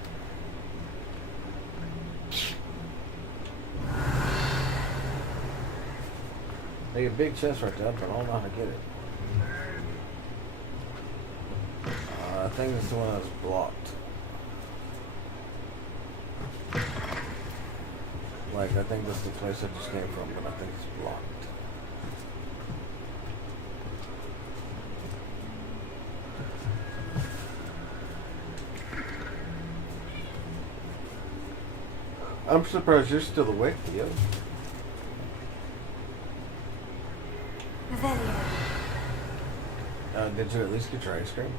They a big chest right there, but I don't know how to get it. I think it's the one that's blocked. Like, I think that's the place I just came from, but I think it's blocked. I'm surprised you're still awake, Theo. Revelio. Did you at least get your ice cream?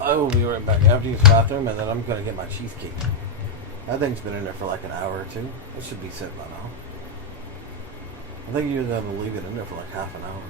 I will be right back. I have to use the bathroom, and then I'm going to get my cheesecake. That thing's been in there for like an hour or two. It should be set by now. I think you're going to leave it in there for like half an hour.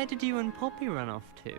where did you and Poppy run off to?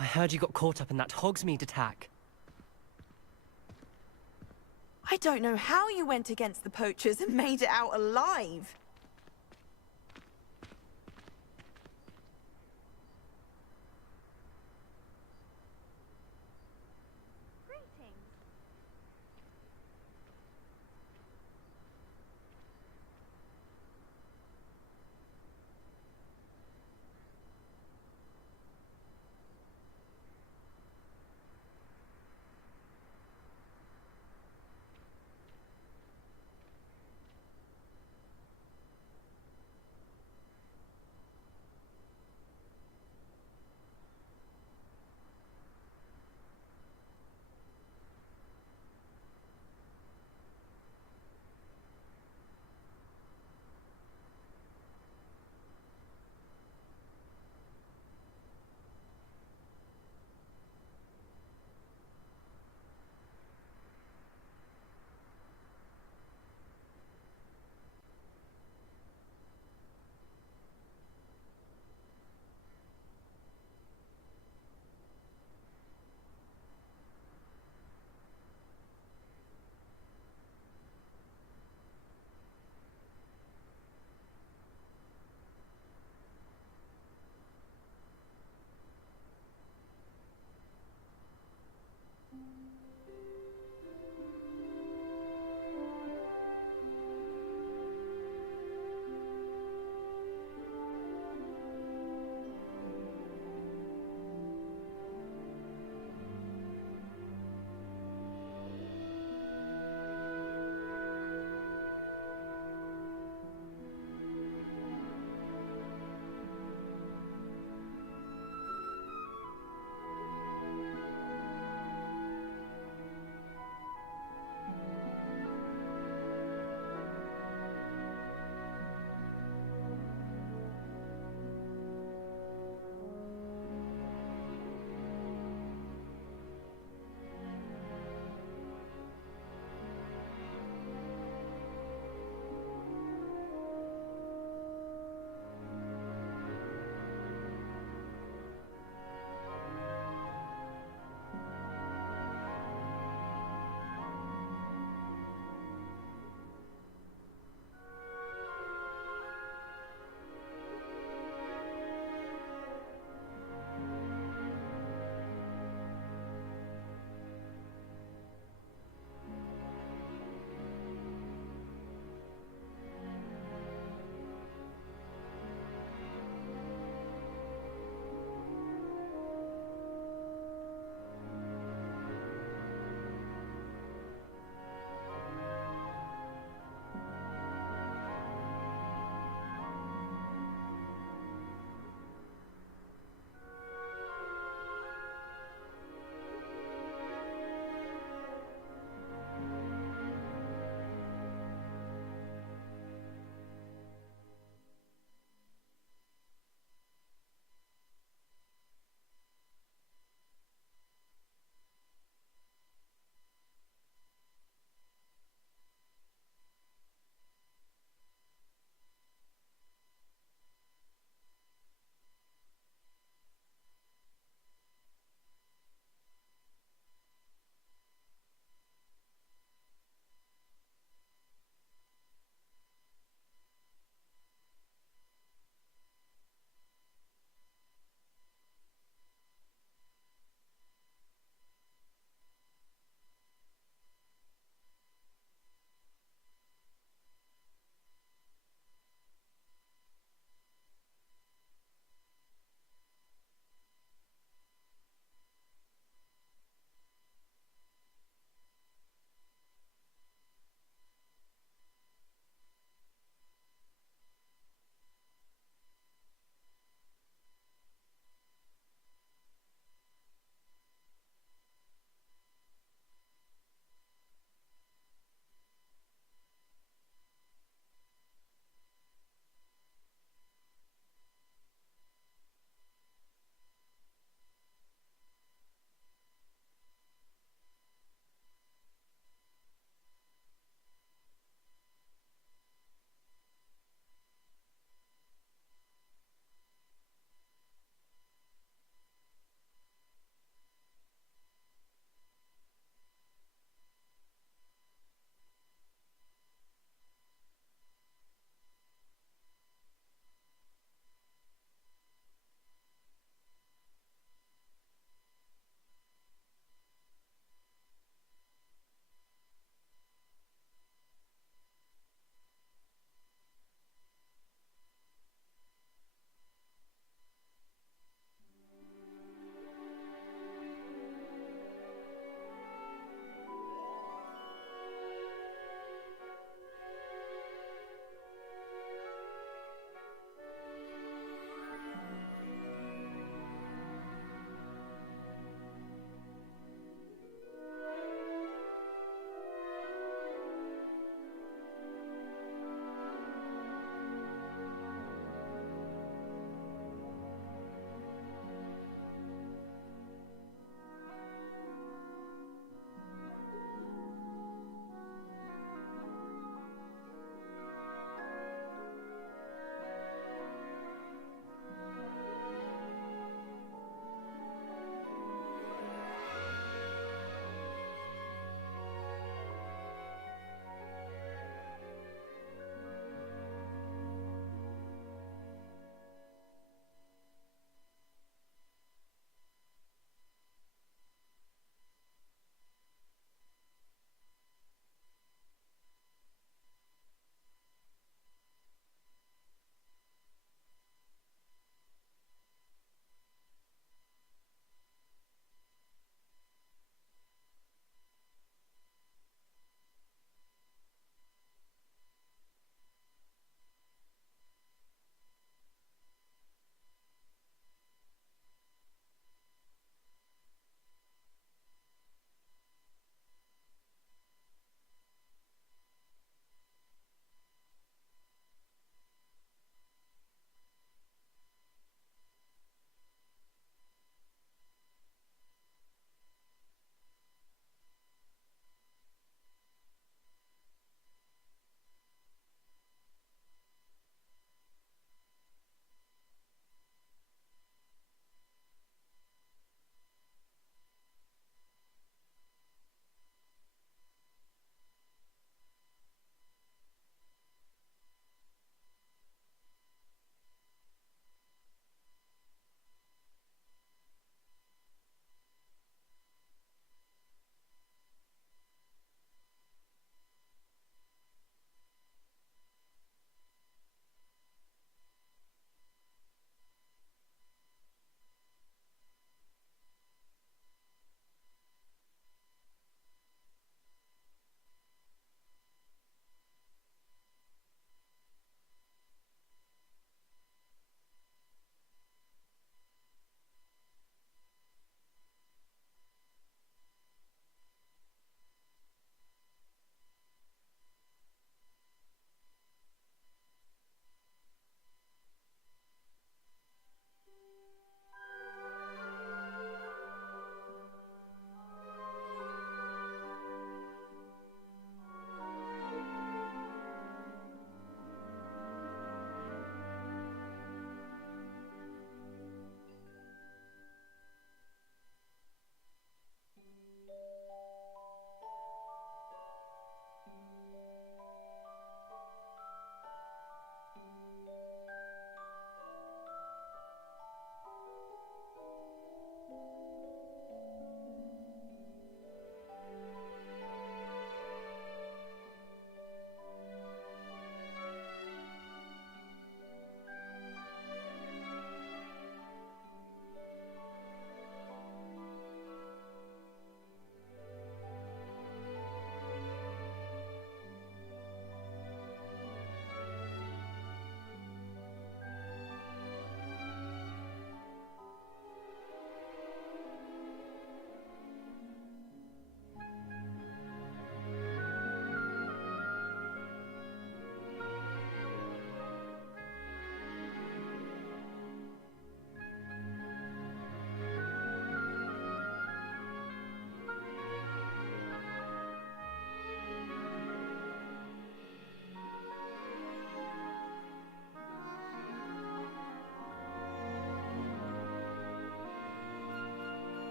I heard you got caught up in that Hogsmeade attack. I don't know how you went against the poachers and made it out alive.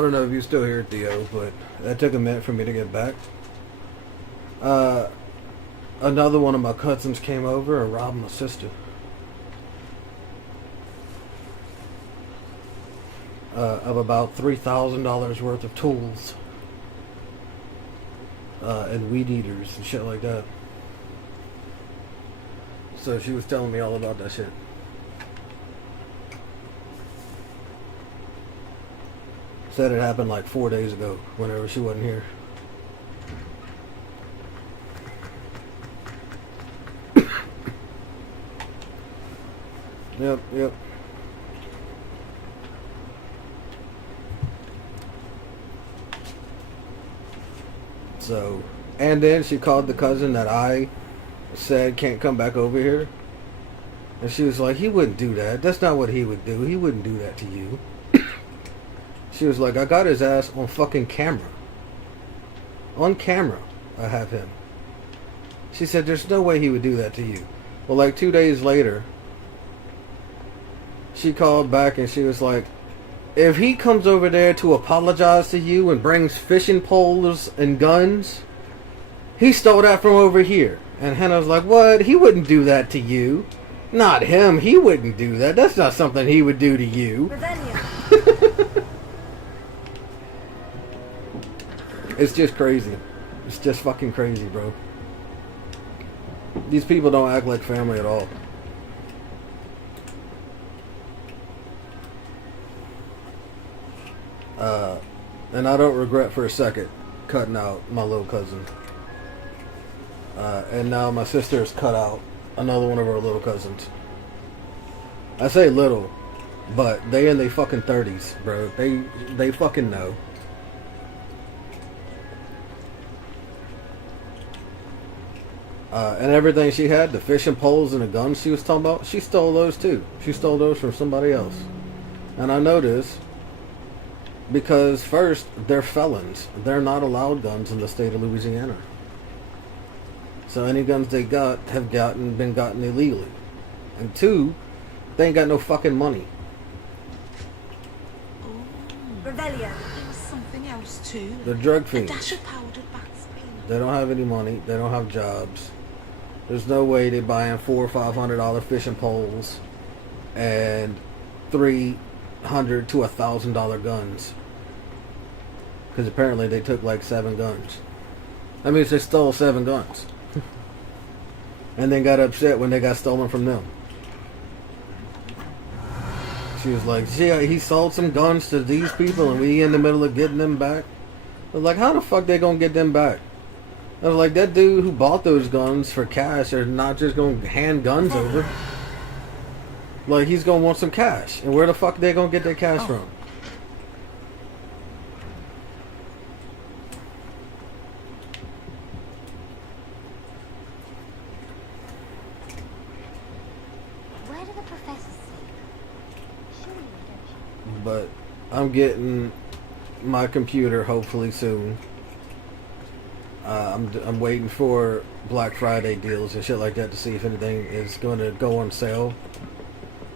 don't know if you're still here, Theo, but that took a minute for me to get back. Another one of my cousins came over and robbed my sister. Of about $3,000 worth of tools. And weed eaters and shit like that. So she was telling me all about that shit. Said it happened like 4 days ago, whenever she wasn't here. Yep. So, and then she called the cousin that I said can't come back over here. And she was like, he wouldn't do that. That's not what he would do. He wouldn't do that to you. She was like, I got his ass on fucking camera. On camera, I have him. She said, there's no way he would do that to you. Well, like 2 days later, she called back and she was like, if he comes over there to apologize to you and brings fishing poles and guns, he stole that from over here. And Hannah was like, what? He wouldn't do that to you. Not him. He wouldn't do that. That's not something he would do to you. It's just crazy. It's just fucking crazy, bro. These people don't act like family at all. And I don't regret for a second cutting out my little cousin. And now my sister has cut out another one of our little cousins. I say little, but they in their fucking 30s, bro. They fucking know. And everything she had, the fishing poles and the guns she was talking about, she stole those too. She stole those from somebody else. And I know this because first, they're felons. They're not allowed guns in the state of Louisiana. So any guns they got have been gotten illegally. And two, they ain't got no fucking money. Revelio. There was something else too. They're drug A fiends. dash of powdered backspin. They don't have any money. They don't have jobs. There's no way they're buying $400 or $500 fishing poles and $300 to $1,000 guns. Because apparently they took like 7 guns. That means they stole 7 guns. And then got upset when they got stolen from them. She was like, yeah, he sold some guns to these people and we in the middle of getting them back. I was like, how the fuck they gonna get them back? I was like, that dude who bought those guns for cash are not just gonna hand guns over. Like, he's gonna want some cash. And where the fuck they gonna get their cash from? Where do the professors sleep? Surely they don't. But I'm getting my computer hopefully soon. I'm waiting for Black Friday deals and shit like that to see if anything is going to go on sale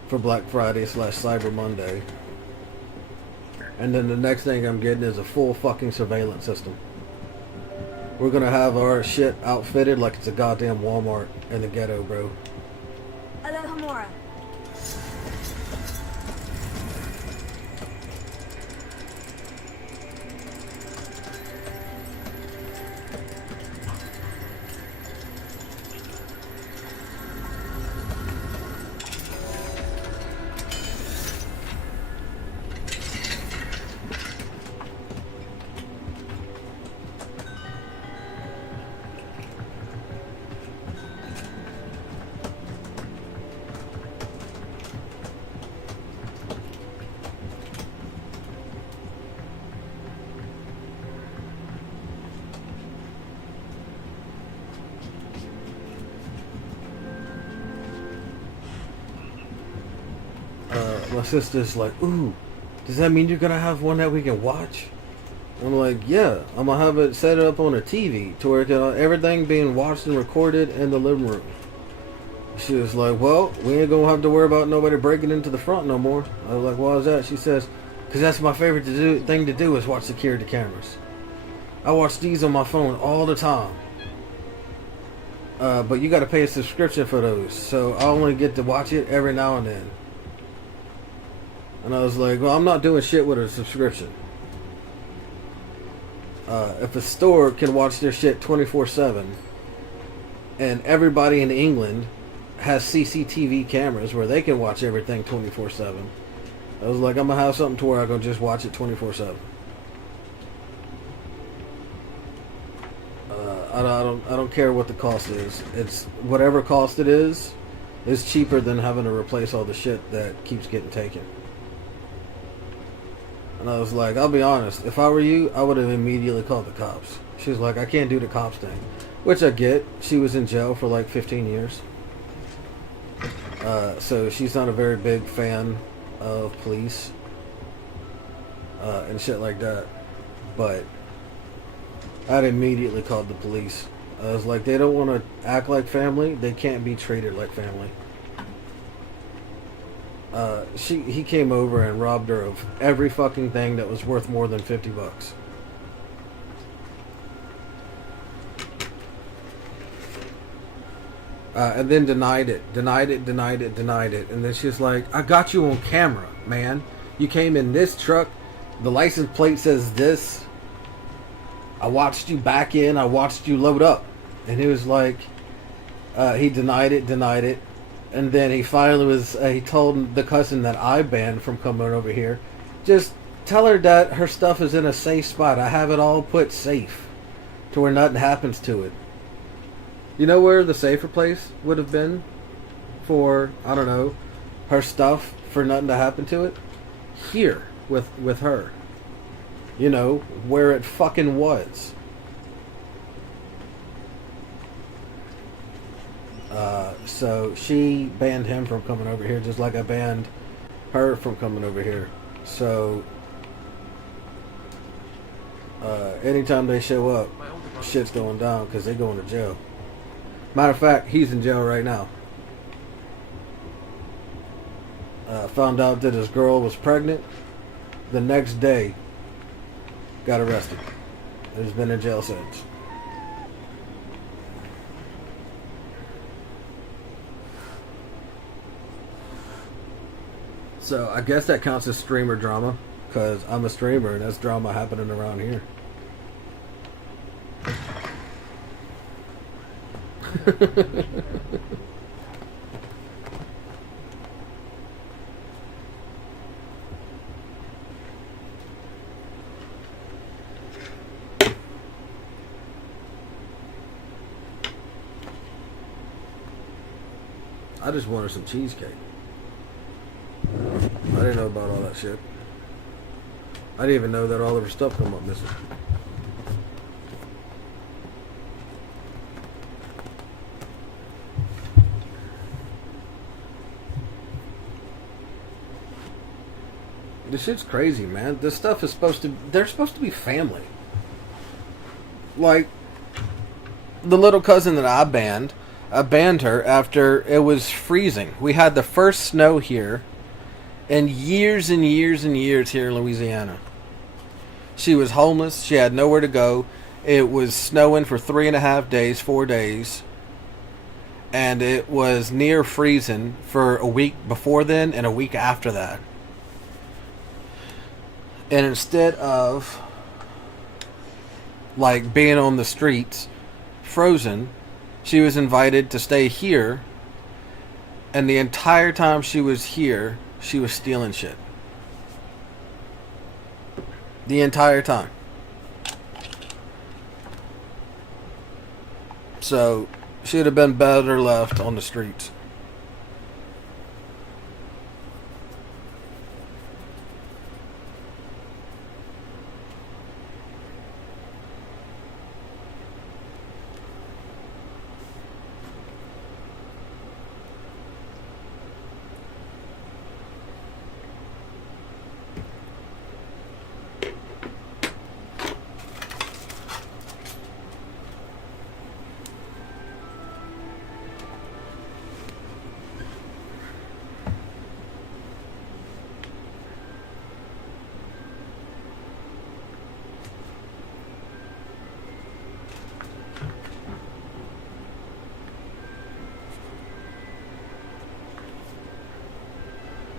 for Black Friday / Cyber Monday. And then the next thing I'm getting is a full fucking surveillance system. We're going to have our shit outfitted like it's a goddamn Walmart in the ghetto, bro. Alohomora. My sister's like, ooh, does that mean you're gonna have one that we can watch? I'm like, yeah, I'm gonna have it set up on a TV to where it can, everything being watched and recorded in the living room. She was like, well, we ain't gonna have to worry about nobody breaking into the front no more. I was like, why is that? She says, Because that's my favorite thing to do is watch security cameras. I watch these on my phone all the time. But you got to pay a subscription for those. So I only get to watch it every now and then. And I was like, well, I'm not doing shit with a subscription. If a store can watch their shit 24/7, and everybody in England has CCTV cameras where they can watch everything 24/7, I was like, I'm gonna have something to where I can just watch it 24/7. I don't care what the cost is. It's whatever cost it is cheaper than having to replace all the shit that keeps getting taken. And I was like, I'll be honest, if I were you, I would have immediately called the cops. She was like, I can't do the cops thing. Which I get. She was in jail for like 15 years. So she's not a very big fan of police. And shit like that. But I'd immediately called the police. I was like, they don't want to act like family. They can't be treated like family. He came over and robbed her of every fucking thing that was worth more than $50. And then denied it. And then she's like, I got you on camera, man. You came in this truck. The license plate says this. I watched you back in. I watched you load up. And he was like, he denied it. And then he finally was, he told the cousin that I banned from coming over here, just tell her that her stuff is in a safe spot. I have it all put safe to where nothing happens to it. You know where the safer place would have been for, I don't know, her stuff for nothing to happen to it? Here with her. You know, where it fucking was. So she banned him from coming over here just like I banned her from coming over here. So anytime they show up, shit's going down because they're going to jail. Matter of fact, he's in jail right now. Found out that his girl was pregnant. The next day, got arrested. He's been in jail since. So I guess that counts as streamer drama, because I'm a streamer and that's drama happening around here. I just wanted some cheesecake. I didn't know about all that shit. I didn't even know that all of her stuff come up missing. This shit's crazy, man. This stuff is they're supposed to be family. Like, the little cousin that I banned her after it was freezing. We had the first snow here in years and years and years here in Louisiana. She was homeless. She had nowhere to go. It was snowing for 3.5 days, 4 days. And it was near freezing for a week before then and a week after that. And instead of like being on the streets frozen, she was invited to stay here, and the entire time she was here, she was stealing shit. The entire time. So she'd have been better left on the streets.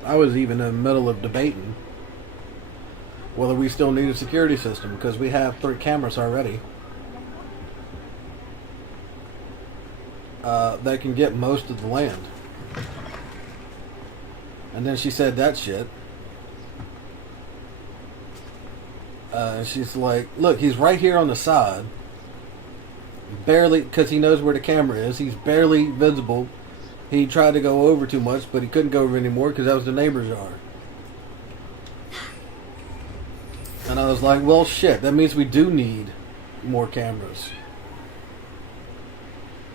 I was even in the middle of debating whether we still need a security system because we have 3 cameras already that can get most of the land. And then she said that shit. And she's like, look, he's right here on the side. Barely, because he knows where the camera is. He's barely visible. He tried to go over too much, but he couldn't go over anymore because that was the neighbor's yard. And I was like, well, shit, that means we do need more cameras.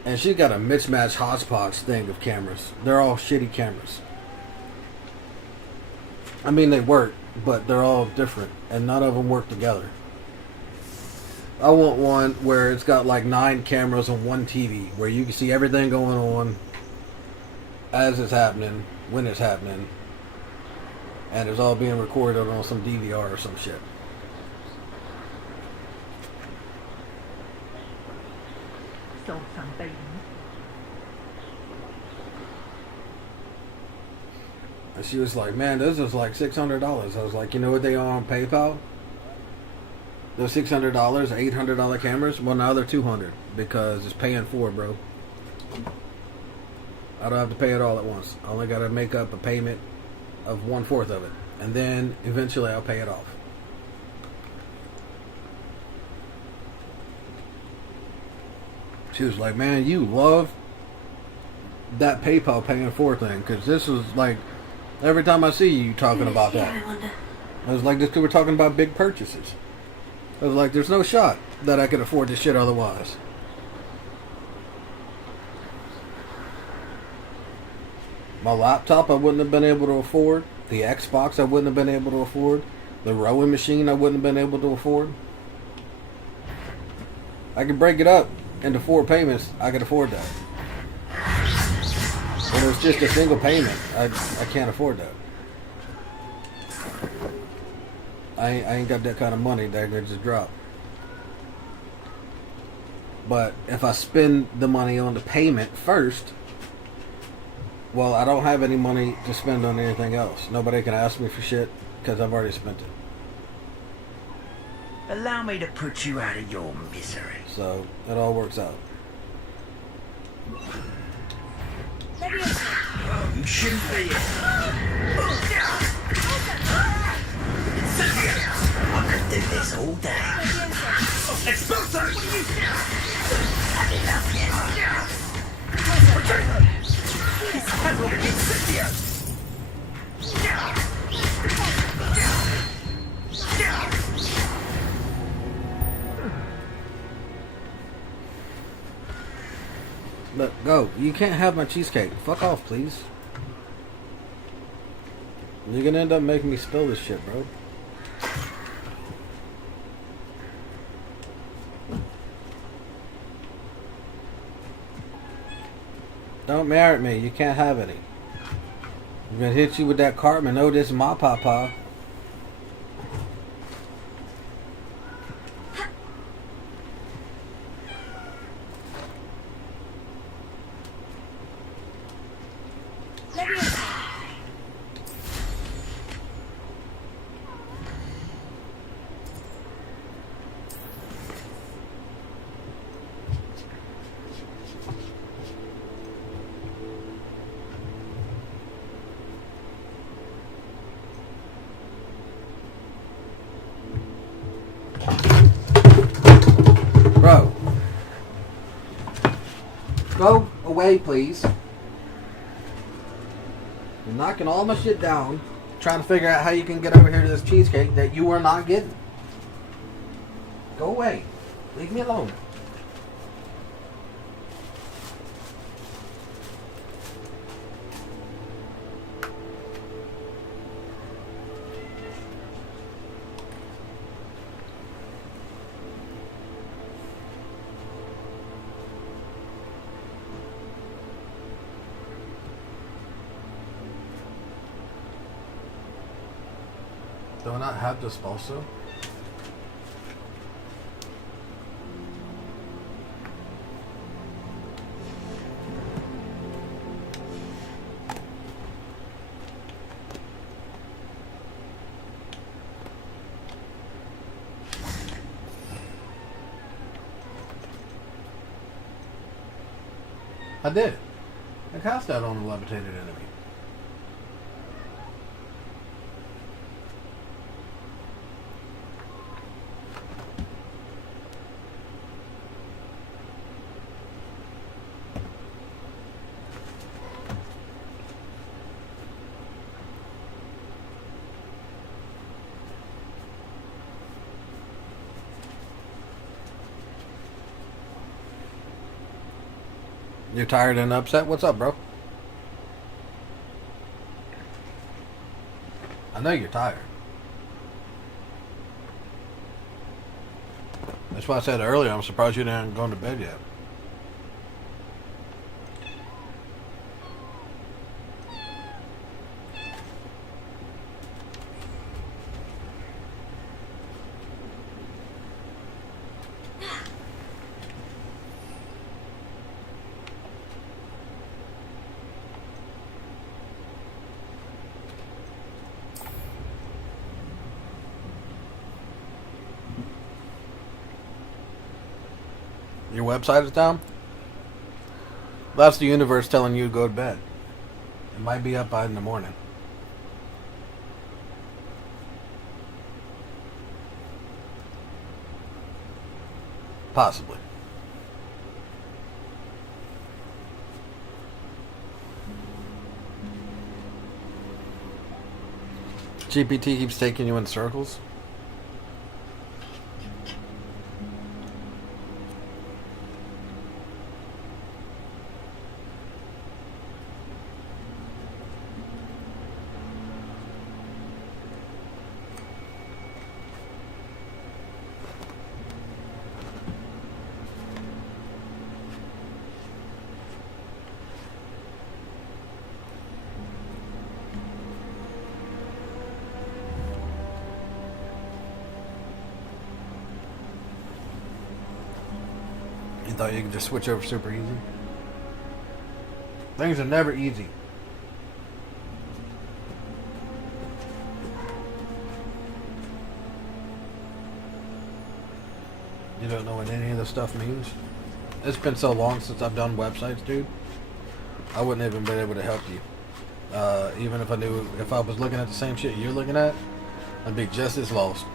And she got a mismatched hodgepodge thing of cameras. They're all shitty cameras. I mean, they work, but they're all different, and none of them work together. I want one where it's got like 9 cameras on one TV, where you can see everything going on as it's happening, when it's happening, and it's all being recorded on some DVR or some shit. Sold some baby. And she was like, man, this is like $600. I was like, you know what they are on PayPal? Those $600 or $800 cameras? Well, now they're $200 because it's paying for it, bro. I don't have to pay it all at once. I only got to make up a payment of 1/4 of it. And then eventually I'll pay it off. She was like, man, you love that PayPal paying for thing. Because this was like, every time I see you talking about that. I was like, this because we're talking about big purchases. I was like, there's no shot that I could afford this shit otherwise. My laptop I wouldn't have been able to afford. The Xbox I wouldn't have been able to afford. The rowing machine I wouldn't have been able to afford. I could break it up into 4 payments. I could afford that. When it was just a single payment, I can't afford that. I ain't got that kind of money that I can just drop. But if I spend the money on the payment first, well, I don't have any money to spend on anything else. Nobody can ask me for shit because I've already spent it. Allow me to put you out of your misery. So it all works out. Oh, you shouldn't be here. I could do this all day. Expulso! Had enough yet? Admiral Incendio! Look, go. You can't have my cheesecake. Fuck off, please. You're gonna end up making me spill this shit, bro. Don't merit me. You can't have any. I'm gonna hit you with that Cartman. No, this is my papa. Bro. Go away, please. You're knocking all my shit down, trying to figure out how you can get over here to this cheesecake that you are not getting. Go away. Leave me alone. Do I not have this also? I did. I cast out on a levitated enemy. You're tired and upset? What's up, bro? I know you're tired. That's why I said earlier, I'm surprised you didn't go to bed yet. Your website is down? That's the universe telling you to go to bed. It might be up by in the morning. Possibly. GPT keeps taking you in circles. You thought you could just switch over super easy? Things are never easy. You don't know what any of this stuff means? It's been so long since I've done websites, dude. I wouldn't even been able to help you. Even if I knew, if I was looking at the same shit you're looking at, I'd be just as lost.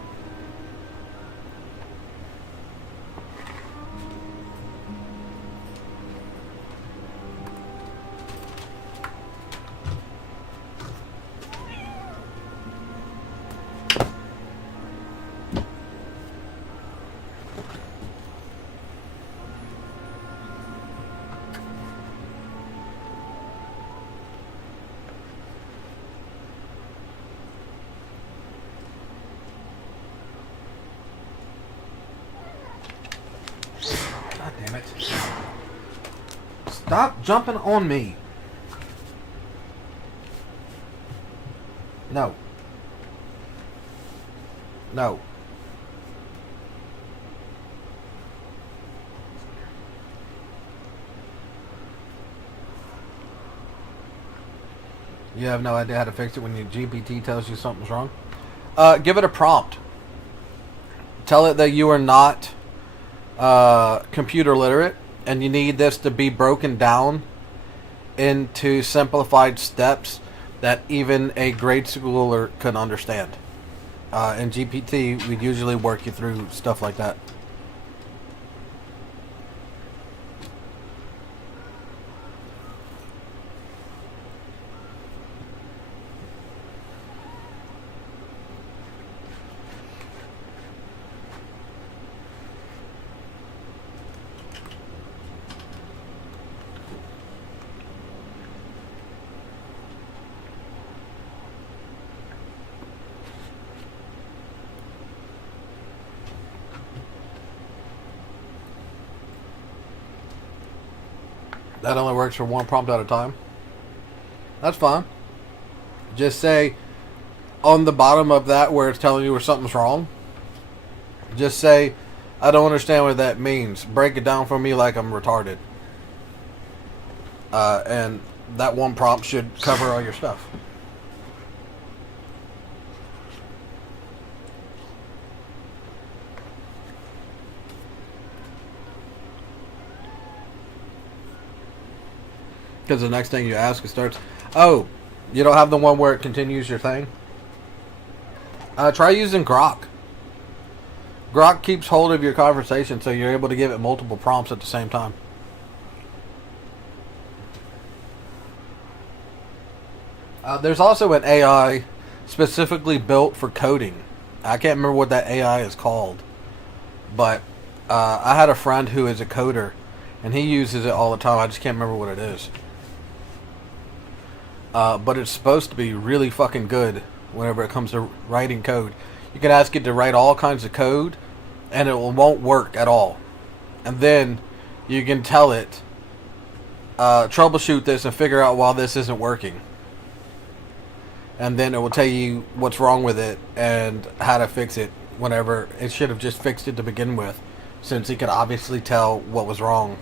God damn it. Stop jumping on me. No. No. You have no idea how to fix it when your GPT tells you something's wrong? Give it a prompt. Tell it that you are not computer literate and you need this to be broken down into simplified steps that even a grade schooler can understand. In GPT, we'd usually work you through stuff like that. That only works for one prompt at a time. That's fine. Just say on the bottom of that where it's telling you where something's wrong, just say, I don't understand what that means. Break it down for me like I'm retarded. And that one prompt should cover all your stuff. Because the next thing you ask, it starts, oh, you don't have the one where it continues your thing? Try using Grok. Grok keeps hold of your conversation, so you're able to give it multiple prompts at the same time. There's also an AI specifically built for coding. I can't remember what that AI is called. But I had a friend who is a coder, and he uses it all the time. I just can't remember what it is. But it's supposed to be really fucking good whenever it comes to writing code. You can ask it to write all kinds of code, and it won't work at all. And then you can tell it, troubleshoot this and figure out why this isn't working. And then it will tell you what's wrong with it and how to fix it whenever it should have just fixed it to begin with, since it could obviously tell what was wrong.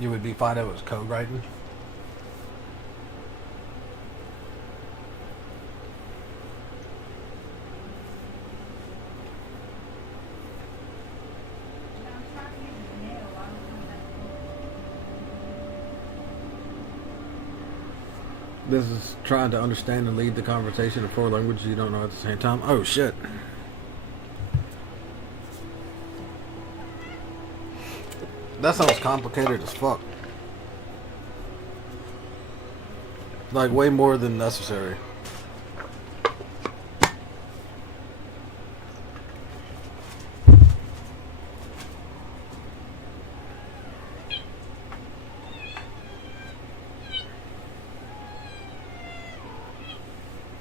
You would be fine if it was code writing? This is trying to understand and lead the conversation in 4 languages you don't know at the same time. Oh shit. That sounds complicated as fuck. Like, way more than necessary.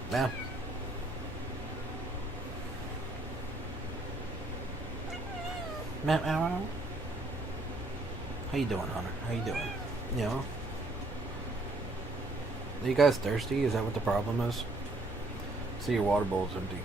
Now. Meow. How you doing, Hunter? How you doing? You know? Are you guys thirsty? Is that what the problem is? See, your water bowl's empty.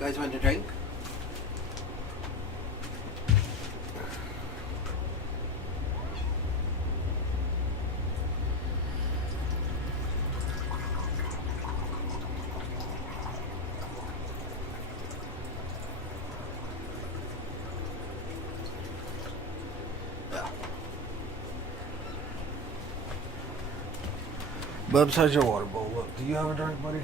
guys want a drink? Bubs, how's your water bowl look? Do you have a drink, buddy?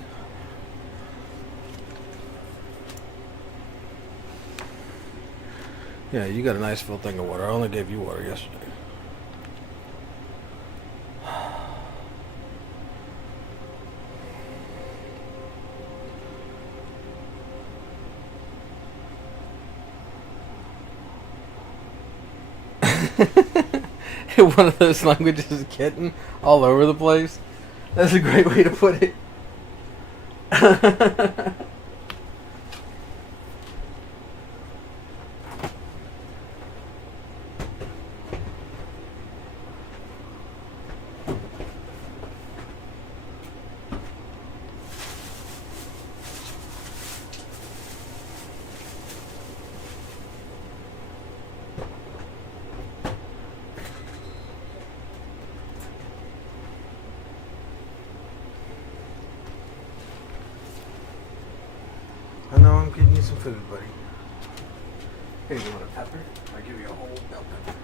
Yeah, you got a nice full thing of water. I only gave you water yesterday. One of those languages is kitten all over the place. That's a great way to put it. I know I'm getting you some food, buddy. Hey, you want a pepper? I'll give you a whole bell pepper.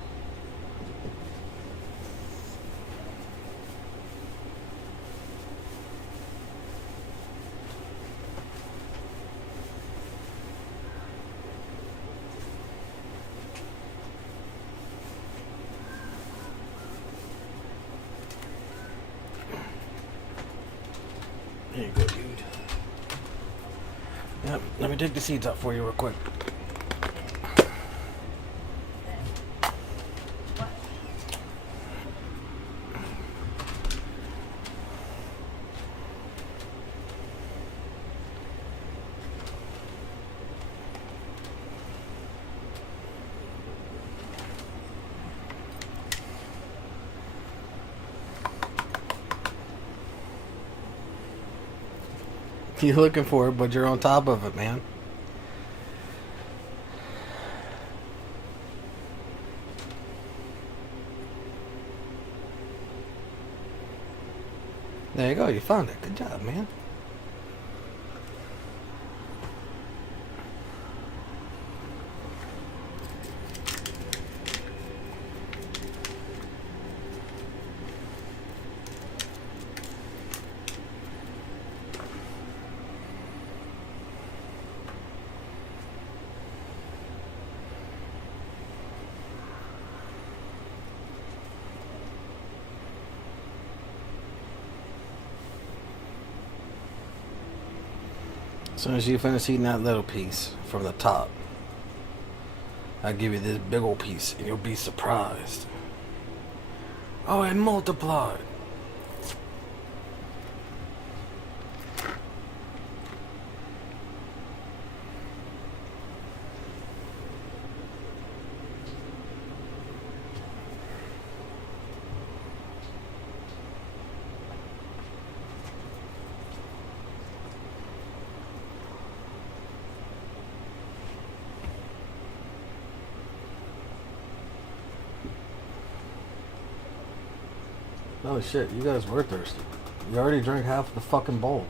Here you go, dude. Yep, let me take the seeds out for you real quick. You're looking for it, but you're on top of it, man. There you go, you found it. Good job, man. As soon as you finish eating that little piece from the top, I'll give you this big old piece and you'll be surprised. Oh, it multiplied. Oh shit, you guys were thirsty. You already drank half the fucking bowl.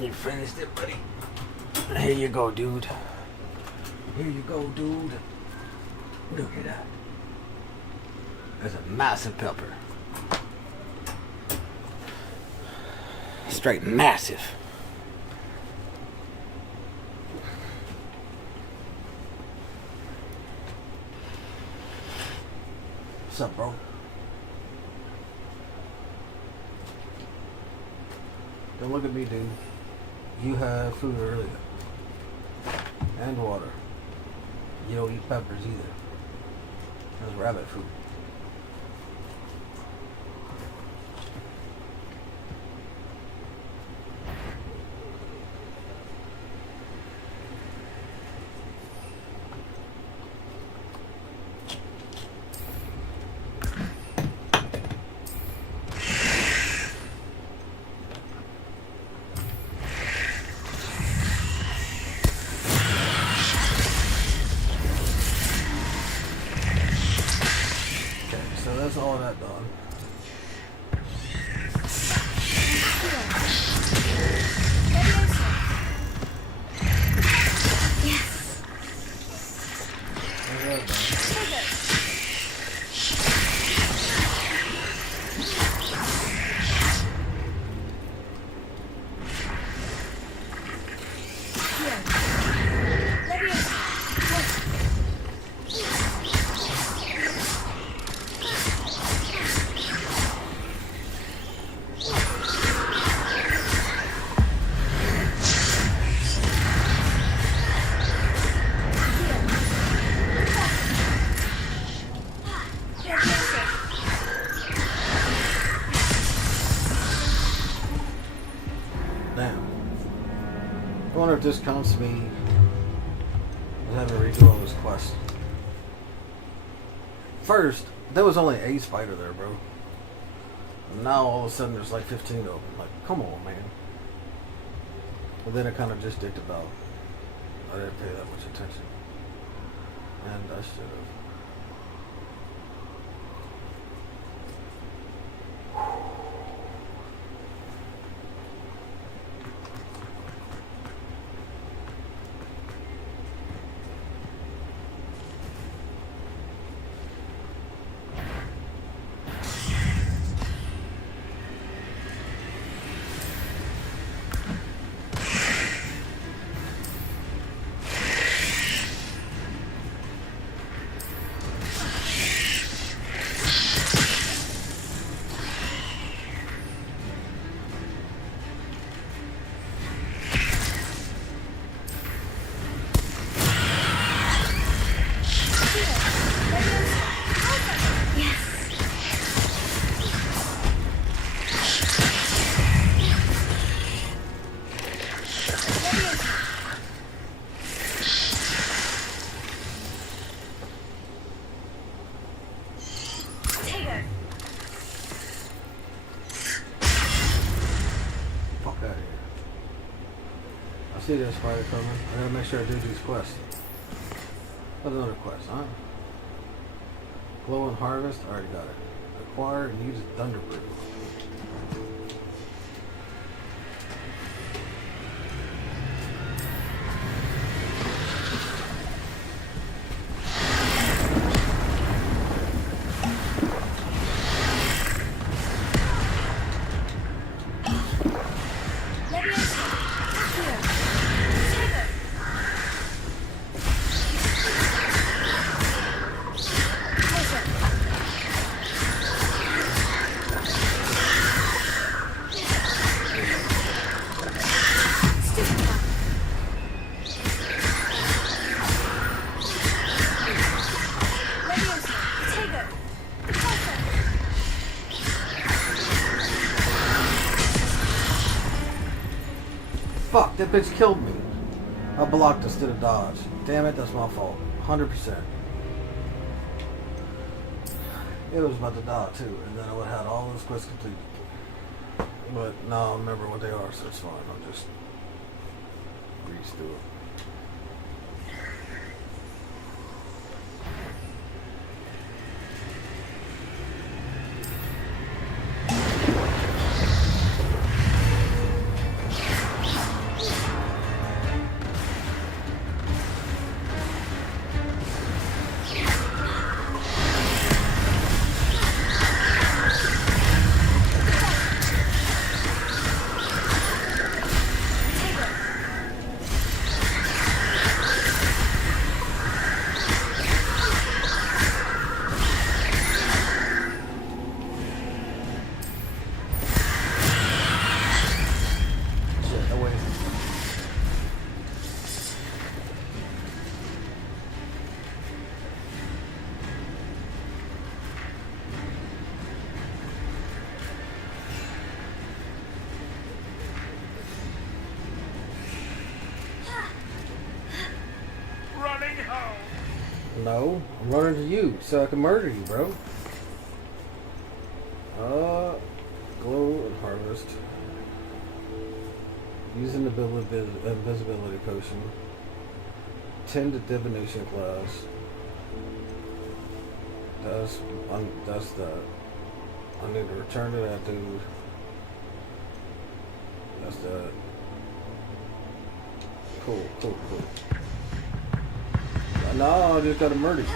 You finished it, buddy. Here you go, dude. Here you go, dude. Look at that. That's a massive pepper. Straight massive. What's up, bro? Don't look at me, dude. You had food earlier. And water. You don't eat peppers either. That's rabbit food. So that's all that done. Yes. That's that done. Damn. I wonder if this counts me as having to redo all this quest. First, there was only a spider there, bro. And now all of a sudden there's like 15 of them. Like, come on, man. But then I kind of just dicked about. I didn't pay that much attention. And I should have. Fuck out of here. I see that spider coming. I gotta make sure I do these quests. What's another quest, huh? Glow and harvest? Already got it. Acquire and use Thunderbrew. Fuck, that bitch killed me. I blocked instead of dodge. Damn it, that's my fault. 100%. It was about to die too, and then I would have had all those quests completed. But now I remember what they are, so it's fine. I'll just breeze through it. No, I'm running to you so I can murder you, bro. Glow and harvest. Using the invisibility potion. 10 to divination class. That's that. I need to return to that dude. That's that. Cool. No, I just gotta murder you.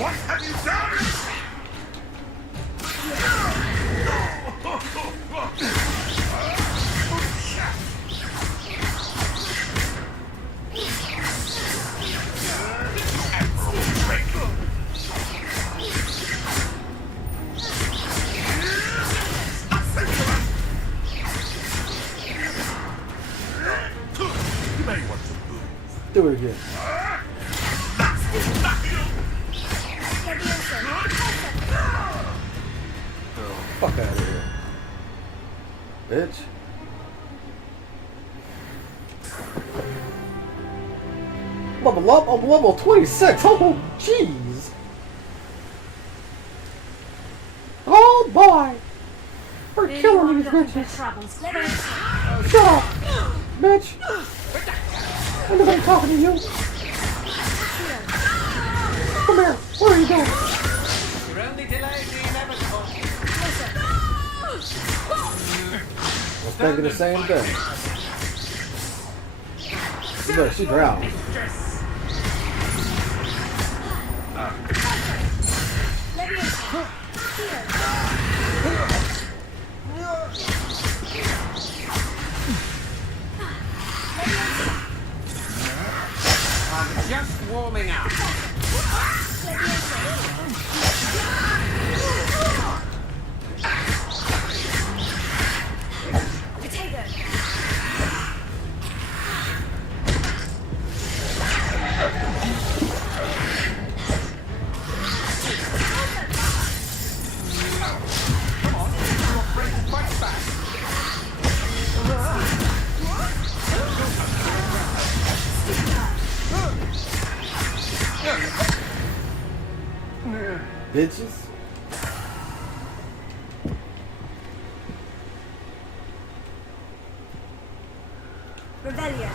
What have you done? Do it again. Fuck out of here. Bitch. Level up? I'm level 26. Oh, jeez. Oh, boy. We're killing these bitches. Shut up, bitch. Ain't nobody talking to you. Come here. What are you doing? You're only delaying the inevitable. I was thinking the same thing. Look, she drowned. I'm just warming up. Bitches. Revelio.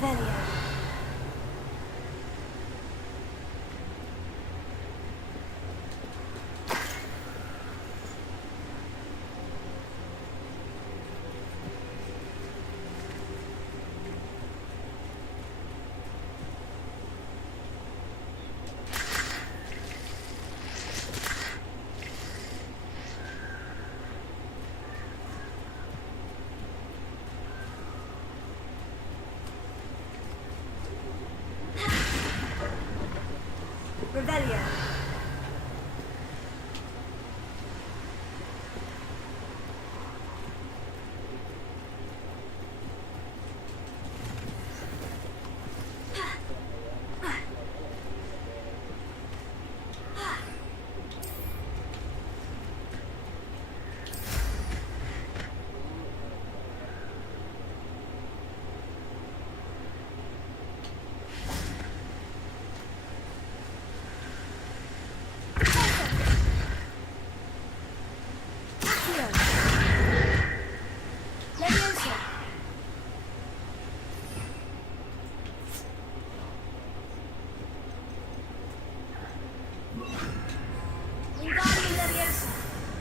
Revelio. Revelio.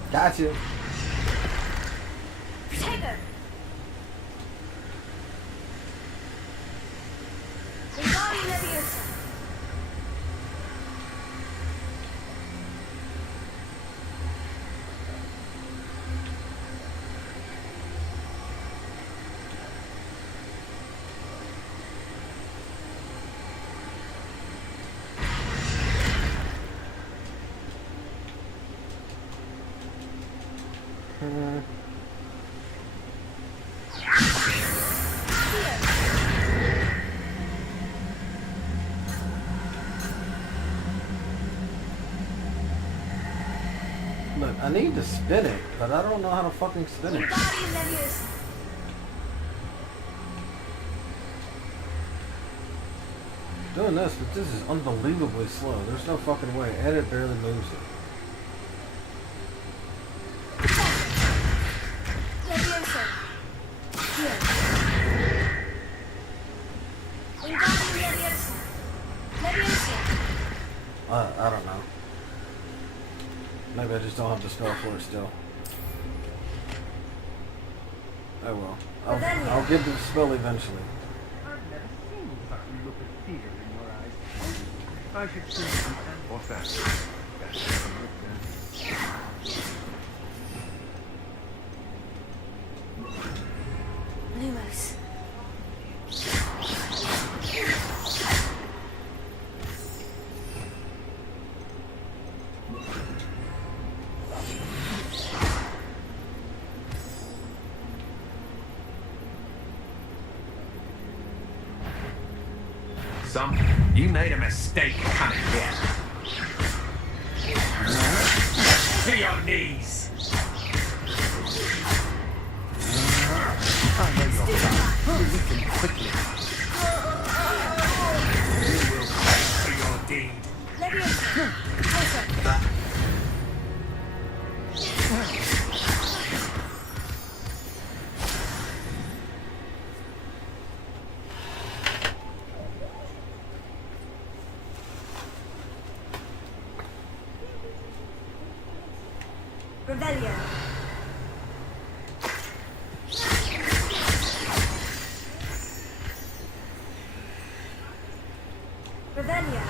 Gotcha. Protego! Wingardium Leviosa! Look, I need to spin it, but I don't know how to fucking spin it. Wingardium Leviosa! Doing this, but this is unbelievably slow. There's no fucking way. And it barely moves it. Leviosa! Here. Wingardium Leviosa! Leviosa! I don't know. Maybe I just don't have the spell for it still. Oh well. I'll get the spell eventually. I've never seen such a look of fear in your eyes. I should see you. What's that? Lumos. You made a mistake coming here. To your knees. I know you're weaken quickly. You will pay for your deed. Leviosa! Revelio. Revelio.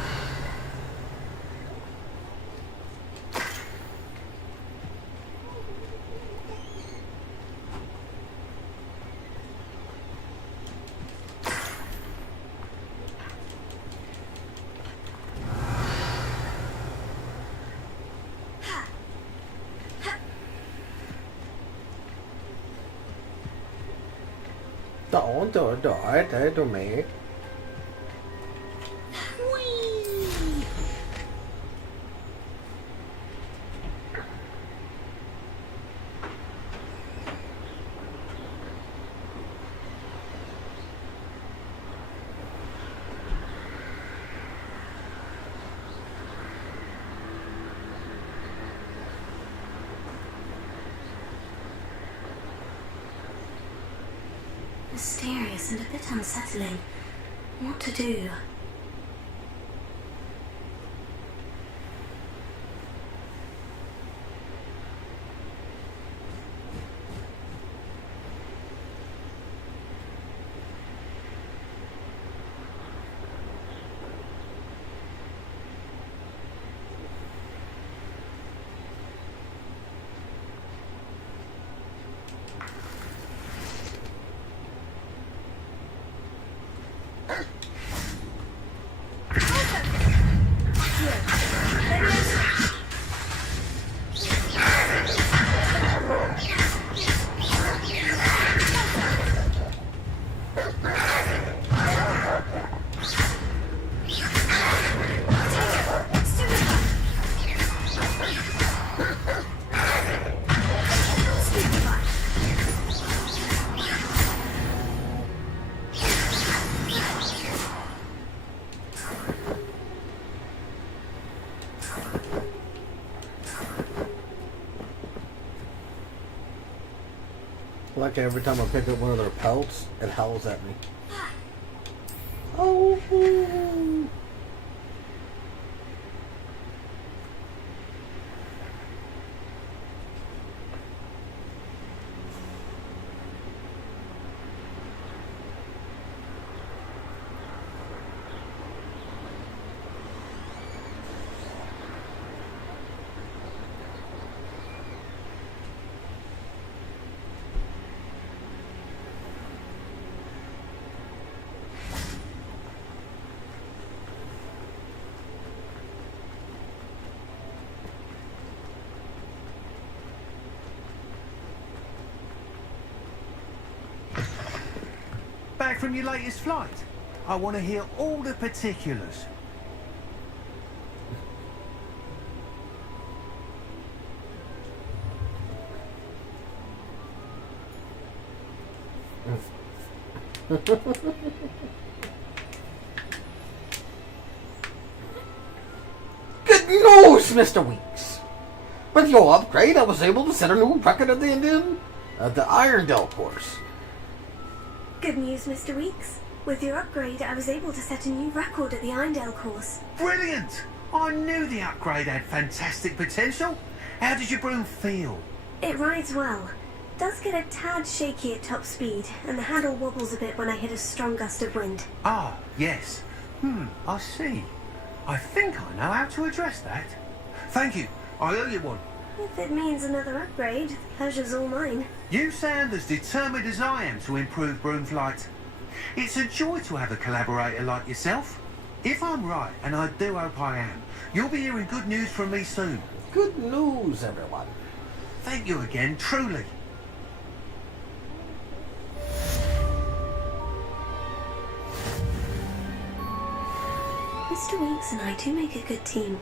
Don't do it to me. Mysterious and a bit unsettling. What to do? Like every time I pick up one of their pelts, it howls at me. Oh. back from your latest flight? I want to hear all the particulars. Good news, Mr. Weeks! With your upgrade, I was able to set a new record at the Irondale course. Good news, Mr. Weeks. With your upgrade, I was able to set a new record at the Irondale course. Brilliant! I knew the upgrade had fantastic potential. How did your broom feel? It rides well. Does get a tad shaky at top speed, and the handle wobbles a bit when I hit a strong gust of wind. Ah, yes. I see. I think I know how to address that. Thank you. I owe you one. If it means another upgrade, the pleasure's all mine. You sound as determined as I am to improve broom flight. It's a joy to have a collaborator like yourself. If I'm right, and I do hope I am, you'll be hearing good news from me soon. Good news, everyone. Thank you again, truly. Mr. Weeks and I do make a good team.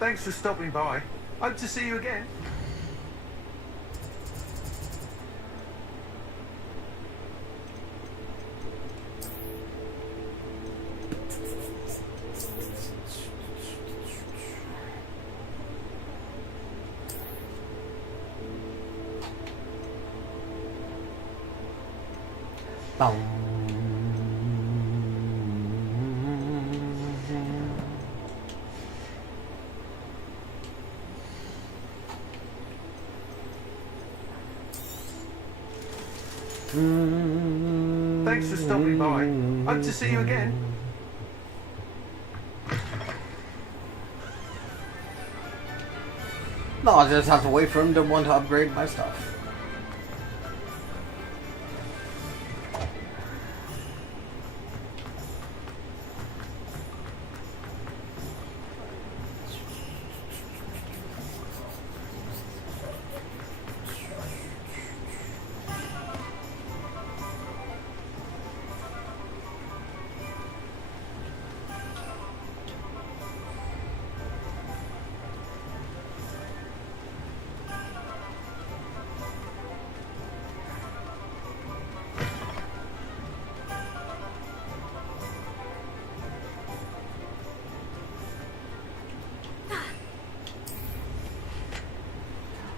Thanks for stopping by. Hope to see you again. Thanks for stopping by. Hope to see you again. No, I just have to wait for him to want to upgrade my stuff.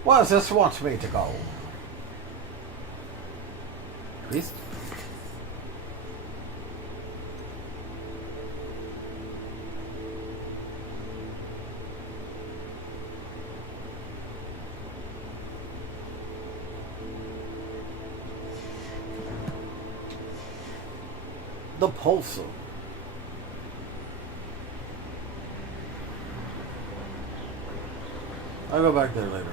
Where does this want me to go? Please? The Pulsar. I'll go back there later.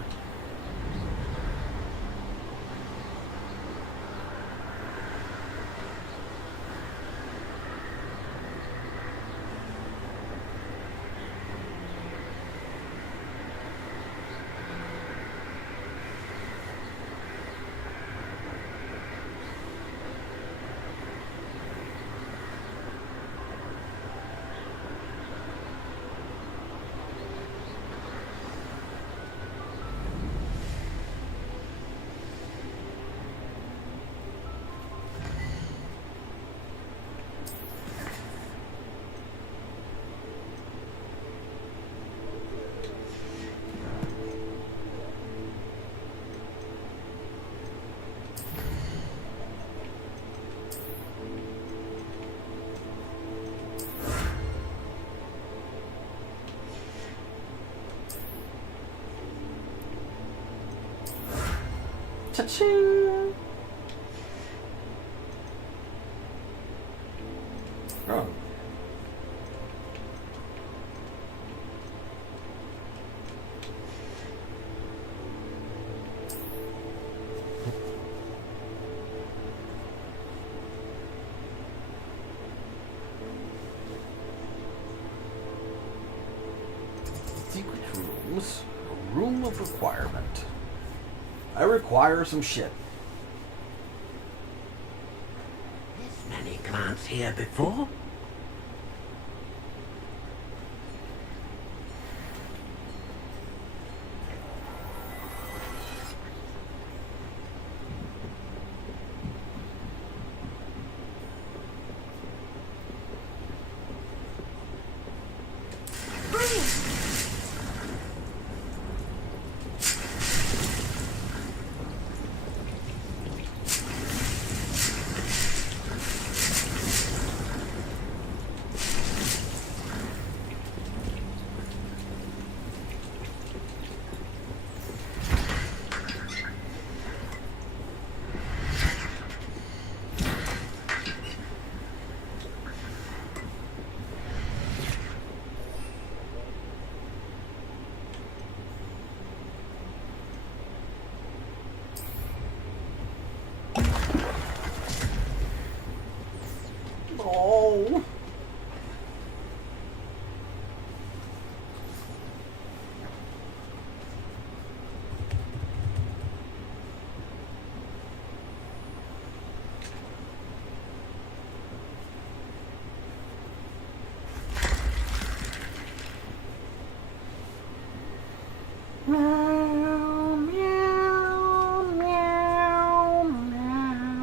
Cha-ching! Oh. Secret rooms. A room of requirement. I require some shit. Many plants here before? Oh. Meow, meow, meow, meow, meow.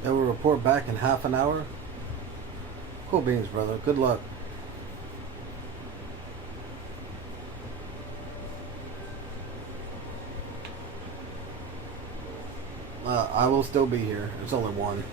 They will report back in half an hour. Cool beans, brother. Good luck. I will still be here. There's only one.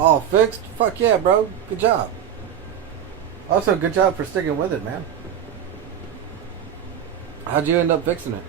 All fixed? Fuck yeah, bro. Good job. Also, good job for sticking with it, man. How'd you end up fixing it?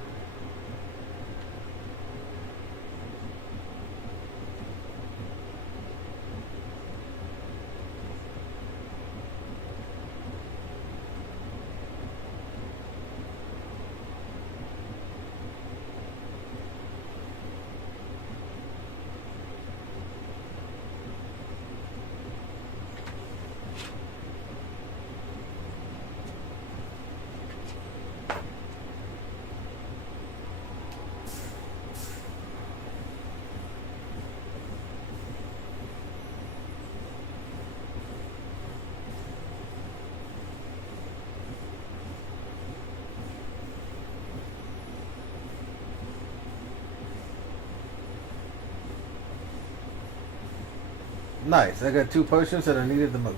Nice. I got 2 potions that I needed the most.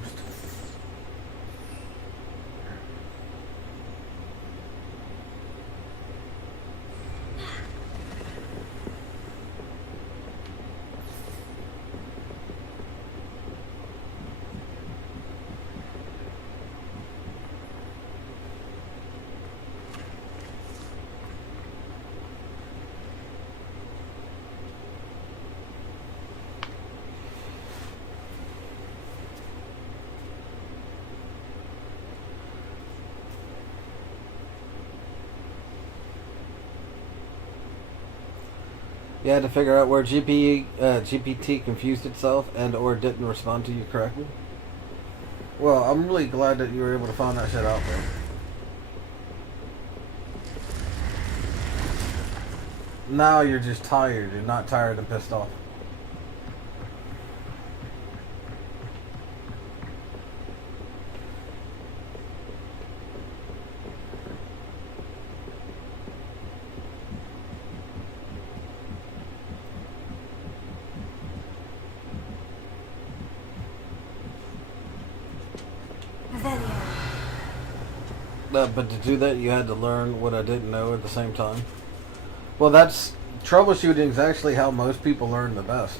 You had to figure out where GPT confused itself and or didn't respond to you correctly? Well, I'm really glad that you were able to find that shit out there. Now you're just tired. You're not tired and pissed off. But to do that, you had to learn what I didn't know at the same time. Well, that's... troubleshooting is actually how most people learn the best.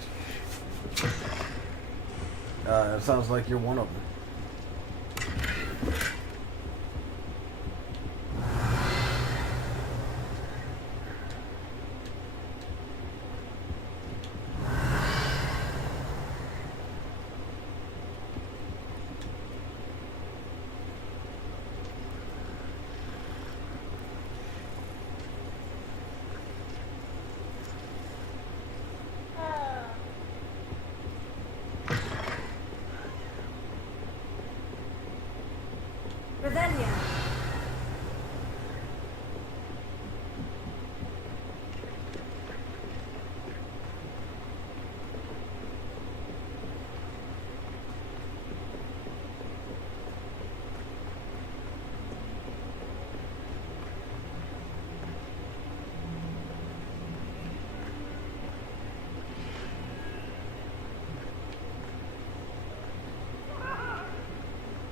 It sounds like you're one of them. Revelia.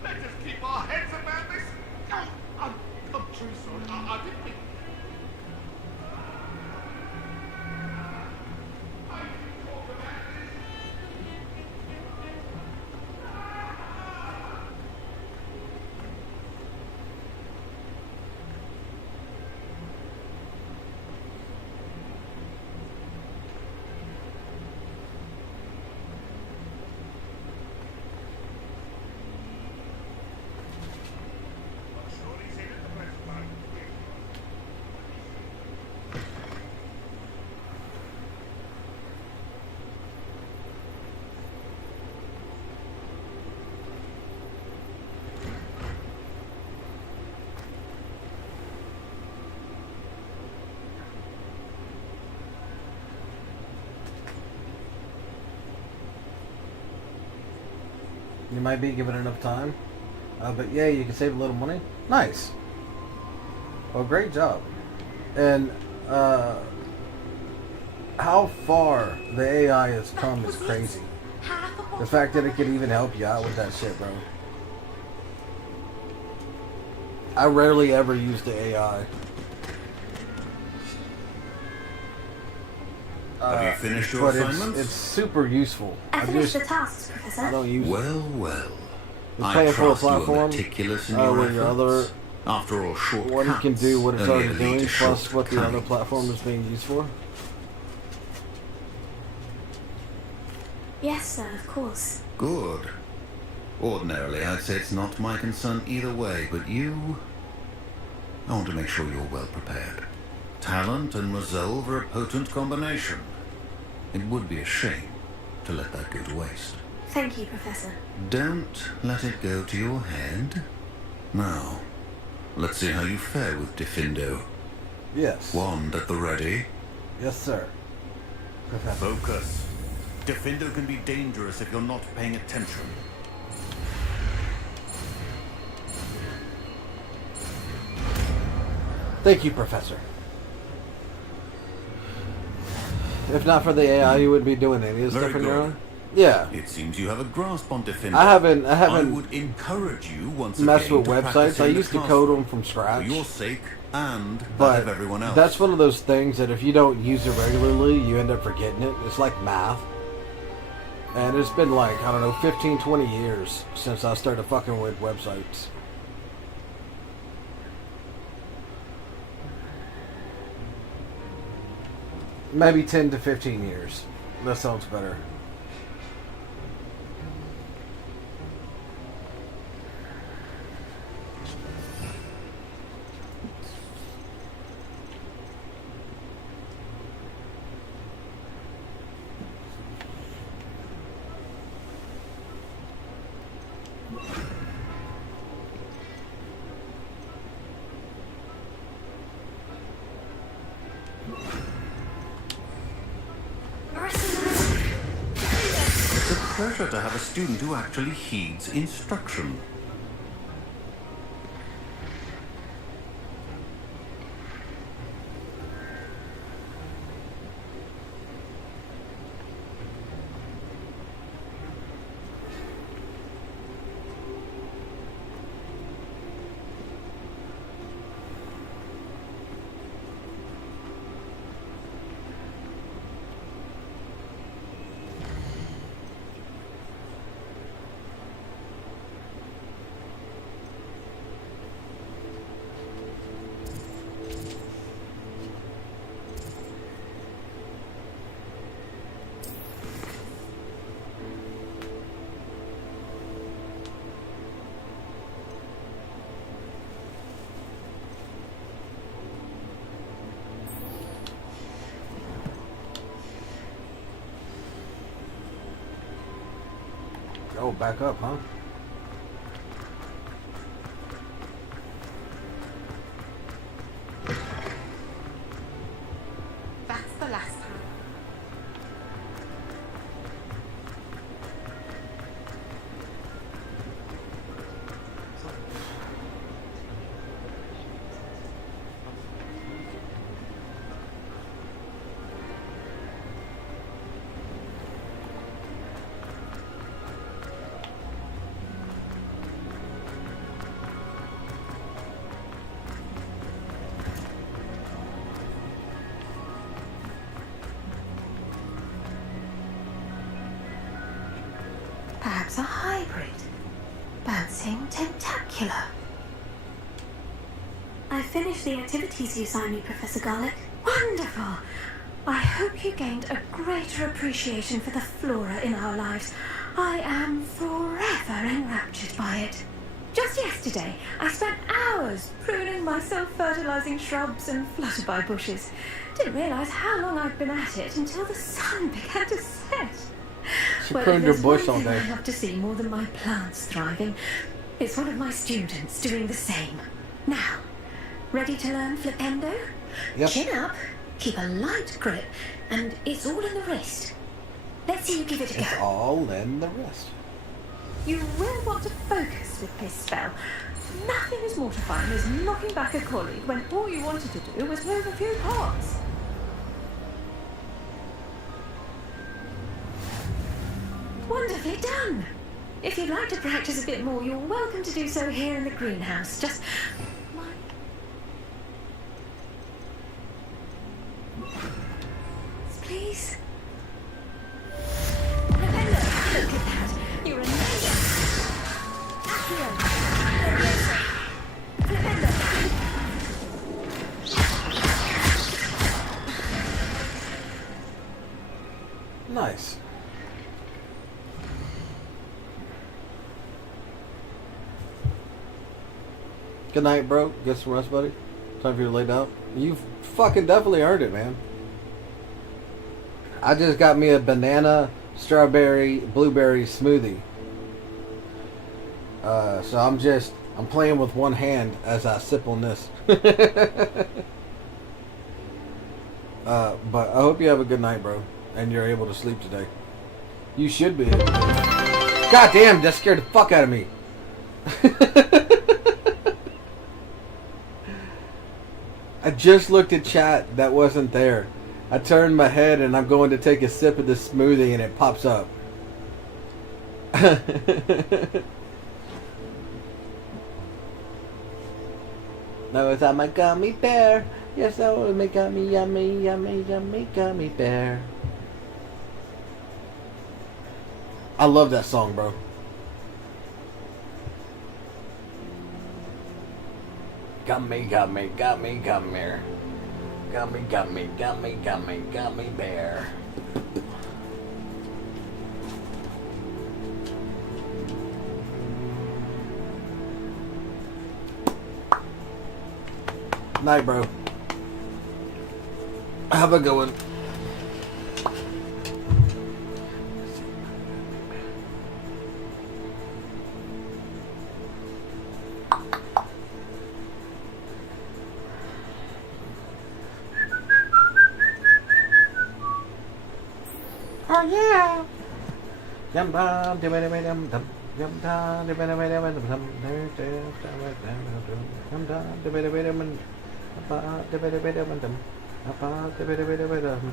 Let us keep our heads about this. I'm truly sorry. I didn't mean... You might be given enough time. But yeah, you can save a little money. Nice. Well, great job. And how far the AI has come is crazy. The fact that it could even help you out with that shit, bro. I rarely ever use the AI. Have you finished your but assignments? it's super useful. I finished the tasks, Professor. I don't use it. Well. It's I paying for a trust you are platform. meticulous in your Where your other efforts. After all, shortcuts one can do what it's only already lead doing, to plus what the other shortcomings. platform is being used for. Yes, sir, of course. Good. Ordinarily, I'd say it's not my concern either way, but you... I want to make sure you're well prepared. Talent and resolve are a potent combination. It would be a shame to let that go to waste. Thank you, Professor. Don't let it go to your head. Now, let's see how you fare with Diffindo. Yes. Wand at the ready. Yes, sir. Professor. Focus. Diffindo can be dangerous if you're not paying attention. Thank you, Professor. If not for the AI, you wouldn't be doing any of this stuff on your own. Yeah. It seems you have a grasp on Diffindo. I haven't I would encourage you once messed again with to practice websites. I in the used to classroom code them from scratch. for your sake and that But of everyone else. that's one of those things that if you don't use it regularly, you end up forgetting it. It's like math. And it's been like, I don't know, 15, 20 years since I started fucking with websites. Maybe 10 to 15 years. That sounds better. It's a pleasure to have a student who actually heeds instruction. Oh, back up, huh? That's the last time. Perhaps a hybrid. Bouncing tentacular. I finished the activities you assigned me, Professor Garlick. Wonderful! I hope you gained a greater appreciation for the flora in our lives. I am forever enraptured by it. Just yesterday, I spent hours pruning my self-fertilizing shrubs and flutterby bushes. Didn't realize how long I'd been at it until the sun began to set. She Well, pruned if her there's bush one all thing I day. love to see more than my plants thriving, it's one of my students doing the same. Now, ready to learn Flipendo? Yep. Chin up, keep a light grip, and it's all in the wrist. Let's see you give it a go. It's all in the wrist. You will want to focus with this spell. Nothing as mortifying as knocking back a colleague when all you wanted to do was move a few parts. Wonderfully done! If you'd like to practice a bit more, you're welcome to do so here in the greenhouse. Just... Please. please? Flipendo, look at that. You're amazing. Accio. Levioso. Flipendo. Nice. Good night, bro. Get some rest, buddy. Time for you to lay down. You fucking definitely earned it, man. I just got me a banana, strawberry, blueberry smoothie. So I'm playing with one hand as I sip on this. But I hope you have a good night, bro. And you're able to sleep today. You should be. God damn, that scared the fuck out of me. I just looked at chat that wasn't there. I turned my head and I'm going to take a sip of this smoothie and it pops up. No, it's on my gummy bear. Yes, that was my gummy, yummy, yummy, yummy gummy bear. I love that song, bro. Gummy, gummy, gummy, gummy. Gummy, gummy, gummy, gummy, gummy bear. Night, bro. Have a good one. Oh yeah. Yum dum dum dum dum dum yum dum dum dum dum dum yum dum dum dum dum.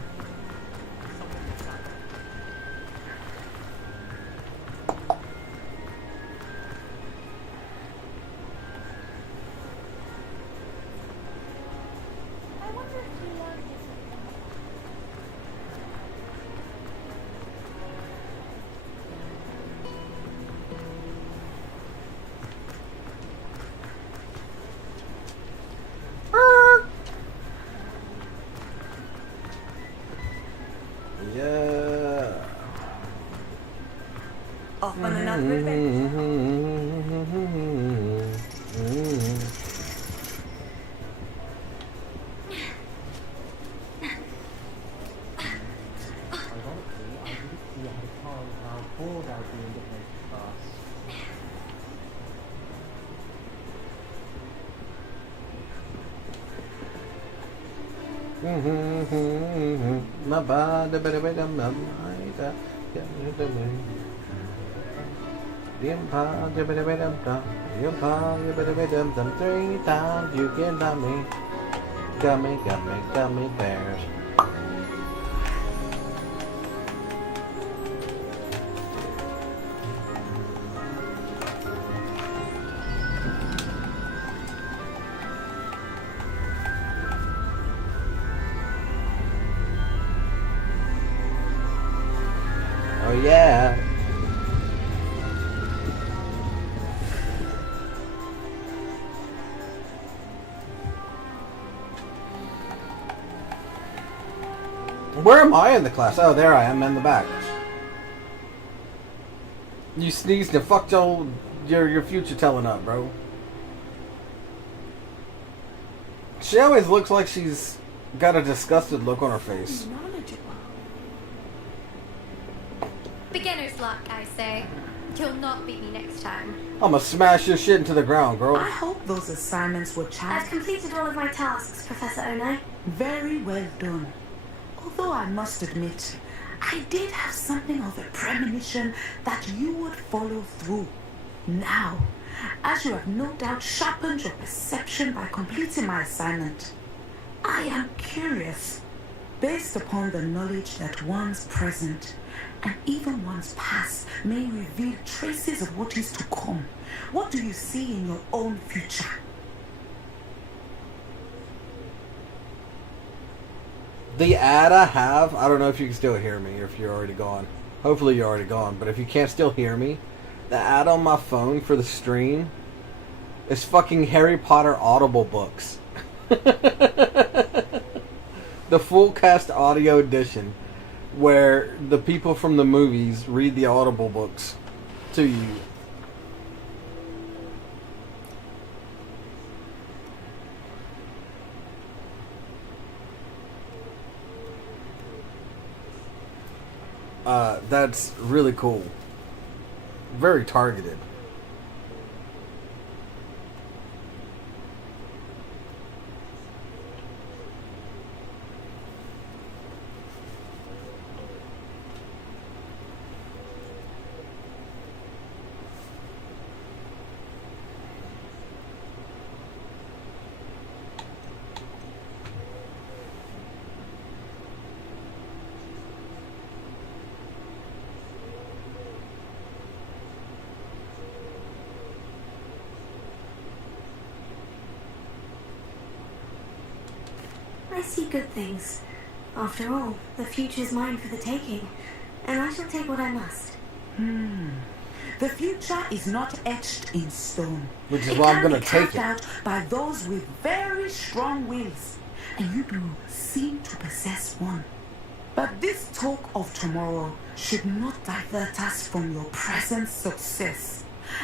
Off on another adventure. My body, better wait a minute. The empire, the better wait a minute. The empire, the better wait a minute. 3 times you can love me. Gummy, gummy, gummy bears. Oh yeah. Where am I in the class? Oh, there I am in the back. You sneezed and fucked your future telling up, bro. She always looks like she's got a disgusted look on her face. Beginner's luck, I say. You'll not beat me next time. I'ma smash your shit into the ground, girl. I hope those assignments were challenging. I've completed all of my tasks, Professor Ono. Very well done. Although I must admit, I did have something of a premonition that you would follow through. Now, as you have no doubt sharpened your perception by completing my assignment, I am curious, based upon the knowledge that one's present and even one's past may reveal traces of what is to come. What do you see in your own future? The ad I have, I don't know if you can still hear me or if you're already gone. Hopefully you're already gone, but if you can't still hear me, the ad on my phone for the stream is fucking Harry Potter Audible books. The full cast audio edition, where the people from the movies read the Audible books to you. That's really cool. Very targeted. I see good things. After all, the future's mine for the taking, and I shall take what I must. The future is not etched in stone. Which is why I'm gonna take carved out by those with very strong wills, and you do seem to possess one. But this talk of tomorrow should not divert us from your present success.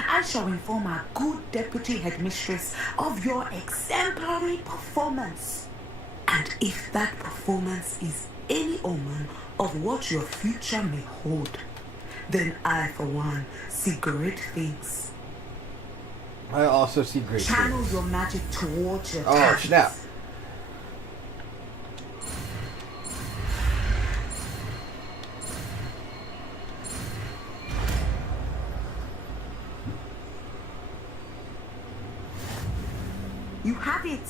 I shall inform our good deputy headmistress of your exemplary performance. And if that performance is any omen of what your future may hold, then I, for one, see great things. I also see great things. Channel your magic towards your Oh, targets. snap. You have it.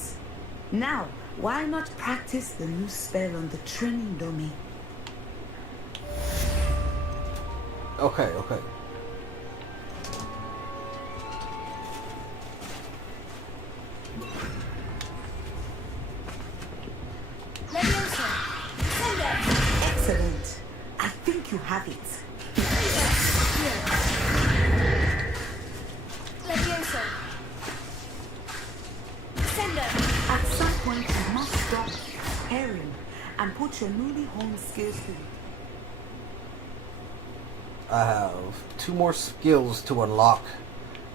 Now, why not practice the new spell on the training dummy? Okay, okay. Excellent. I think you have it. Levioso. At some point, you must stop preparing and put your newly honed skills to it. I have 2 more skills to unlock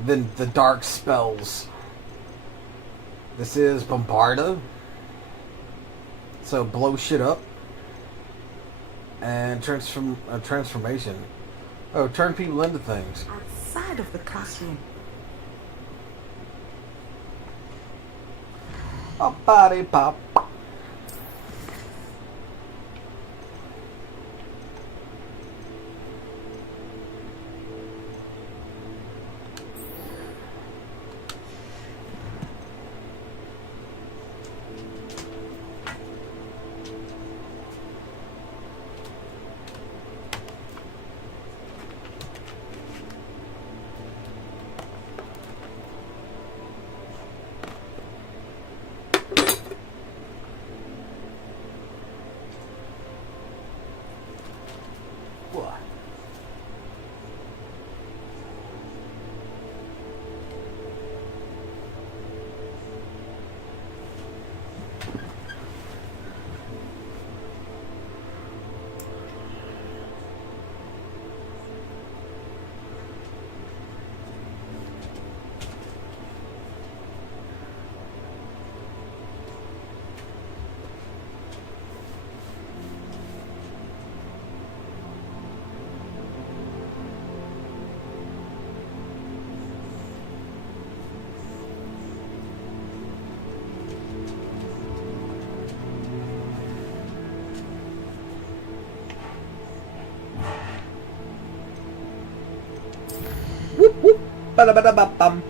than the dark spells. This is Bombarda. So blow shit up. And transformation. Oh, turn people into things. Outside of the classroom. A body pop. Ba-da-ba-da-ba-bum.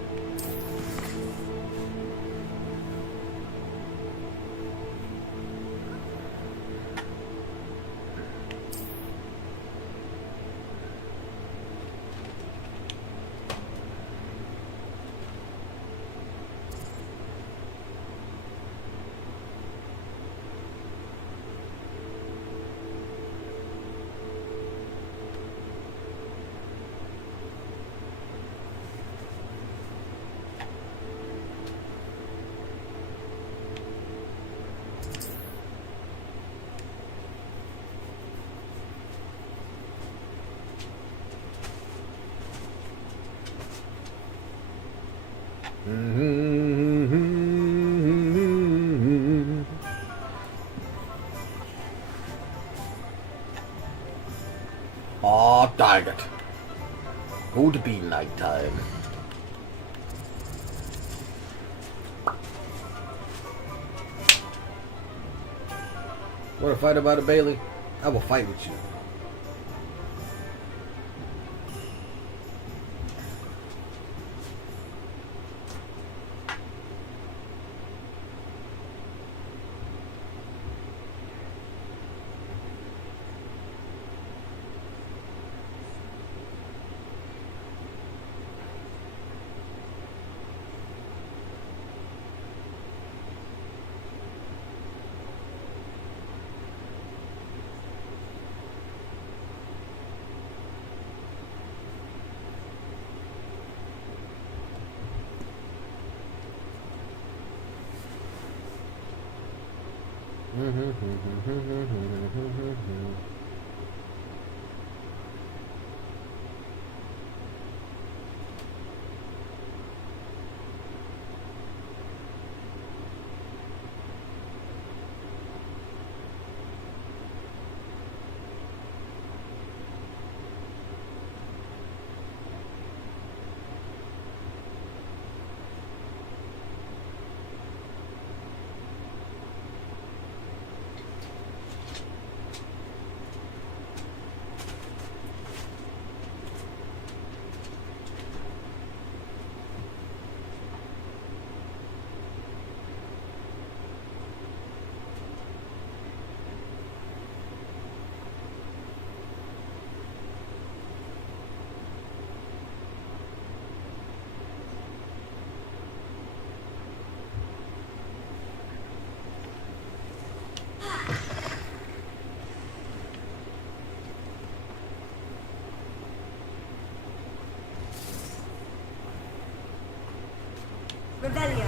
Aw, dang it. Would be nighttime. Want to fight about it, Bailey? I will fight with you. Rebellion.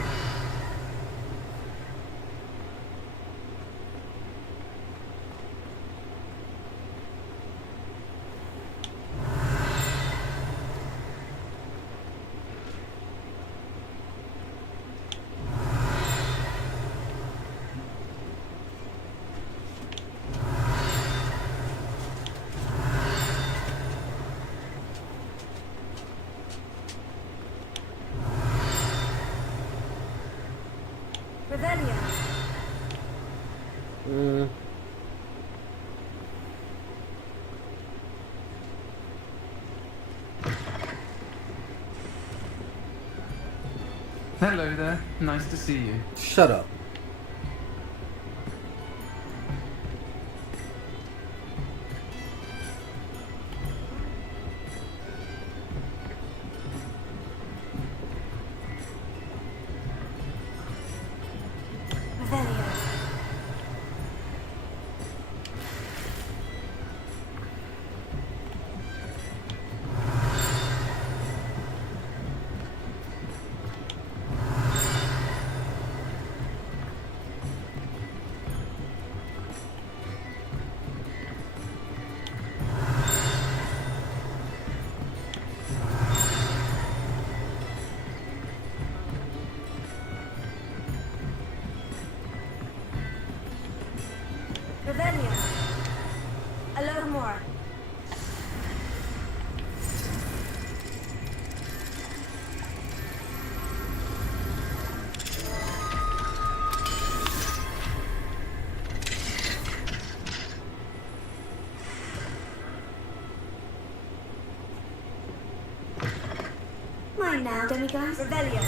Rebellion. Hello there. Nice to see you. Shut up. Rebellion. Rebellion. Alohomora. Mine now, demigods. Rebellion.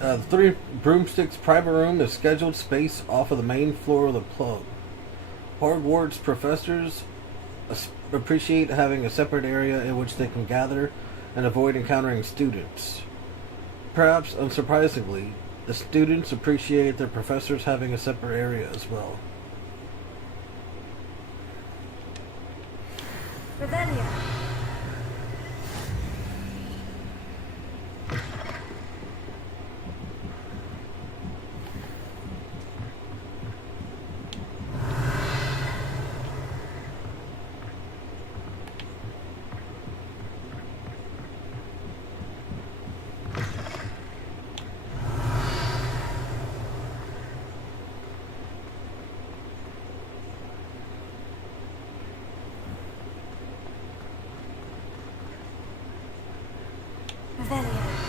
The Three Broomsticks private room is scheduled space off of the main floor of the club. Hogwarts professors appreciate having a separate area in which they can gather and avoid encountering students. Perhaps unsurprisingly, the students appreciate their professors having a separate area as well. Rebellion. Revelio.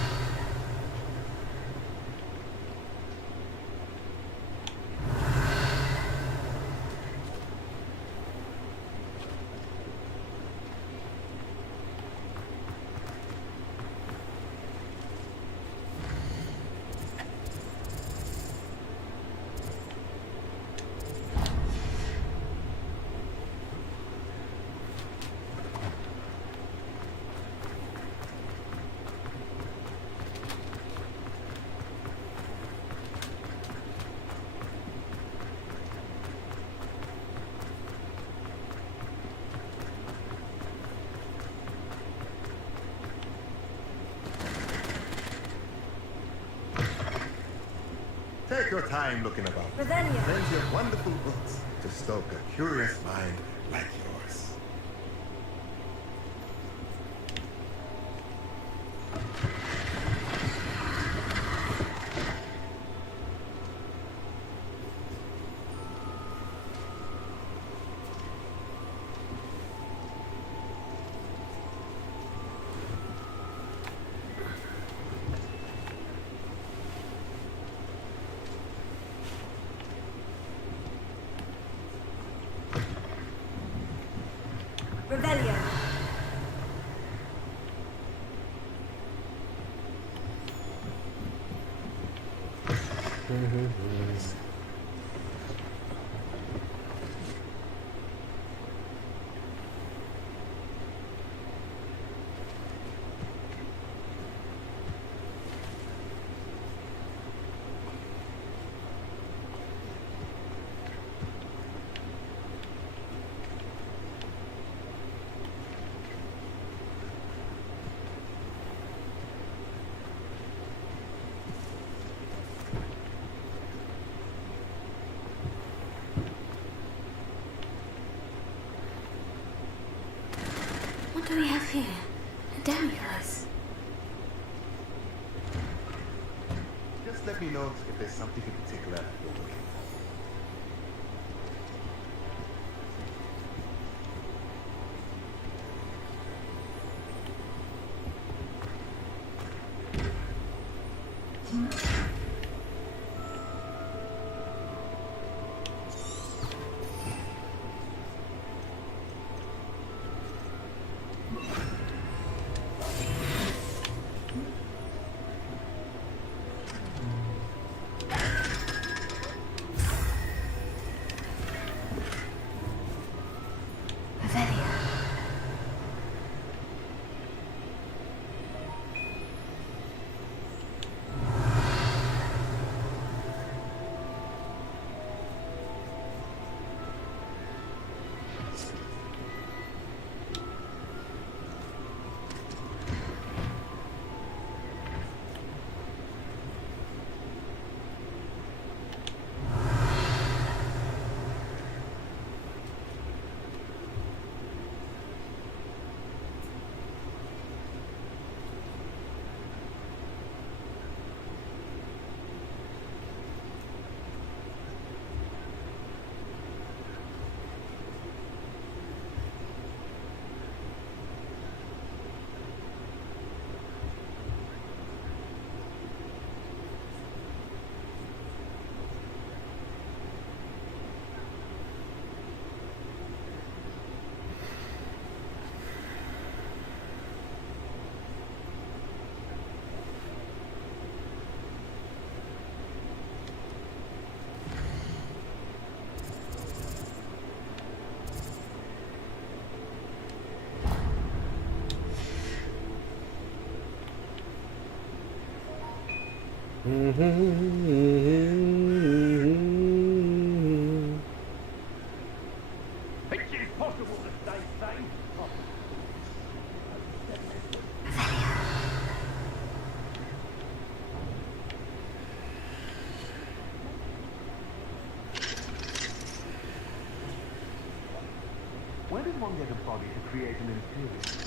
Take your time looking about. Revelio. Plenty of wonderful books to stoke a curious mind like yours. Revelio. What do we have here? A demi-glace. Just let me know if there's something in particular you're looking for. It's impossible to stay sane. Where did one get a body to create an imperium?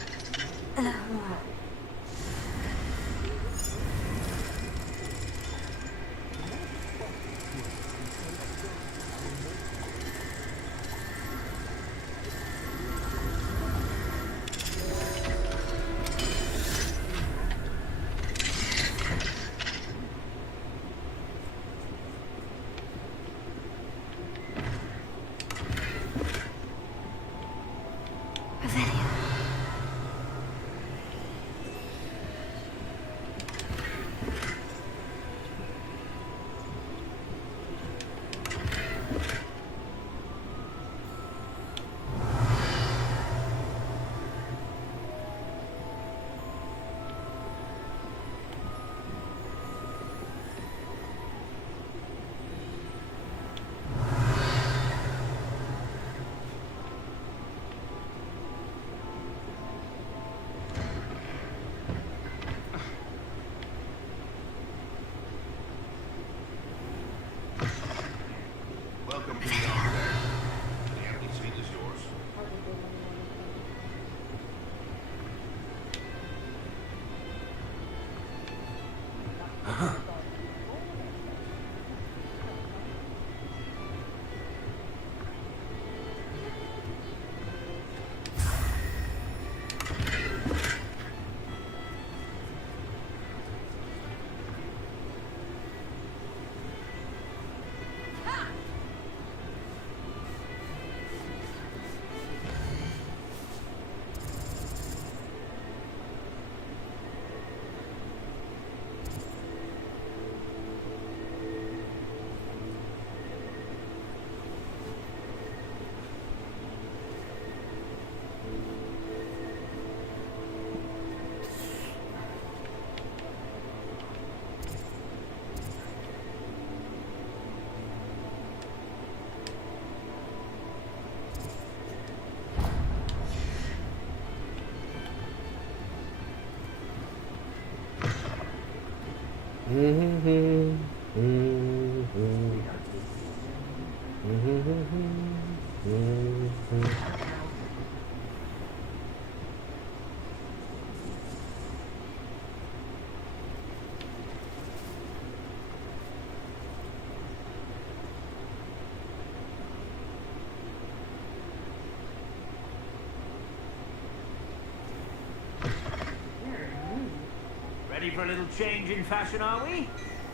Ready for a little change in fashion, are we?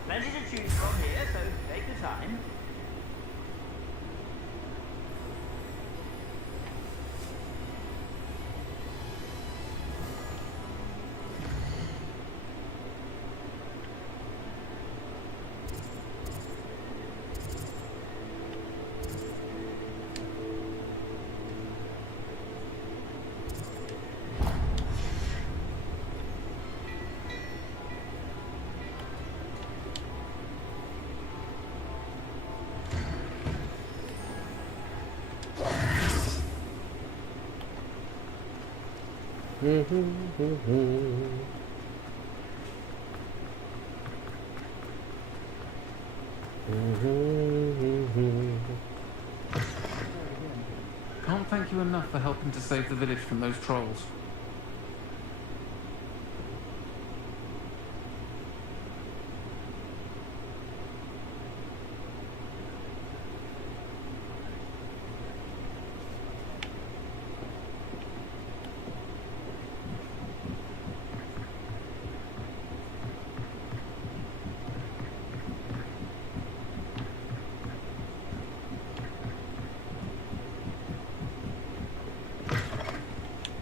Plenty to choose from here, so take your time. Can't thank you enough for helping to save the village from those trolls.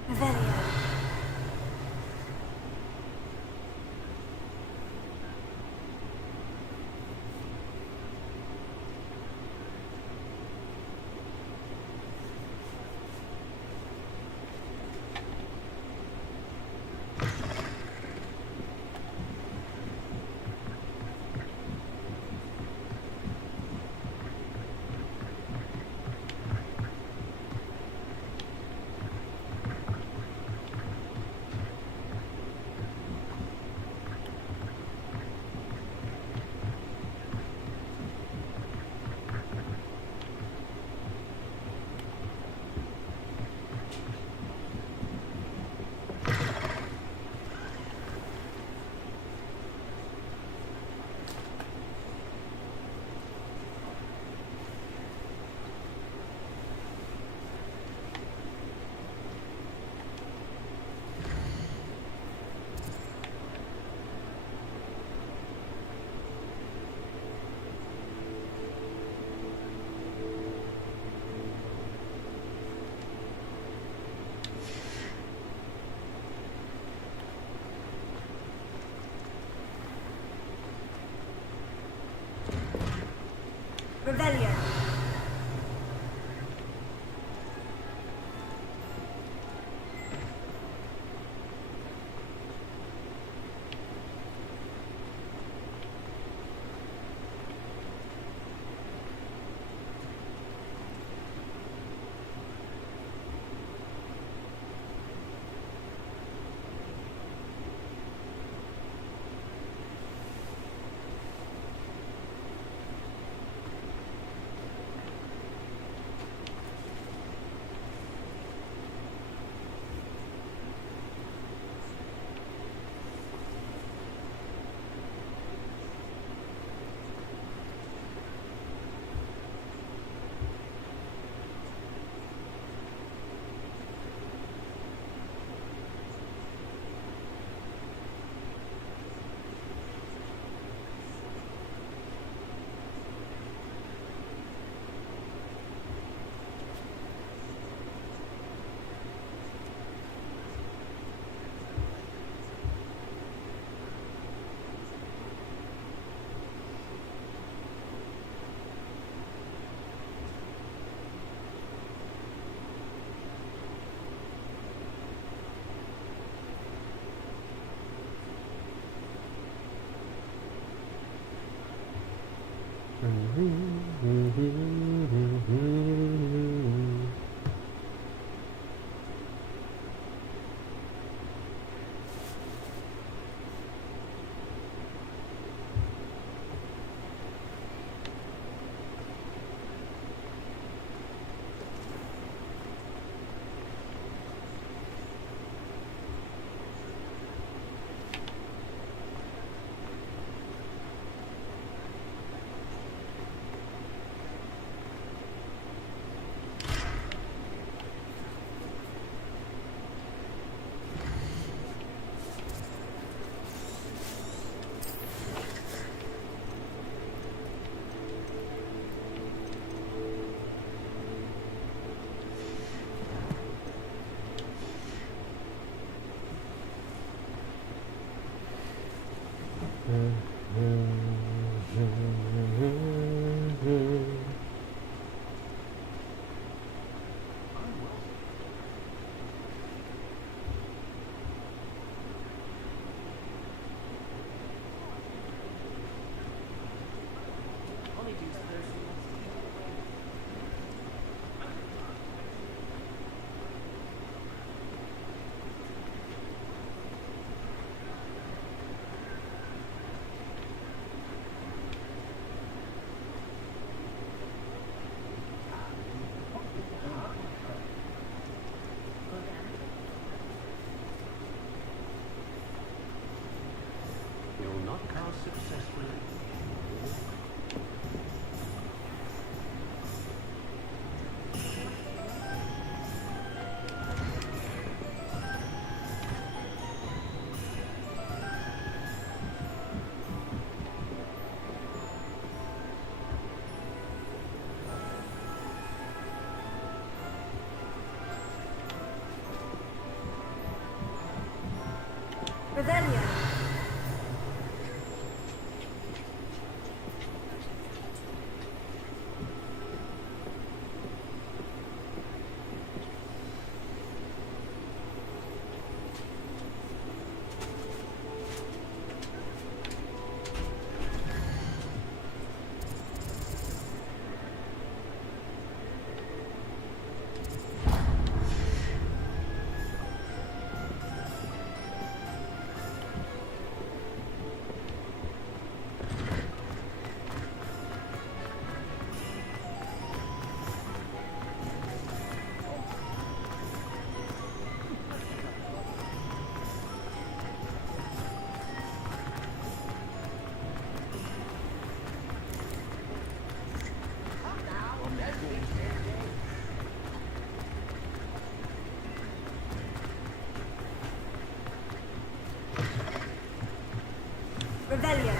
Velia, You'll not cast successfully. Revelio. Revelio.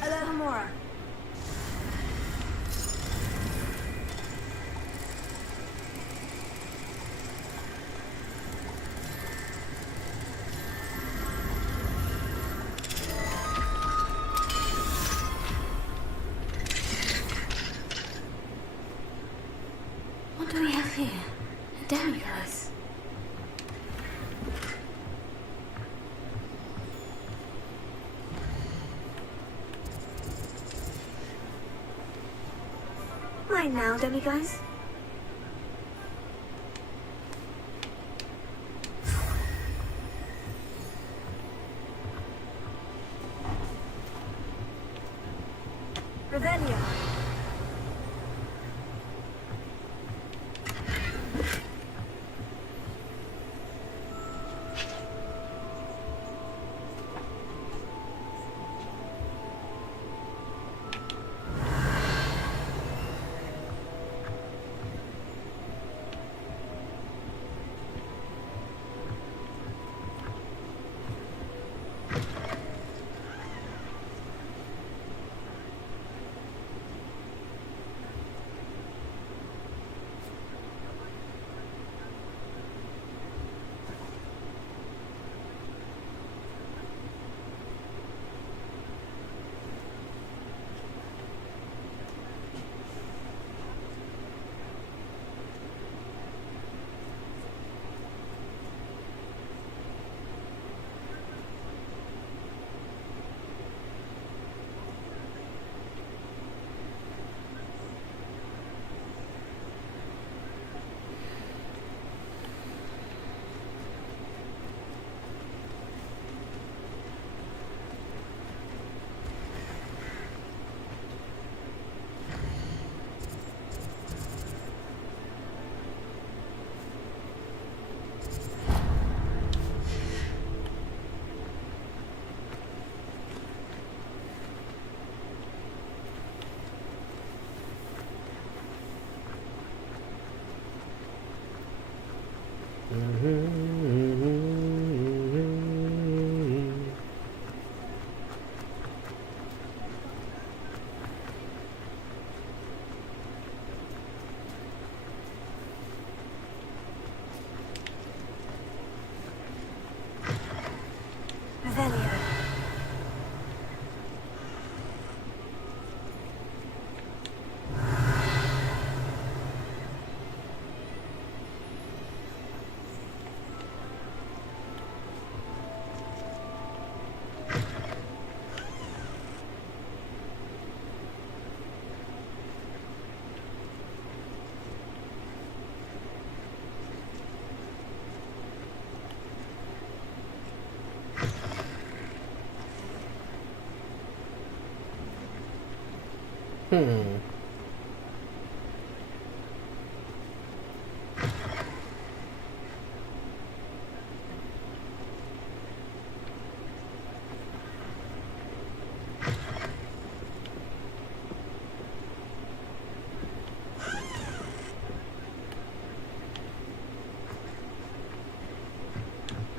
Alohomora. What do we have here? A demiguise. Right now, demiguise. Revelio.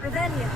Revelio.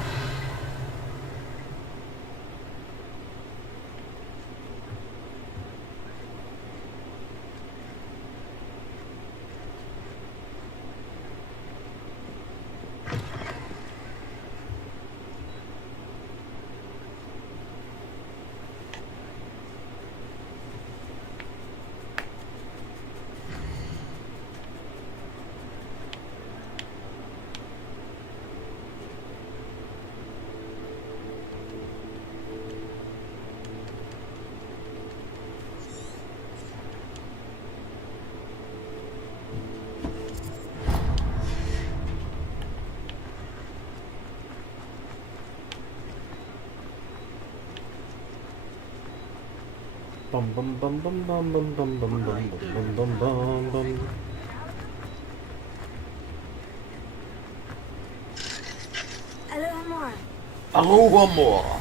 Bum bum bum bum bum bum bum bum bum bum bum bum bum. Hello, Amora. Oh, one more.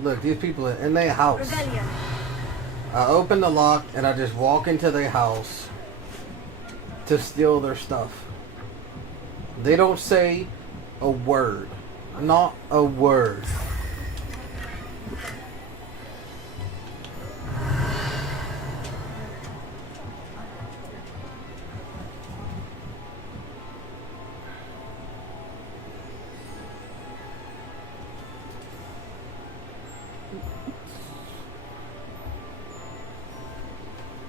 Look, these people are in their house. Revelio. I open the lock and I just walk into their house to steal their stuff. They don't say a word. Not a word.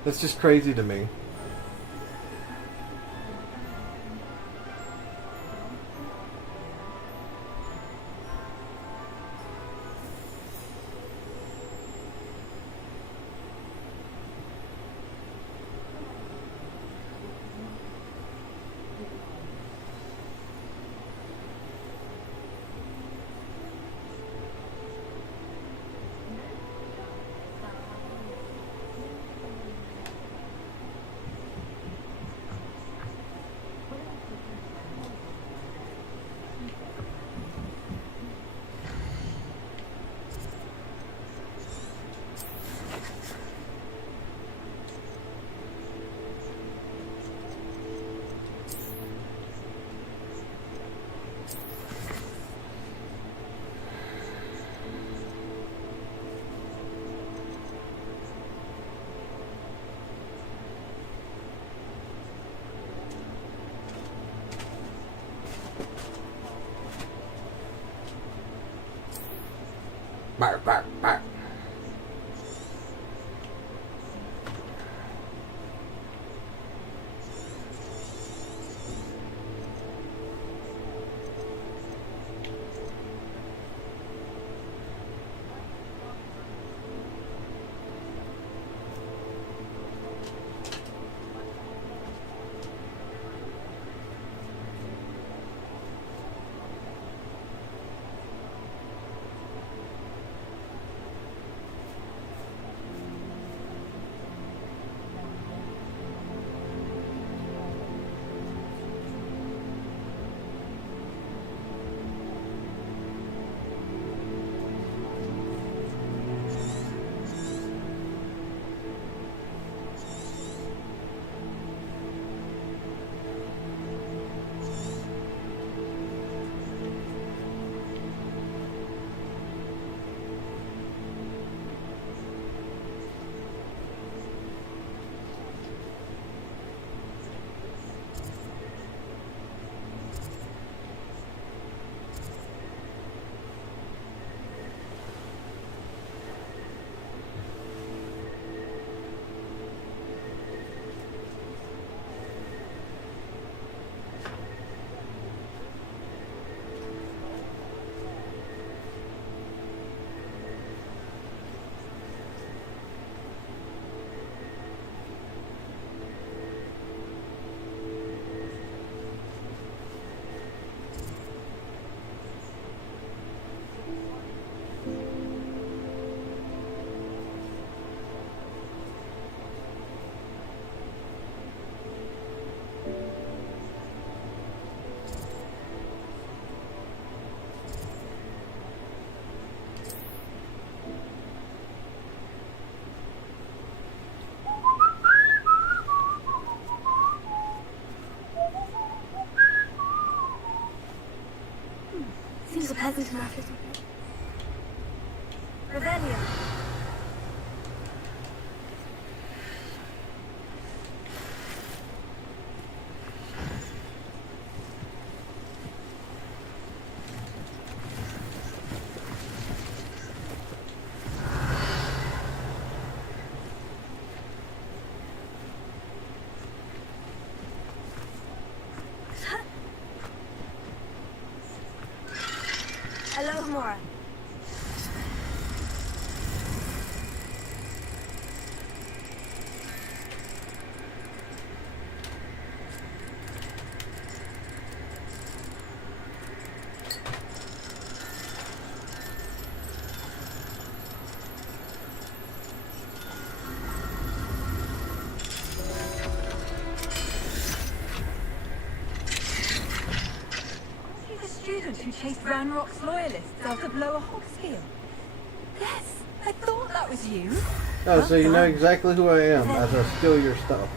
It's just crazy to me. Bark, bark, bark. peasant enough, little bit. Revelio. Hello, Hamura. Who chased Ranrock's loyalists out of Lower Hogskill? Yes, I thought that was you. Oh, so you know exactly who I am as I steal your stuff.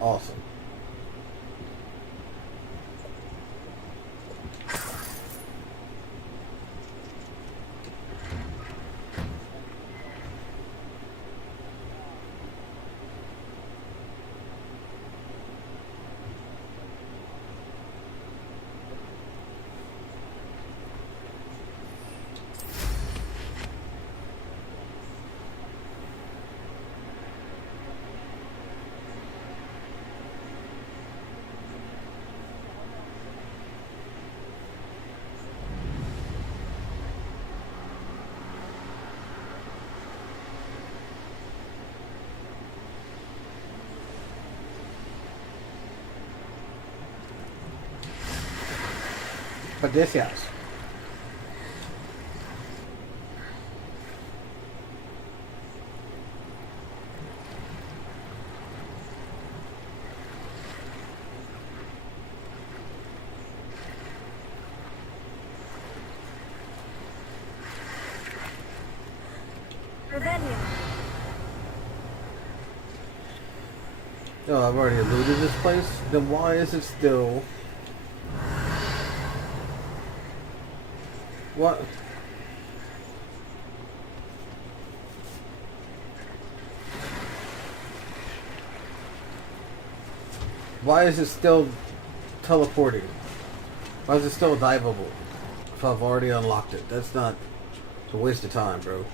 Awesome. Odysseus. Revelio. Oh, I've already looted this place? Then why is it still... What? Why is it still teleporting? Why is it still diveable if I've already unlocked it? That's not... It's a waste of time, bro.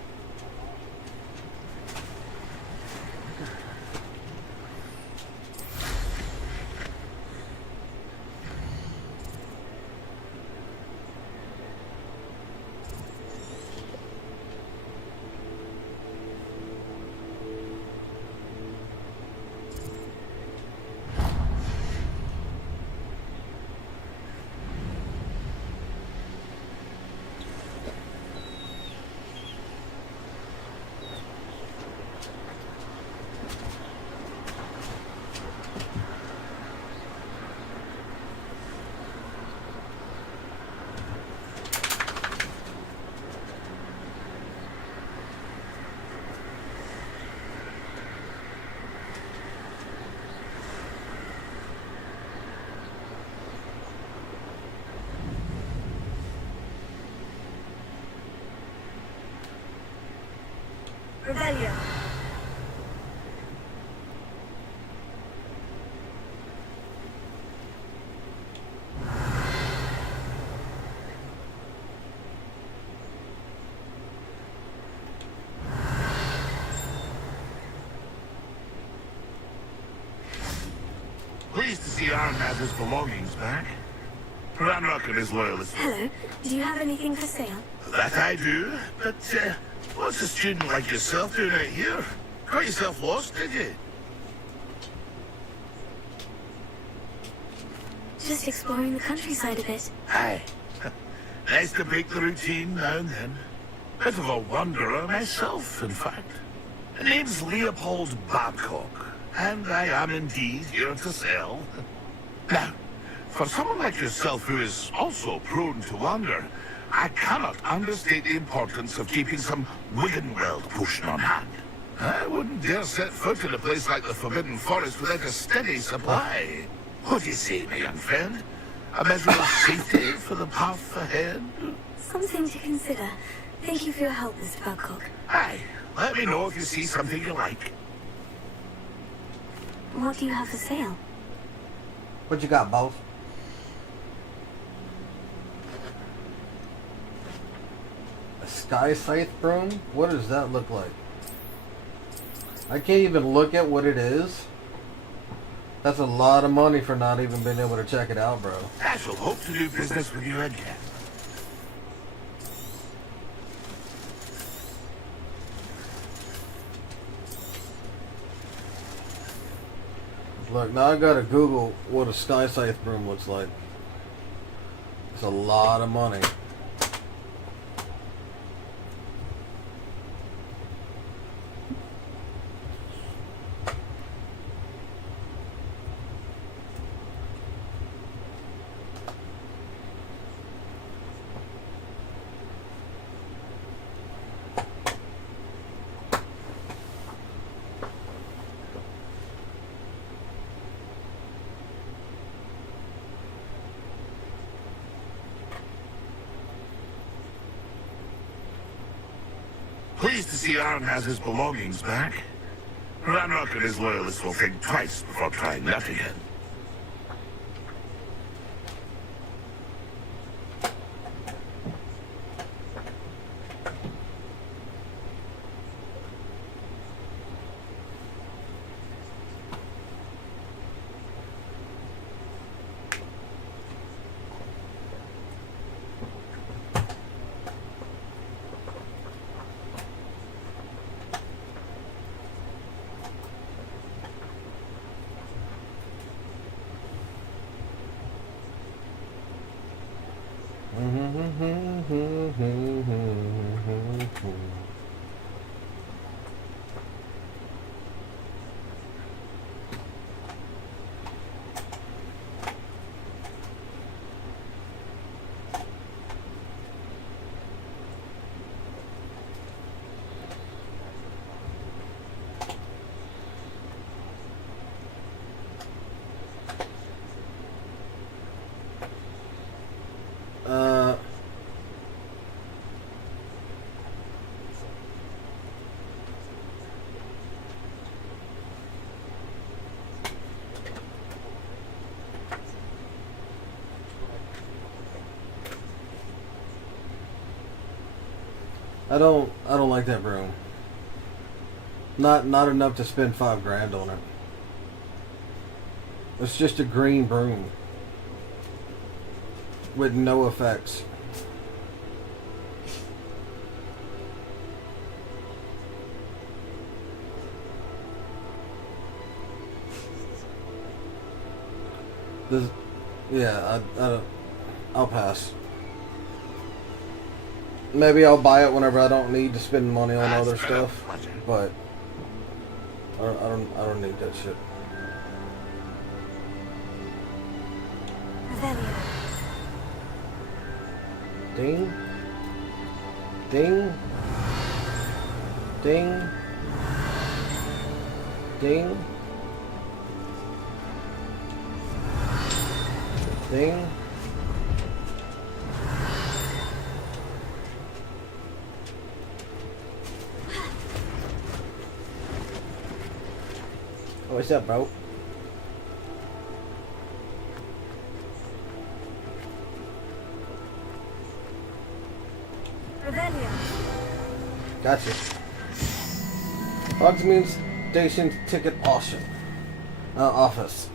Revelio. Pleased to see Arnaz's belongings back. Ranrock and his loyalists. Hello. Do you have anything for sale? That I do, but what's a student like yourself doing out here? Got yourself lost, did you? Just exploring the countryside a bit. Aye. Nice to break the routine now and then. Bit of a wanderer myself, in fact. The name's Leopold Babcock, and I am indeed here to sell. Now, for someone like yourself who is also prone to wander, I cannot understate the importance of keeping some Wiggenweld potion on hand. I wouldn't dare set foot in a place like the Forbidden Forest without a steady supply. What do you say, my young friend? A measure of safety for the path ahead? Something to consider. Thank you for your help, Mr. Babcock. Aye, let me know if you see something you like. What do you have for sale? What you got, boss? A sky scythe broom? What does that look like? I can't even look at what it is. That's a lot of money for not even being able to check it out, bro. I shall hope to do business with you again. Look, now I gotta Google what a sky scythe broom looks like. It's a lot of money. Pleased to see Arn has his belongings back. Ranrock and his loyalists will think twice before trying that again. I don't like that broom. Not enough to spend $5 grand on it. It's just a green broom with no effects. I'll pass. Maybe I'll buy it whenever I don't need to spend money on other stuff, but I don't need that shit. Ding. Ding. Ding. Ding. Ding. What's up, bro? Revelio. Gotcha. Hogsmeade Station ticket auction. Office.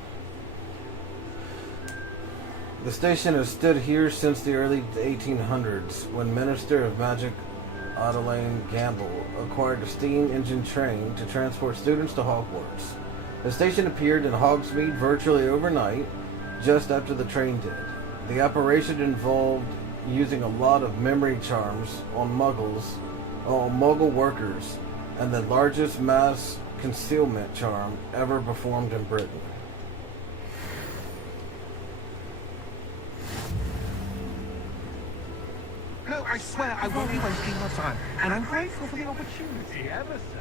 The station has stood here since the early 1800s, when Minister of Magic Adelaine Gamble acquired a steam engine train to transport students to Hogwarts. The station appeared in Hogsmeade virtually overnight, just after the train did. The operation involved using a lot of memory charms on Muggle workers, and the largest mass concealment charm ever performed in Britain. No, I swear I won't be wasting your time, and I'm grateful for the opportunity ever so.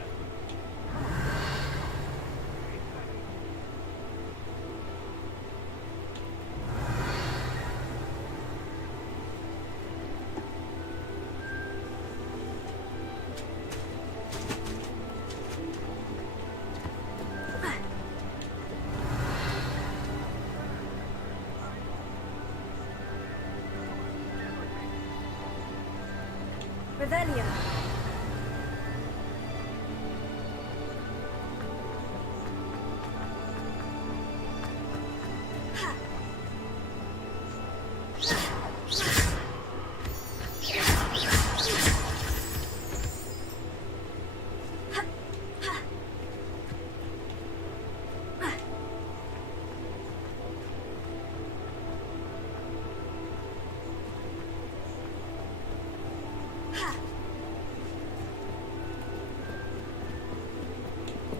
Revelio.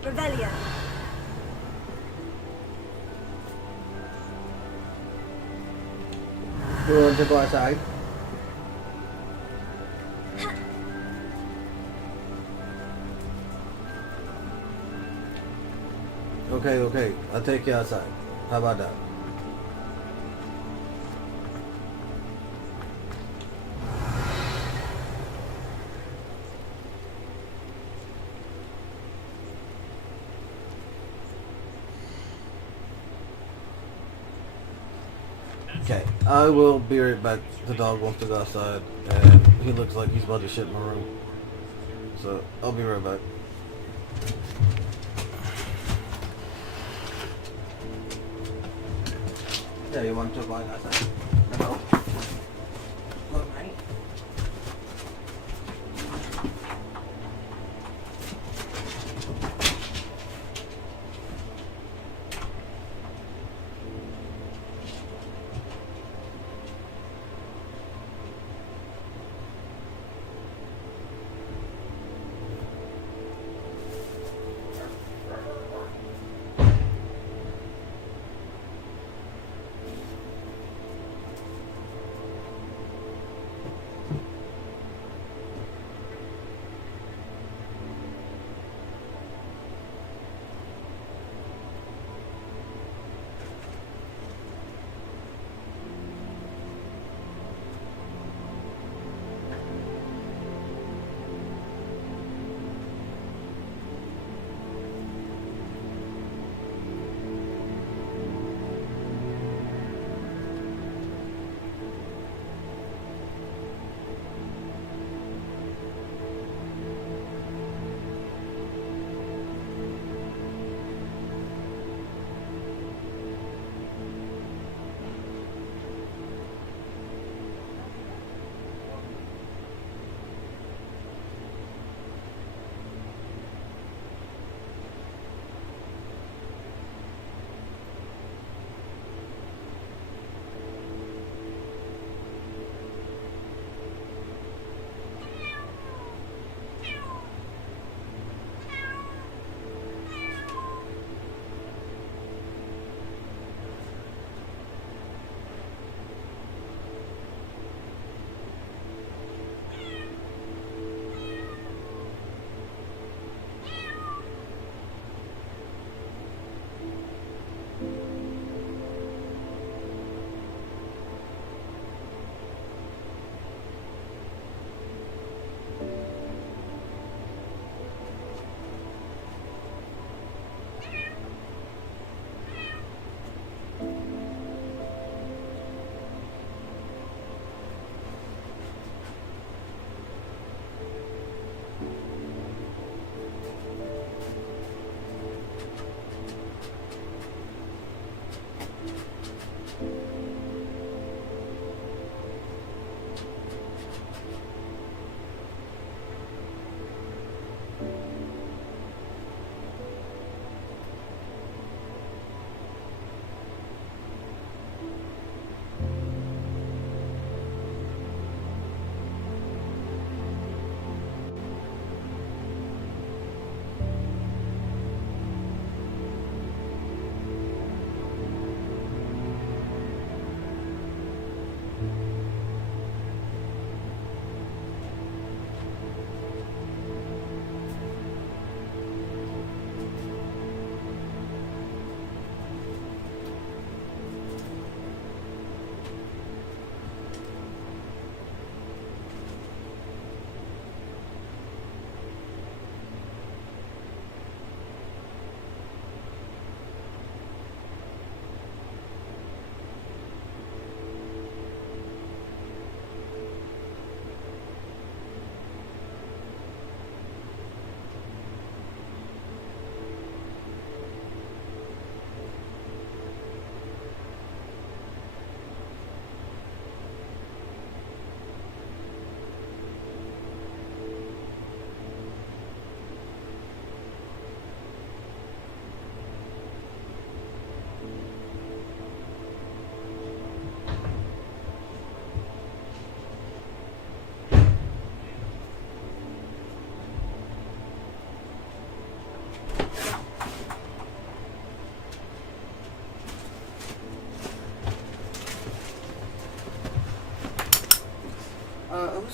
Revelio. You want to go outside? Okay. I'll take you outside. How about that? Okay, I will be right back. The dog wants to go outside, and he looks like he's about to shit in my room. So, I'll be right back. Yeah, you want to go outside? No. Look, mate.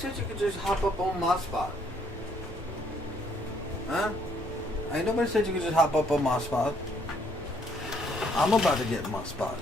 said you could just hop up on my spot? Huh? Ain't nobody said you could just hop up on my spot. I'm about to get my spot.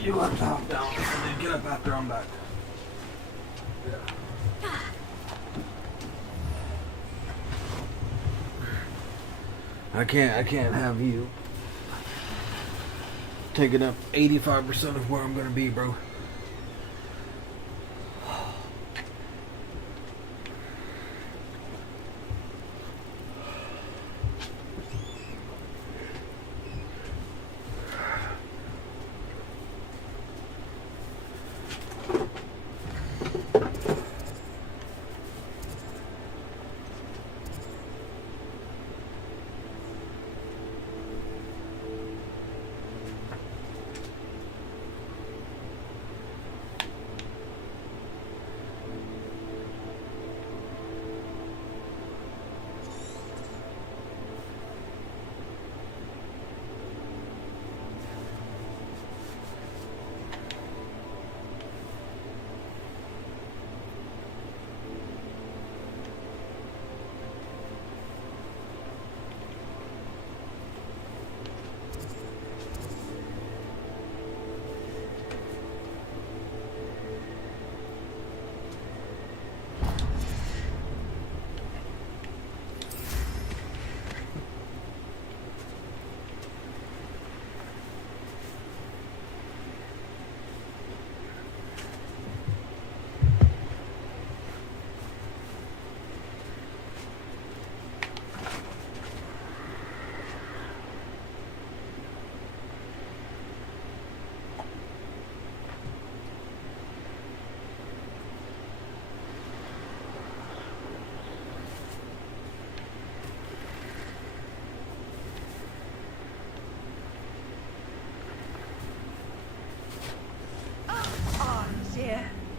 You got to hop down and then get up after I'm back. I can't have you taking up 85% of where I'm gonna be, bro.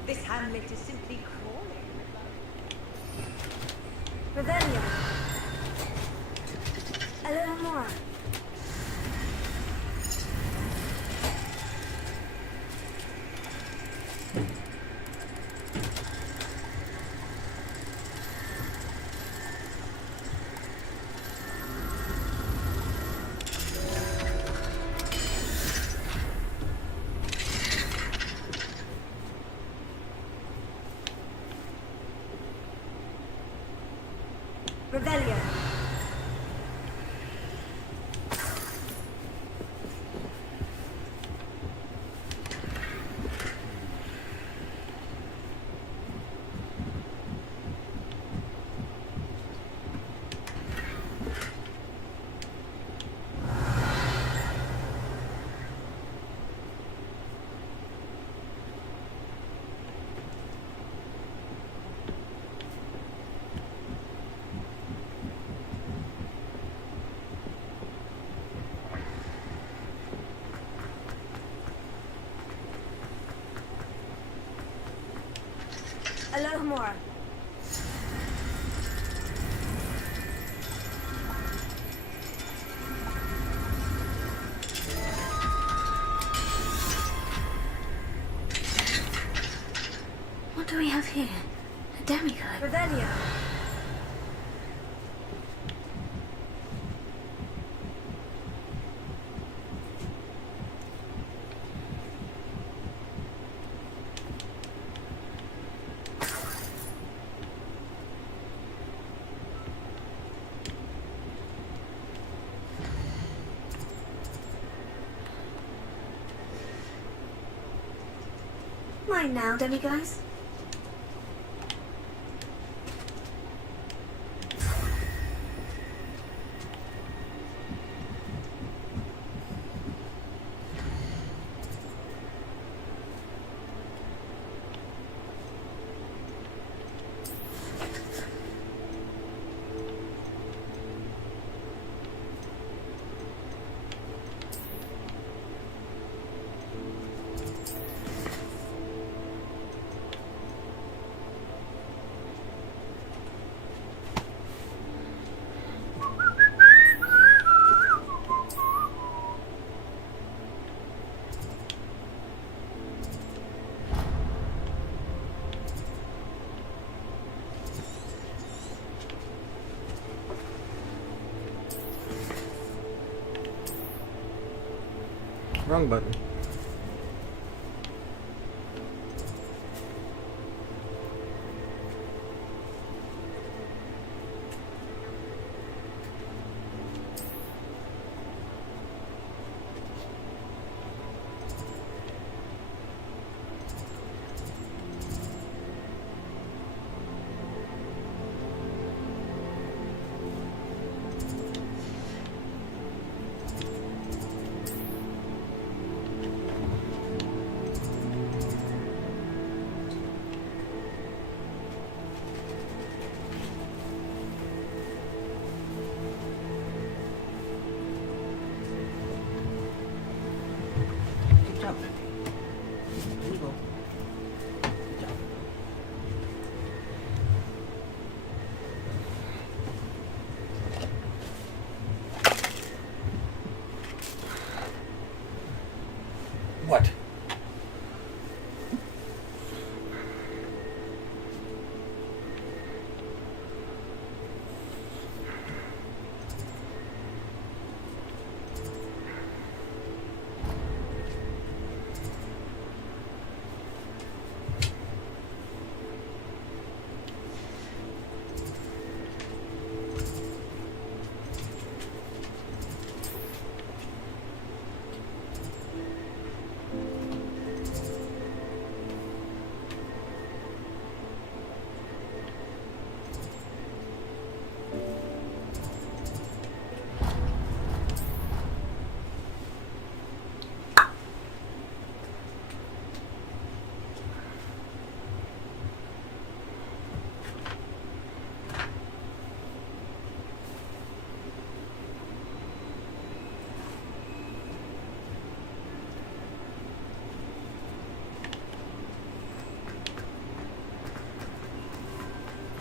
This hamlet is simply crawling. Revelio. A little more. Revelio. A little more. What do we have here? A demigod. Revelio. Mine now, demigods. Wrong button. Good job, Andy. There you go. Good job. What?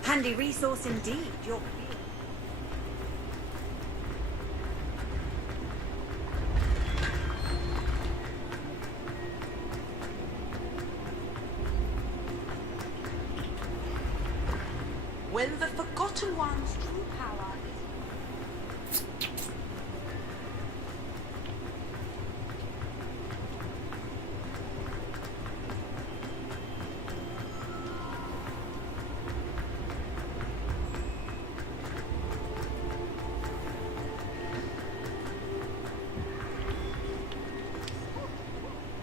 Handy resource indeed. Your when the Forgotten One's true power is...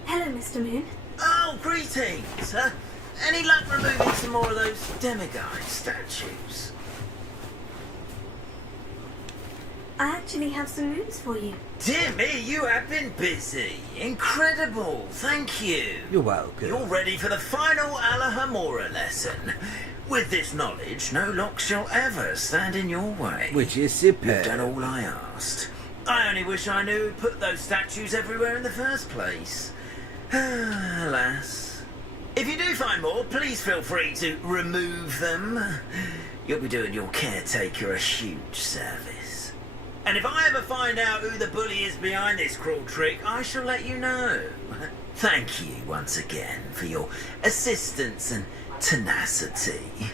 Hello, Mr. Moon. Oh, greetings! Any luck removing some more of those demiguise statues? I actually have some news for you. Dear me, you have been busy. Incredible, thank you. You're welcome. You're ready for the final Alahamora lesson. With this knowledge, no lock shall ever stand in your way. Which is superb. You've done all I asked. I only wish I knew who put those statues everywhere in the first place. Alas. If you do find more, please feel free to remove them. You'll be doing your caretaker a huge service. And if I ever find out who the bully is behind this cruel trick, I shall let you know. Thank you once again for your assistance and tenacity.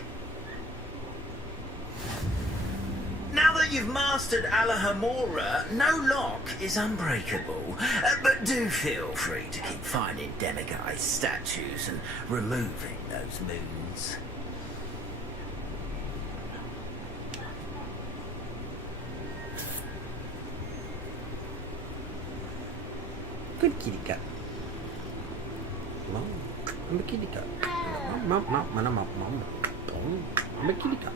Now that you've mastered Alahamora, no lock is unbreakable. But do feel free to keep finding demiguise statues and removing those moons. Good kitty cat. Mom, I'm a kitty cat. Mom, I'm a kitty cat.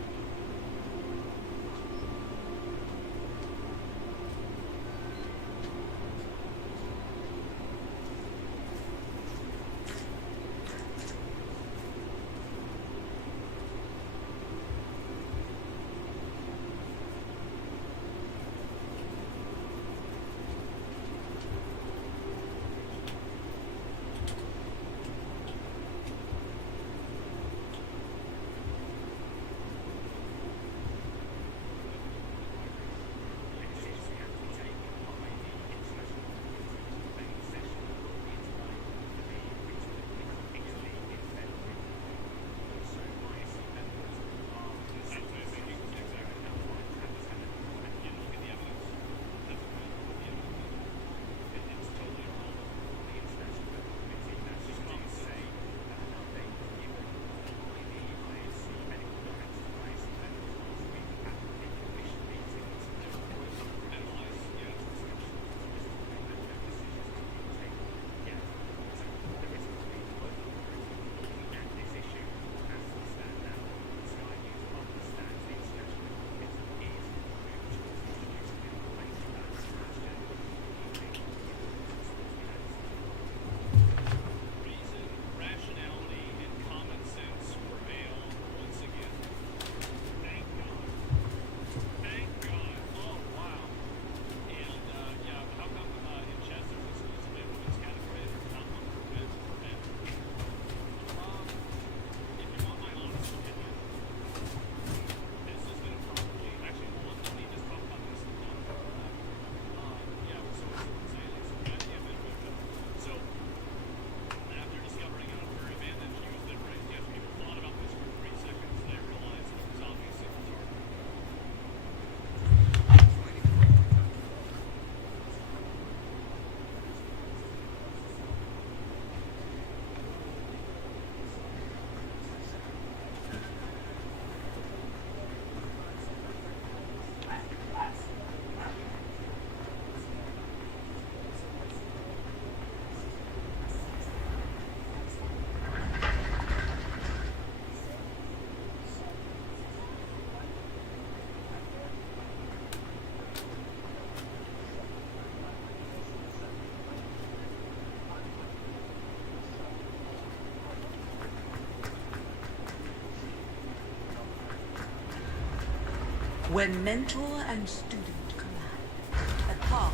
When mentor and student collide, a path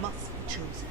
must be chosen.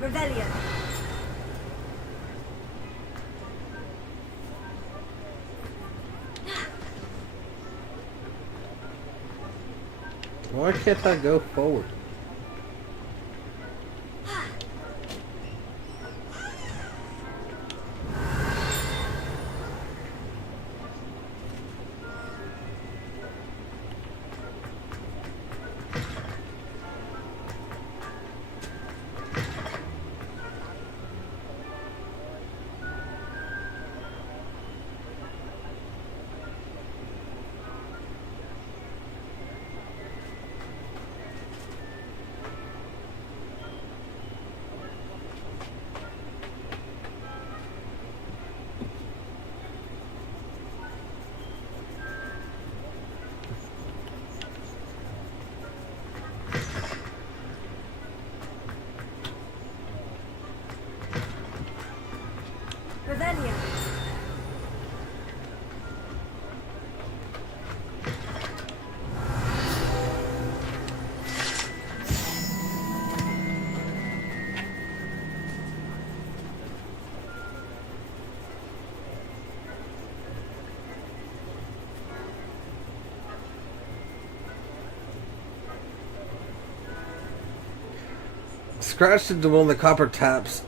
Revelio. Why can't I go forward? Revelio. Scratched into one of the copper taps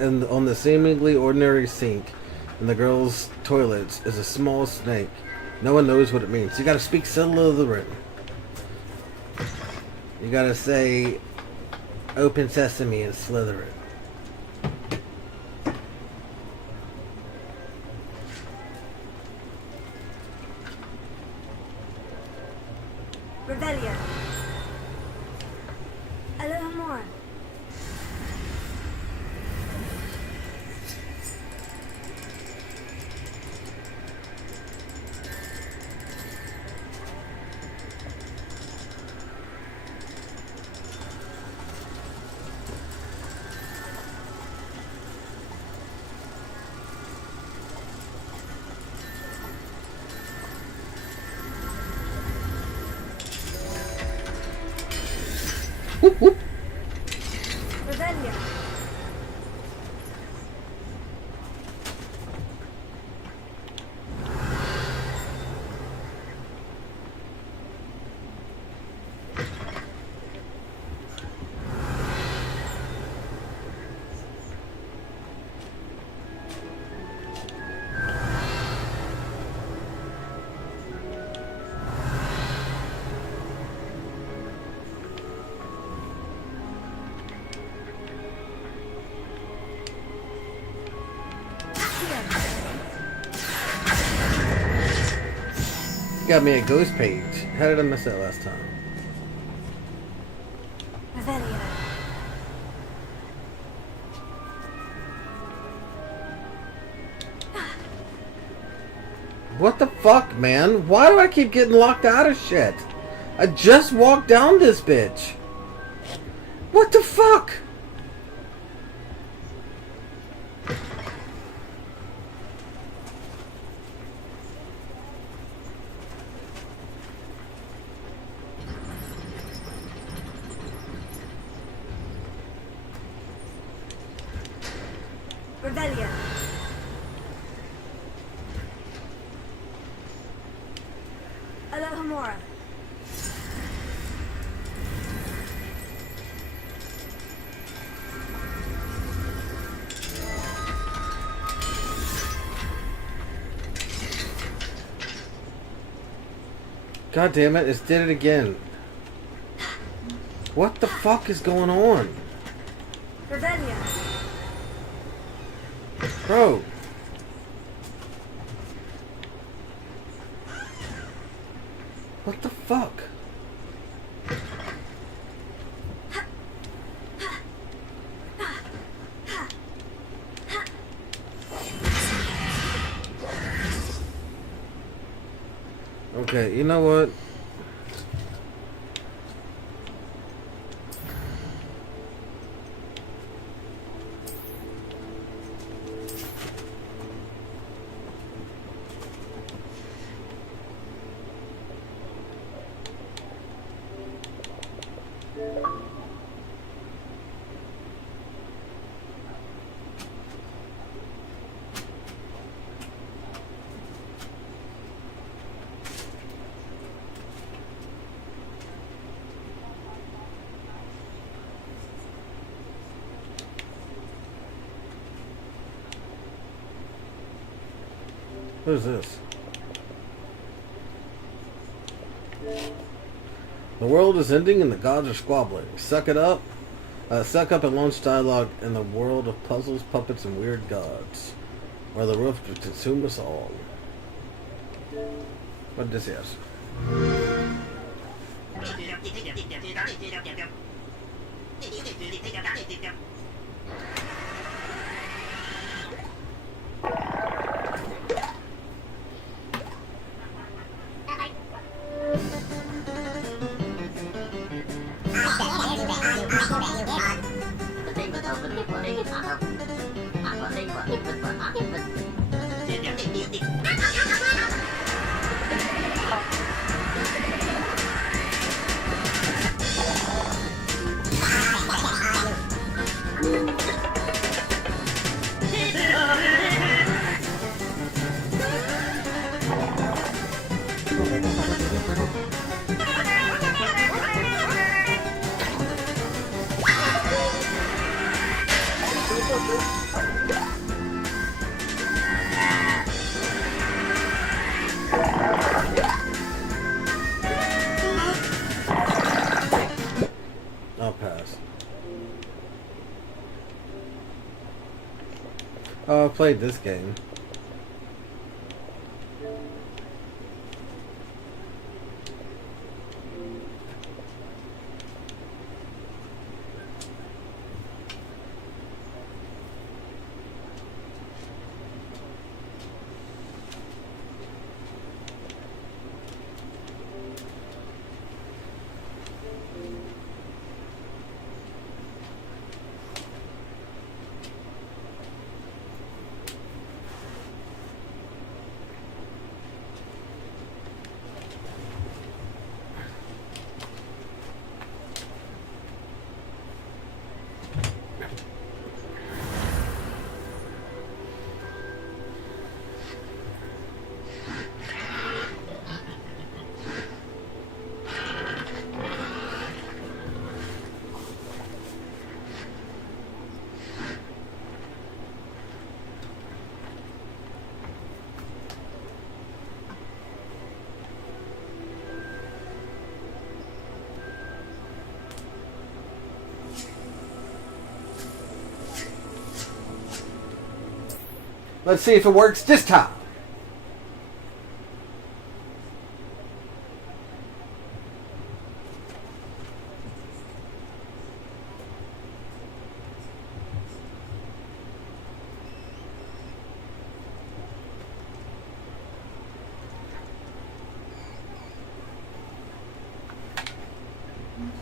and on the seemingly ordinary sink in the girls' toilets is a small snake. No one knows what it means. You gotta speak Slytherin. You gotta say open sesame in Slytherin. Revelio. Alohomora. Whoop, whoop. Revelio. Got me a ghost page. How did I miss that last time? Revelio. What the fuck, man? Why do I keep getting locked out of shit? I just walked down this bitch. What the fuck? Revelio. Alohomora. God damn it, it did it again. What the fuck is going on? Revelio. Bro. What the fuck? Okay, you know what? Who's this? The world is ending and the gods are squabbling. Suck it up. Suck up and launch dialogue in the world of puzzles, puppets, and weird gods. Or the roof to consume us all. What does this? I'll pass. Oh, I've played this game. Let's see if it works this time.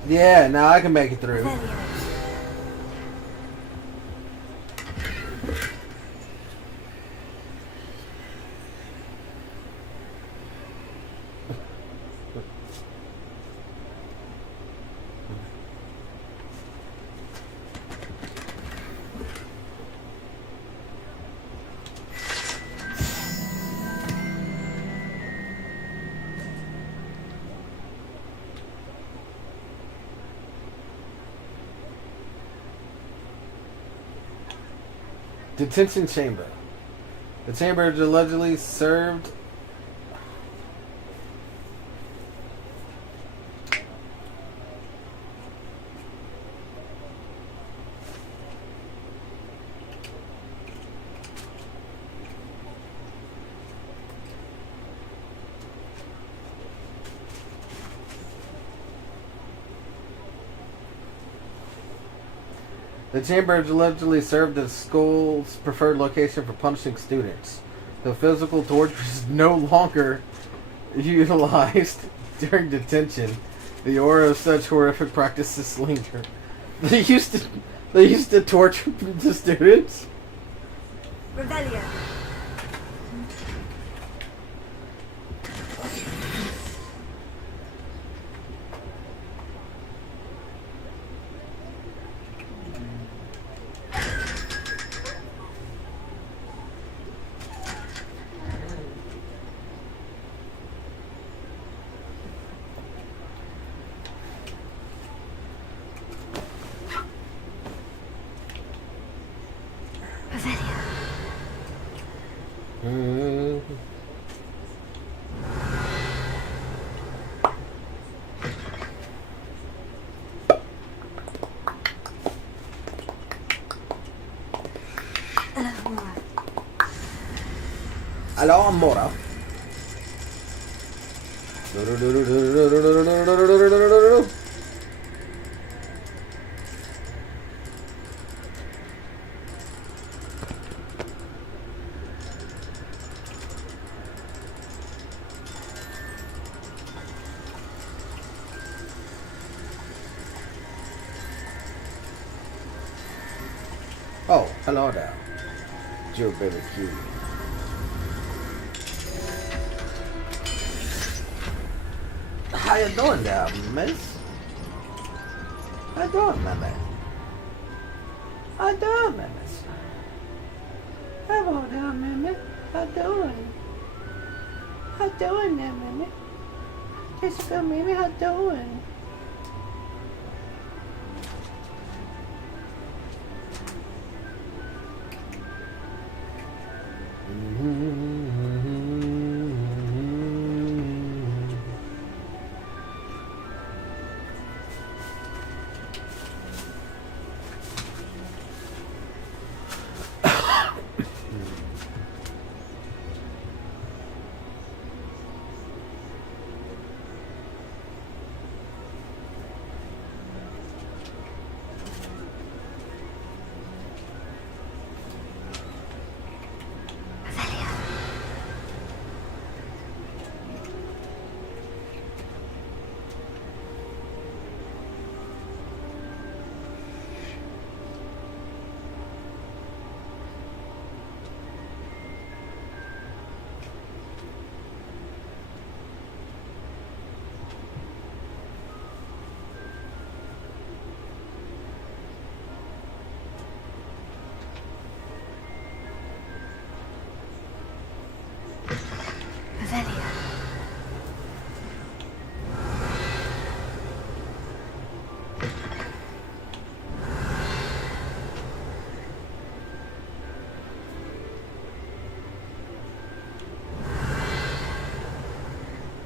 Yeah, now I can make it through. Detention chamber. The chamber allegedly served The chamber allegedly served as school's preferred location for punishing students. The physical torture is no longer utilized during detention. The aura of such horrific practices linger. They used to torture the students. Revelio. Hello, Mora. Oh, hello there. Joe Baby Q. How you doing there, miss? How you doing, my man? How you doing, my miss? Hello there, Mimi. How you doing? How you doing there, Mimi? Jessica, Mimi, how you doing?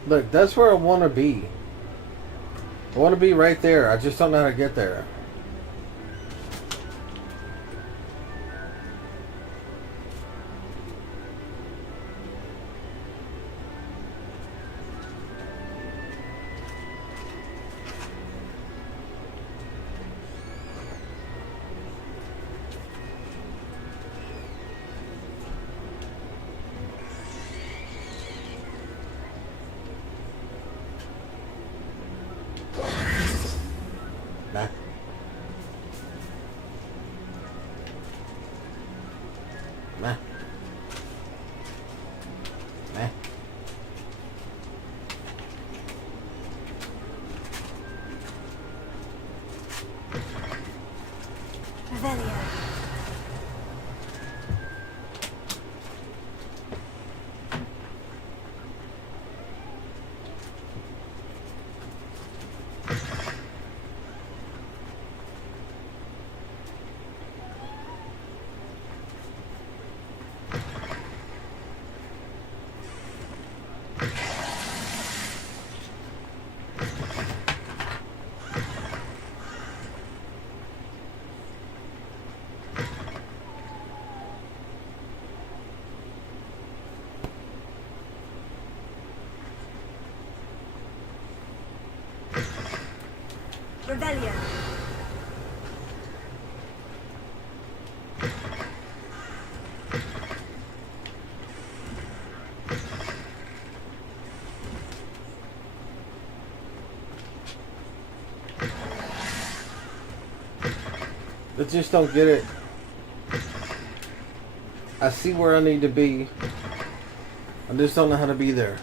Look, that's where I want to be. I want to be right there. I just don't know how to get there. Rebellion. I just don't get it. I see where I need to be. I just don't know how to be there.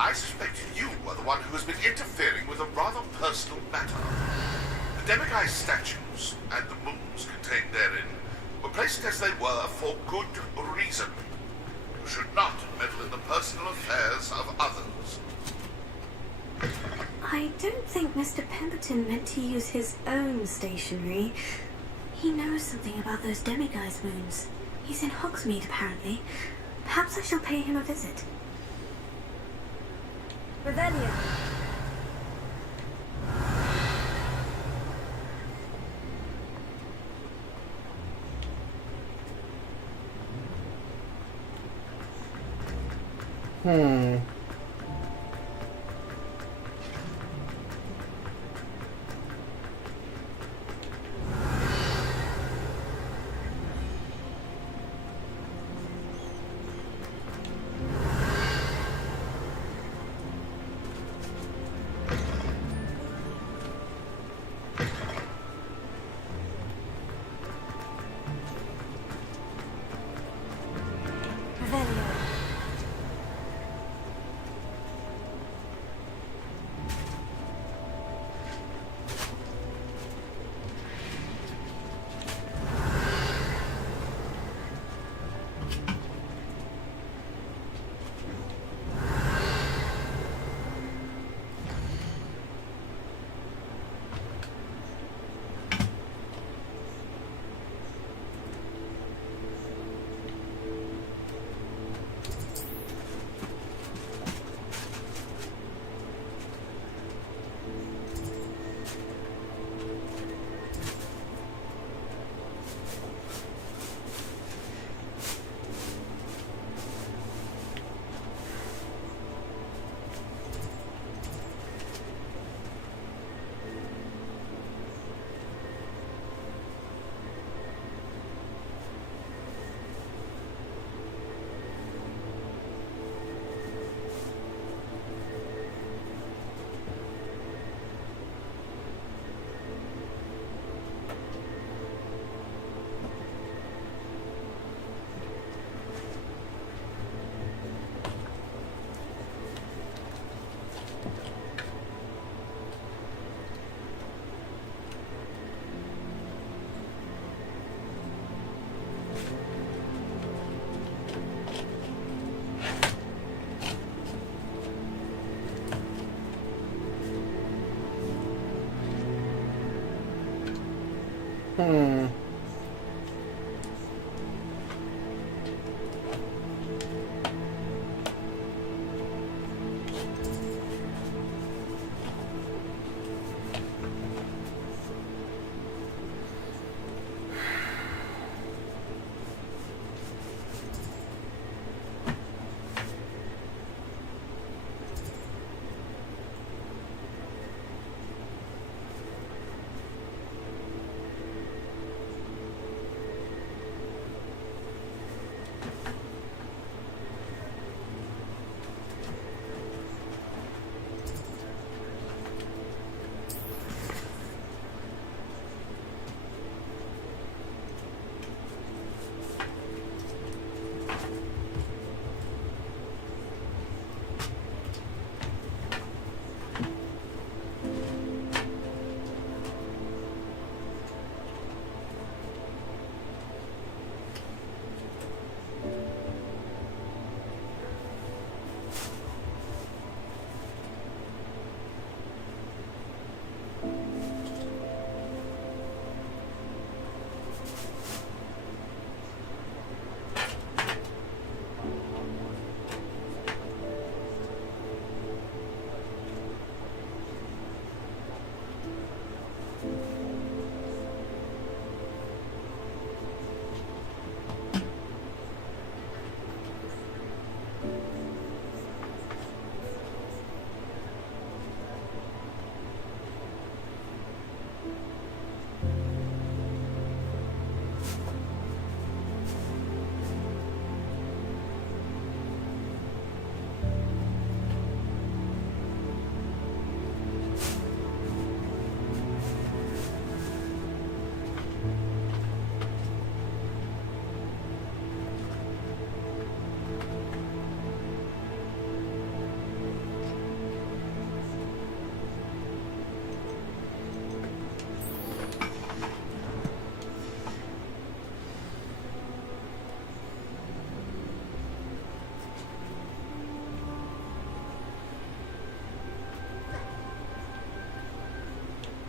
I suspect you are the one who has been interfering with a rather personal matter. The Demiguise statues and the moons contained therein were placed as they were for good reason. You should not meddle in the personal affairs of others. I don't think Mr. Pemberton meant to use his own stationery. He knows something about those Demiguise moons. He's in Hogsmeade, apparently. Perhaps I shall pay him a visit. Revelio.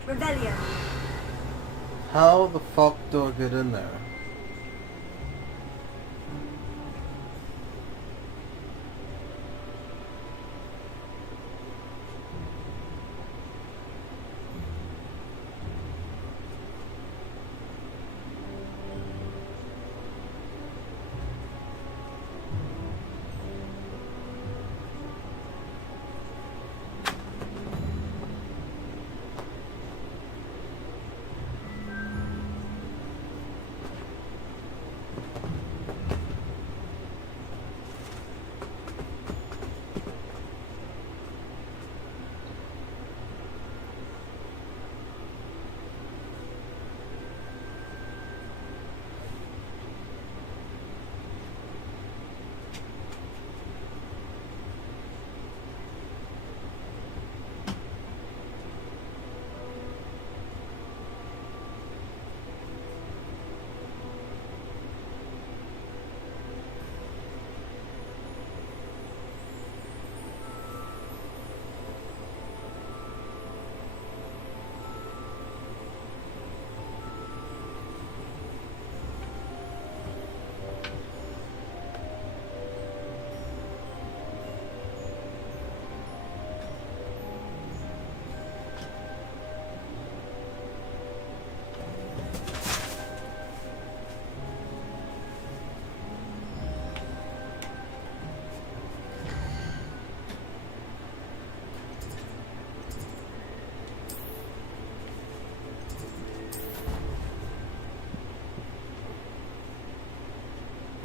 Revelio. How the fuck do I get in there?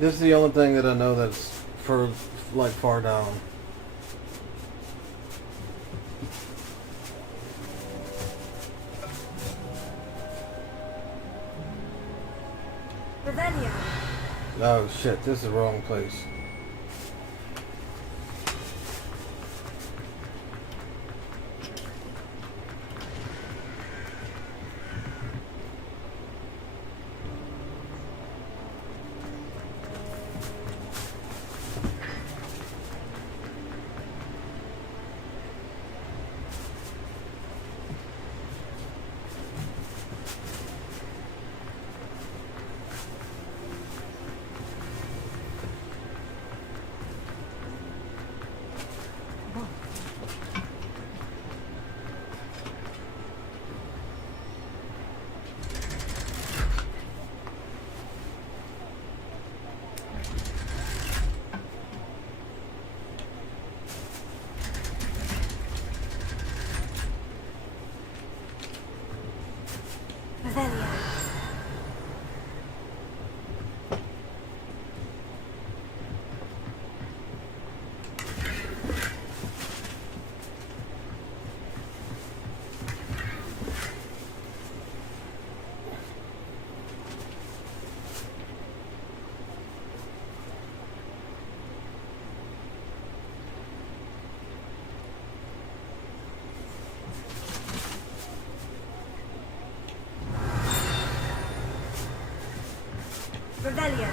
This is the only thing that I know that's for like far down. Revelio. Oh shit, this is the wrong place. Revelio. Revelio.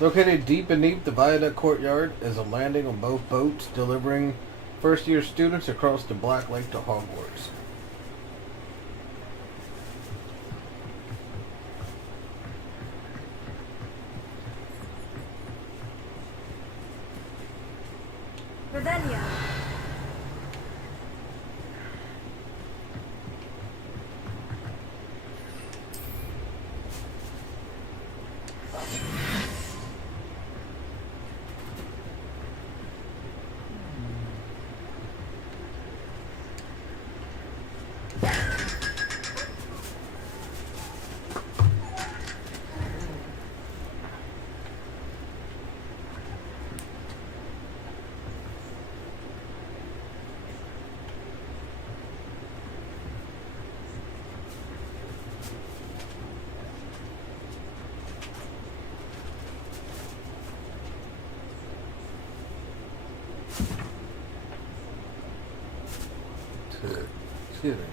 Located deep beneath the Viaduct Courtyard is a landing on both boats, delivering first-year students across the Black Lake to Hogwarts. Revelio. Excuse me.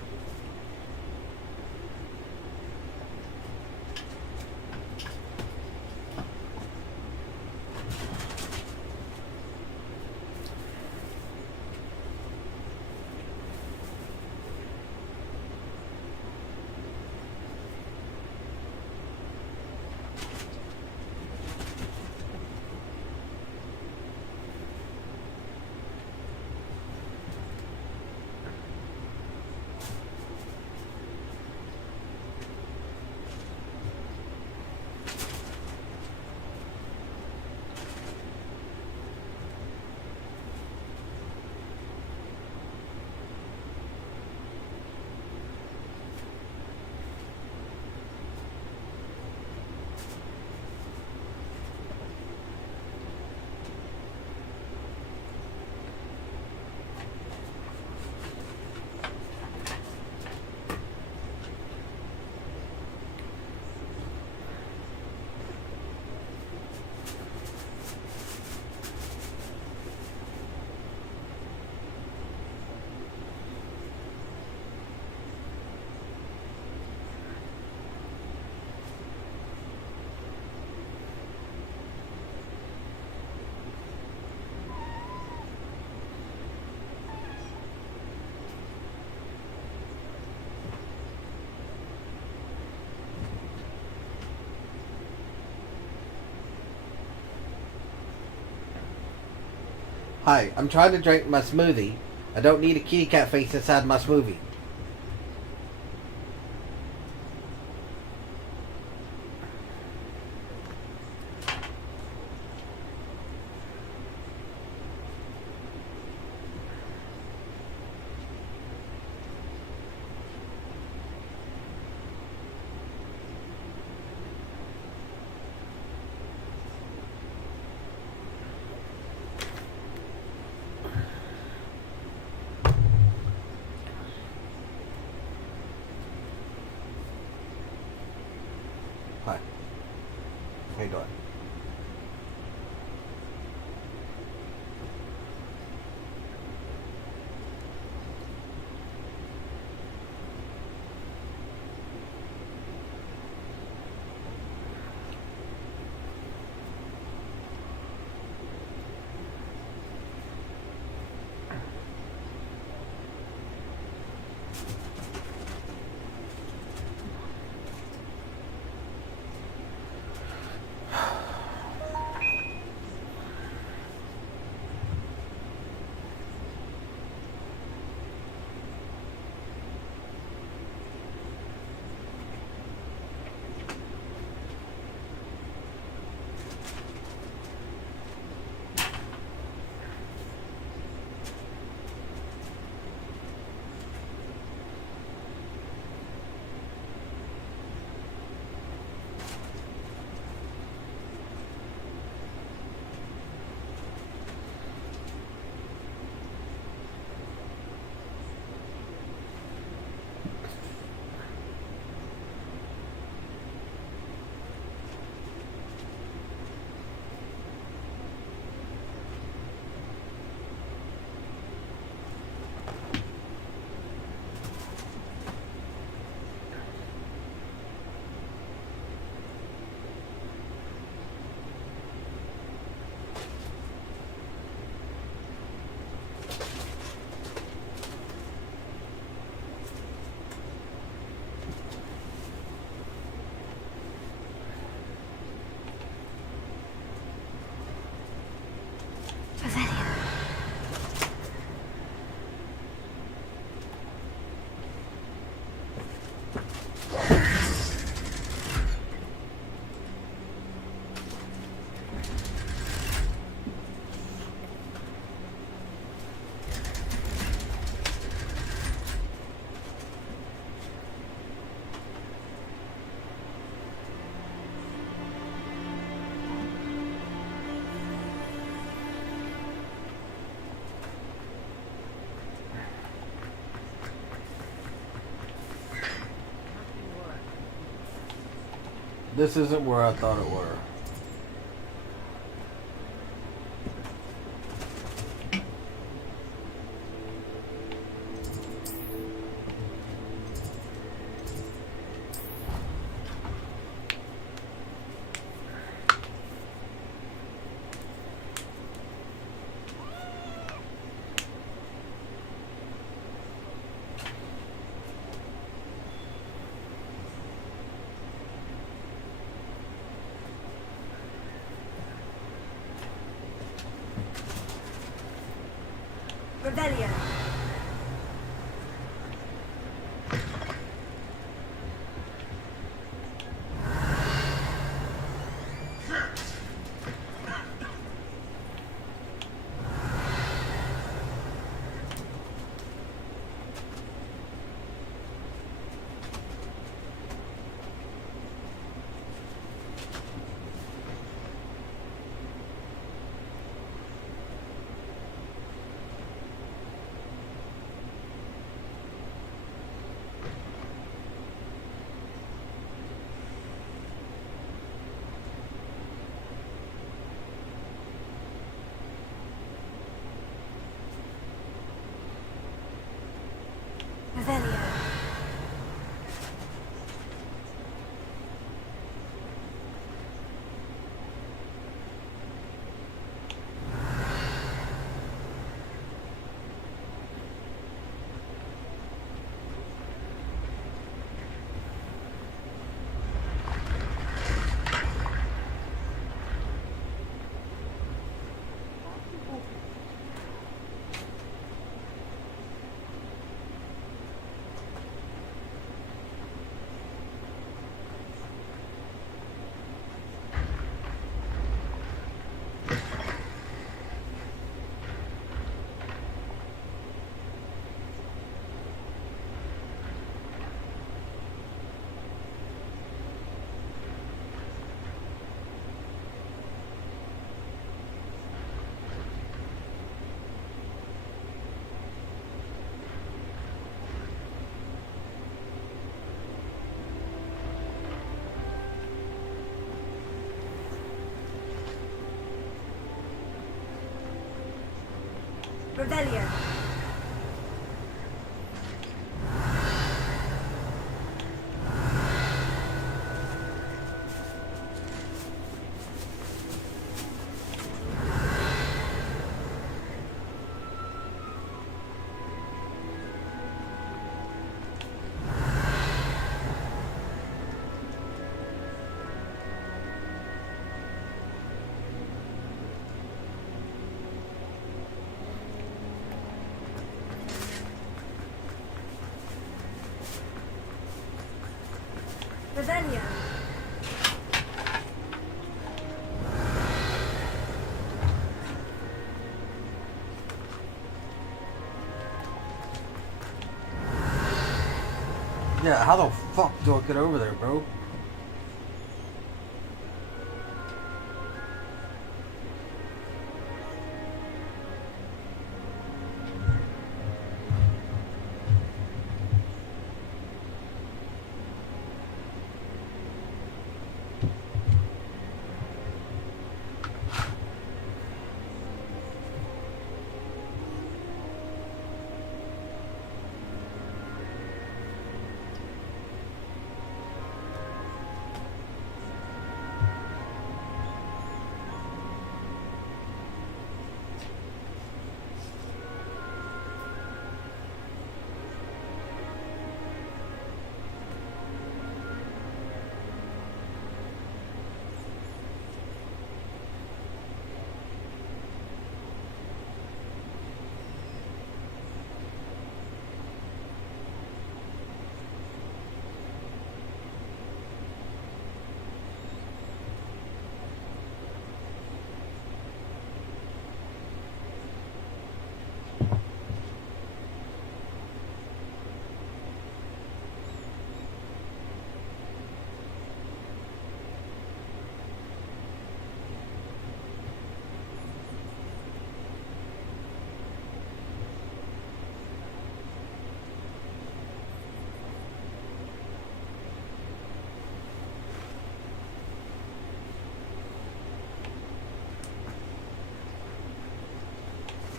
Hi, I'm trying to drink my smoothie. I don't need a kitty cat face inside my smoothie. Hi. How you doing? This isn't where I thought it were. Revelio. Revelio. Revelio. Revelio. Yeah, how the fuck do I get over there, bro?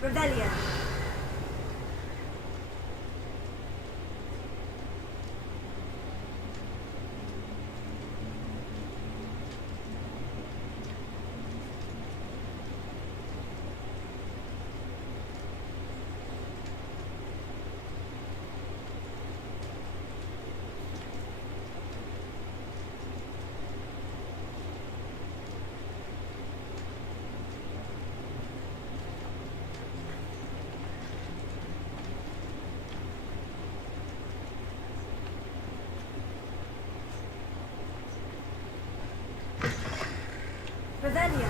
Revelio. Revelio.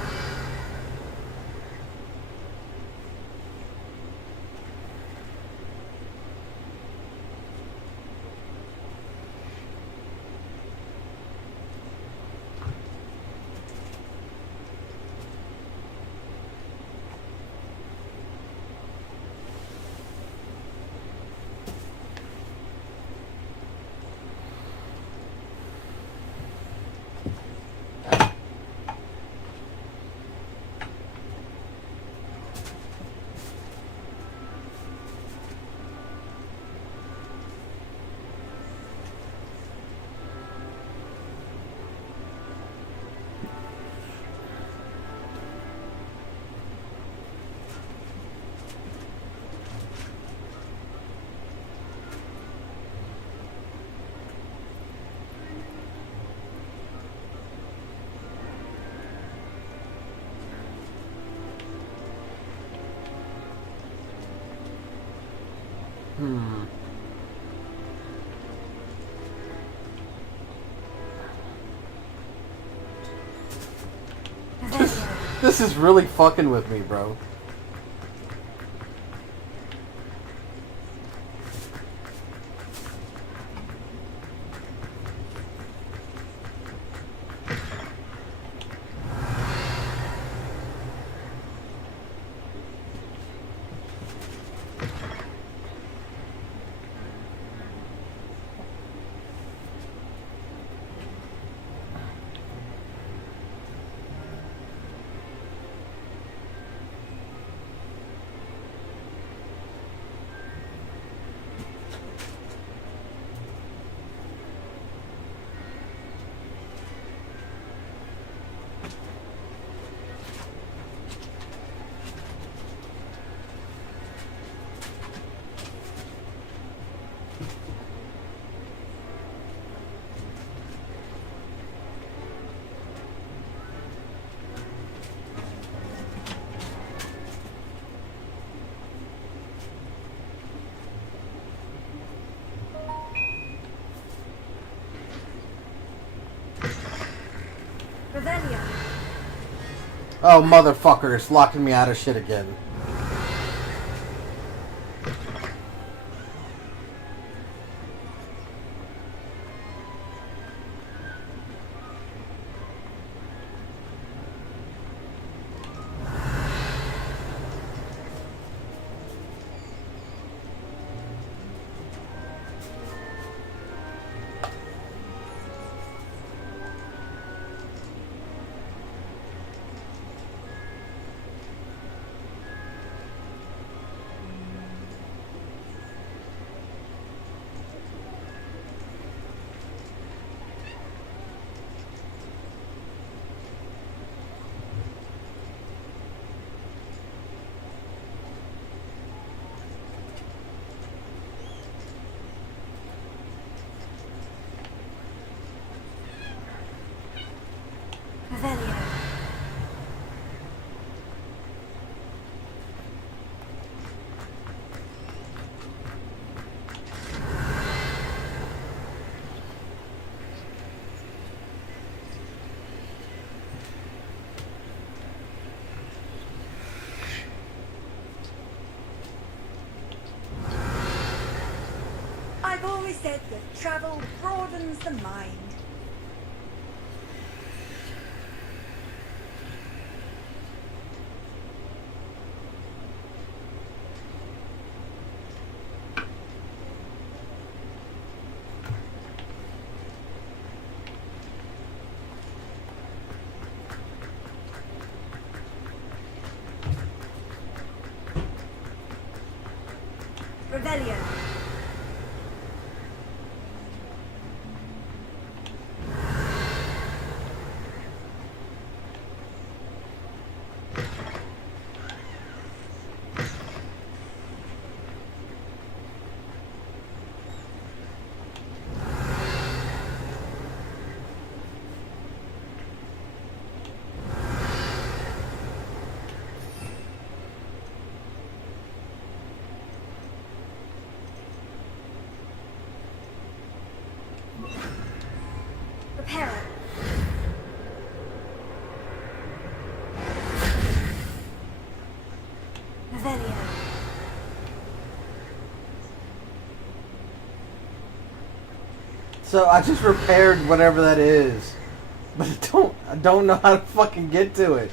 This is really fucking with me, bro. Revelio. Oh, motherfucker, it's locking me out of shit again. Revelio. I've always said that travel broadens the mind. Revelio. So I just repaired whatever that is. But I don't know how to fucking get to it.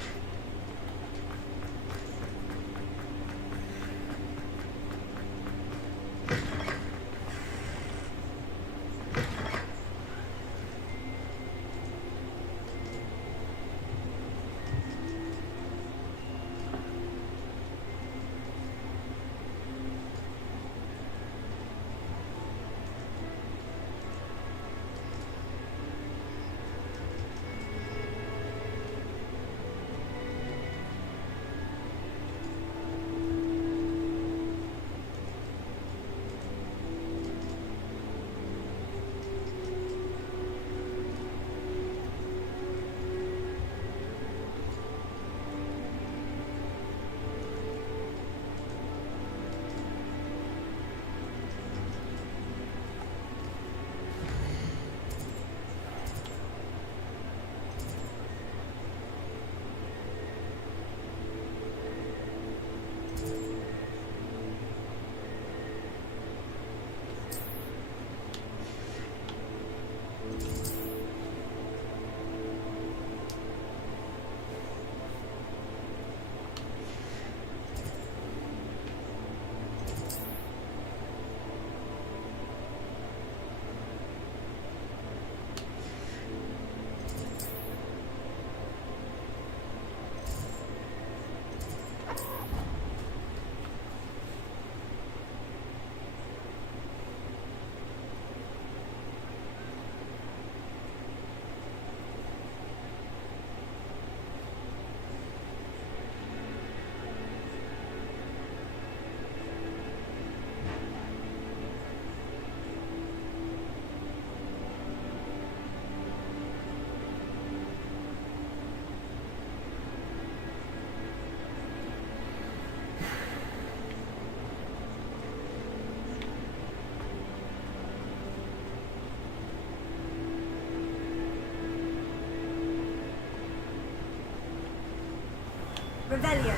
Revelio.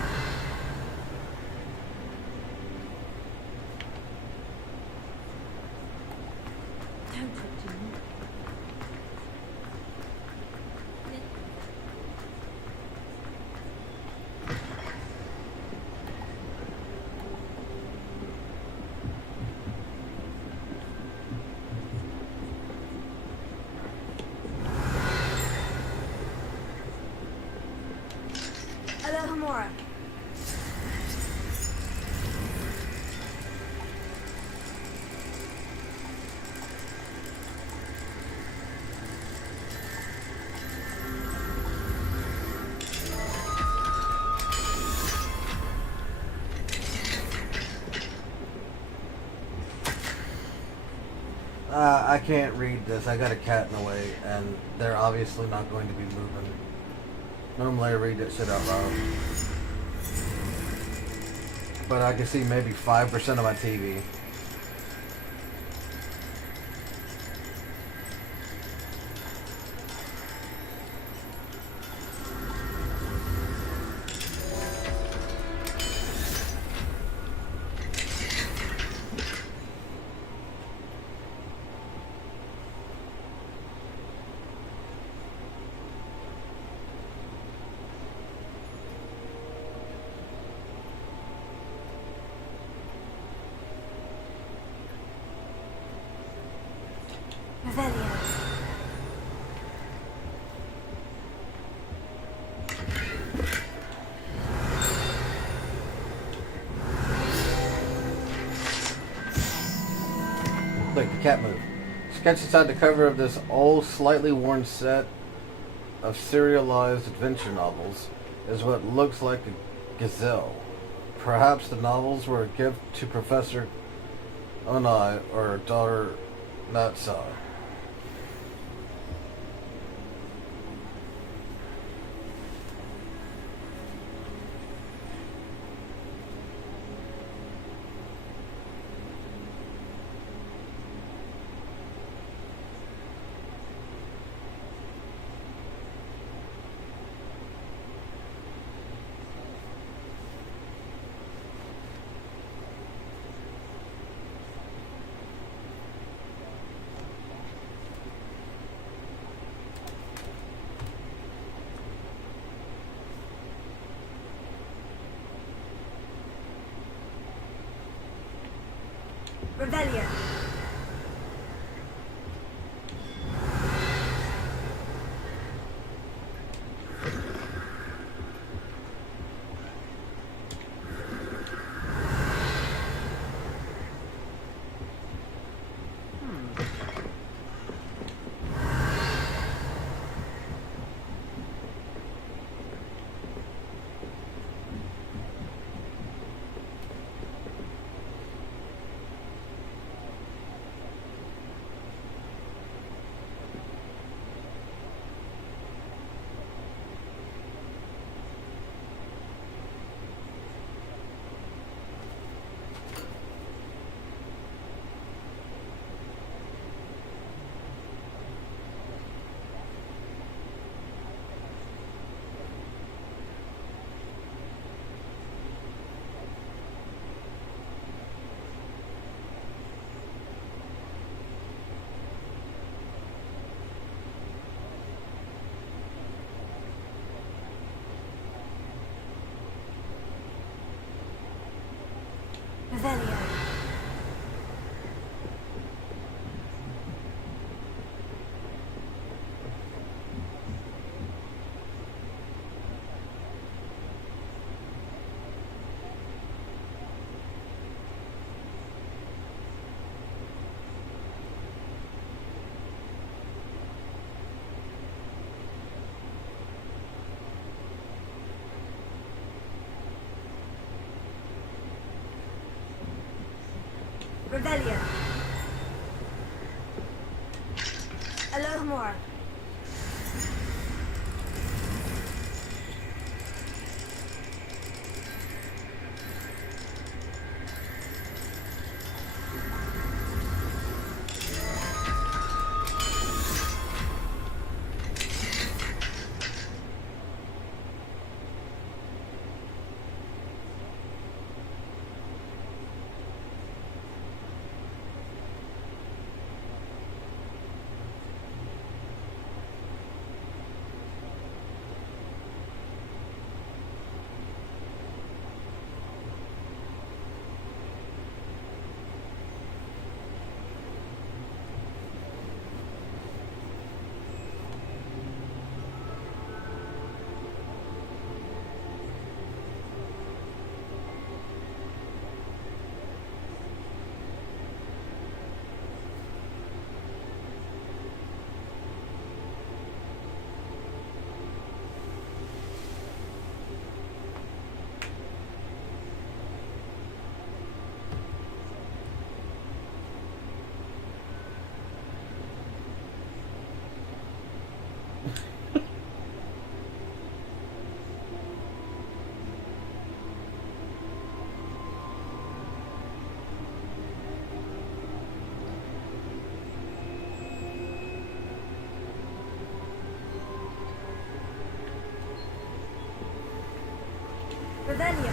Don't talk to me. Alohomora. I can't read this. I got a cat in the way, and they're obviously not going to be moving. Normally I read that shit out loud. But I can see maybe 5% of my TV. Revelio. Look, the cat moved. Sketched inside the cover of this old, slightly worn set of serialized adventure novels is what looks like a gazelle. Perhaps the novels were a gift to Professor Onai or her daughter Natsar. Revelio. Revelio. Revelio. Alohomora. Revelio.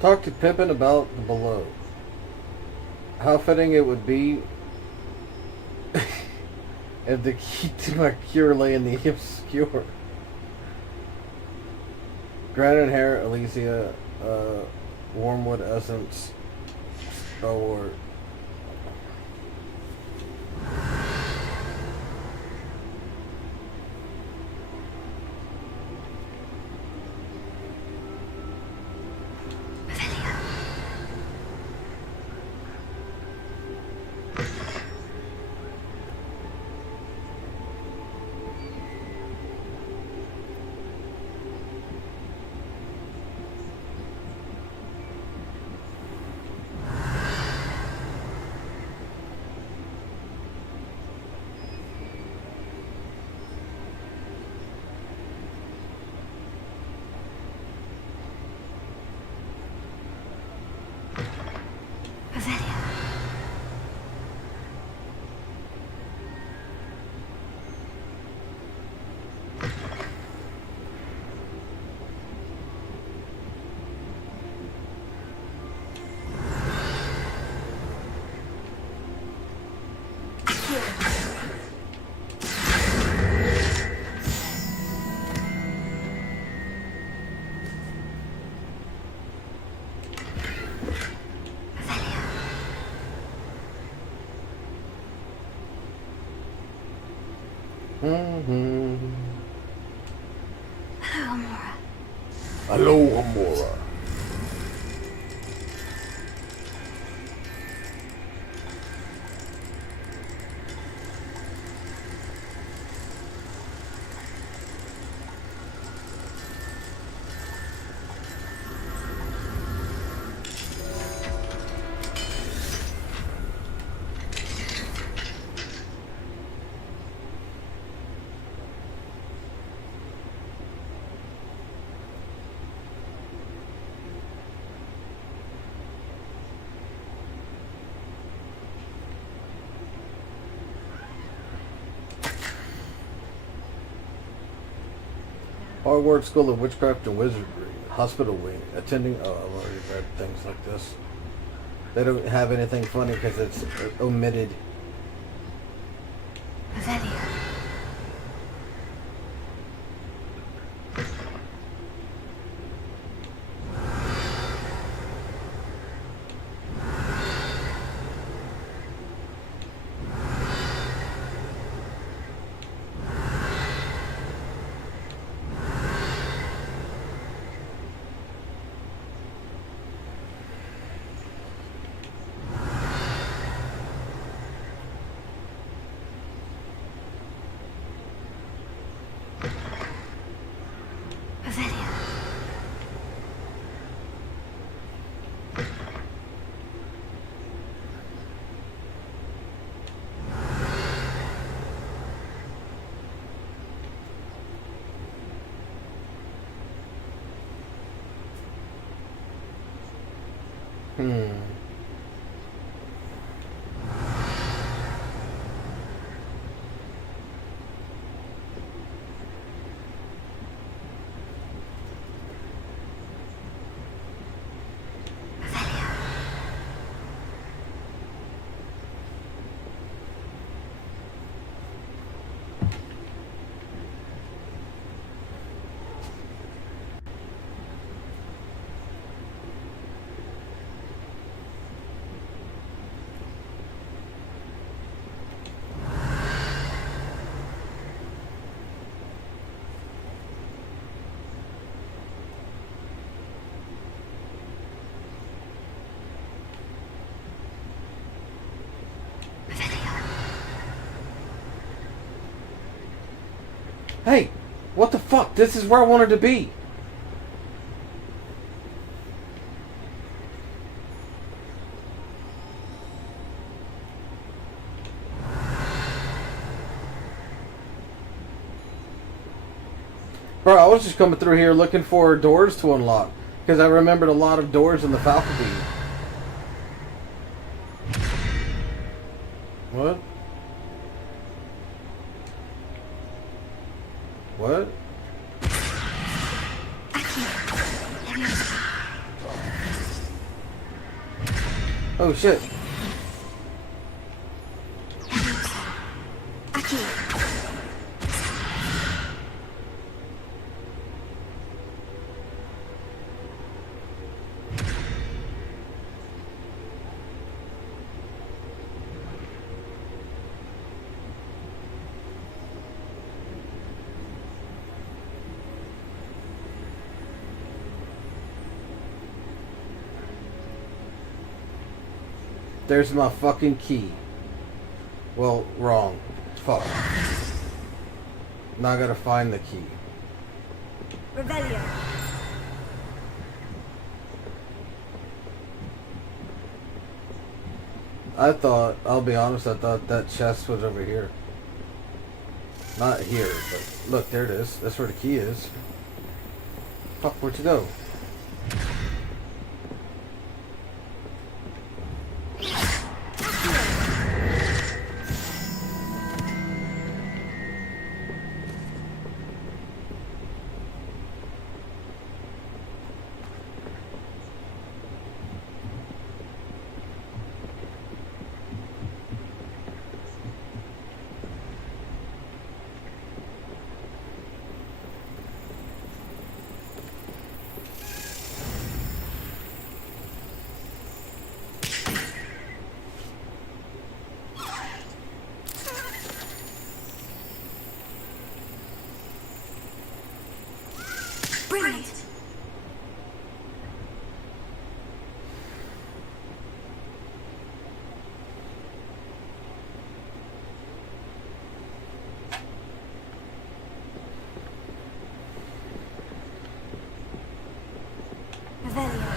Talk to Pippin about the below. How fitting it would be if the key to my cure lay in the obscure. Granite hair, Elysia, Wormwood essence, or Hello, Amora. Hello, Amora. Hogwarts School of Witchcraft and Wizardry, Hospital Wing, attending. Oh, I've already read things like this. They don't have anything funny because it's omitted. Revelio. Hey, what the fuck? This is where I wanted to be. Bro, I was just coming through here looking for doors to unlock because I remembered a lot of doors in the Falcon. What? What? Oh shit. There's my fucking key. Well, wrong. Fuck. Now I gotta find the key. Revelio. I'll be honest, I thought that chest was over here. Not here, but look, there it is. That's where the key is. Fuck, where'd you go? Brilliant. Revelio.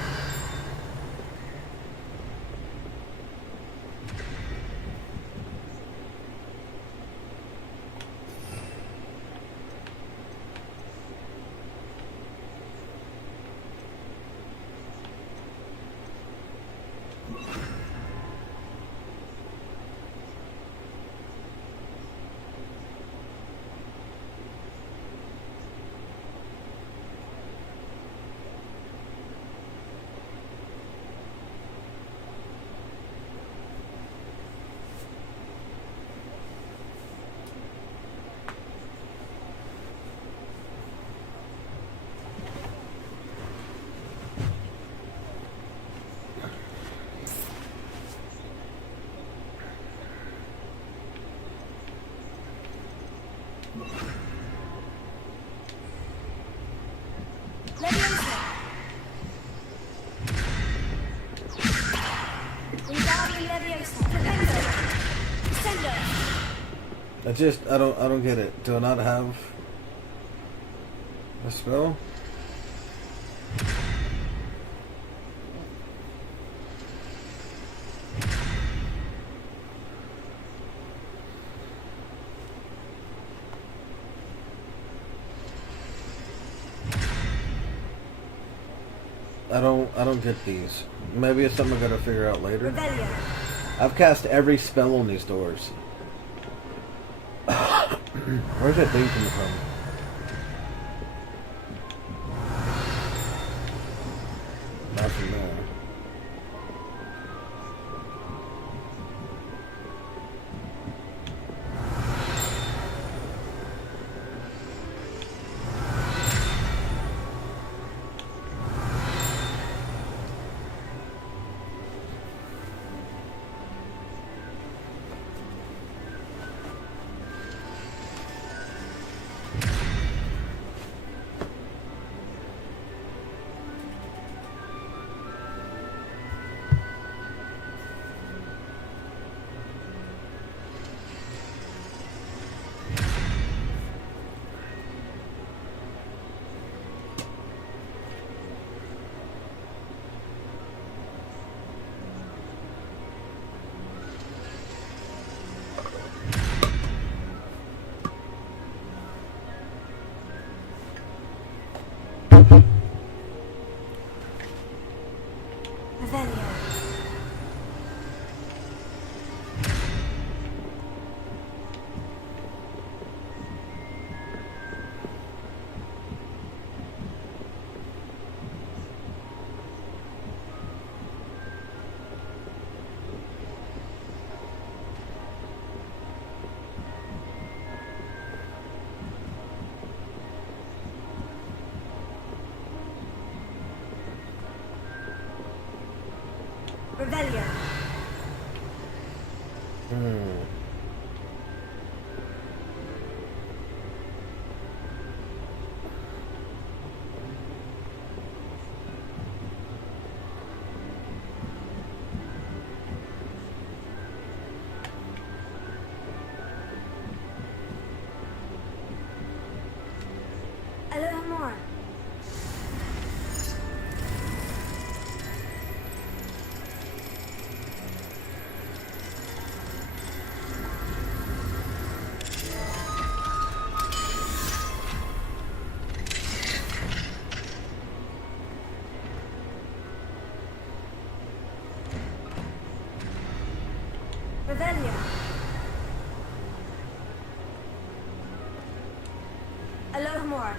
I don't get it. Do I not have a spell? I don't get these. Maybe it's something I gotta figure out later. Revelio. I've cast every spell on these doors. Where's that thing coming from? Not from there. Revelio. Revelio. Alohomora. Revelio. Alohomora.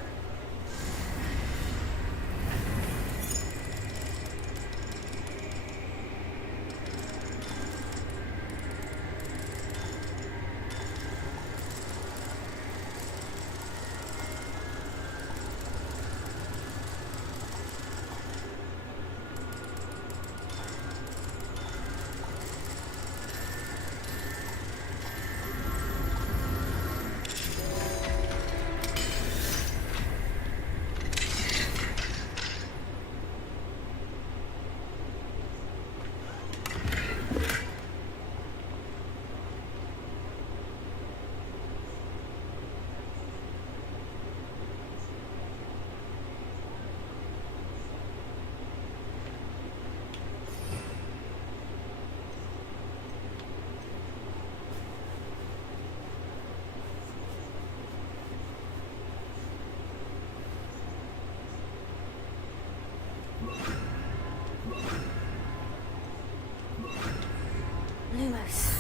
Lumos.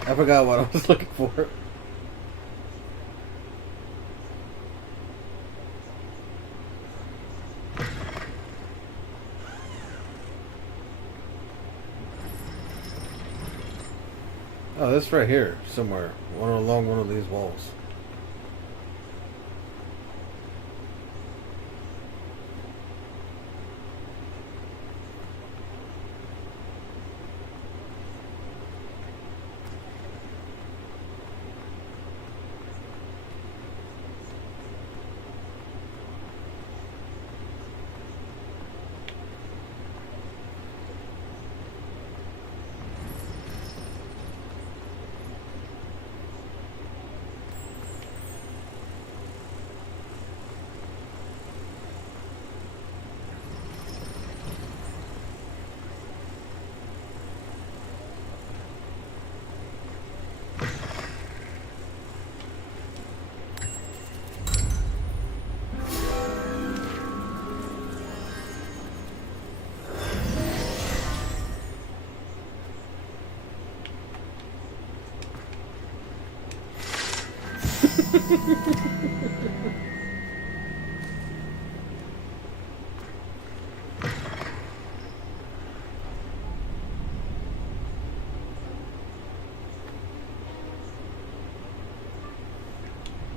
I forgot what I was looking for. Oh, this right here, somewhere. Along one of these walls.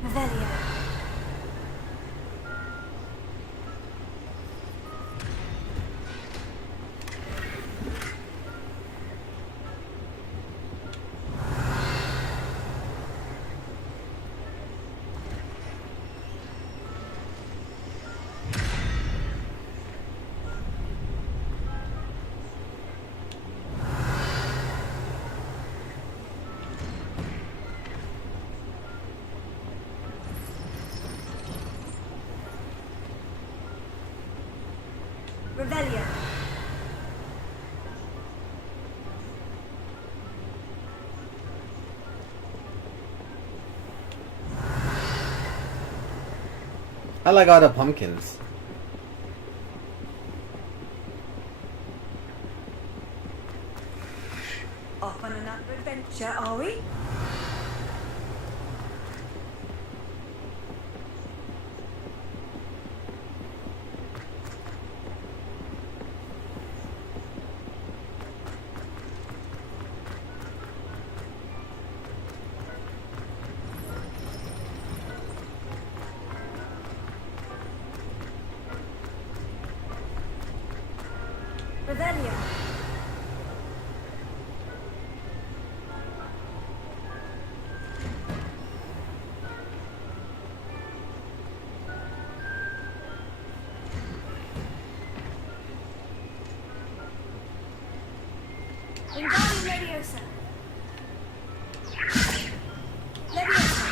Revelio. Revelio. I like all the pumpkins. Off on another adventure, are we? Revelio. Wingardium Leviosa. Leviosa.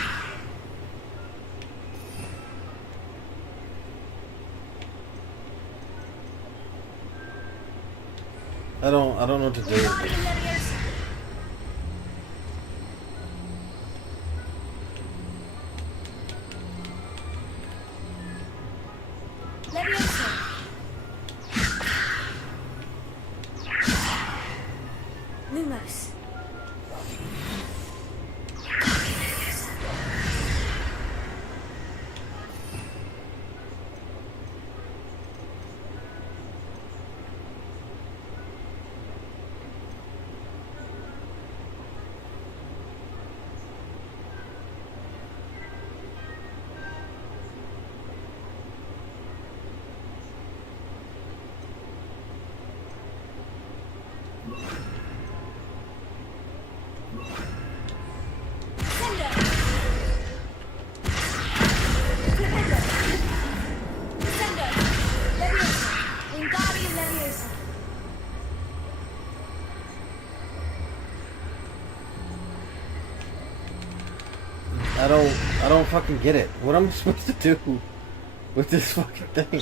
I don't know what to do. Wingardium Leviosa. Leviosa. Lumos. I don't fucking get it. What am I supposed to do with this fucking thing?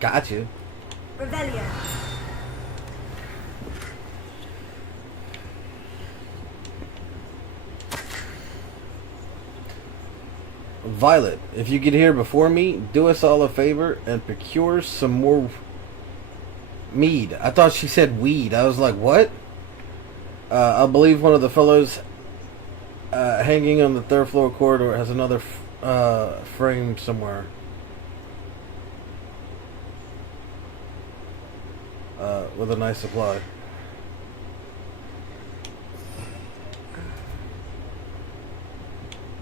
Got you. Revelio. Violet, if you get here before me, do us all a favor and procure some more mead. I thought she said weed. I was like, what? I believe one of the fellows hanging on the third floor corridor has another frame somewhere. With a nice supply.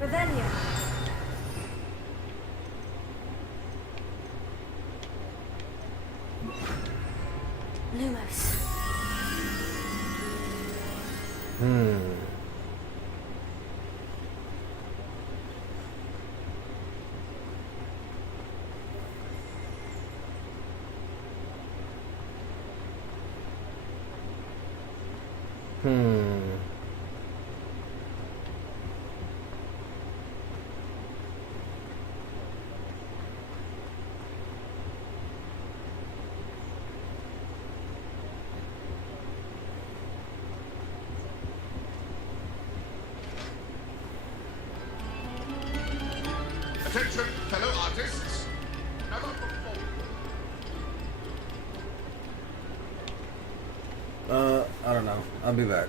Revelio. Lumos. Attention, fellow artists. Another performance. I don't know. I'll be back.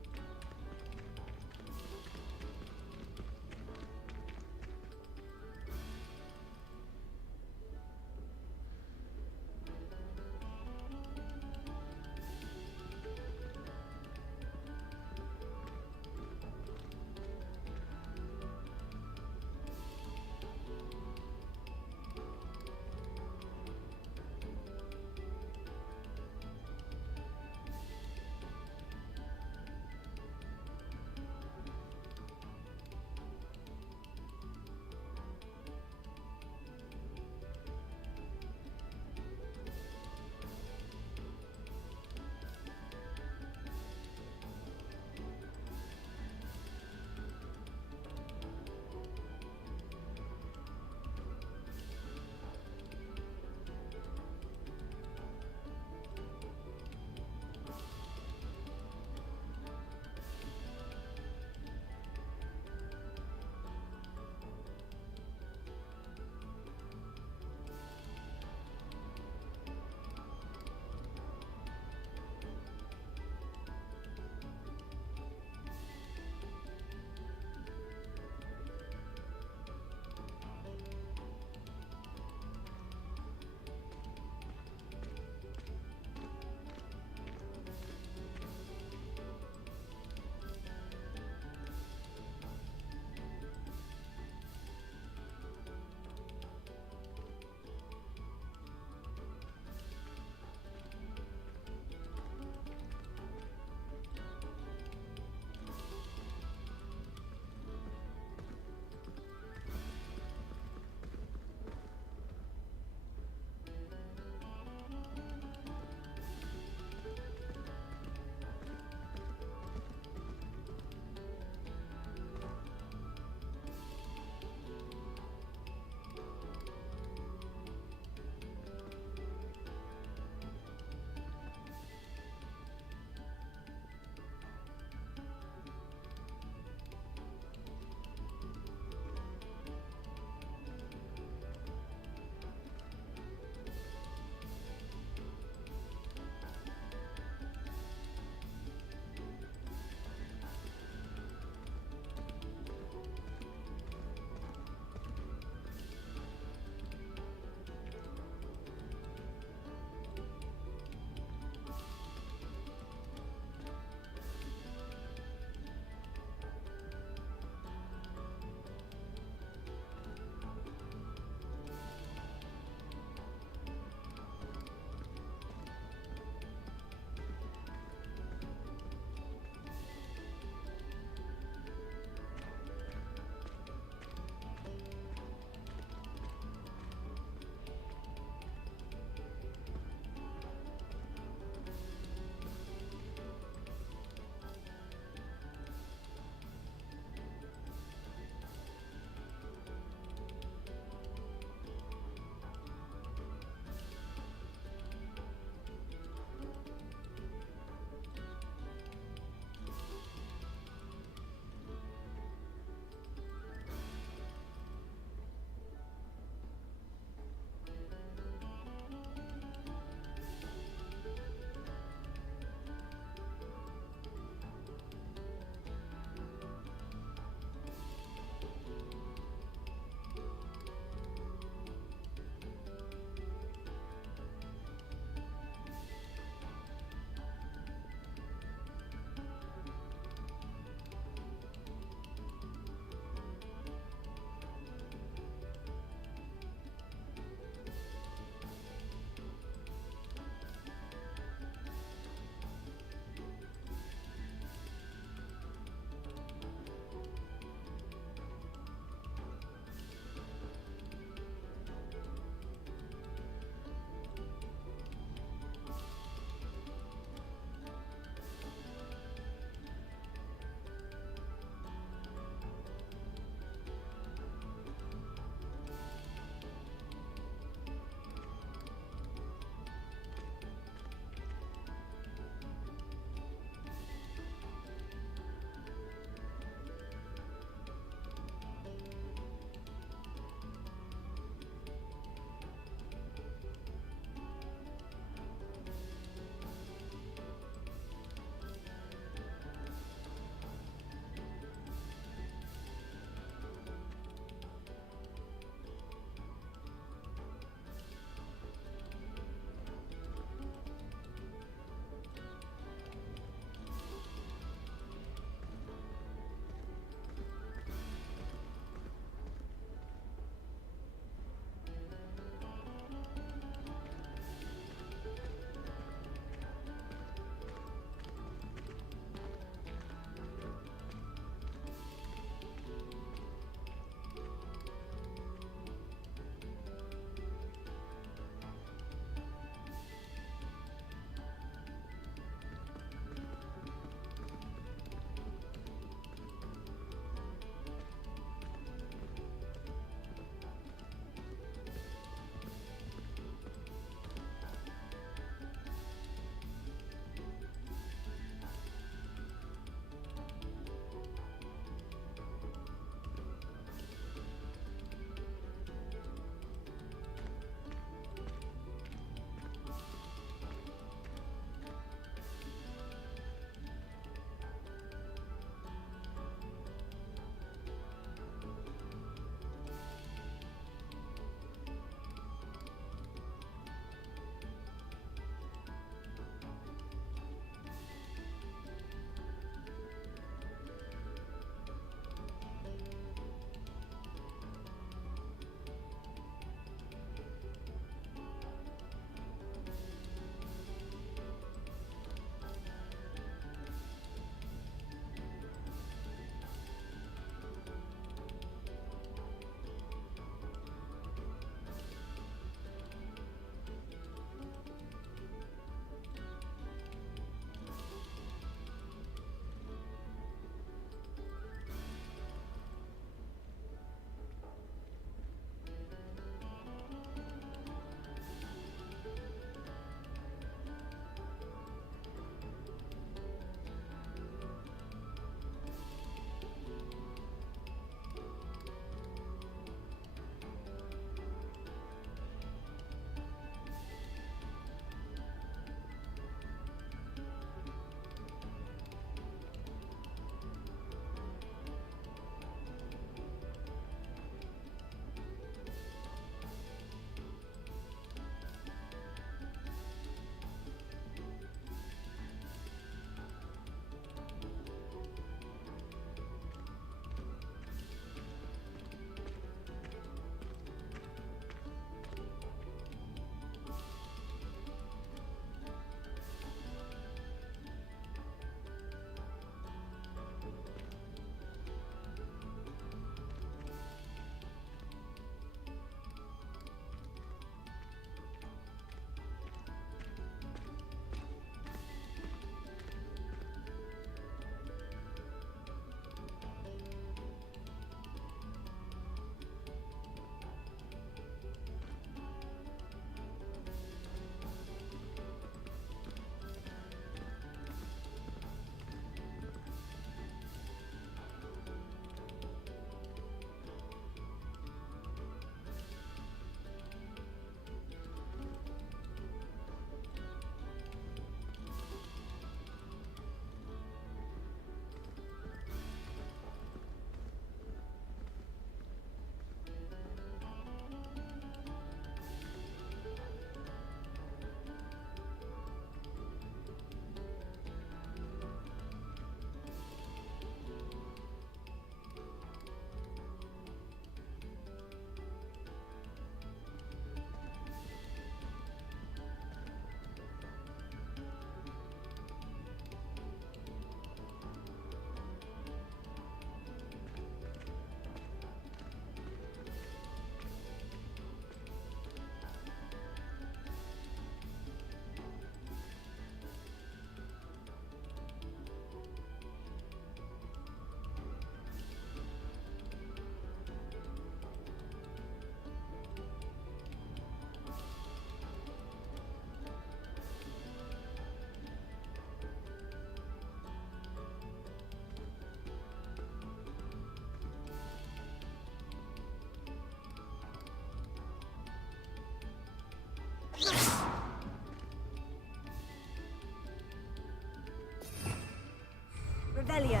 Revelio.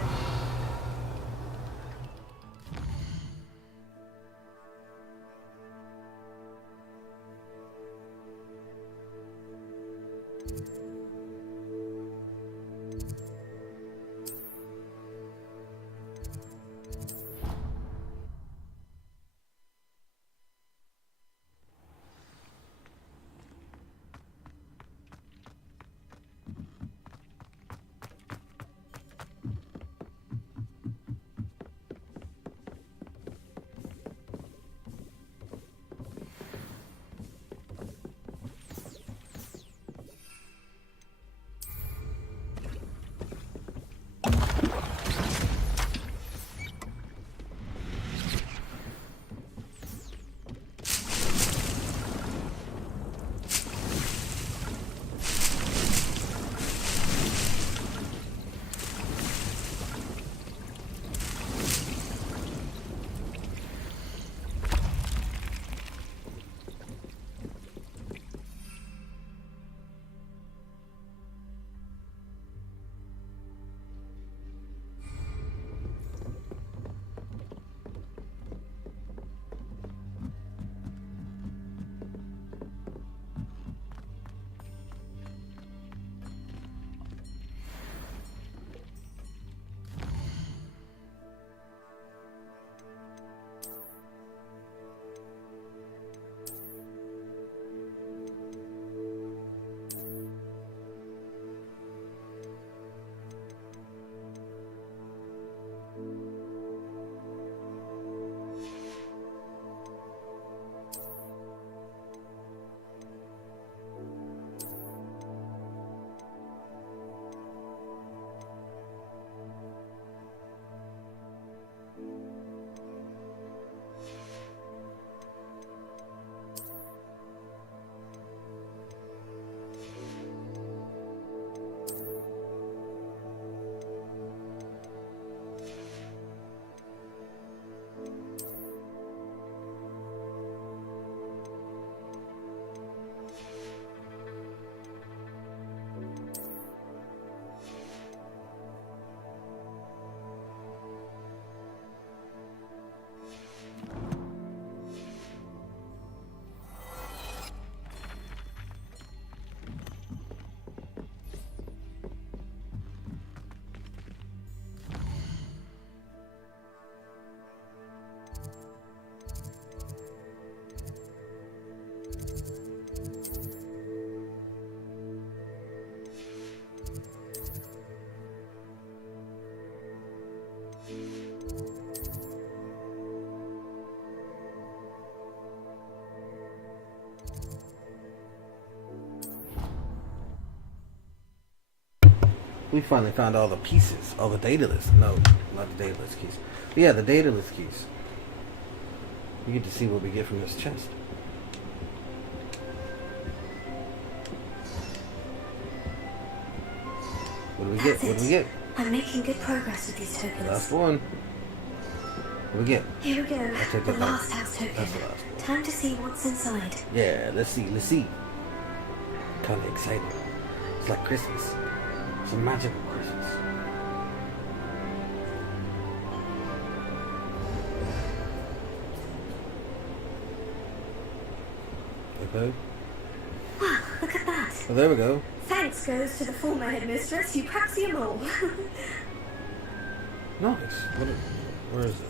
We finally found all the pieces, all the dataless. No, not the dataless keys. But yeah, the dataless keys. We get to see what we get from this chest. What do we get? What do we get? I'm making good progress with these tokens. Last one. What do we get? Here we go. I'll take The that last back. house token. That's the last one. Time to see what's inside. Yeah, let's see, let's see. Kinda excited. It's like Christmas. It's a magical Christmas. Okay. Wow, look at that. Well, there we go. Thanks goes to the former headmistress, Eupraxia Mole. Nice. Where is it?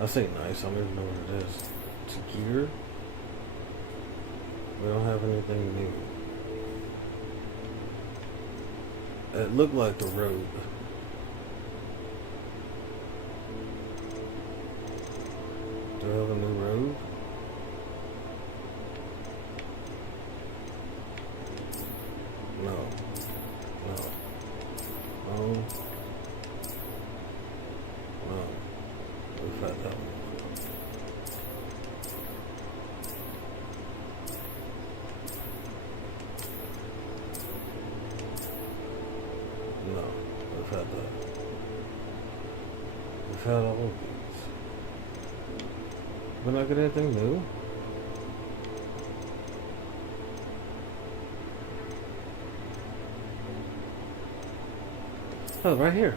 I say nice. I don't even know what it is. Secure. We don't have anything new. It looked like the robe. Do I have a new robe? No. No. No. No. We've had that one. No. We've had that. We've had all of these. We're not getting anything new? Oh, right here.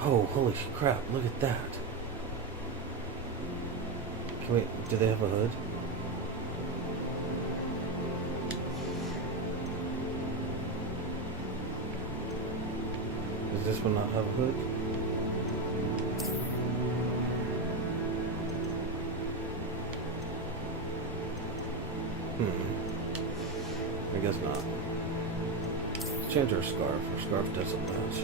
Oh, holy crap, look at that. Can we, do they have a hood? Does this one not have a hood? I guess not. Let's change our scarf. Our scarf doesn't match.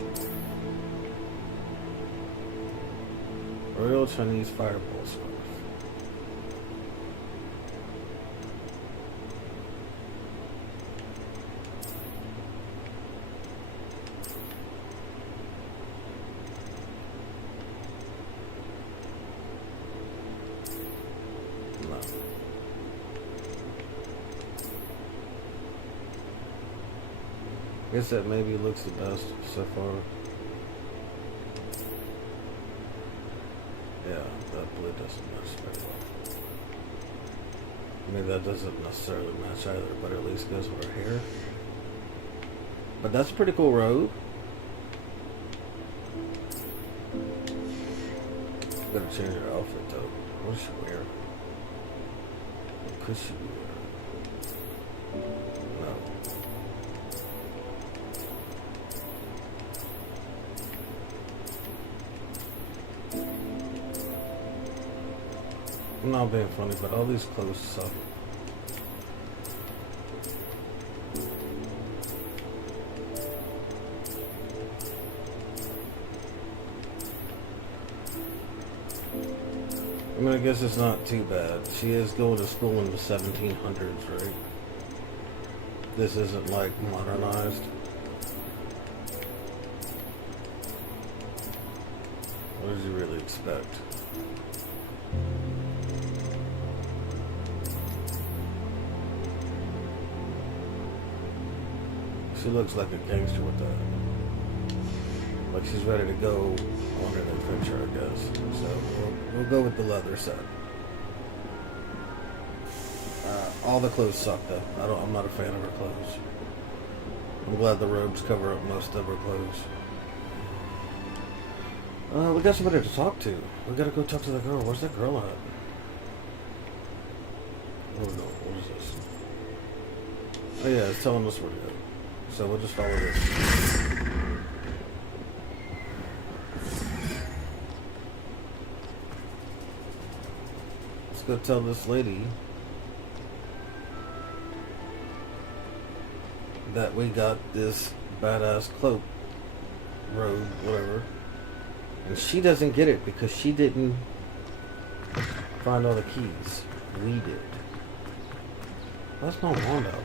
Royal Chinese Fireball scarf. No. I guess that maybe looks the best so far. Yeah, that blue doesn't match very well. I mean, that doesn't necessarily match either, but at least goes with her hair. But that's a pretty cool robe. Gotta change her outfit though. What does she wear? What could she wear? No. I'm not being funny, but all these clothes suck. I mean, I guess it's not too bad. She is going to school in the 1700s, right? This isn't like modernized. What does he really expect? She looks like a gangster with that. Like she's ready to go on an adventure, I guess. So we'll go with the leather set. All the clothes suck though. I'm not a fan of her clothes. I'm glad the robes cover up most of her clothes. We got somebody to talk to. We gotta go talk to the girl. Where's that girl at? Oh no, what is this? Oh yeah, it's telling us where to go. So we'll just follow this. Let's go tell this lady that we got this badass cloak, robe, whatever. And she doesn't get it because she didn't find all the keys. We did. That's not wand out.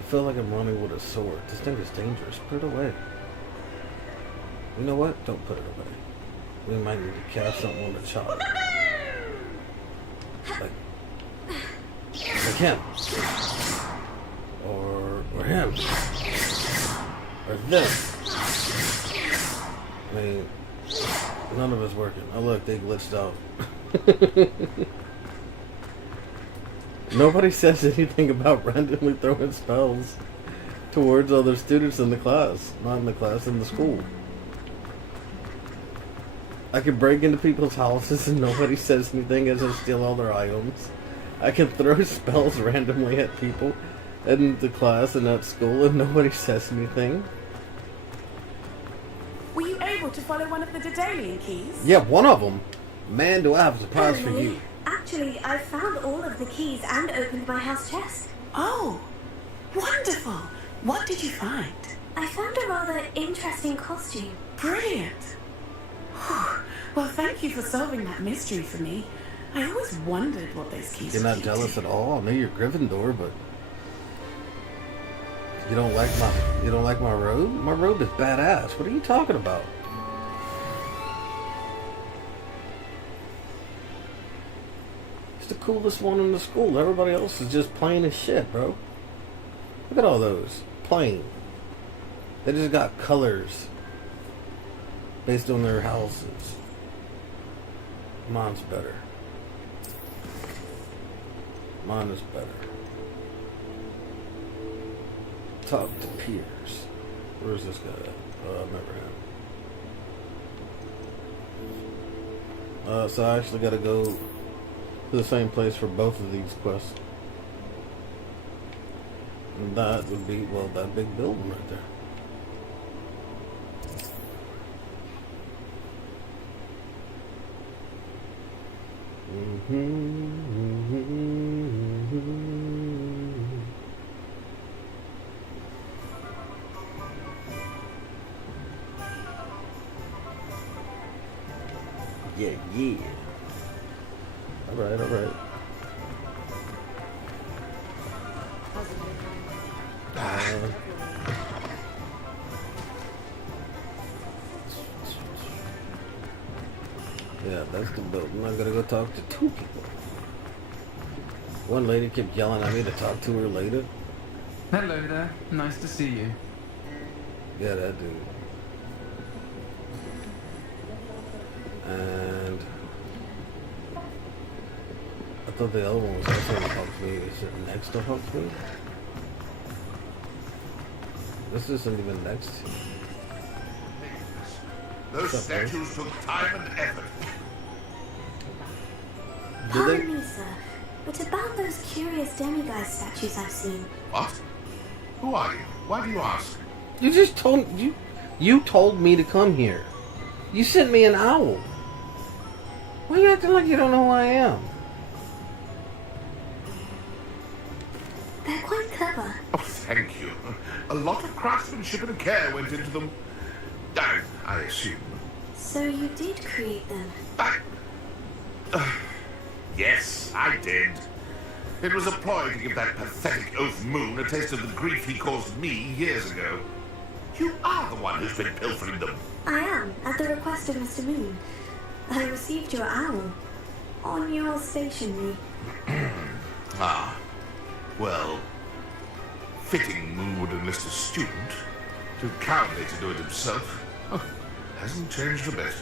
I feel like I'm running with a sword. This thing is dangerous. Put it away. You know what? Don't put it away. We might need to cast something on the child. Like him. Or him. Or this. I mean, none of it's working. Oh look, they glitched out. Nobody says anything about randomly throwing spells towards other students in the class. Not in the class, in the school. I can break into people's houses and nobody says anything as I steal all their items. I can throw spells randomly at people in the class and at school and nobody says anything. Were you able to follow one of the Daedalian keys? Yeah, one of them. Man, do I have a surprise for you. Actually, I found all of the keys and opened my house chest. Oh, wonderful. What did you find? I found a rather interesting costume. Brilliant. Well, thank you for solving that mystery for me. I always wondered what those keys were. You're not jealous at all? I know you're Gryffindor, but you don't like my robe? My robe is badass. What are you talking about? It's the coolest one in the school. Everybody else is just plain as shit, bro. Look at all those. Plain. They just got colors based on their houses. Mine's better. Mine is better. Talk to peers. Where's this guy at? Oh, I remember him. So I actually gotta go to the same place for both of these quests. And that would be, well, that big building right there. Yeah, yeah. Alright, alright. Yeah, that's the building. I'm gonna go talk to two people. One lady kept yelling at me to talk to her later. Hello there. Nice to see you. Yeah, that dude. And I thought the other one was also in Hogsmeade. Is it next to Hogsmeade? This isn't even next to you. Those statues took time and effort. Pardon me, sir, but about those curious demiguise statues I've seen. What? Who are you? Why do you ask? You just told you told me to come here. You sent me an owl. Why are you acting like you don't know who I am? They're quite clever. Oh, thank you. A lot of craftsmanship and care went into them. I assume. So you did create them? Yes, I did. It was a ploy to give that pathetic oaf Moon a taste of the grief he caused me years ago. You are the one who's been pilfering them. I am, at the request of Mr. Moon. I received your owl on your stationery. Ah, well, fitting Moon would enlist a student. Too cowardly to do it himself. Oh, hasn't changed a bit.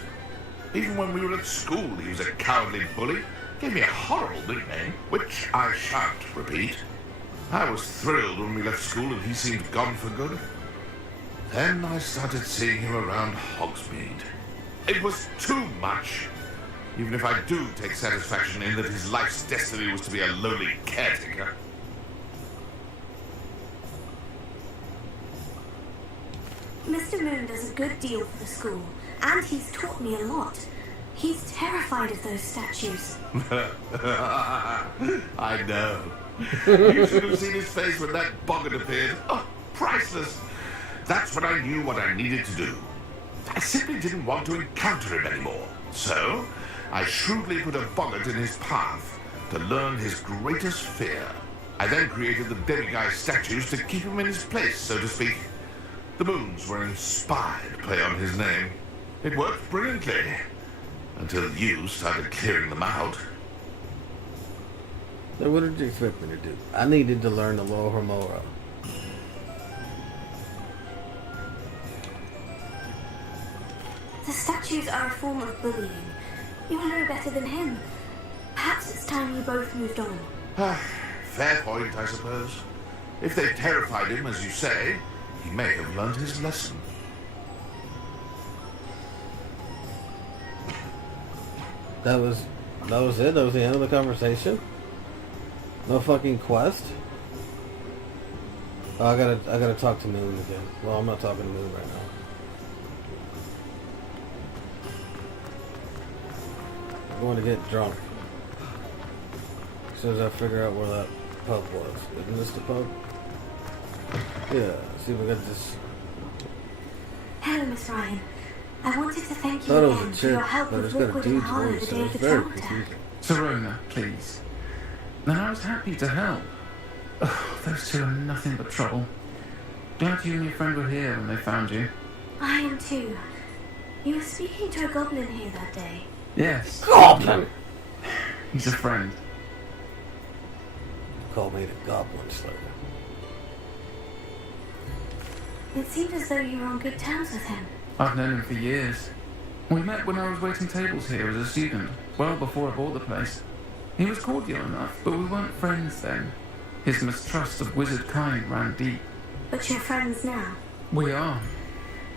Even when we were at school, he was a cowardly bully. Gave me a horrible nickname, which I shan't repeat. I was thrilled when we left school and he seemed gone for good. Then I started seeing him around Hogsmeade. It was too much. Even if I do take satisfaction in that his life's destiny was to be a lowly caretaker. Mr. Moon does a good deal for the school, and he's taught me a lot. He's terrified of those statues. I know. You should have seen his face when that boggart appeared. Oh, priceless. That's when I knew what I needed to do. I simply didn't want to encounter him anymore. So, I shrewdly put a boggart in his path to learn his greatest fear. I then created the demiguise statues to keep him in his place, so to speak. The moons were an inspired play on his name. It worked brilliantly. Until you started clearing them out. So what did you expect me to do? I needed to learn the Loa Hamura. The statues are a form of bullying. You'll know better than him. Perhaps it's time you both moved on. Fair point, I suppose. If they terrified him, as you say, he may have learned his lesson. That was it? That was the end of the conversation? No fucking quest? Oh, I gotta talk to Moon again. Well, I'm not talking to Moon right now. I'm going to get drunk. As soon as I figure out where that pub was. Isn't this the pub? Yeah, see if we got this. Hello, Miss Ryan. I wanted to thank you Thought it was a again for your chick, help but with it's got a Rookwood and dude's Harlow voice, the so day it's of the very trouble attack. confusing. Serona, please. And I was happy to help. Oh, those two are nothing but trouble. Glad you and your friend were here when they found you. I am too. You were speaking to a goblin here that day. Yes. Goblin! He's a friend. Call me the Goblin Slayer. It seemed as though you were on good terms with him. I've known him for years. We met when I was waiting tables here as a student, well before I bought the place. He was cordial enough, but we weren't friends then. His mistrust of wizard kind ran deep. But you're friends now. We are.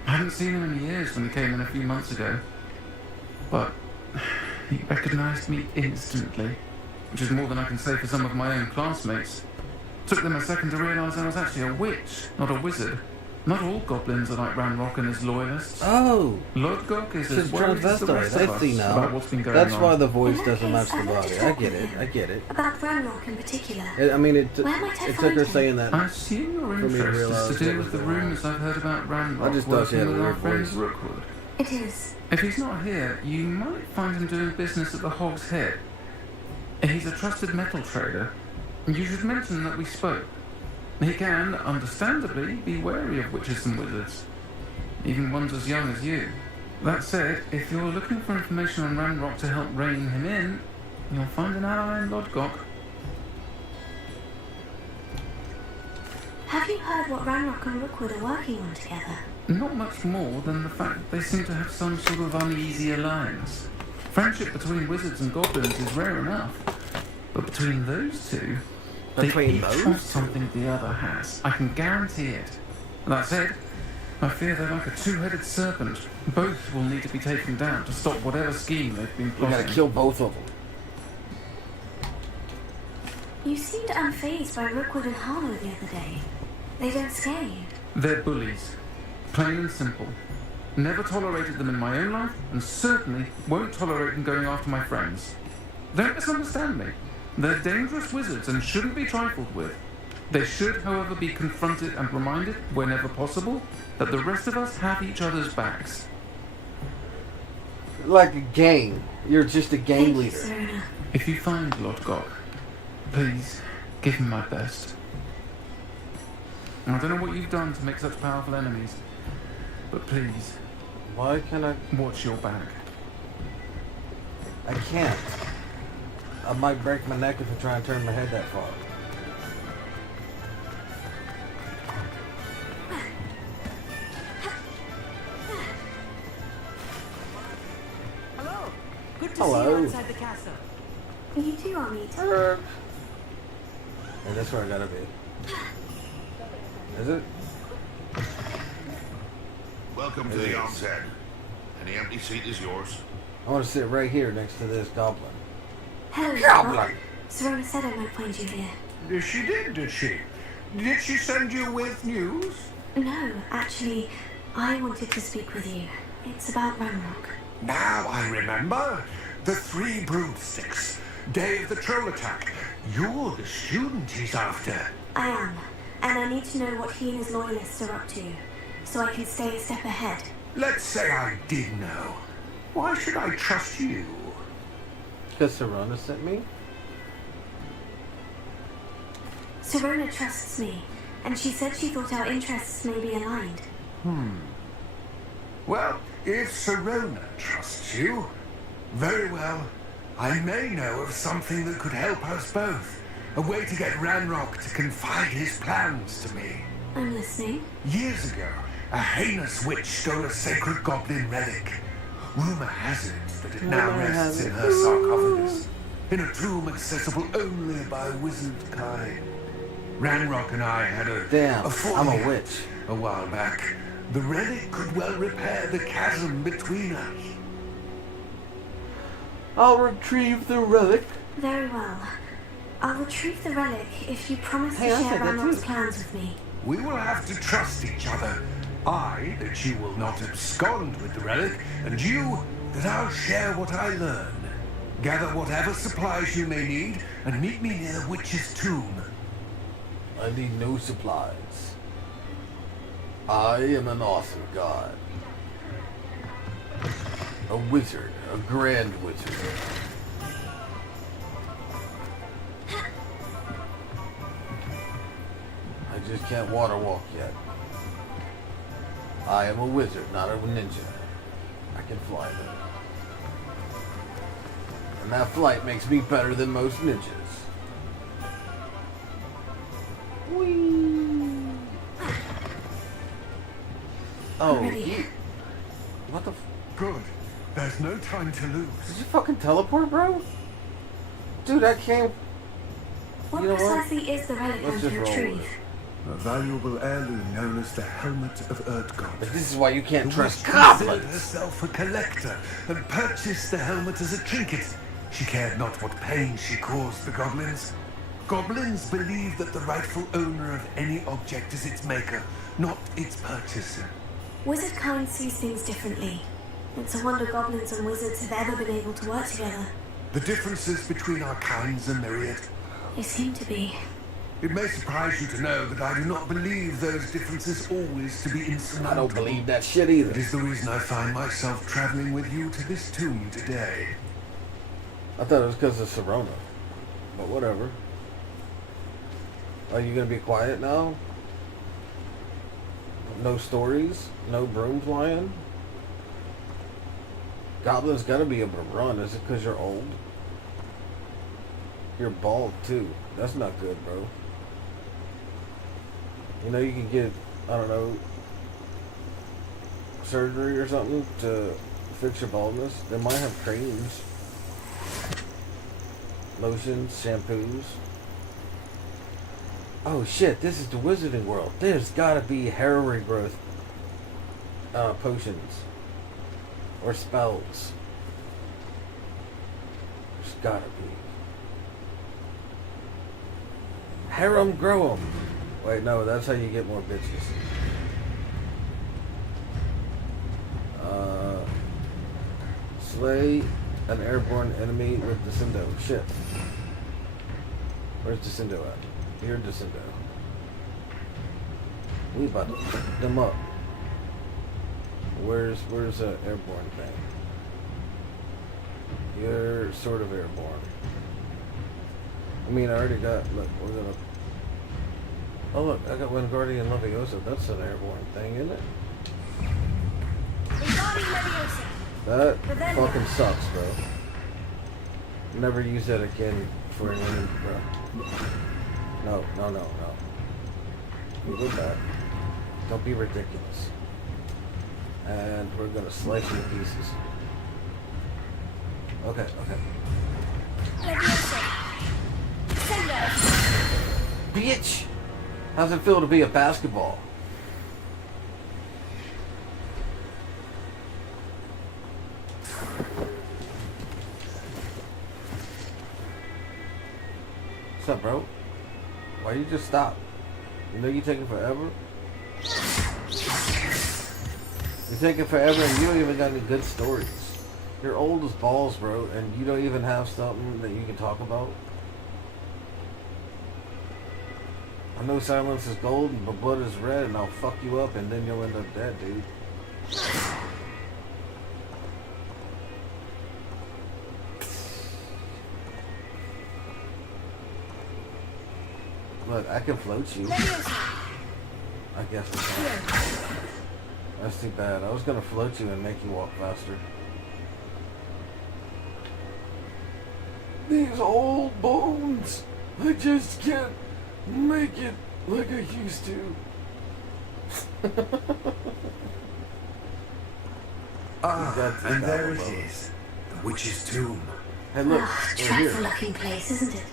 I hadn't seen him in years when he came in a few months ago. But he recognized me instantly, which is more than I can say for some of my own classmates. Took them a second to realize I was actually a witch, not a wizard. Not all goblins are like Ranrock and his loyalists. Oh! Lodgok is It's as worried as the rest of I us see now. about what's been going That's on. why the voice In that doesn't match case, the I'd like body. to I talk get with it. him. I get it. About Ranrock in particular. I mean, it Where might I took find her him? saying that I assume your for me to interest realize is to do what with was the going on. rumours I've heard about Ranrock I just thought she had working a with our weird friends voice. Rookwood. It is. If he's not here, you might find him doing business at the Hog's Head. He's a trusted metal trader. You should mention that we spoke. He can, understandably, be wary of witches and wizards, even ones as young as you. That said, if you're looking for information on Ranrock to help rein him in, you'll find an ally in Lodgok. Have you heard what Ranrock and Rookwood are working on together? Not much more than the fact that they seem to have some sort of uneasy alliance. Friendship between wizards and goblins is rare enough, but between those two, they Between each those have two? something the other has. I can guarantee it. That said, I fear they're like a two-headed serpent. Both will need to be taken down to stop whatever scheme they've been we plotting. gotta kill both of them. You seemed unfazed by Rookwood and Harlow the other day. They don't scare you. They're bullies. Plain and simple. Never tolerated them in my own life, and certainly won't tolerate them going after my friends. Don't misunderstand me. They're dangerous wizards and shouldn't be trifled with. They should, however, be confronted and reminded, whenever possible, that the rest of us have each other's backs. Like a gang. You're just a gang leader. Serena. If you find Lodgok, please give him my best. I don't know what you've done to make such powerful enemies, but please, Why can't I? watch your back. I can't. I might break my neck if I try and turn my head that far. Hello. Good to see Hello. you outside the castle. You too, Amit. And that's where I gotta be. Is it? Welcome to the Arm's Head. Any empty seat is yours. I want to sit right here next to this goblin. Hello, Goblin! Rock. Serena said I might find you here. She did she? Did she send you with news? No, actually, I wanted to speak with you. It's about Ranrock. Now I remember. The 3 broomsticks. Day of the troll attack. You're the student he's after. I am, and I need to know what he and his loyalists are up to, so I can stay a step ahead. Let's say I did know. Why should I trust you? Because Serena sent me? Serena trusts me, and she said she thought our interests may be aligned. Well, if Serona trusts you, very well. I may know of something that could help us both. A way to get Ranrock to confide his plans to me. I'm listening. Years ago, a heinous witch stole a sacred goblin relic. Rumor has it that it now Rumor has rests in it. her sarcophagus, in a tomb accessible only by wizard kind. Ranrock and I had a Damn, a I'm falling a out witch. a while back. The relic could well repair the chasm between us. I'll retrieve the relic. Very well. I'll retrieve the relic if you promise Hey, to I share said that Ranrock's too. plans with me. We will have to trust each other. I, that you will not abscond with the relic, and you, that I'll share what I learn. Gather whatever supplies you may need, and meet me near Witch's Tomb. I need no supplies. I am an awesome god. A wizard. A grand wizard. I just can't water walk yet. I am a wizard, not a ninja. I can fly though. And that flight makes me better than most ninjas. Oh, you... What the f... Good. There's no time to lose. Did you fucking teleport, bro? Dude, I can't... What You know what? precisely is the relic Let's I'm to just roll with retrieve? A valuable heirloom known as the Helmet of Erdgott. But this is why you can't The trust witch considered goblins. herself a collector and purchased the helmet as a trinket. She cared not what pain she caused the goblins. Goblins believe that the rightful owner of any object is its maker, not its purchaser. Wizard kind sees things differently. It's a wonder goblins and wizards have ever been able to work together. The differences between our kinds are myriad. They seem to be. It may surprise you to know that I do not believe those differences always to be insurmountable. I don't believe that shit either. It is the reason I find myself traveling with you to this tomb today. I thought it was because of Serona. But whatever. Are you gonna be quiet now? No stories? No broom flying? Goblin's gonna be able to run. Is it because you're old? You're bald too. That's not good, bro. You know you can get, I don't know, surgery or something to fix your baldness. They might have creams, lotions, shampoos. Oh shit, this is the Wizarding World. There's gotta be hair regrowth potions. Or spells. There's gotta be. Harem grow 'em. Wait, no, that's how you get more bitches. Slay an airborne enemy with Descendo. Shit. Where's Descendo at? Here, Descendo. We about to fuck them up. Where's the airborne thing? You're sort of airborne. I mean, I already got. Look, we're gonna. Oh look, I got Wingardium Leviosa. That's an airborne thing, isn't it? That fucking sucks, bro. Never use that again for an enemy, bro. No. You go back. Don't be ridiculous. And we're gonna slice you to pieces. Okay. Bitch! How's it feel to be a basketball? What's up, bro? Why you just stop? You know you taking forever? You're taking forever and you don't even got any good stories. You're old as balls, bro, and you don't even have something that you can talk about. I know silence is gold, but blood is red, and I'll fuck you up, and then you'll end up dead, dude. Look, I can float you. I guess we can. That's too bad. I was gonna float you and make you walk faster. These old bones, I just can't make it like I used to. And there it is, the witch's tomb. Hey, look, we're here. Dreadful looking place, isn't it?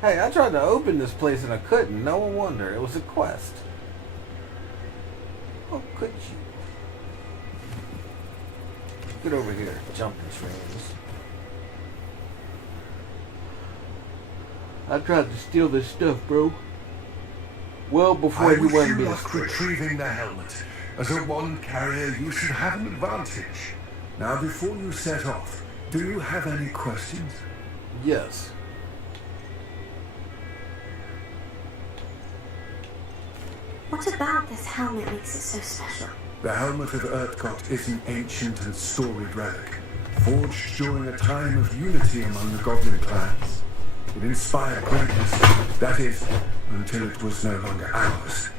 Hey, I tried to open this place and I couldn't. No wonder. It was a quest. How could you? Get over here, jumping trains. I tried to steal this stuff, bro. Well before I you wish went you me luck retrieving the helmet. As a wand carrier, you should have an advantage. Now, before you set off, do you have any questions? Yes. What about this helmet makes it so special? The Helmet of Erdgott is an ancient and storied relic, forged during a time of unity among the goblin clans. It inspired greatness, that is, until it was no longer ours.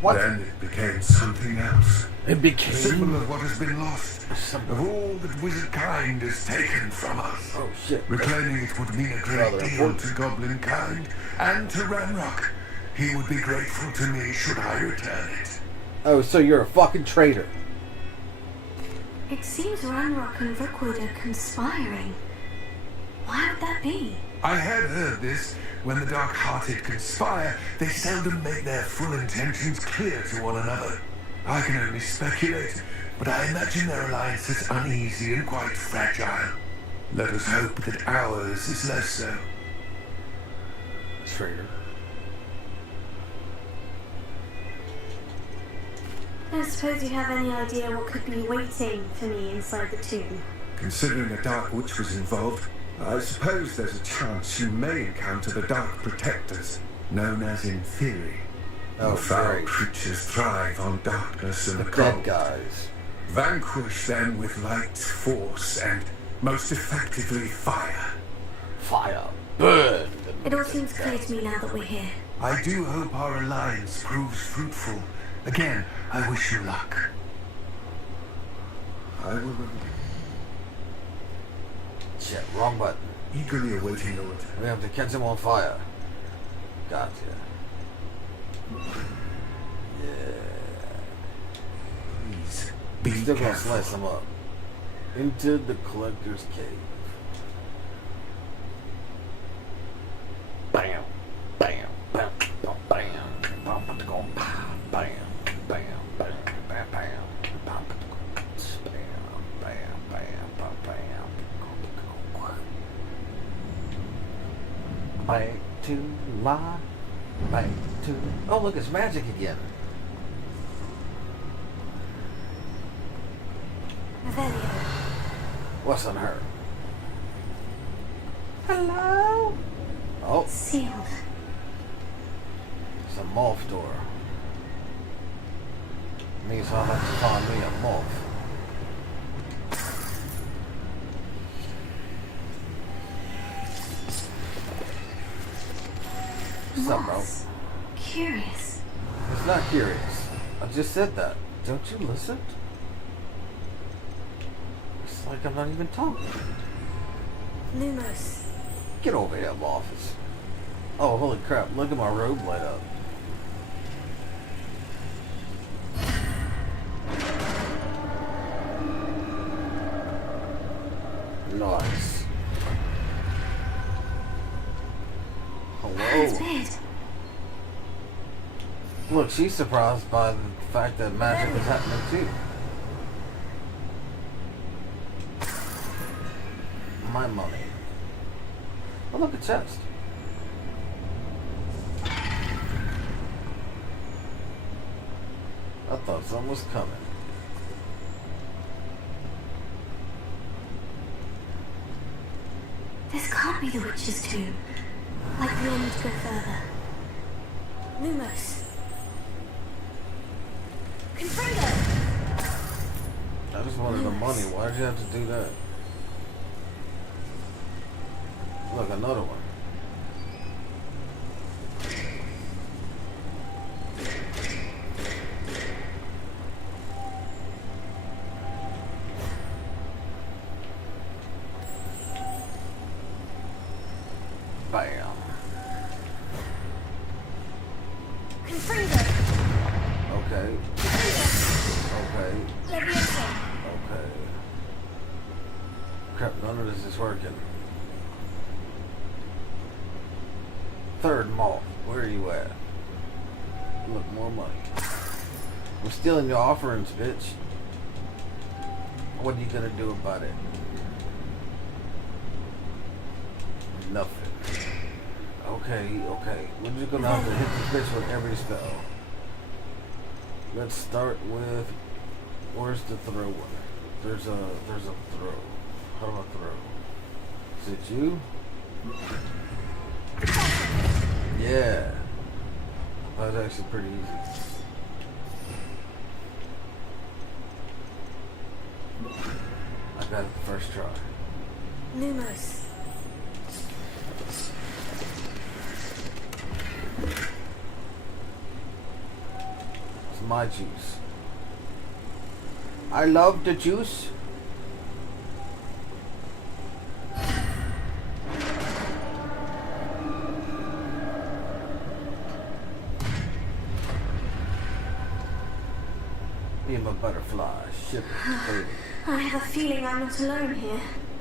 What? Then it became something else. It became? A symbol of what has been lost, of all that wizard kind is taken from us. Oh shit. Reclaiming it would mean a great deal to goblin kind, and to Ranrock. He would be grateful to me should I return it. Oh, so you're a fucking traitor. It seems Ranrock and Rookwood are conspiring. Why would that be? I had heard this, When the dark-hearted conspire, they seldom make their full intentions clear to one another. I can only speculate, but I imagine their alliance is uneasy and quite fragile. Let us hope that ours is less so. Traitor. I don't suppose you have any idea what could be waiting for me inside the tomb. Considering a Dark Witch was involved, I suppose there's a chance you may encounter the Dark Protectors, known as Inferi. Oh, foul great. creatures thrive on darkness and the Dead cold. guys. Vanquish them with light, force, and most effectively fire. Fire. Burn. It all seems clear to me now that we're here. I do hope our alliance proves fruitful. Again, I wish you luck. I will Shit, wrong button. eagerly awaiting your return. We have to catch him on fire. Gotcha. Please be Still gonna careful. slice him up. Into the collector's cave. Bam. Bam. Bam. Bam. Bam. Bam. Bam. Bam. Bam. Bam. Bam. Bam. Back to life. Back to. Oh, look, it's magic again. Revelio. What's on her? Hello? Oh, Sealed. it's a moth door. Means I'll have to find me a moth. What's up, bro? Moss. Curious. It's not curious. I just said that. Don't you listen? It's like I'm not even talking. Lumos. Get over here, office. Oh, holy crap. Look at my robe light up. Nice. It's Hello. weird. Look, she's surprised by the fact that magic is happening too. My money. Oh, look, a chest. I thought something was coming. This can't be the witch's tomb. Like, we all need to go further. Lumos. Confringo! I just wanted the money. Why did you have to do that? Look, another one. Bam. Confringo! Okay. Okay. Leviosa! Okay. Crap, none of this is working. Third malt. Where are you at? Look, more money. I'm stealing your offerings, bitch. What are you gonna do about it? Nothing. Okay, okay. We're just gonna have to hit the bitch with every spell. Let's start with, where's the throw one? There's a throw. How do I throw? Is it you? Yeah. That was actually pretty easy. I got it the first try. Lumos. It's my juice. I love the juice. Be my butterfly, ship it, baby. I have a feeling I'm not alone here.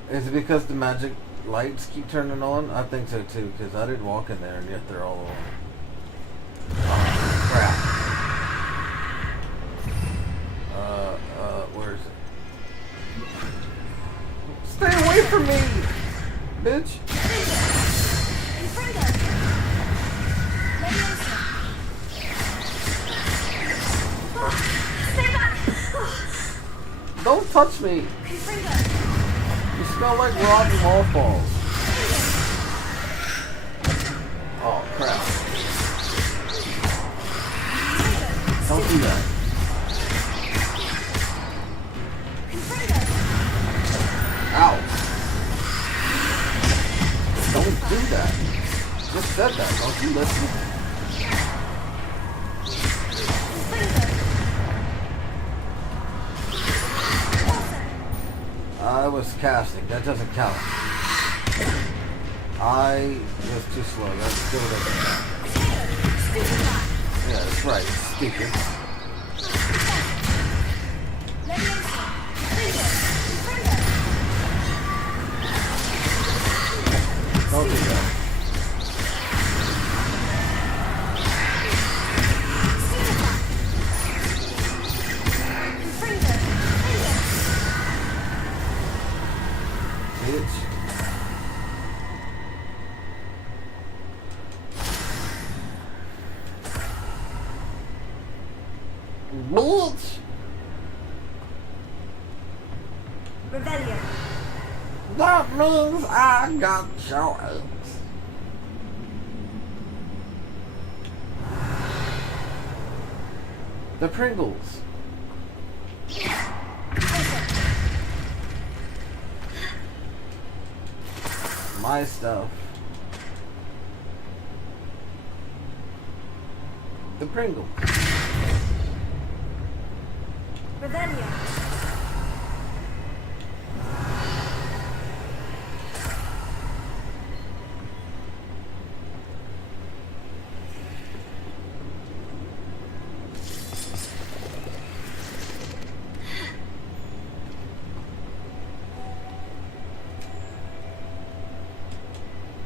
Is it because the magic lights keep turning on? I think so too, because I didn't walk in there and yet they're all on. Oh, crap. Where is it? Stay away from me, bitch. Don't touch me. You smell like rotten mothballs. Oh crap. Don't do that. Ow. Don't do that. Just said that. Don't you listen? I was casting. That doesn't count. I was too slow. That still doesn't count. Yeah, that's right. Stupid. Don't do that. Bitch. Bitch. Revelio. That means I got your ass. The Pringles. My stuff. The Pringles. Revelio.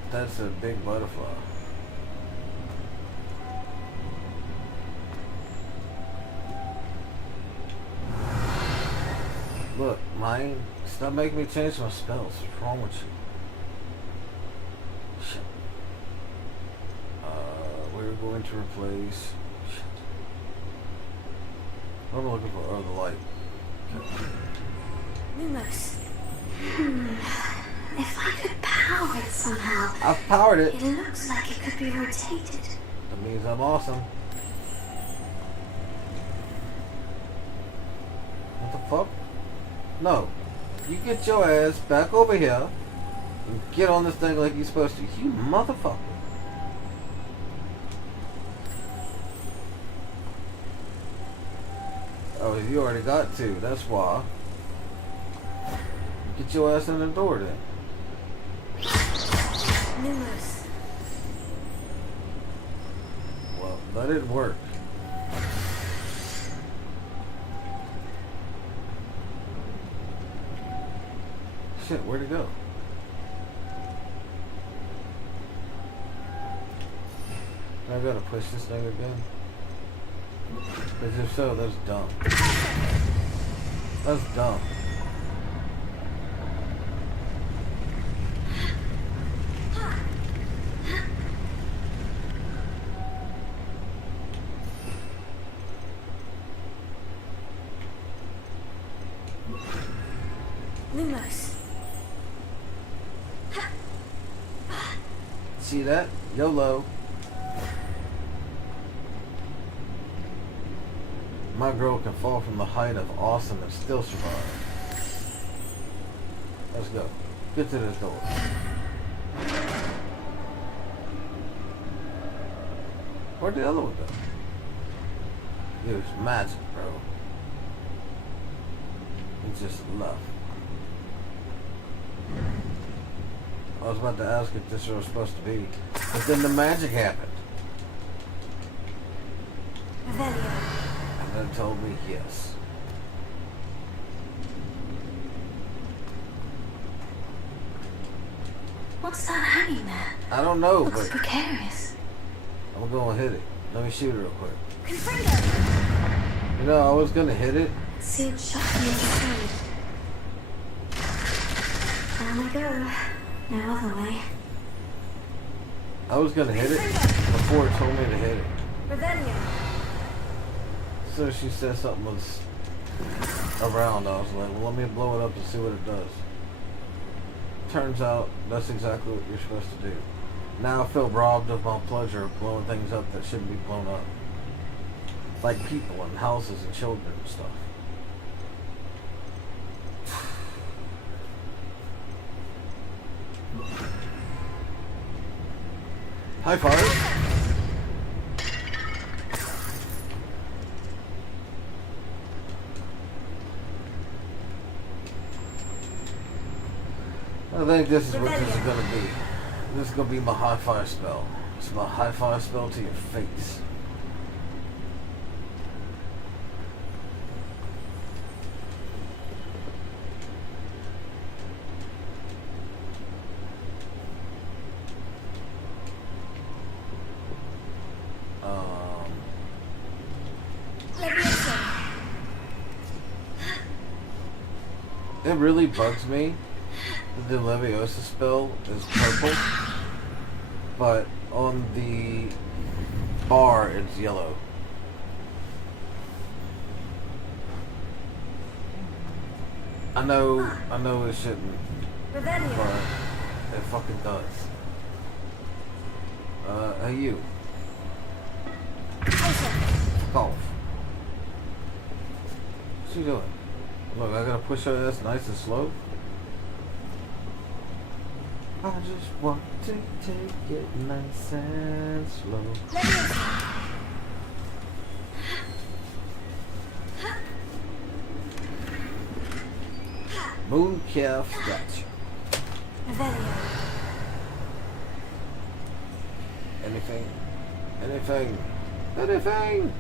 That's a big butterfly. Look, mine. Stop making me change my spells. What's wrong with you? Shit. We're going to replace. Shit. What am I looking for? Oh, the light. Okay. Lumos. If I could power it somehow. I've powered it. It looks like it could be rotated. That means I'm awesome. What the fuck? No. You get your ass back over here and get on this thing like you're supposed to. You motherfucker. Oh, you already got two. That's why. Get your ass in the door then. Lumos. Well, that didn't work. Shit, where'd it go? I gotta push this thing again. Because if so, that's dumb. That's dumb. Lumos. See that? YOLO. My girl can fall from the height of awesome and still survive. Let's go. Get to this door. Where'd the other one go? It was magic, bro. It's just love. I was about to ask if this was supposed to be, but then the magic happened. Revelio. And it told me yes. What's that hanging there? I don't know, Looks but precarious. I'm gonna hit it. Let me shoot it real quick. Confringo! You know, I was gonna hit it. See it shot me in the side. Down we go. No other way. I was gonna hit it before it told me to hit it. Revelio. So she said something was around. I was like, well, let me blow it up and see what it does. Turns out that's exactly what you're supposed to do. Now I feel robbed of my pleasure of blowing things up that shouldn't be blown up. Like people and houses and children and stuff. High five. I think this is what this is gonna be. This is gonna be my high five spell. It's my high five spell to your face. It really bugs me that the Leviosa spell is purple, but on the bar it's yellow. I know it shouldn't, but it fucking does. Hey you. Golf. What's she doing? Look, I gotta push her ass nice and slow. I just want to take it nice and slow. Mooncalf statue. Anything? Anything? Anything?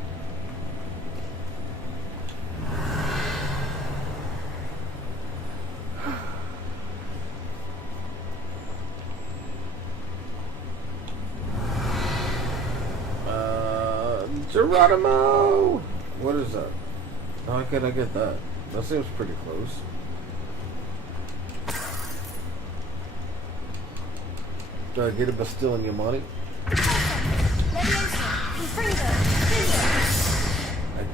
Geronimo! What is that? How can I get that? That seems pretty close. Do I get it by stealing your money? I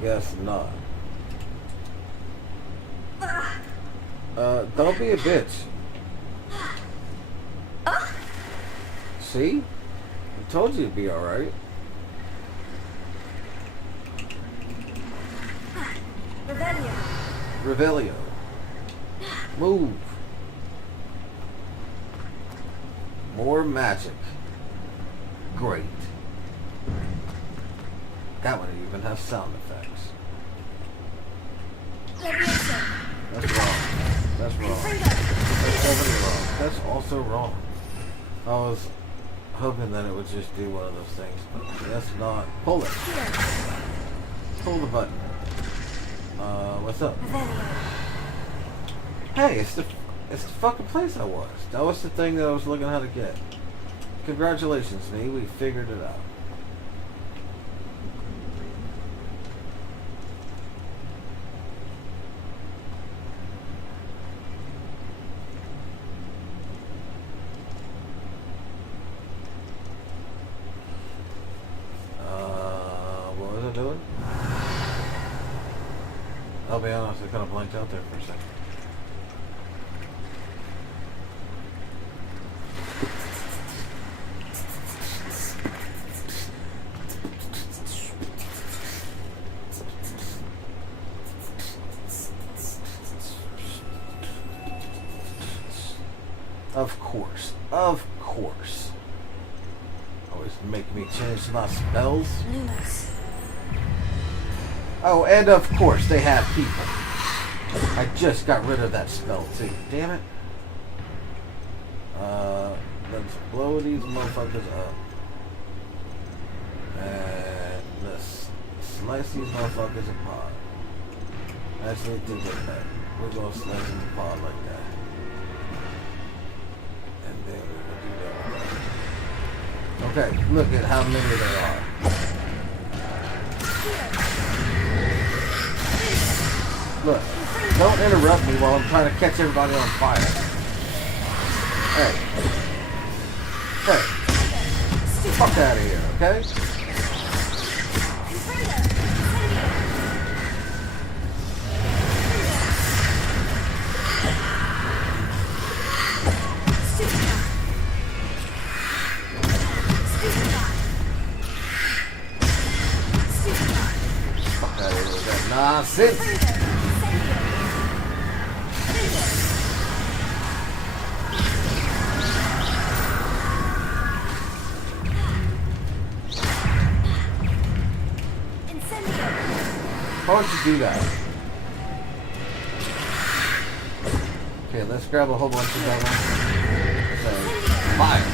guess not. Don't be a bitch. See? I told you it'd be alright. Revelio. Move. More magic. Great. That one even has sound effects. That's wrong. That's wrong. That's totally wrong. That's also wrong. I was hoping that it would just do one of those things, but that's not. Pull it. Pull the button. What's up? Hey, it's the fucking place I was. That was the thing that I was looking how to get. Congratulations, me. We figured it out. What was I doing? I'll be honest, I kind of blanked out there for a second. Of course. Of course. Always make me change my spells. Lumos. Oh, and of course they have people. I just got rid of that spell too. Damn it. Let's blow these motherfuckers up. And let's slice these motherfuckers apart. Actually, take it back. We're gonna slice them apart like that. And then we're gonna do Okay, look at how many there are. Look, don't interrupt me while I'm trying to catch everybody on fire. Hey. Hey. Fuck out of here, okay? Fuck out of here with that nonsense. Why don't you do that? Okay, let's grab a whole bunch of that one. So, fire!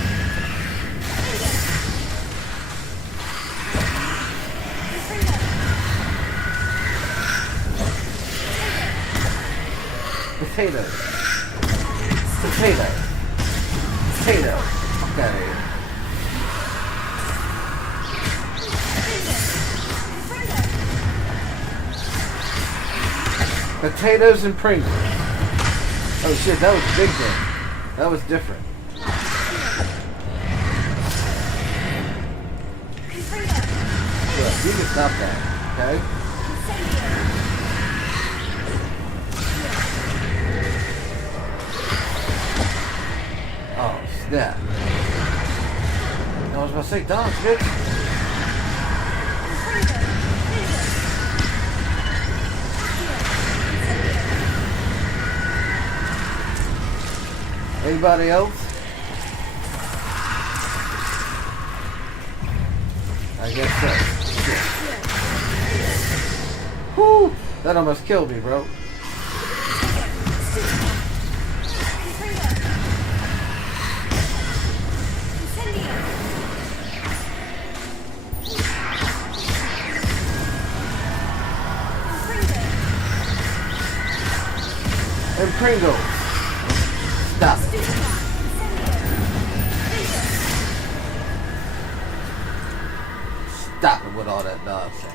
Potatoes. Potatoes. Potatoes. Fuck out of here. Potatoes and Pringles. Oh shit, that was big then. That was different. Look, you can stop that, okay? Oh, snap. I was about to say, dodge, bitch. Anybody else? I guess so. Shit. Whew! That almost killed me, bro. And Pringles. Stop it. Stop it with all that nonsense.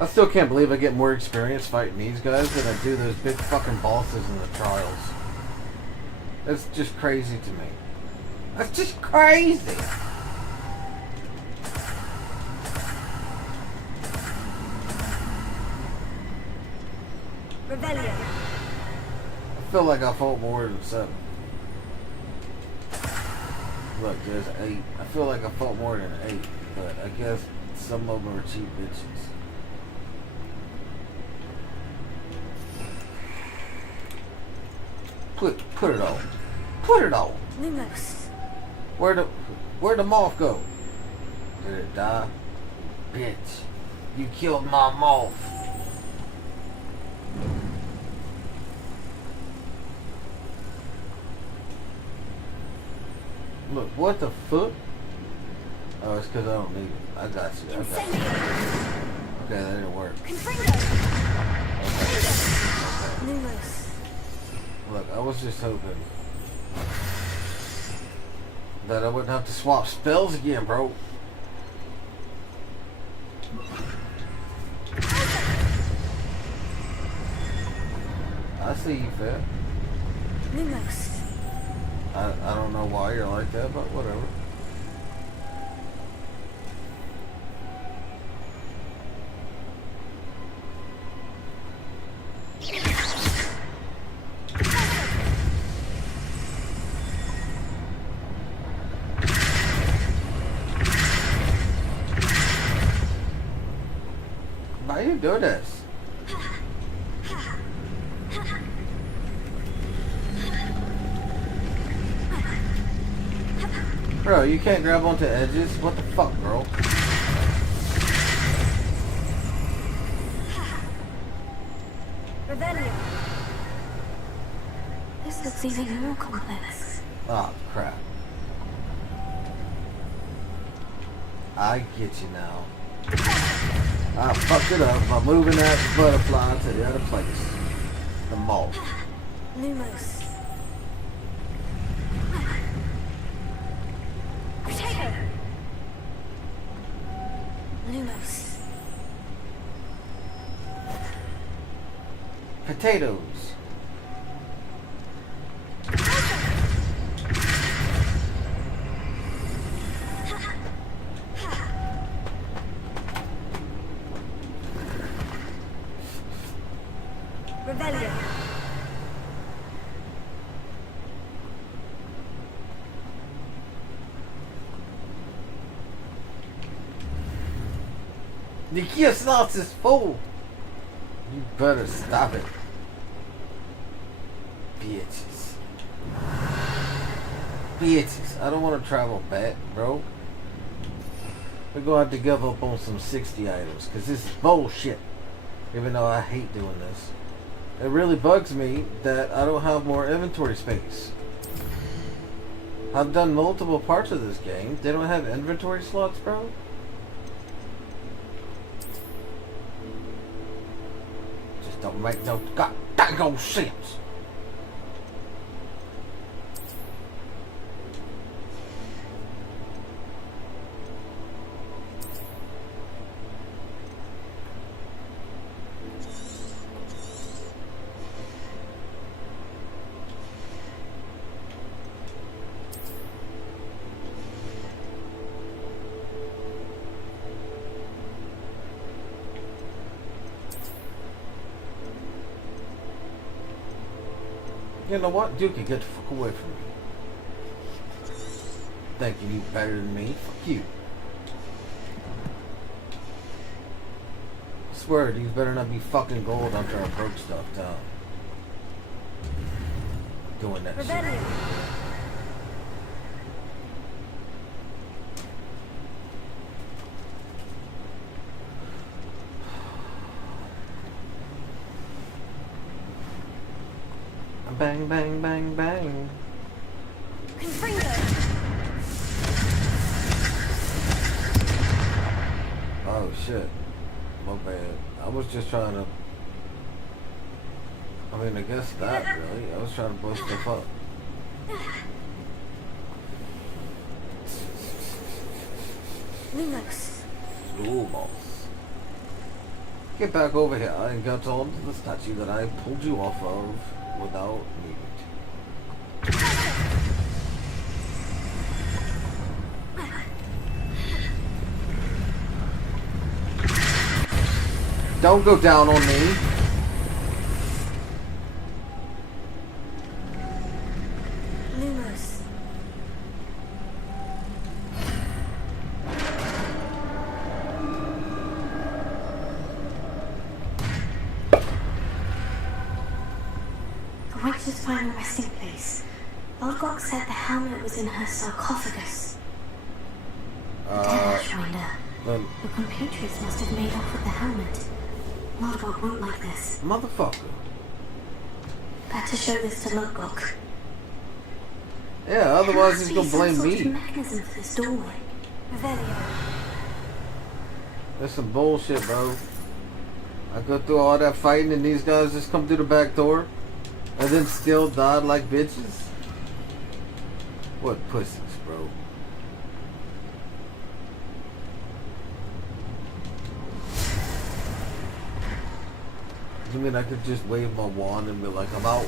I still can't believe I get more experience fighting these guys than I do those big fucking bosses in the trials. That's just crazy to me. That's just crazy. Rebellion. I feel like I fought more than 7. Look, there's 8. I feel like I fought more than 8, but I guess some of them are cheap bitches. Put it on. Put it on. Lumos. Where'd the moth go? Did it die? Bitch. You killed my moth. Look, what the fuck? Oh, it's because I don't need it. I got you. I got you. Okay, that didn't work. Okay. Look, I was just hoping that I wouldn't have to swap spells again, bro. I see you, Fat. Lumos. I don't know why you're like that, but whatever. Why you do this? Bro, you can't grab onto edges? What the fuck, bro? Rebellion. This looks even more complex. Oh, crap. I get you now. I fucked it up by moving that butterfly to the other place. The moth. Lumos. Potato. Lumos. Potatoes. Rebellion. The gear slots is full. You better stop it. Bitches. Bitches. I don't want to travel back, bro. We're going to have to give up on some 60 items because this is bullshit. Even though I hate doing this. It really bugs me that I don't have more inventory space. I've done multiple parts of this game. They don't have inventory slots, bro. Just don't make no goddamn sense. You know what? You can get the fuck away from me. Thinking you better than me? Fuck you. I swear, these better not be fucking gold after I broke stuff down. Doing that shit. Bang, bang, bang, bang. Oh shit. My bad. I was just trying to... I mean, I guess that really. I was trying to blow stuff up. Lumos. Lumos. Get back over here and get onto the statue that I pulled you off of without needing to. Don't go down on me. Lumos. The witch's final resting place. Lodgok said the helmet was in her sarcophagus. Dead Ashwinder. The compatriots must have made off with the helmet. Lodgok won't like this. Motherfucker. Better show this to Lodgok. Yeah, otherwise he's gonna blame Some sort me. of mechanism for this doorway. Revelio. That's some bullshit, bro. I go through all that fighting and these guys just come through the back door and then still died like bitches? What pussies, bro? You mean I could just wave my wand and be like, I'm out?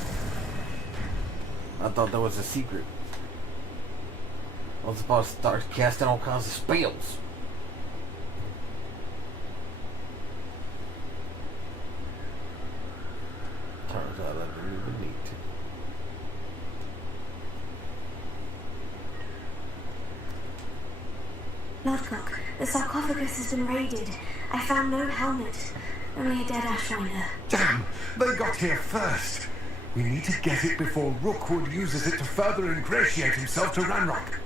I thought that was a secret. I was supposed to start casting all kinds of spells. Turns out I didn't even need to. Lodgok, the sarcophagus has been raided. I found no helmet. Only a dead Ashwinder. Damn! They got here first. We need to get it before Rookwood uses it to further ingratiate himself to Ranrock.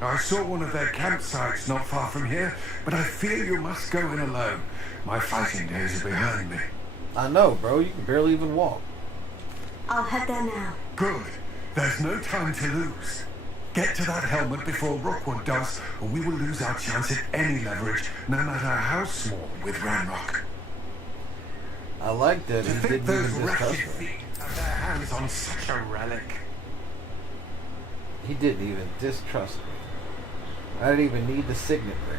I saw one of their campsites not far from here, but I fear you must go in alone. My fighting days are behind me. I know, bro. You can barely even walk. I'll head there now. Good. There's no time to lose. Get to that helmet before Rookwood does, or we will lose our chance at any leverage, no matter how small, with Ranrock. I like that he didn't those even distrust wretched me. feet have their hands on such a relic. He didn't even distrust me. I didn't even need the signet ring.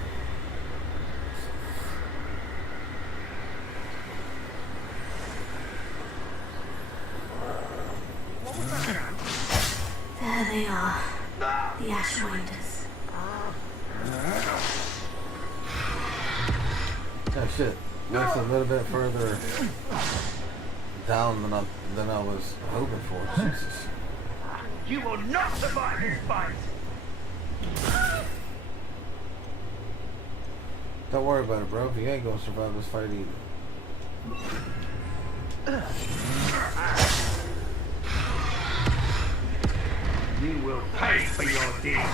Oh shit. That's a little bit further down than I was hoping for. Jesus. You will not survive this fight! Don't worry about it, bro. You ain't gonna survive this fight either. You will pay for your deeds.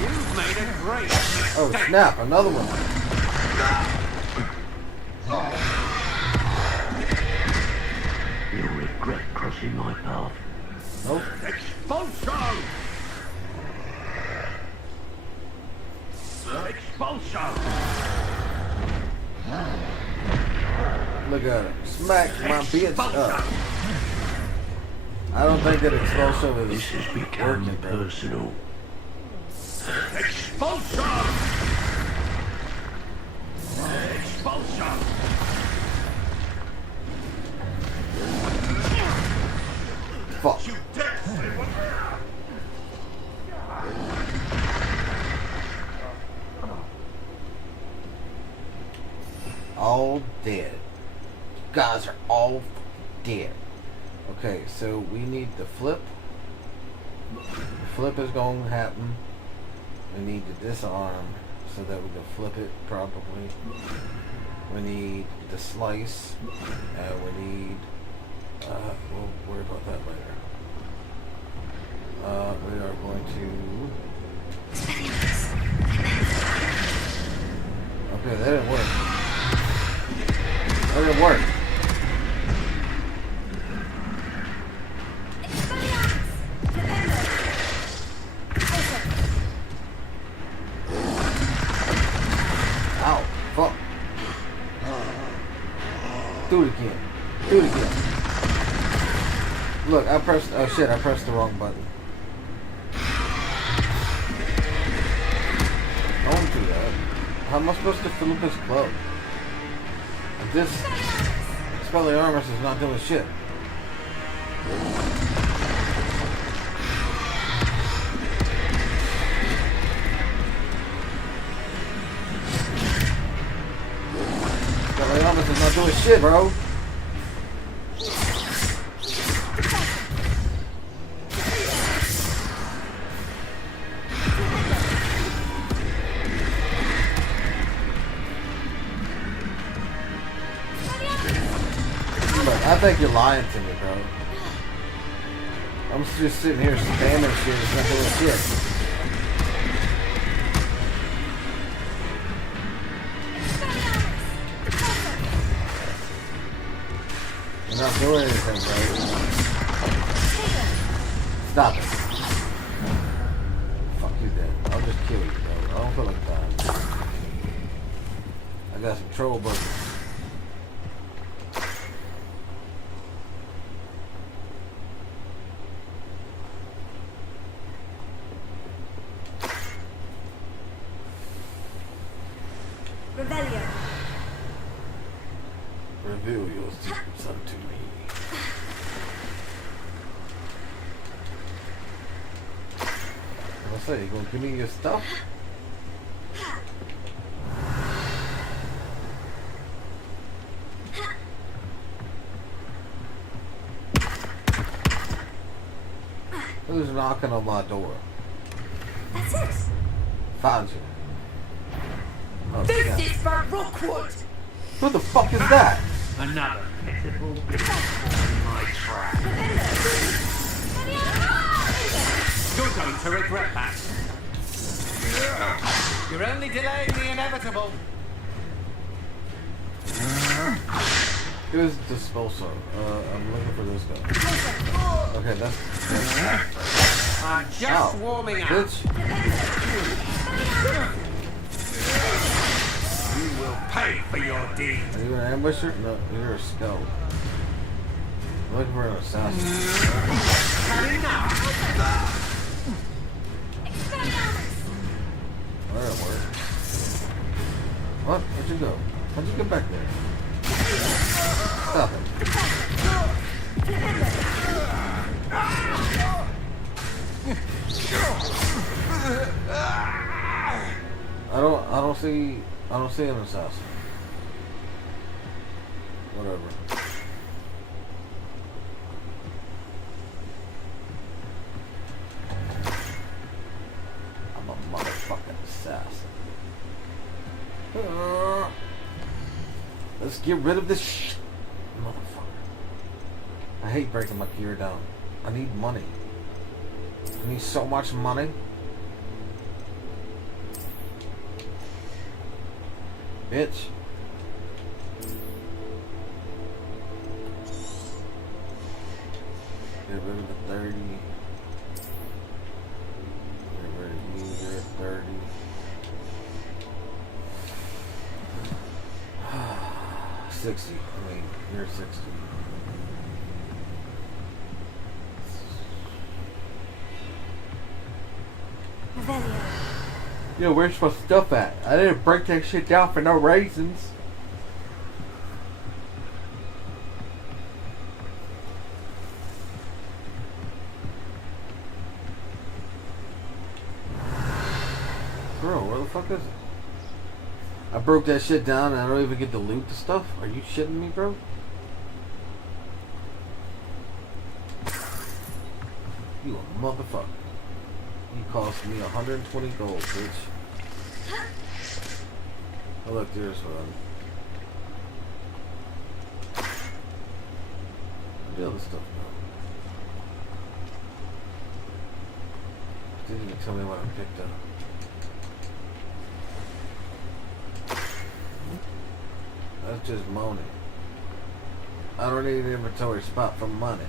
You've made a great mistake. Oh snap! Another one. You'll regret crossing my path. Nope. Expulsion! Expulsion! Look at him. Smack my bitch up. I don't think that expulsion is This has become working, bro. personal. Expulsion! Expulsion! Fuck. All dead. You guys are all dead. Okay, so we need the flip. The flip is going to happen. We need to disarm so that we can flip it properly. We need the slice, and we need. We'll worry about that later. We are going to. Okay, that didn't work. That didn't work. Ow, fuck. Do it again. Do it again. Look, I pressed, oh shit, I pressed the wrong button. Don't do that. How am I supposed to fill up this club? This Expelliarmus is not doing shit. Expelliarmus is not doing shit, bro. I think you're lying to me, bro. I'm just sitting here spamming shit. It's not doing shit. You're not doing anything, bro. Stop it. Fuck you then. I'll just kill you, bro. I don't feel like dying. I got some troll buckets. Reveal your secrets unto me. What's that? You gonna give me your stuff? Who's knocking on my door? That's it. Found you. Oh, This yeah. is for Rookwood. What the fuck is that? Another pitiful bit in my trap. You're going to regret that. You're only delaying the inevitable. It was disposal. I'm looking for this guy. Okay, that's I'm just warming up. Bitch. You will pay for your deeds. Are you an ambusher? No, you're a scout. I'm looking for an assassin. Alright, work. What? Where'd you go? How'd you get back there? Stop it. see an assassin. Whatever. I'm a motherfucking assassin. Let's get rid of this shit, motherfucker. I hate breaking my gear down. I need money. I need so much money. Bitch. Get rid of the 30. Get rid of you, you're at 30. $60. I mean, you're 60. Revelio. Yo, where's my stuff at? I didn't break that shit down for no reasons. Bro, where the fuck is it? I broke that shit down and I don't even get to loot the stuff? Are you shitting me, bro? You a motherfucker. You cost me 120 gold, bitch. Oh look, there's one. Where'd the other stuff go? Didn't even tell me what I picked up. That's just moaning. I don't need an inventory spot for money.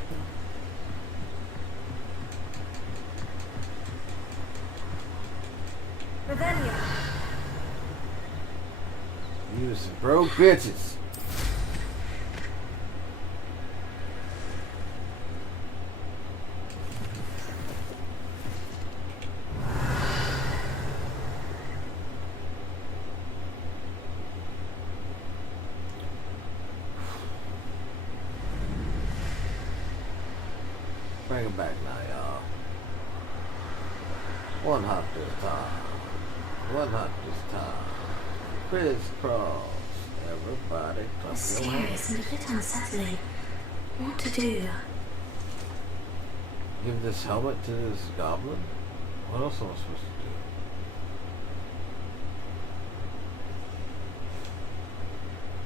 Revelio. You some broke bitches. Bring it back now, y'all. One hop at a time. One hop this time. Crisscross. Everybody clap This your stair hands. isn't a bit unsettling. What to do? Give this helmet to this goblin? What else am I supposed to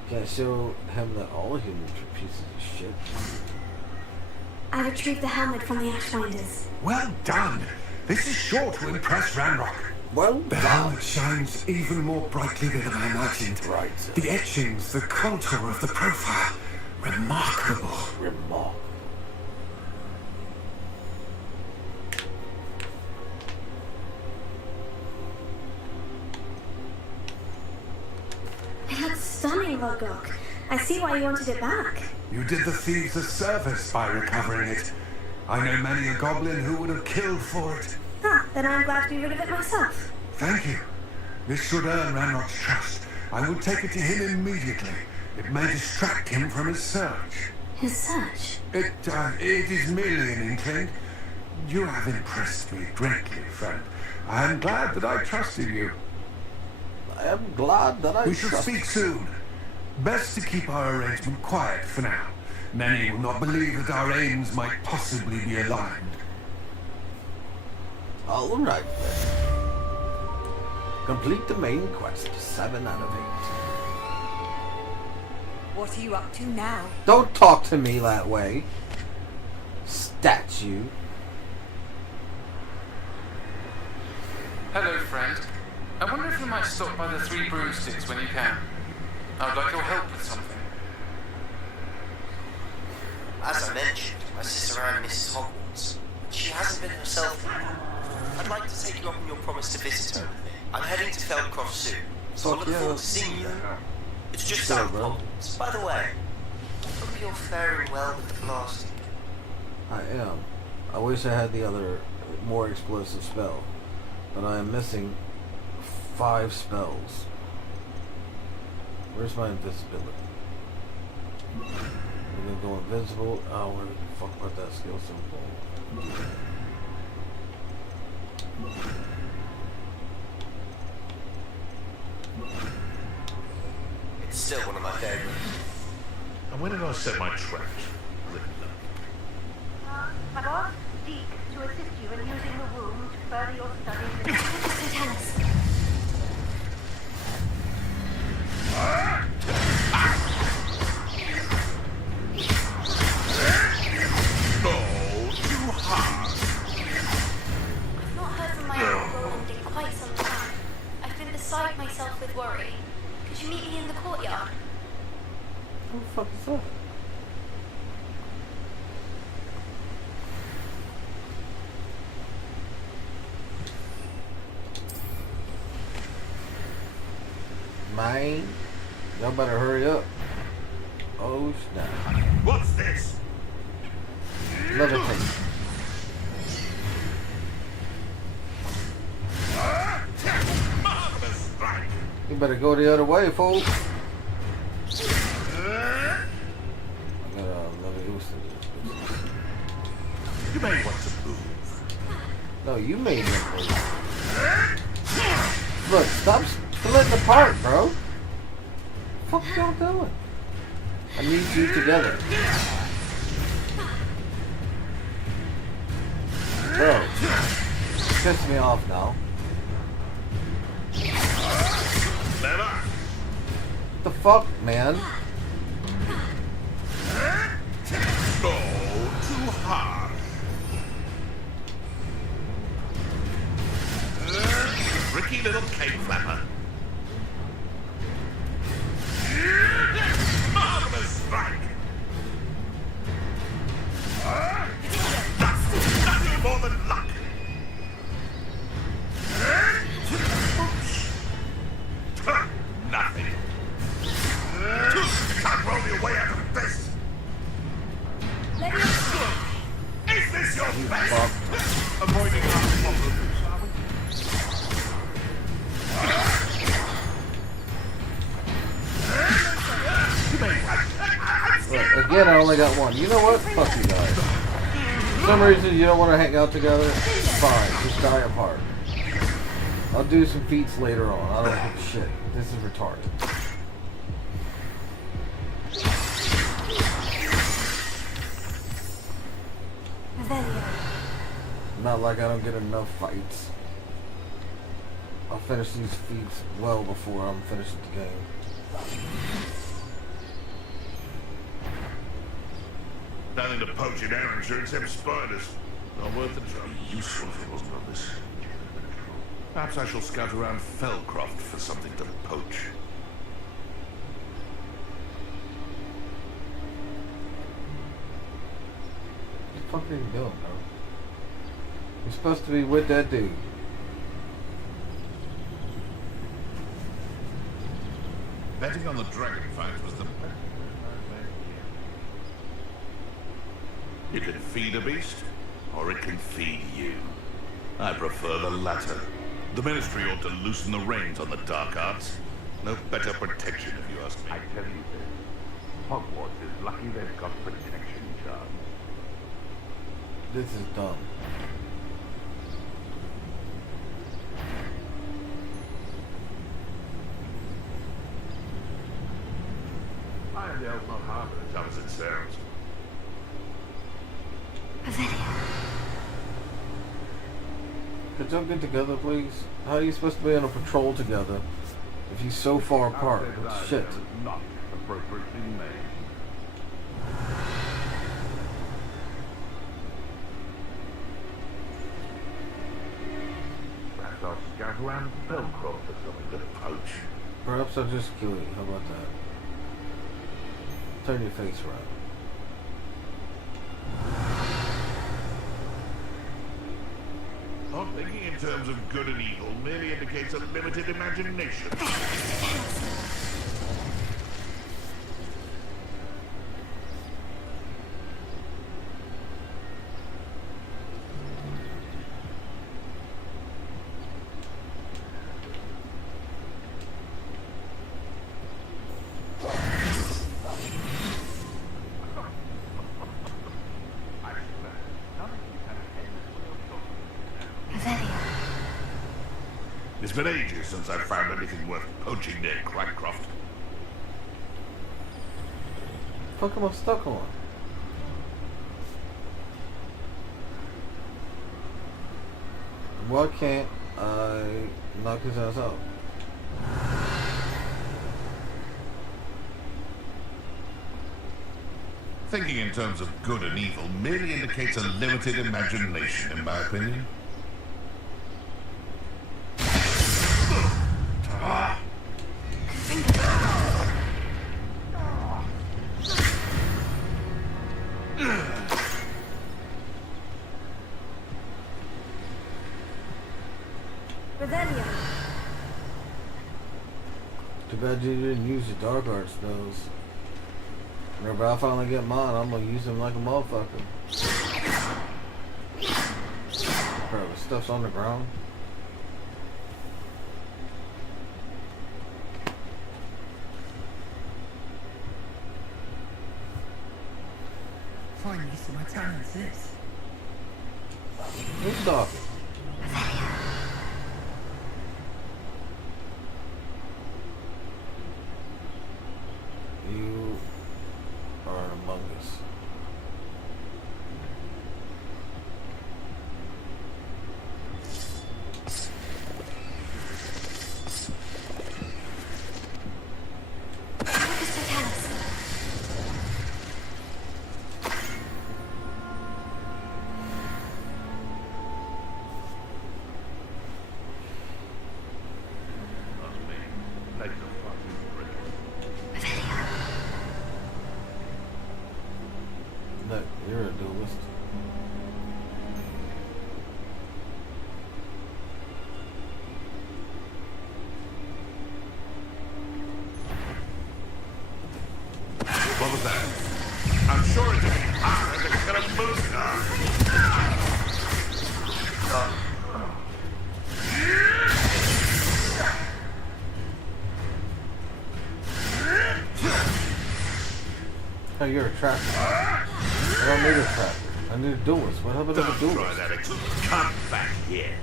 do? Can't show him that all humans are pieces of shit. I retrieved the helmet from the Ashwinders. Well done. This is sure to impress Ranrock. Well, the helmet shines even more brightly than I imagined. Right. The etchings, the contour of the profile. Remarkable. Remarkable. It looks stunning, Logok. I see why you wanted it back. You did the thieves a service by recovering it. I know many a goblin who would have killed for it. Ah, then I'm glad to be rid of it myself. Thank you. This should earn Ranrock's trust. I will take it to him immediately. It may distract him from his search. His search? It is merely an inkling. You have impressed me greatly, friend. I am glad that I trusted you. I am glad that I We shall speak soon. Best to keep our arrangement quiet for now. Many will not believe that our aims might possibly be aligned. All right then. Complete the main quest. 7 out of 8. What are you up to now? Don't talk to me that way. Statue. Hello, friend. I wonder if you might stop by the 3 Broomsticks when you can. I would like your help with something. As I mentioned, my sister Anne misses Hogwarts. She hasn't been herself lately. I'd like to take you up on your promise to visit her with me. I'm heading to Feldcroft soon, so I look forward to seeing you there. It's just south of Hogwarts. By the way, I hope you're faring well with the blasting. I am. I wish I had the other, more explosive spell. But I am missing 5 spells. Where's my invisibility? We're gonna go invisible. Oh, where the fuck about that skill symbol? staggering. And where did I set my traps? I've asked Deke to assist you in using the womb to further your studies. So tell us. No, too hard. I've not heard from my uncle Roland in quite some time. I've been beside myself with worry. Could you meet me in the courtyard? Who the fuck is that? Man, y'all better hurry up. Oh snap. What's this? Levitate. Marvelous strike. You better go the other way, folks. I gotta Leviosa. You may want to move. No, you made me move. Look, stop splitting apart, bro. What the fuck y'all doing? I need you together. Bro, piss me off now. Never. What the fuck, man? No, too hard. Tricky little cake flapper. Marvelous strike. Nothing more than luck. Nothing. You can't roll your way out of this. Is this your best? Avoiding our problems, are we? Look, again, I only got one. You know what? Fuck you guys. For some reason, you don't want to hang out together? Fine, just die apart. I'll do some feats later on. I don't give a shit. This is retarded. Not like I don't get enough fights. I'll finish these feats well before I'm finished with the game. Nothing to poach in Arranger except spiders. Not worth the trouble. Useful if it wasn't on this. Perhaps I shall scout around Fellcroft for something to poach. What the fuck are you doing, bro? You're supposed to be with that dude. Betting on the dragon fight was the... You can feed a beast, or it can feed you. I prefer the latter. The Ministry ought to loosen the reins on the dark arts. No better protection, if you ask me. I tell you this. Hogwarts is lucky they've got protection charms. This is dumb. Irondale's not half as tough as it sounds. Could y'all get together, please? How are you supposed to be on a patrol together if you're so far apart? Shit. Not appropriately made. Perhaps I'll scout around Fellcroft for something to poach. Perhaps I'll just kill you. How about that? Turn your face around. Not thinking in terms of good and evil merely indicates a limited imagination. It's been ages since I've found anything worth poaching near Crackcroft. What the fuck am I stuck on? Why can't I knock his ass out? Thinking in terms of good and evil merely indicates a limited imagination, in my opinion. Revelio. Too bad you didn't use your dark arts spells. Whenever I finally get mine, I'm gonna use them like a motherfucker. Bro, the stuff's on the ground. Finally, so my talent's this. Who's talking? You are among us. Look, you're a duelist. What was that? I'm sure it didn't hurt the Karamusa. Oh, you're a tracker. I don't need a tracker. I need a duelist. What happened to the duelist? Try that again. Come back here.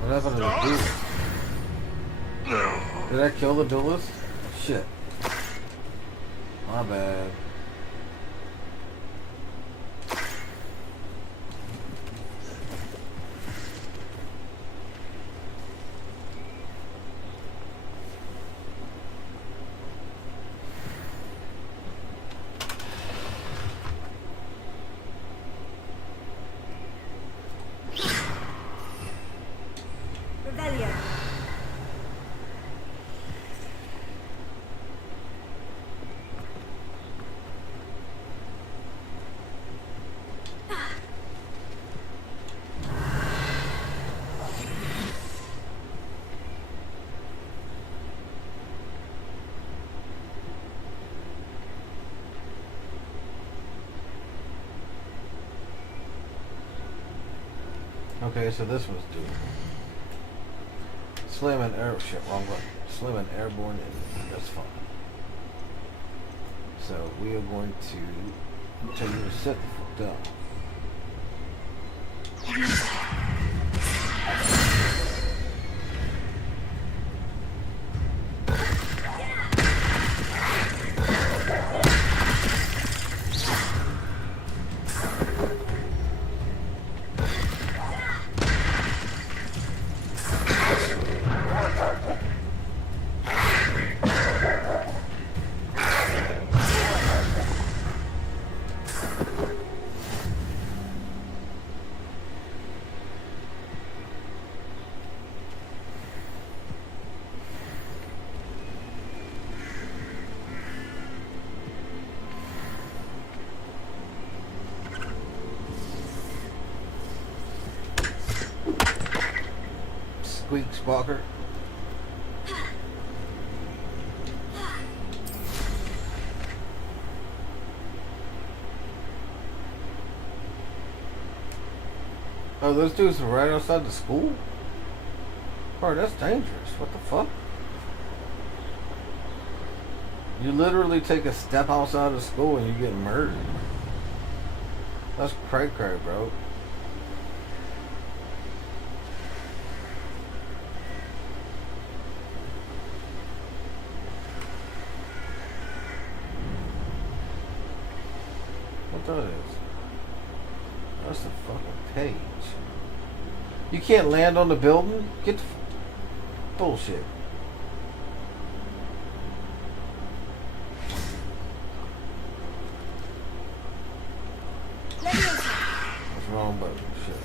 What happened to the duelist? Did I kill the duelist? Shit. My bad. Revelio. Okay, so this was doing. Slam an air shit, wrong button. Slam an airborne enemy. That's fine. So we are going to tell you to sit the fuck down. Squeak Sparker. Oh, those dudes are right outside the school? Bro, that's dangerous. What the fuck? You literally take a step outside of school and you get murdered. That's cray cray, bro. know it is. That's the fucking page. You can't land on the building? Get the bullshit. What's wrong button? Shit.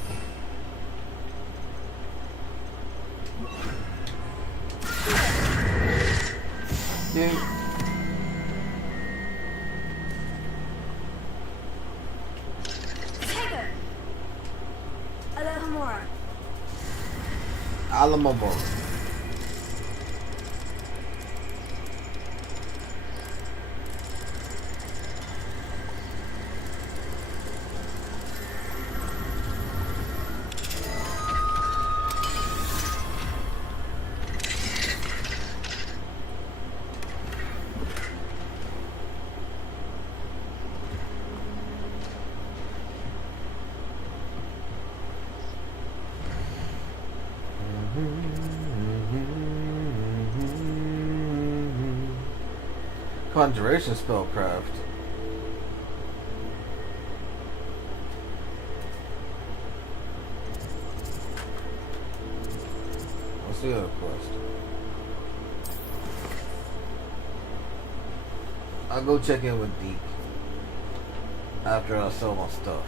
Yeah. Tego! Alohomora. Alamobor. Conjuration spellcraft. What's the other quest? I'll go check in with Deke after I sell my stuff.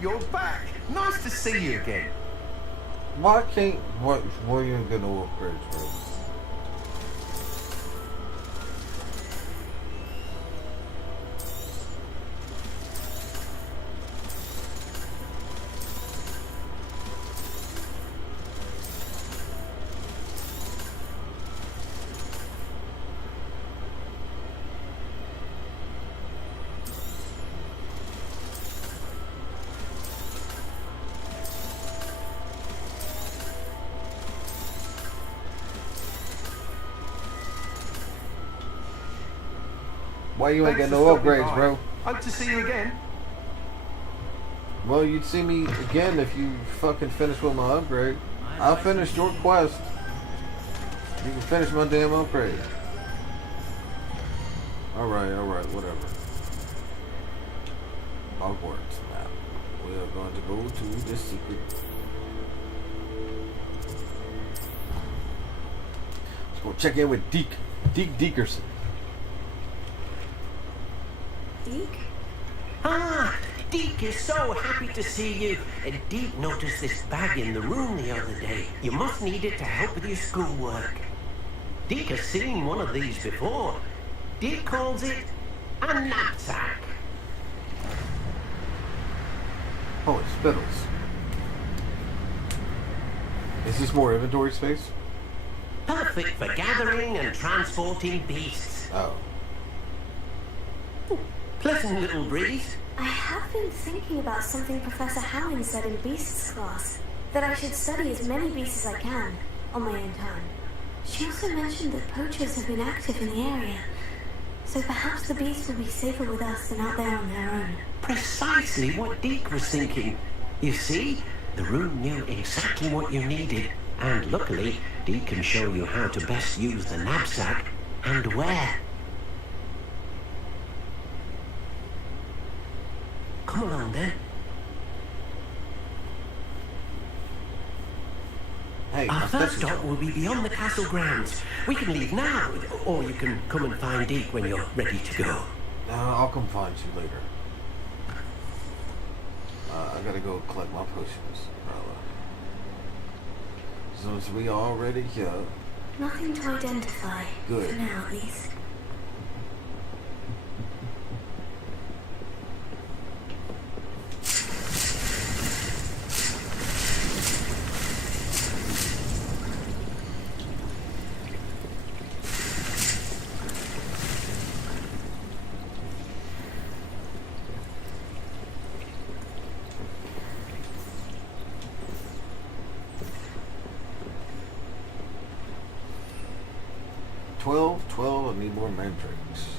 You're back. Nice to see you again. Why can't what you ain't gonna upgrade, bro? Why you ain't got no upgrades, bro? Hope to see you again. Well, you'd see me again if you fucking finish with my upgrade. I finished your quest. You can finish my damn upgrade. Alright, whatever. Hogwarts map. We are going to go to the secret. Let's go check in with Deke. Deke Deakerson. Deke? Ah, Deke is so happy to see you. Deke noticed this bag in the room the other day. You must need it to help with your schoolwork. Deke has seen one of these before. Deke calls it a knapsack. Holy spittles. Is this more inventory space? Perfect for gathering and transporting beasts. Oh. Pleasant little breeze. I have been thinking about something Professor Howling said in Beasts class, that I should study as many beasts as I can, on my own time. She also mentioned that poachers have been active in the area, so perhaps the beasts will be safer with us than out there on their own. Precisely what Deke was thinking. You see, the room knew exactly what you needed, and luckily, Deke can show you how to best use the knapsack and where. come along then. Hey, our first stop will be beyond the castle grounds. We can leave now, or you can come and find Deke when you're ready to go. I'll come find you later. I gotta go collect my potions, So is we already here? Nothing to identify. Good. For now, at least. I need more mandrakes.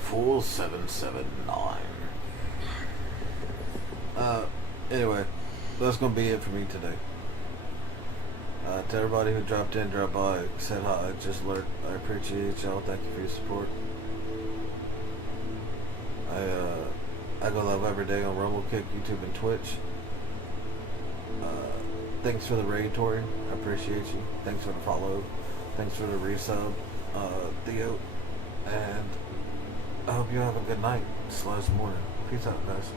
Full 779. Anyway, that's gonna be it for me today. To everybody who dropped in, dropped by, said hi, just lurked, I appreciate y'all. Thank you for your support. I go live every day on Rumble, Kick, YouTube, and Twitch. Thanks for the raid, Tori. I appreciate you. Thanks for the follow. Thanks for the resub, Theo. And I hope you have a good night / morning. Peace out, guys.